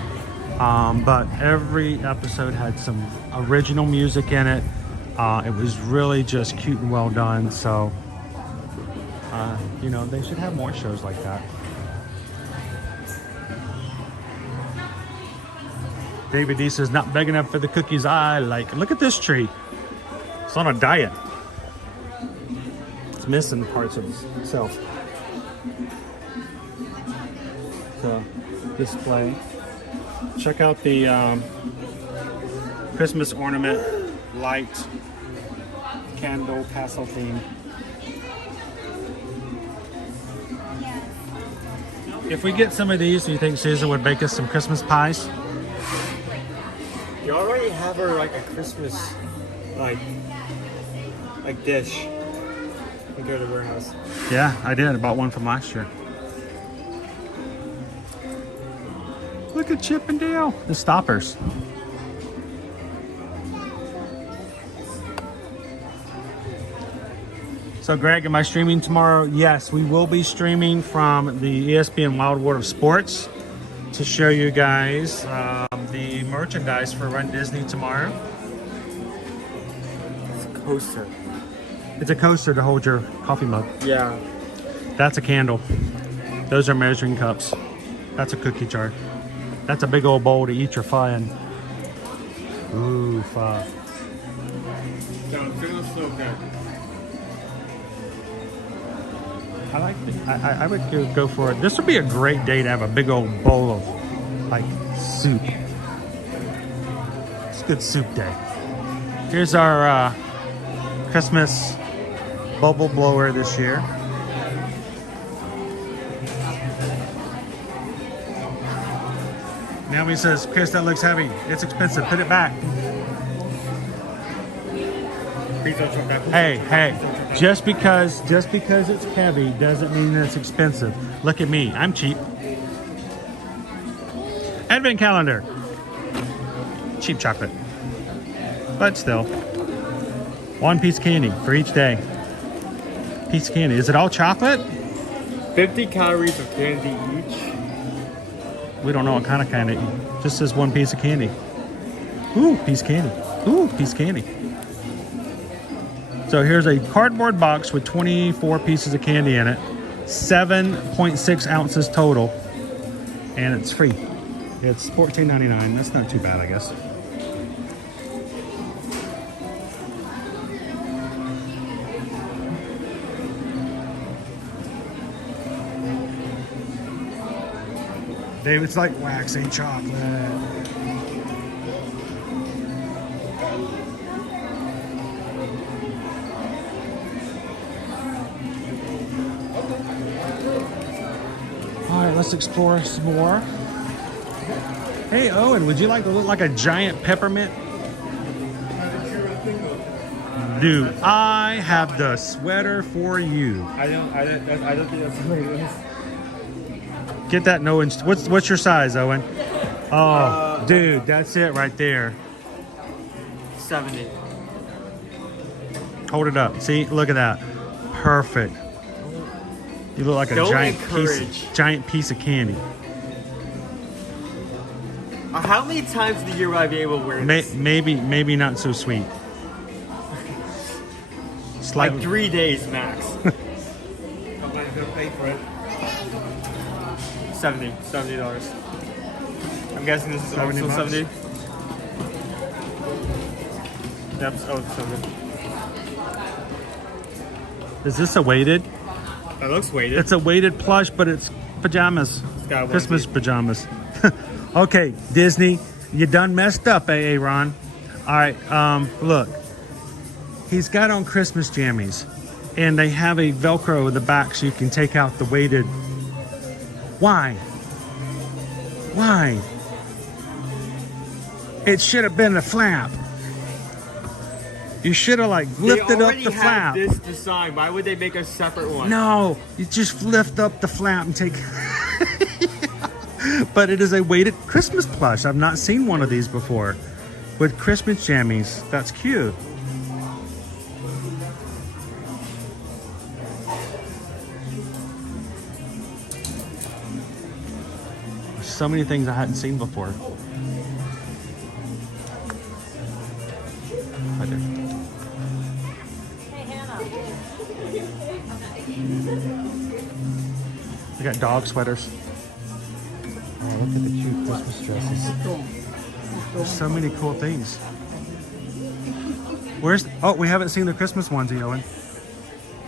But every episode had some original music in it. It was really just cute and well done. So, you know, they should have more shows like that. David D says, not big enough for the cookies I like. Look at this tree. It's on a diet. It's missing parts of itself. So, display. Check out the Christmas ornament light candle castle theme. If we get some of these, do you think Susan would bake us some Christmas pies? You already have her like a Christmas like dish. We go to the warehouse. Yeah, I did. I bought one from last year. Look at Chip and Dale, the stoppers. So Greg, am I streaming tomorrow? Yes, we will be streaming from the ESPN Wild World of Sports to show you guys the merchandise for Run Disney tomorrow. It's a coaster. It's a coaster to hold your coffee mug. Yeah. That's a candle. Those are measuring cups. That's a cookie jar. That's a big old bowl to eat your pho in. Ooh, pho. So good. I like it. I would go for it. This would be a great day to have a big old bowl of like soup. It's a good soup day. Here's our Christmas bubble blower this year. Naomi says, Chris, that looks heavy. It's expensive. Put it back. Hey, just because it's heavy doesn't mean that it's expensive. Look at me, I'm cheap. Advent calendar. Cheap chocolate. But still. One piece of candy for each day. Piece of candy. Is it all chocolate? 50 calories of candy each. We don't know what kind of candy. Just says one piece of candy. Ooh, piece of candy. Ooh, piece of candy. So here's a cardboard box with 24 pieces of candy in it. 7.6 ounces total. And it's free. It's $14.99. That's not too bad, I guess. David's like waxing chocolate. All right, let's explore some more. Hey, Owen, would you like to look like a giant peppermint? Dude, I have the sweater for you. I don't think that's what it is. Get that no inch. What's your size, Owen? Oh, dude, that's it right there. $70. Hold it up. See, look at that. Perfect. You look like a Don't giant piece of candy. How many times a year will I be able to wear this? Maybe not so sweet. Like 3 days max. Somebody's gonna pay for it. $70. I'm guessing this is 70 also bucks. 70. Yep, oh, 70. Is this a weighted? That looks weighted. It's a weighted plush, but it's pajamas. It's got a Christmas pajamas. Okay, Disney, you done messed up, Ron. All right, look. He's got on Christmas jammies, and they have a Velcro in the back so you can take out the weighted. Why? Why? It should have been a flap. You should have like lifted up the flap. This design. Why would they make a separate one? No, you just lift up the flap and take. But it is a weighted Christmas plush. I've not seen one of these before with Christmas jammies. That's cute. So many things I hadn't seen before. Right there. We got dog sweaters. Oh, look at the cute Christmas dresses. There's so many cool things. Where's... Oh, we haven't seen the Christmas onesie, Owen.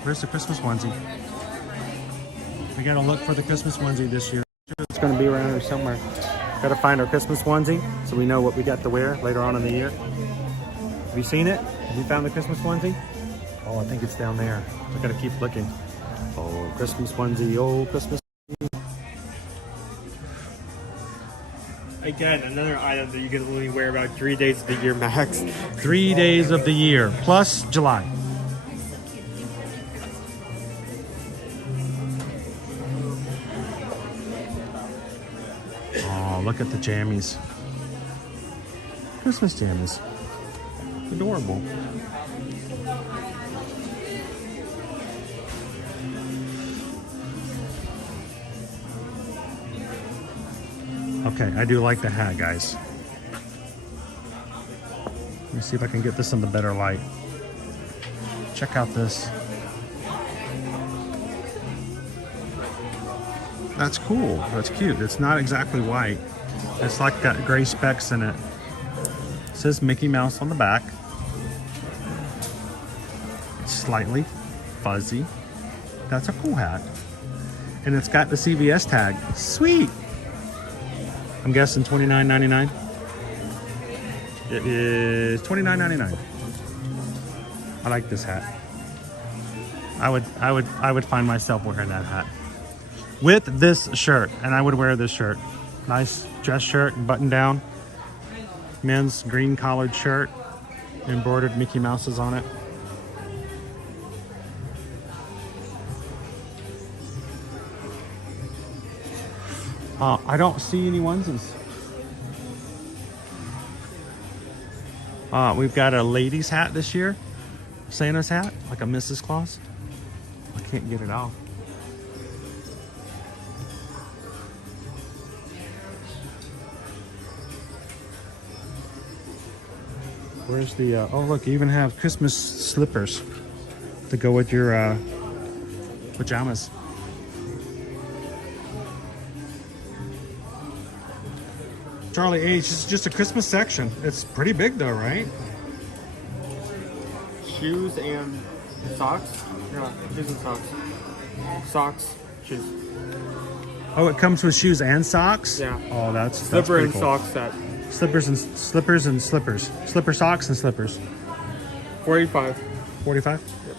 Where's the Christmas onesie? We gotta look for the Christmas onesie this year. It's gonna be around here somewhere. Gotta find our Christmas onesie so we know what we got to wear later on in the year. Have you seen it? Have you found the Christmas onesie? Oh, I think it's down there. I gotta keep looking. Oh, Christmas onesie, oh, Christmas. Again, another item that you can only wear about 3 days of the year max. 3 days of the year, plus July. Oh, look at the jammies. Christmas jammies. Adorable. Okay, I do like the hat, guys. Let me see if I can get this in the better light. Check out this. That's cool. That's cute. It's not exactly white. It's like got gray specks in it. It says Mickey Mouse on the back. It's slightly fuzzy. That's a cool hat. And it's got the CVS tag. Sweet. I'm guessing $29.99. It is $29.99. I like this hat. I would find myself wearing that hat with this shirt, and I would wear this shirt. Nice dress shirt, button down, men's green collared shirt, embroidered Mickey Mouses on it. I don't see any onesies. We've got a lady's hat this year. Santa's hat, like a Mrs. Claus. I can't get it off. Where's the, oh look, you even have Christmas slippers to go with your pajamas. Charlie H, this is just a Christmas section. It's pretty big though, right? Shoes and socks? Yeah, shoes and socks. Socks, shoes. Oh, it comes with shoes and socks? Yeah. Oh, that's Slipper and cool. sock set. Slippers and slippers. Slipper socks and slippers. 45. 45? Yep.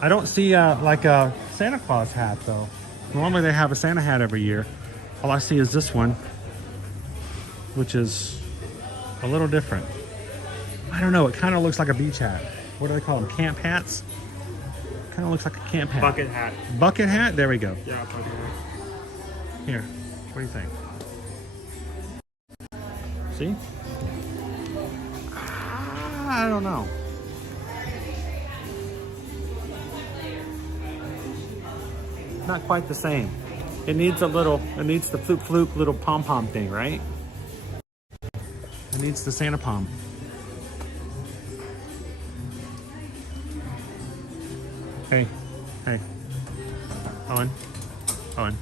I don't see like a Santa Claus hat though. Normally they have a Santa hat every year. All I see is this one, which is a little different. I don't know, it kind of looks like a beach hat. What do they call them? Camp hats? Kind of looks like a camp hat. Bucket hat. Bucket hat? There we go. Yeah, bucket hat. Here, what do you think? See? I don't know. Not quite the same. It needs a little, it needs the floop floop little pom-pom thing, right? It needs the Santa pom. Hey, hey. Owen, Owen,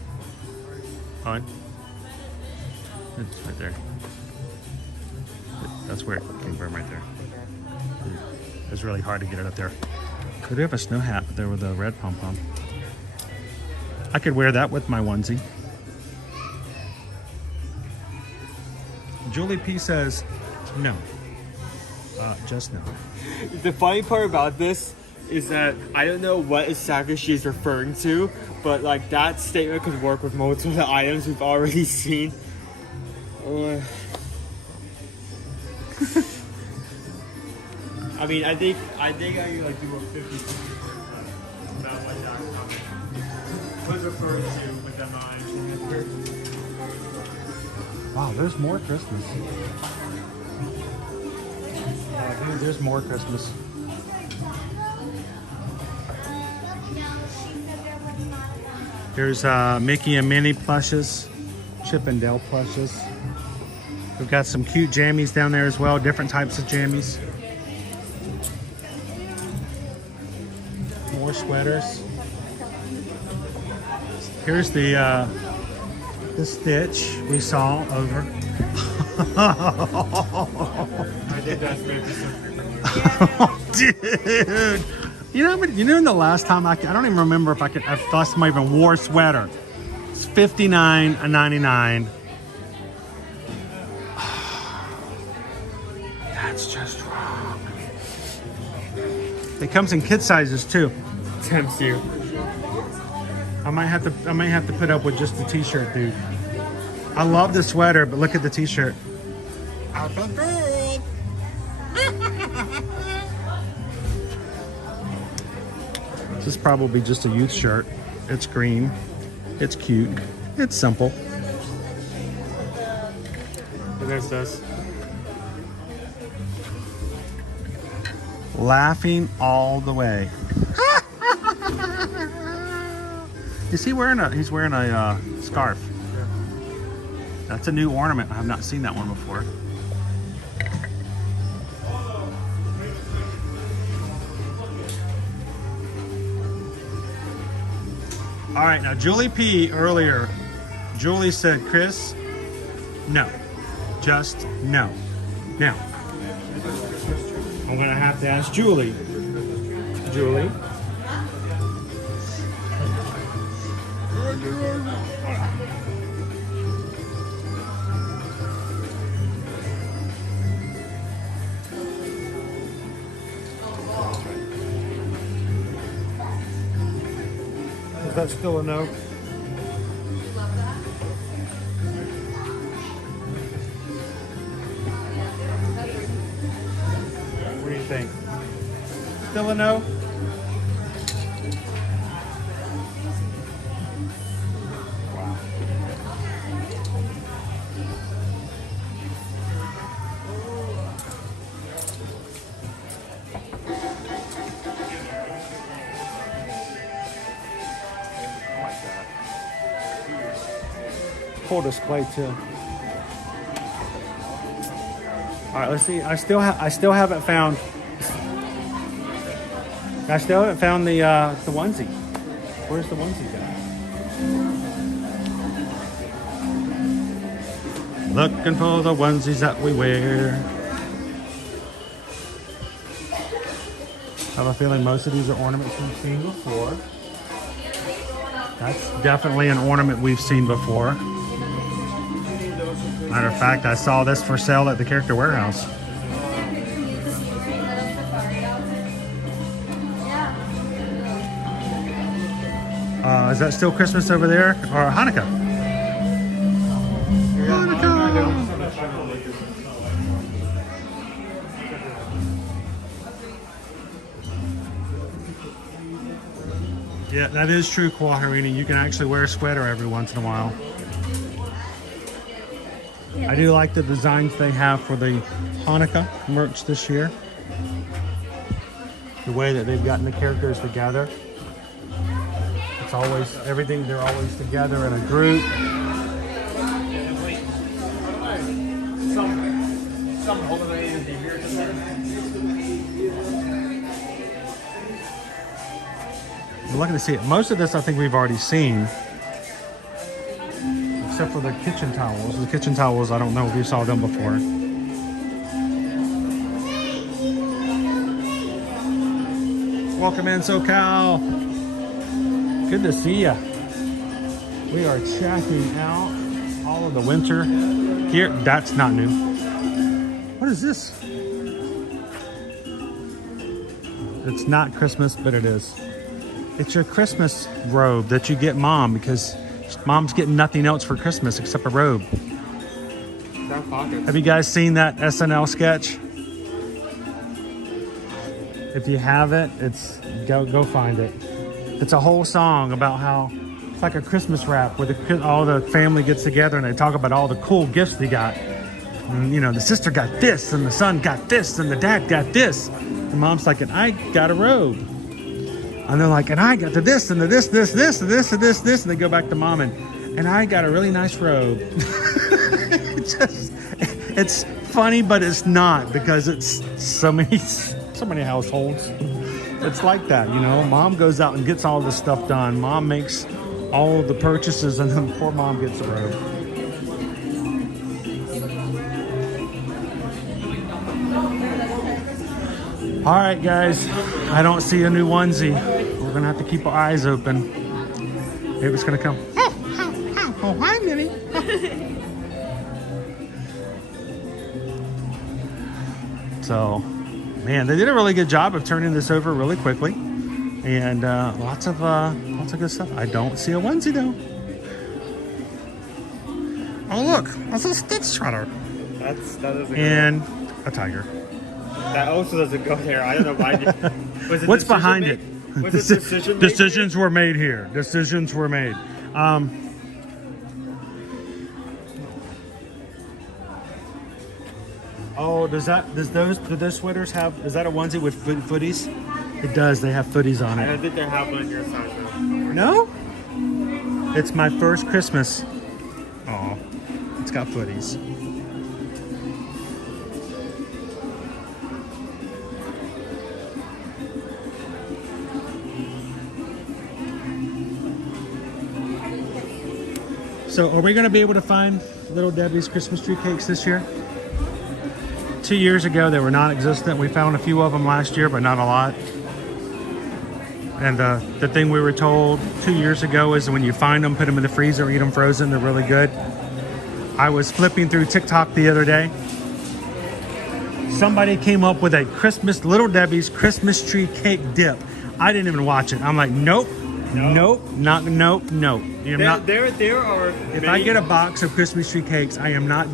Owen. It's right there. That's where it came from, right there. It's really hard to get it up there. They do have a snow hat there with a red pom-pom. I could wear that with my onesie. Julie P says, no. Just no. The funny part about this is that I don't know what exactly she's referring to, but like that statement could work with most of the items we've already seen. I mean, I think I could like do a 50 about what that comment was referring to with them items. Wow, there's more Christmas. Dude, there's more Christmas. There's Mickey and Minnie plushes, Chip and Dale plushes. We've got some cute jammies down there as well, different types of jammies. More sweaters. Here's the Stitch we saw over. I think that's maybe Dude, you know the last time I don't even remember if I thought somebody even wore a sweater. It's $59.99. That's just wrong. It comes in kid sizes too. Tempts you. I might have to put up with just the t-shirt, dude. I love the sweater, but look at the t-shirt. I feel good. This is probably just a youth shirt. It's green. It's cute. It's simple. There's this. Laughing all the way. Is he wearing a? He's wearing a scarf. That's a new ornament. I have not seen that one before. All right, now Julie P earlier, Julie said, Chris, no, just no. Now, I'm gonna have to ask Julie. Julie. Is that still a no? What do you think? Still a no? Full display too. All right, let's see. I still haven't found the onesie. Where's the onesie guy? Looking for the onesies that we wear. I have a feeling most of these are ornaments we've seen before. That's definitely an ornament we've seen before. Matter of fact, I saw this for sale at the Character Warehouse. Is that still Christmas over there? Or Hanukkah? Yeah, that is true, Quaharini. You can actually wear a sweater every once in a while. I do like the designs they have for the Hanukkah merch this year. The way that they've gotten the characters together. It's always, everything, they're always together in a group. Some holiday in the year. I'm looking to see it. Most of this I think we've already seen. Except for the kitchen towels. The kitchen towels, I don't know if you saw them before. Welcome in, SoCal. Good to see ya. We are checking out all of the winter here. That's not new. What is this? It's not Christmas, but it is. It's your Christmas robe that you get mom because mom's getting nothing else for Christmas except a robe. Have you guys seen that SNL sketch? If you haven't, it's go find it. It's a whole song about how it's like a Christmas rap where all the family gets together and they talk about all the cool gifts they got. And, you know, the sister got this, and the son got this, and the dad got this. The mom's like, and I got a robe. And they're like, and I got the this, and the this, and this, and they go back to mom, and I got a really nice robe. It's funny, but it's not, because it's so many households. It's like that, you know. Mom goes out and gets all this stuff done. Mom makes all of the purchases, and then poor mom gets a robe. All right, guys. I don't see a new onesie. We're gonna have to keep our eyes open. Maybe it's gonna come. Oh, hi, Minnie. So, man, they did a really good job of turning this over really quickly, and lots of good stuff. I don't see a onesie though. Oh look, that's a Stitch Shredder. That doesn't go and a tiger. That also doesn't go there. I don't know why. Was it What's behind it? Was it decision Decisions were made here. Decisions were made. Oh, do those sweaters have? Is that a onesie with footies? It does. They have footies on I it. don't think they have one on your side though. No? It's my first Christmas. Oh, it's got footies. So are we going to be able to find Little Debbie's Christmas tree cakes this year? 2 years ago, they were non-existent. We found a few of them last year, but not a lot. And the thing we were told 2 years ago is when you find them, put them in the freezer, eat them frozen. They're really good. I was flipping through TikTok the other day. Somebody came up with a Little Debbie's Christmas tree cake dip. I didn't even watch it. I'm like, nope. Nope. There are. If I get a box of Christmas tree cakes, I am not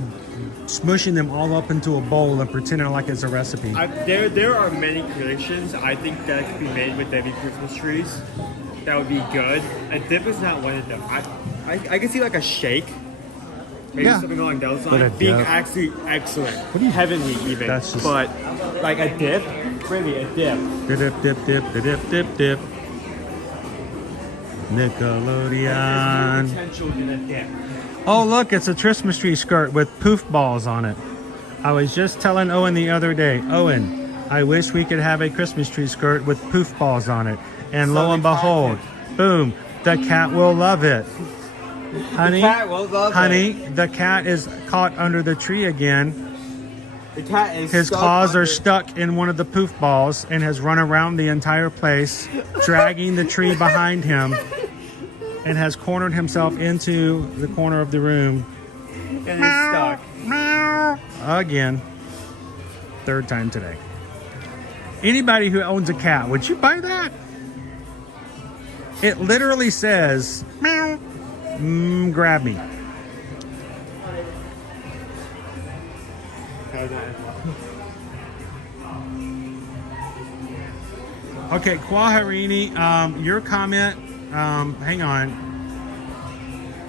smushing them all up into a bowl and pretending like it's a recipe. There are many creations I think that could be made with Debbie Christmas trees. That would be good. A dip is not one of them. I can see like a shake. Maybe something along those lines being actually excellent. What do you heavenly even? That's just, but like a dip, really a dip. Dip. Nickelodeon. Potential in a dip. Oh look, it's a Christmas tree skirt with poof balls on it. I was just telling Owen the other day, Owen, I wish we could have a Christmas tree skirt with poof balls on it. And lo and behold, boom, the cat will love it. Honey, the cat will love it. The cat is caught under the tree again. The cat is His claws are stuck in one of the poof balls and has run around the entire place, dragging the tree behind him, and has cornered himself into the corner of the room. And he's stuck. Again. Third time today. Anybody who owns a cat, would you buy that? It literally says, meow, grab me. Okay, Kwaharini, your comment, hang on.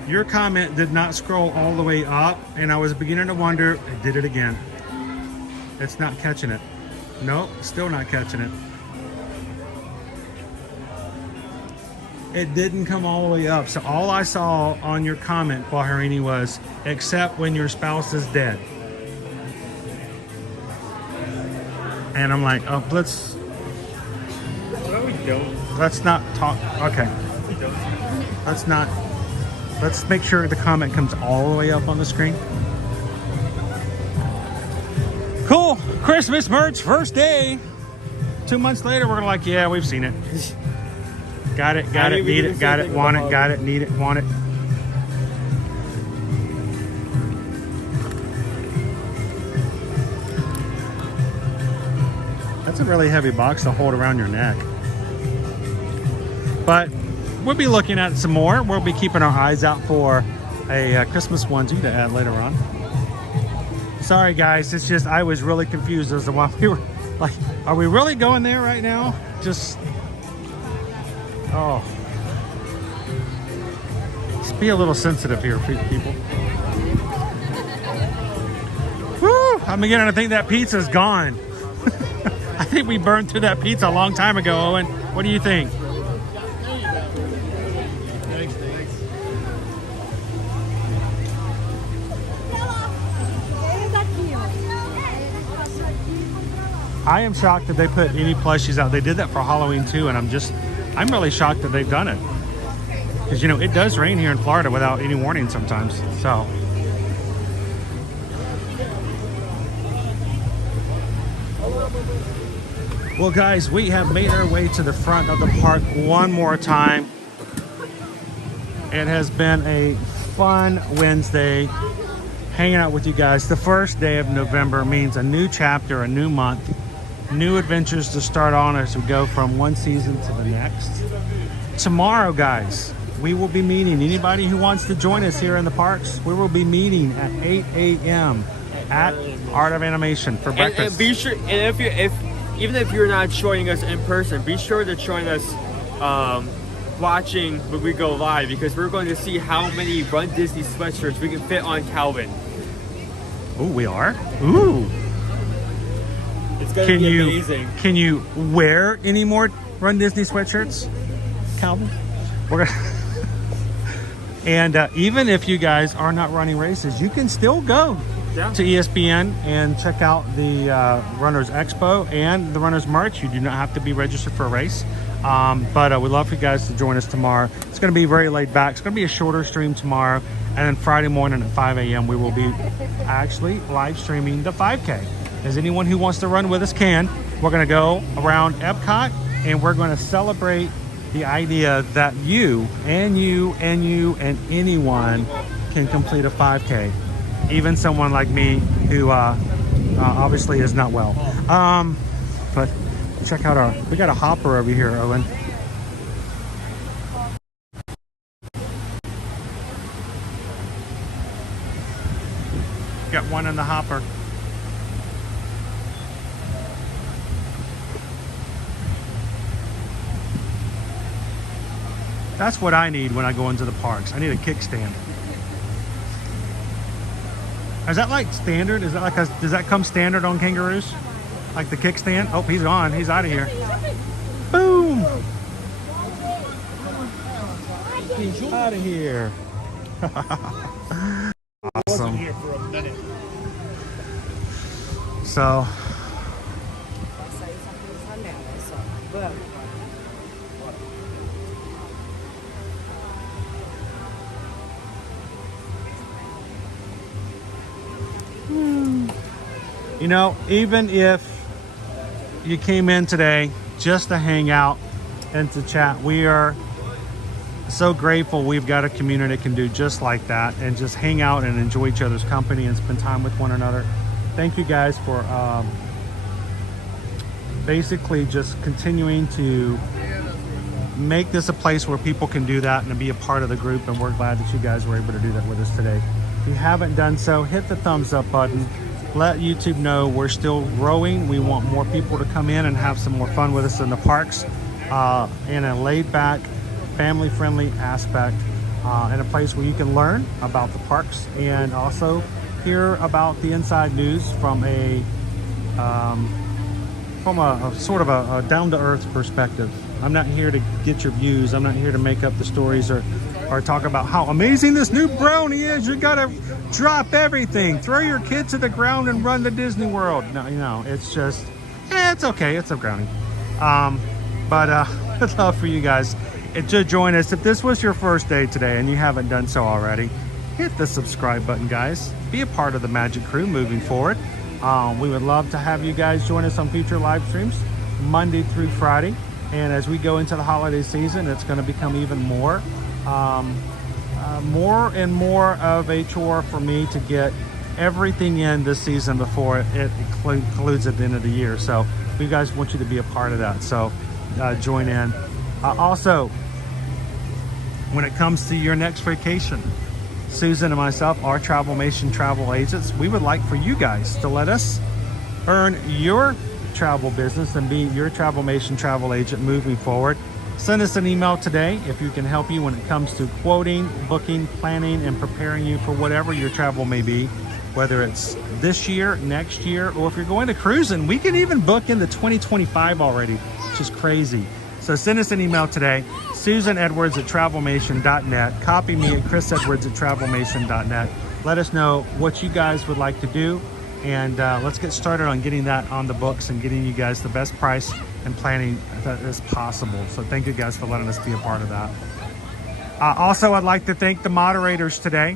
Your comment did not scroll all the way up, and I was beginning to wonder, it did it again. It's not catching it. Nope, still not catching it. It didn't come all the way up. So all I saw on your comment, Baharini, was except when your spouse is dead. And I'm like, oh, let's not talk. Okay. Let's make sure the comment comes all the way up on the screen. Cool. Christmas merch, first day. 2 months later, we're like, yeah, we've seen it. Got it, need it, got it, want it, got it, need it, want it. That's a really heavy box to hold around your neck. But we'll be looking at some more. We'll be keeping our eyes out for a Christmas onesie to add later on. Sorry guys, it's just I was really confused as to why we were like, are we really going there right now? Just, oh. Let's be a little sensitive here, people. Woo! I'm beginning to think that pizza's gone. I think we burned through that pizza a long time ago, Owen. What do you think? I am shocked that they put any plushies out. They did that for Halloween too, and I'm really shocked that they've done it. Because, you know, it does rain here in Florida without any warning sometimes, so. Well, guys, we have made our way to the front of the park one more time. It has been a fun Wednesday hanging out with you guys. The first day of November means a new chapter, a new month, new adventures to start on as we go from one season to the next. Tomorrow, guys, we will be meeting anybody who wants to join us here in the parks. We will be meeting at 8 a.m. at Art of Animation for breakfast. And be sure, and even if you're not joining us in person, be sure to join us watching when we go live, because we're going to see how many Run Disney sweatshirts we can fit on Calvin. Oh, we are? Ooh. It's going to be amazing. Can you wear any more Run Disney sweatshirts, Calvin? We're gonna and even if you guys are not running races, you can still go to ESPN and check out the Runners Expo and the Runners March. You do not have to be registered for a race. But we'd love for you guys to join us tomorrow. It's going to be very laid back. It's going to be a shorter stream tomorrow. And then Friday morning at 5 a.m. we will be actually live streaming the 5K. As anyone who wants to run with us can. We're going to go around Epcot and we're going to celebrate the idea that you and anyone can complete a 5K. Even someone like me who obviously is not well. But check out we got a hopper over here, Owen. Got one in the hopper. That's what I need when I go into the parks. I need a kickstand. Is that like standard? Is that like does that come standard on kangaroos? Like the kickstand? Oh, he's on. He's out of here. Boom! He's out of here. Awesome. So. You know, even if you came in today just to hang out and to chat, we are so grateful we've got a community that can do just like that and just hang out and enjoy each other's company and spend time with one another. Thank you guys for basically just continuing to make this a place where people can do that and be a part of the group, and we're glad that you guys were able to do that with us today. If you haven't done so, hit the thumbs up button. Let YouTube know we're still growing. We want more people to come in and have some more fun with us in the parks in a laid-back, family-friendly aspect, in a place where you can learn about the parks and also hear about the inside news from a from a sort of a down-to-earth perspective. I'm not here to get your views. I'm not here to make up the stories or talk about how amazing this new brownie is. You gotta drop everything, throw your kid to the ground and run to Disney World. No, you know, it's just, it's okay. It's a brownie. But I'd love for you guys to join us. If this was your first day today and you haven't done so already, hit the subscribe button, guys. Be a part of the Magic Crew moving forward. We would love to have you guys join us on future live streams Monday through Friday. And as we go into the holiday season, it's going to become even more and more of a chore for me to get everything in this season before it concludes at the end of the year. So we guys want you to be a part of that. So join in. Also, when it comes to your next vacation, Susan and myself are Travelmation travel agents. We would like for you guys to let us earn your travel business and be your Travelmation travel agent moving forward. Send us an email today if you can help you when it comes to quoting, booking, planning, and preparing you for whatever your travel may be, whether it's this year, next year, or if you're going to cruising. We can even book into 2025 already, which is crazy. So send us an email today, susanedwards@travelmation.net. Copy me at chrisedwards@travelmation.net. Let us know what you guys would like to do, and let's get started on getting that on the books and getting you guys the best price and planning that is possible. So thank you guys for letting us be a part of that. Also, I'd like to thank the moderators today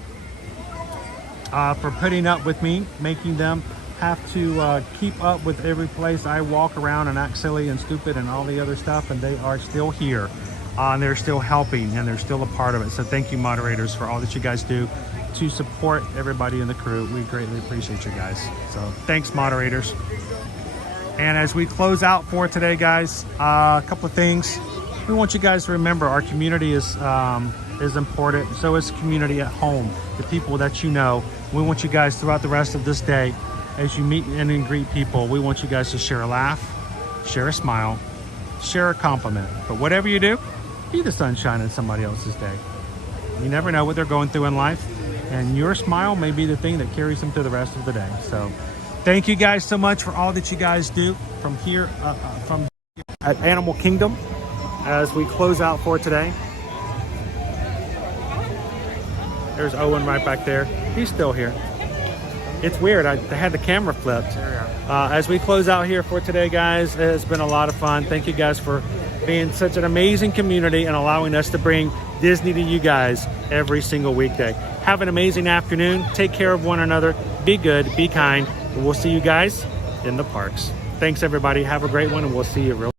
for putting up with me, making them have to keep up with every place I walk around and act silly and stupid and all the other stuff, and they are still here. And they're still helping, and they're still a part of it. So thank you, moderators, for all that you guys do to support everybody in the crew. We greatly appreciate you guys. So thanks, moderators. And as we close out for today, guys, a couple of things. We want you guys to remember our community is important. So is community at home, the people that you know. We want you guys throughout the rest of this day, as you meet and greet people, we want you guys to share a laugh, share a smile, share a compliment. But whatever you do, be the sunshine in somebody else's day. You never know what they're going through in life, and your smile may be the thing that carries them through the rest of the day. So thank you guys so much for all that you guys do from here at Animal Kingdom as we close out for today. There's Owen right back there. He's still here. It's weird, I had the camera flipped. As we close out here for today, guys, it has been a lot of fun. Thank you guys for being such an amazing community and allowing us to bring Disney to you guys every single weekday. Have an amazing afternoon. Take care of one another. Be good, be kind, and we'll see you guys in the parks. Thanks, everybody. Have a great one, and we'll see you real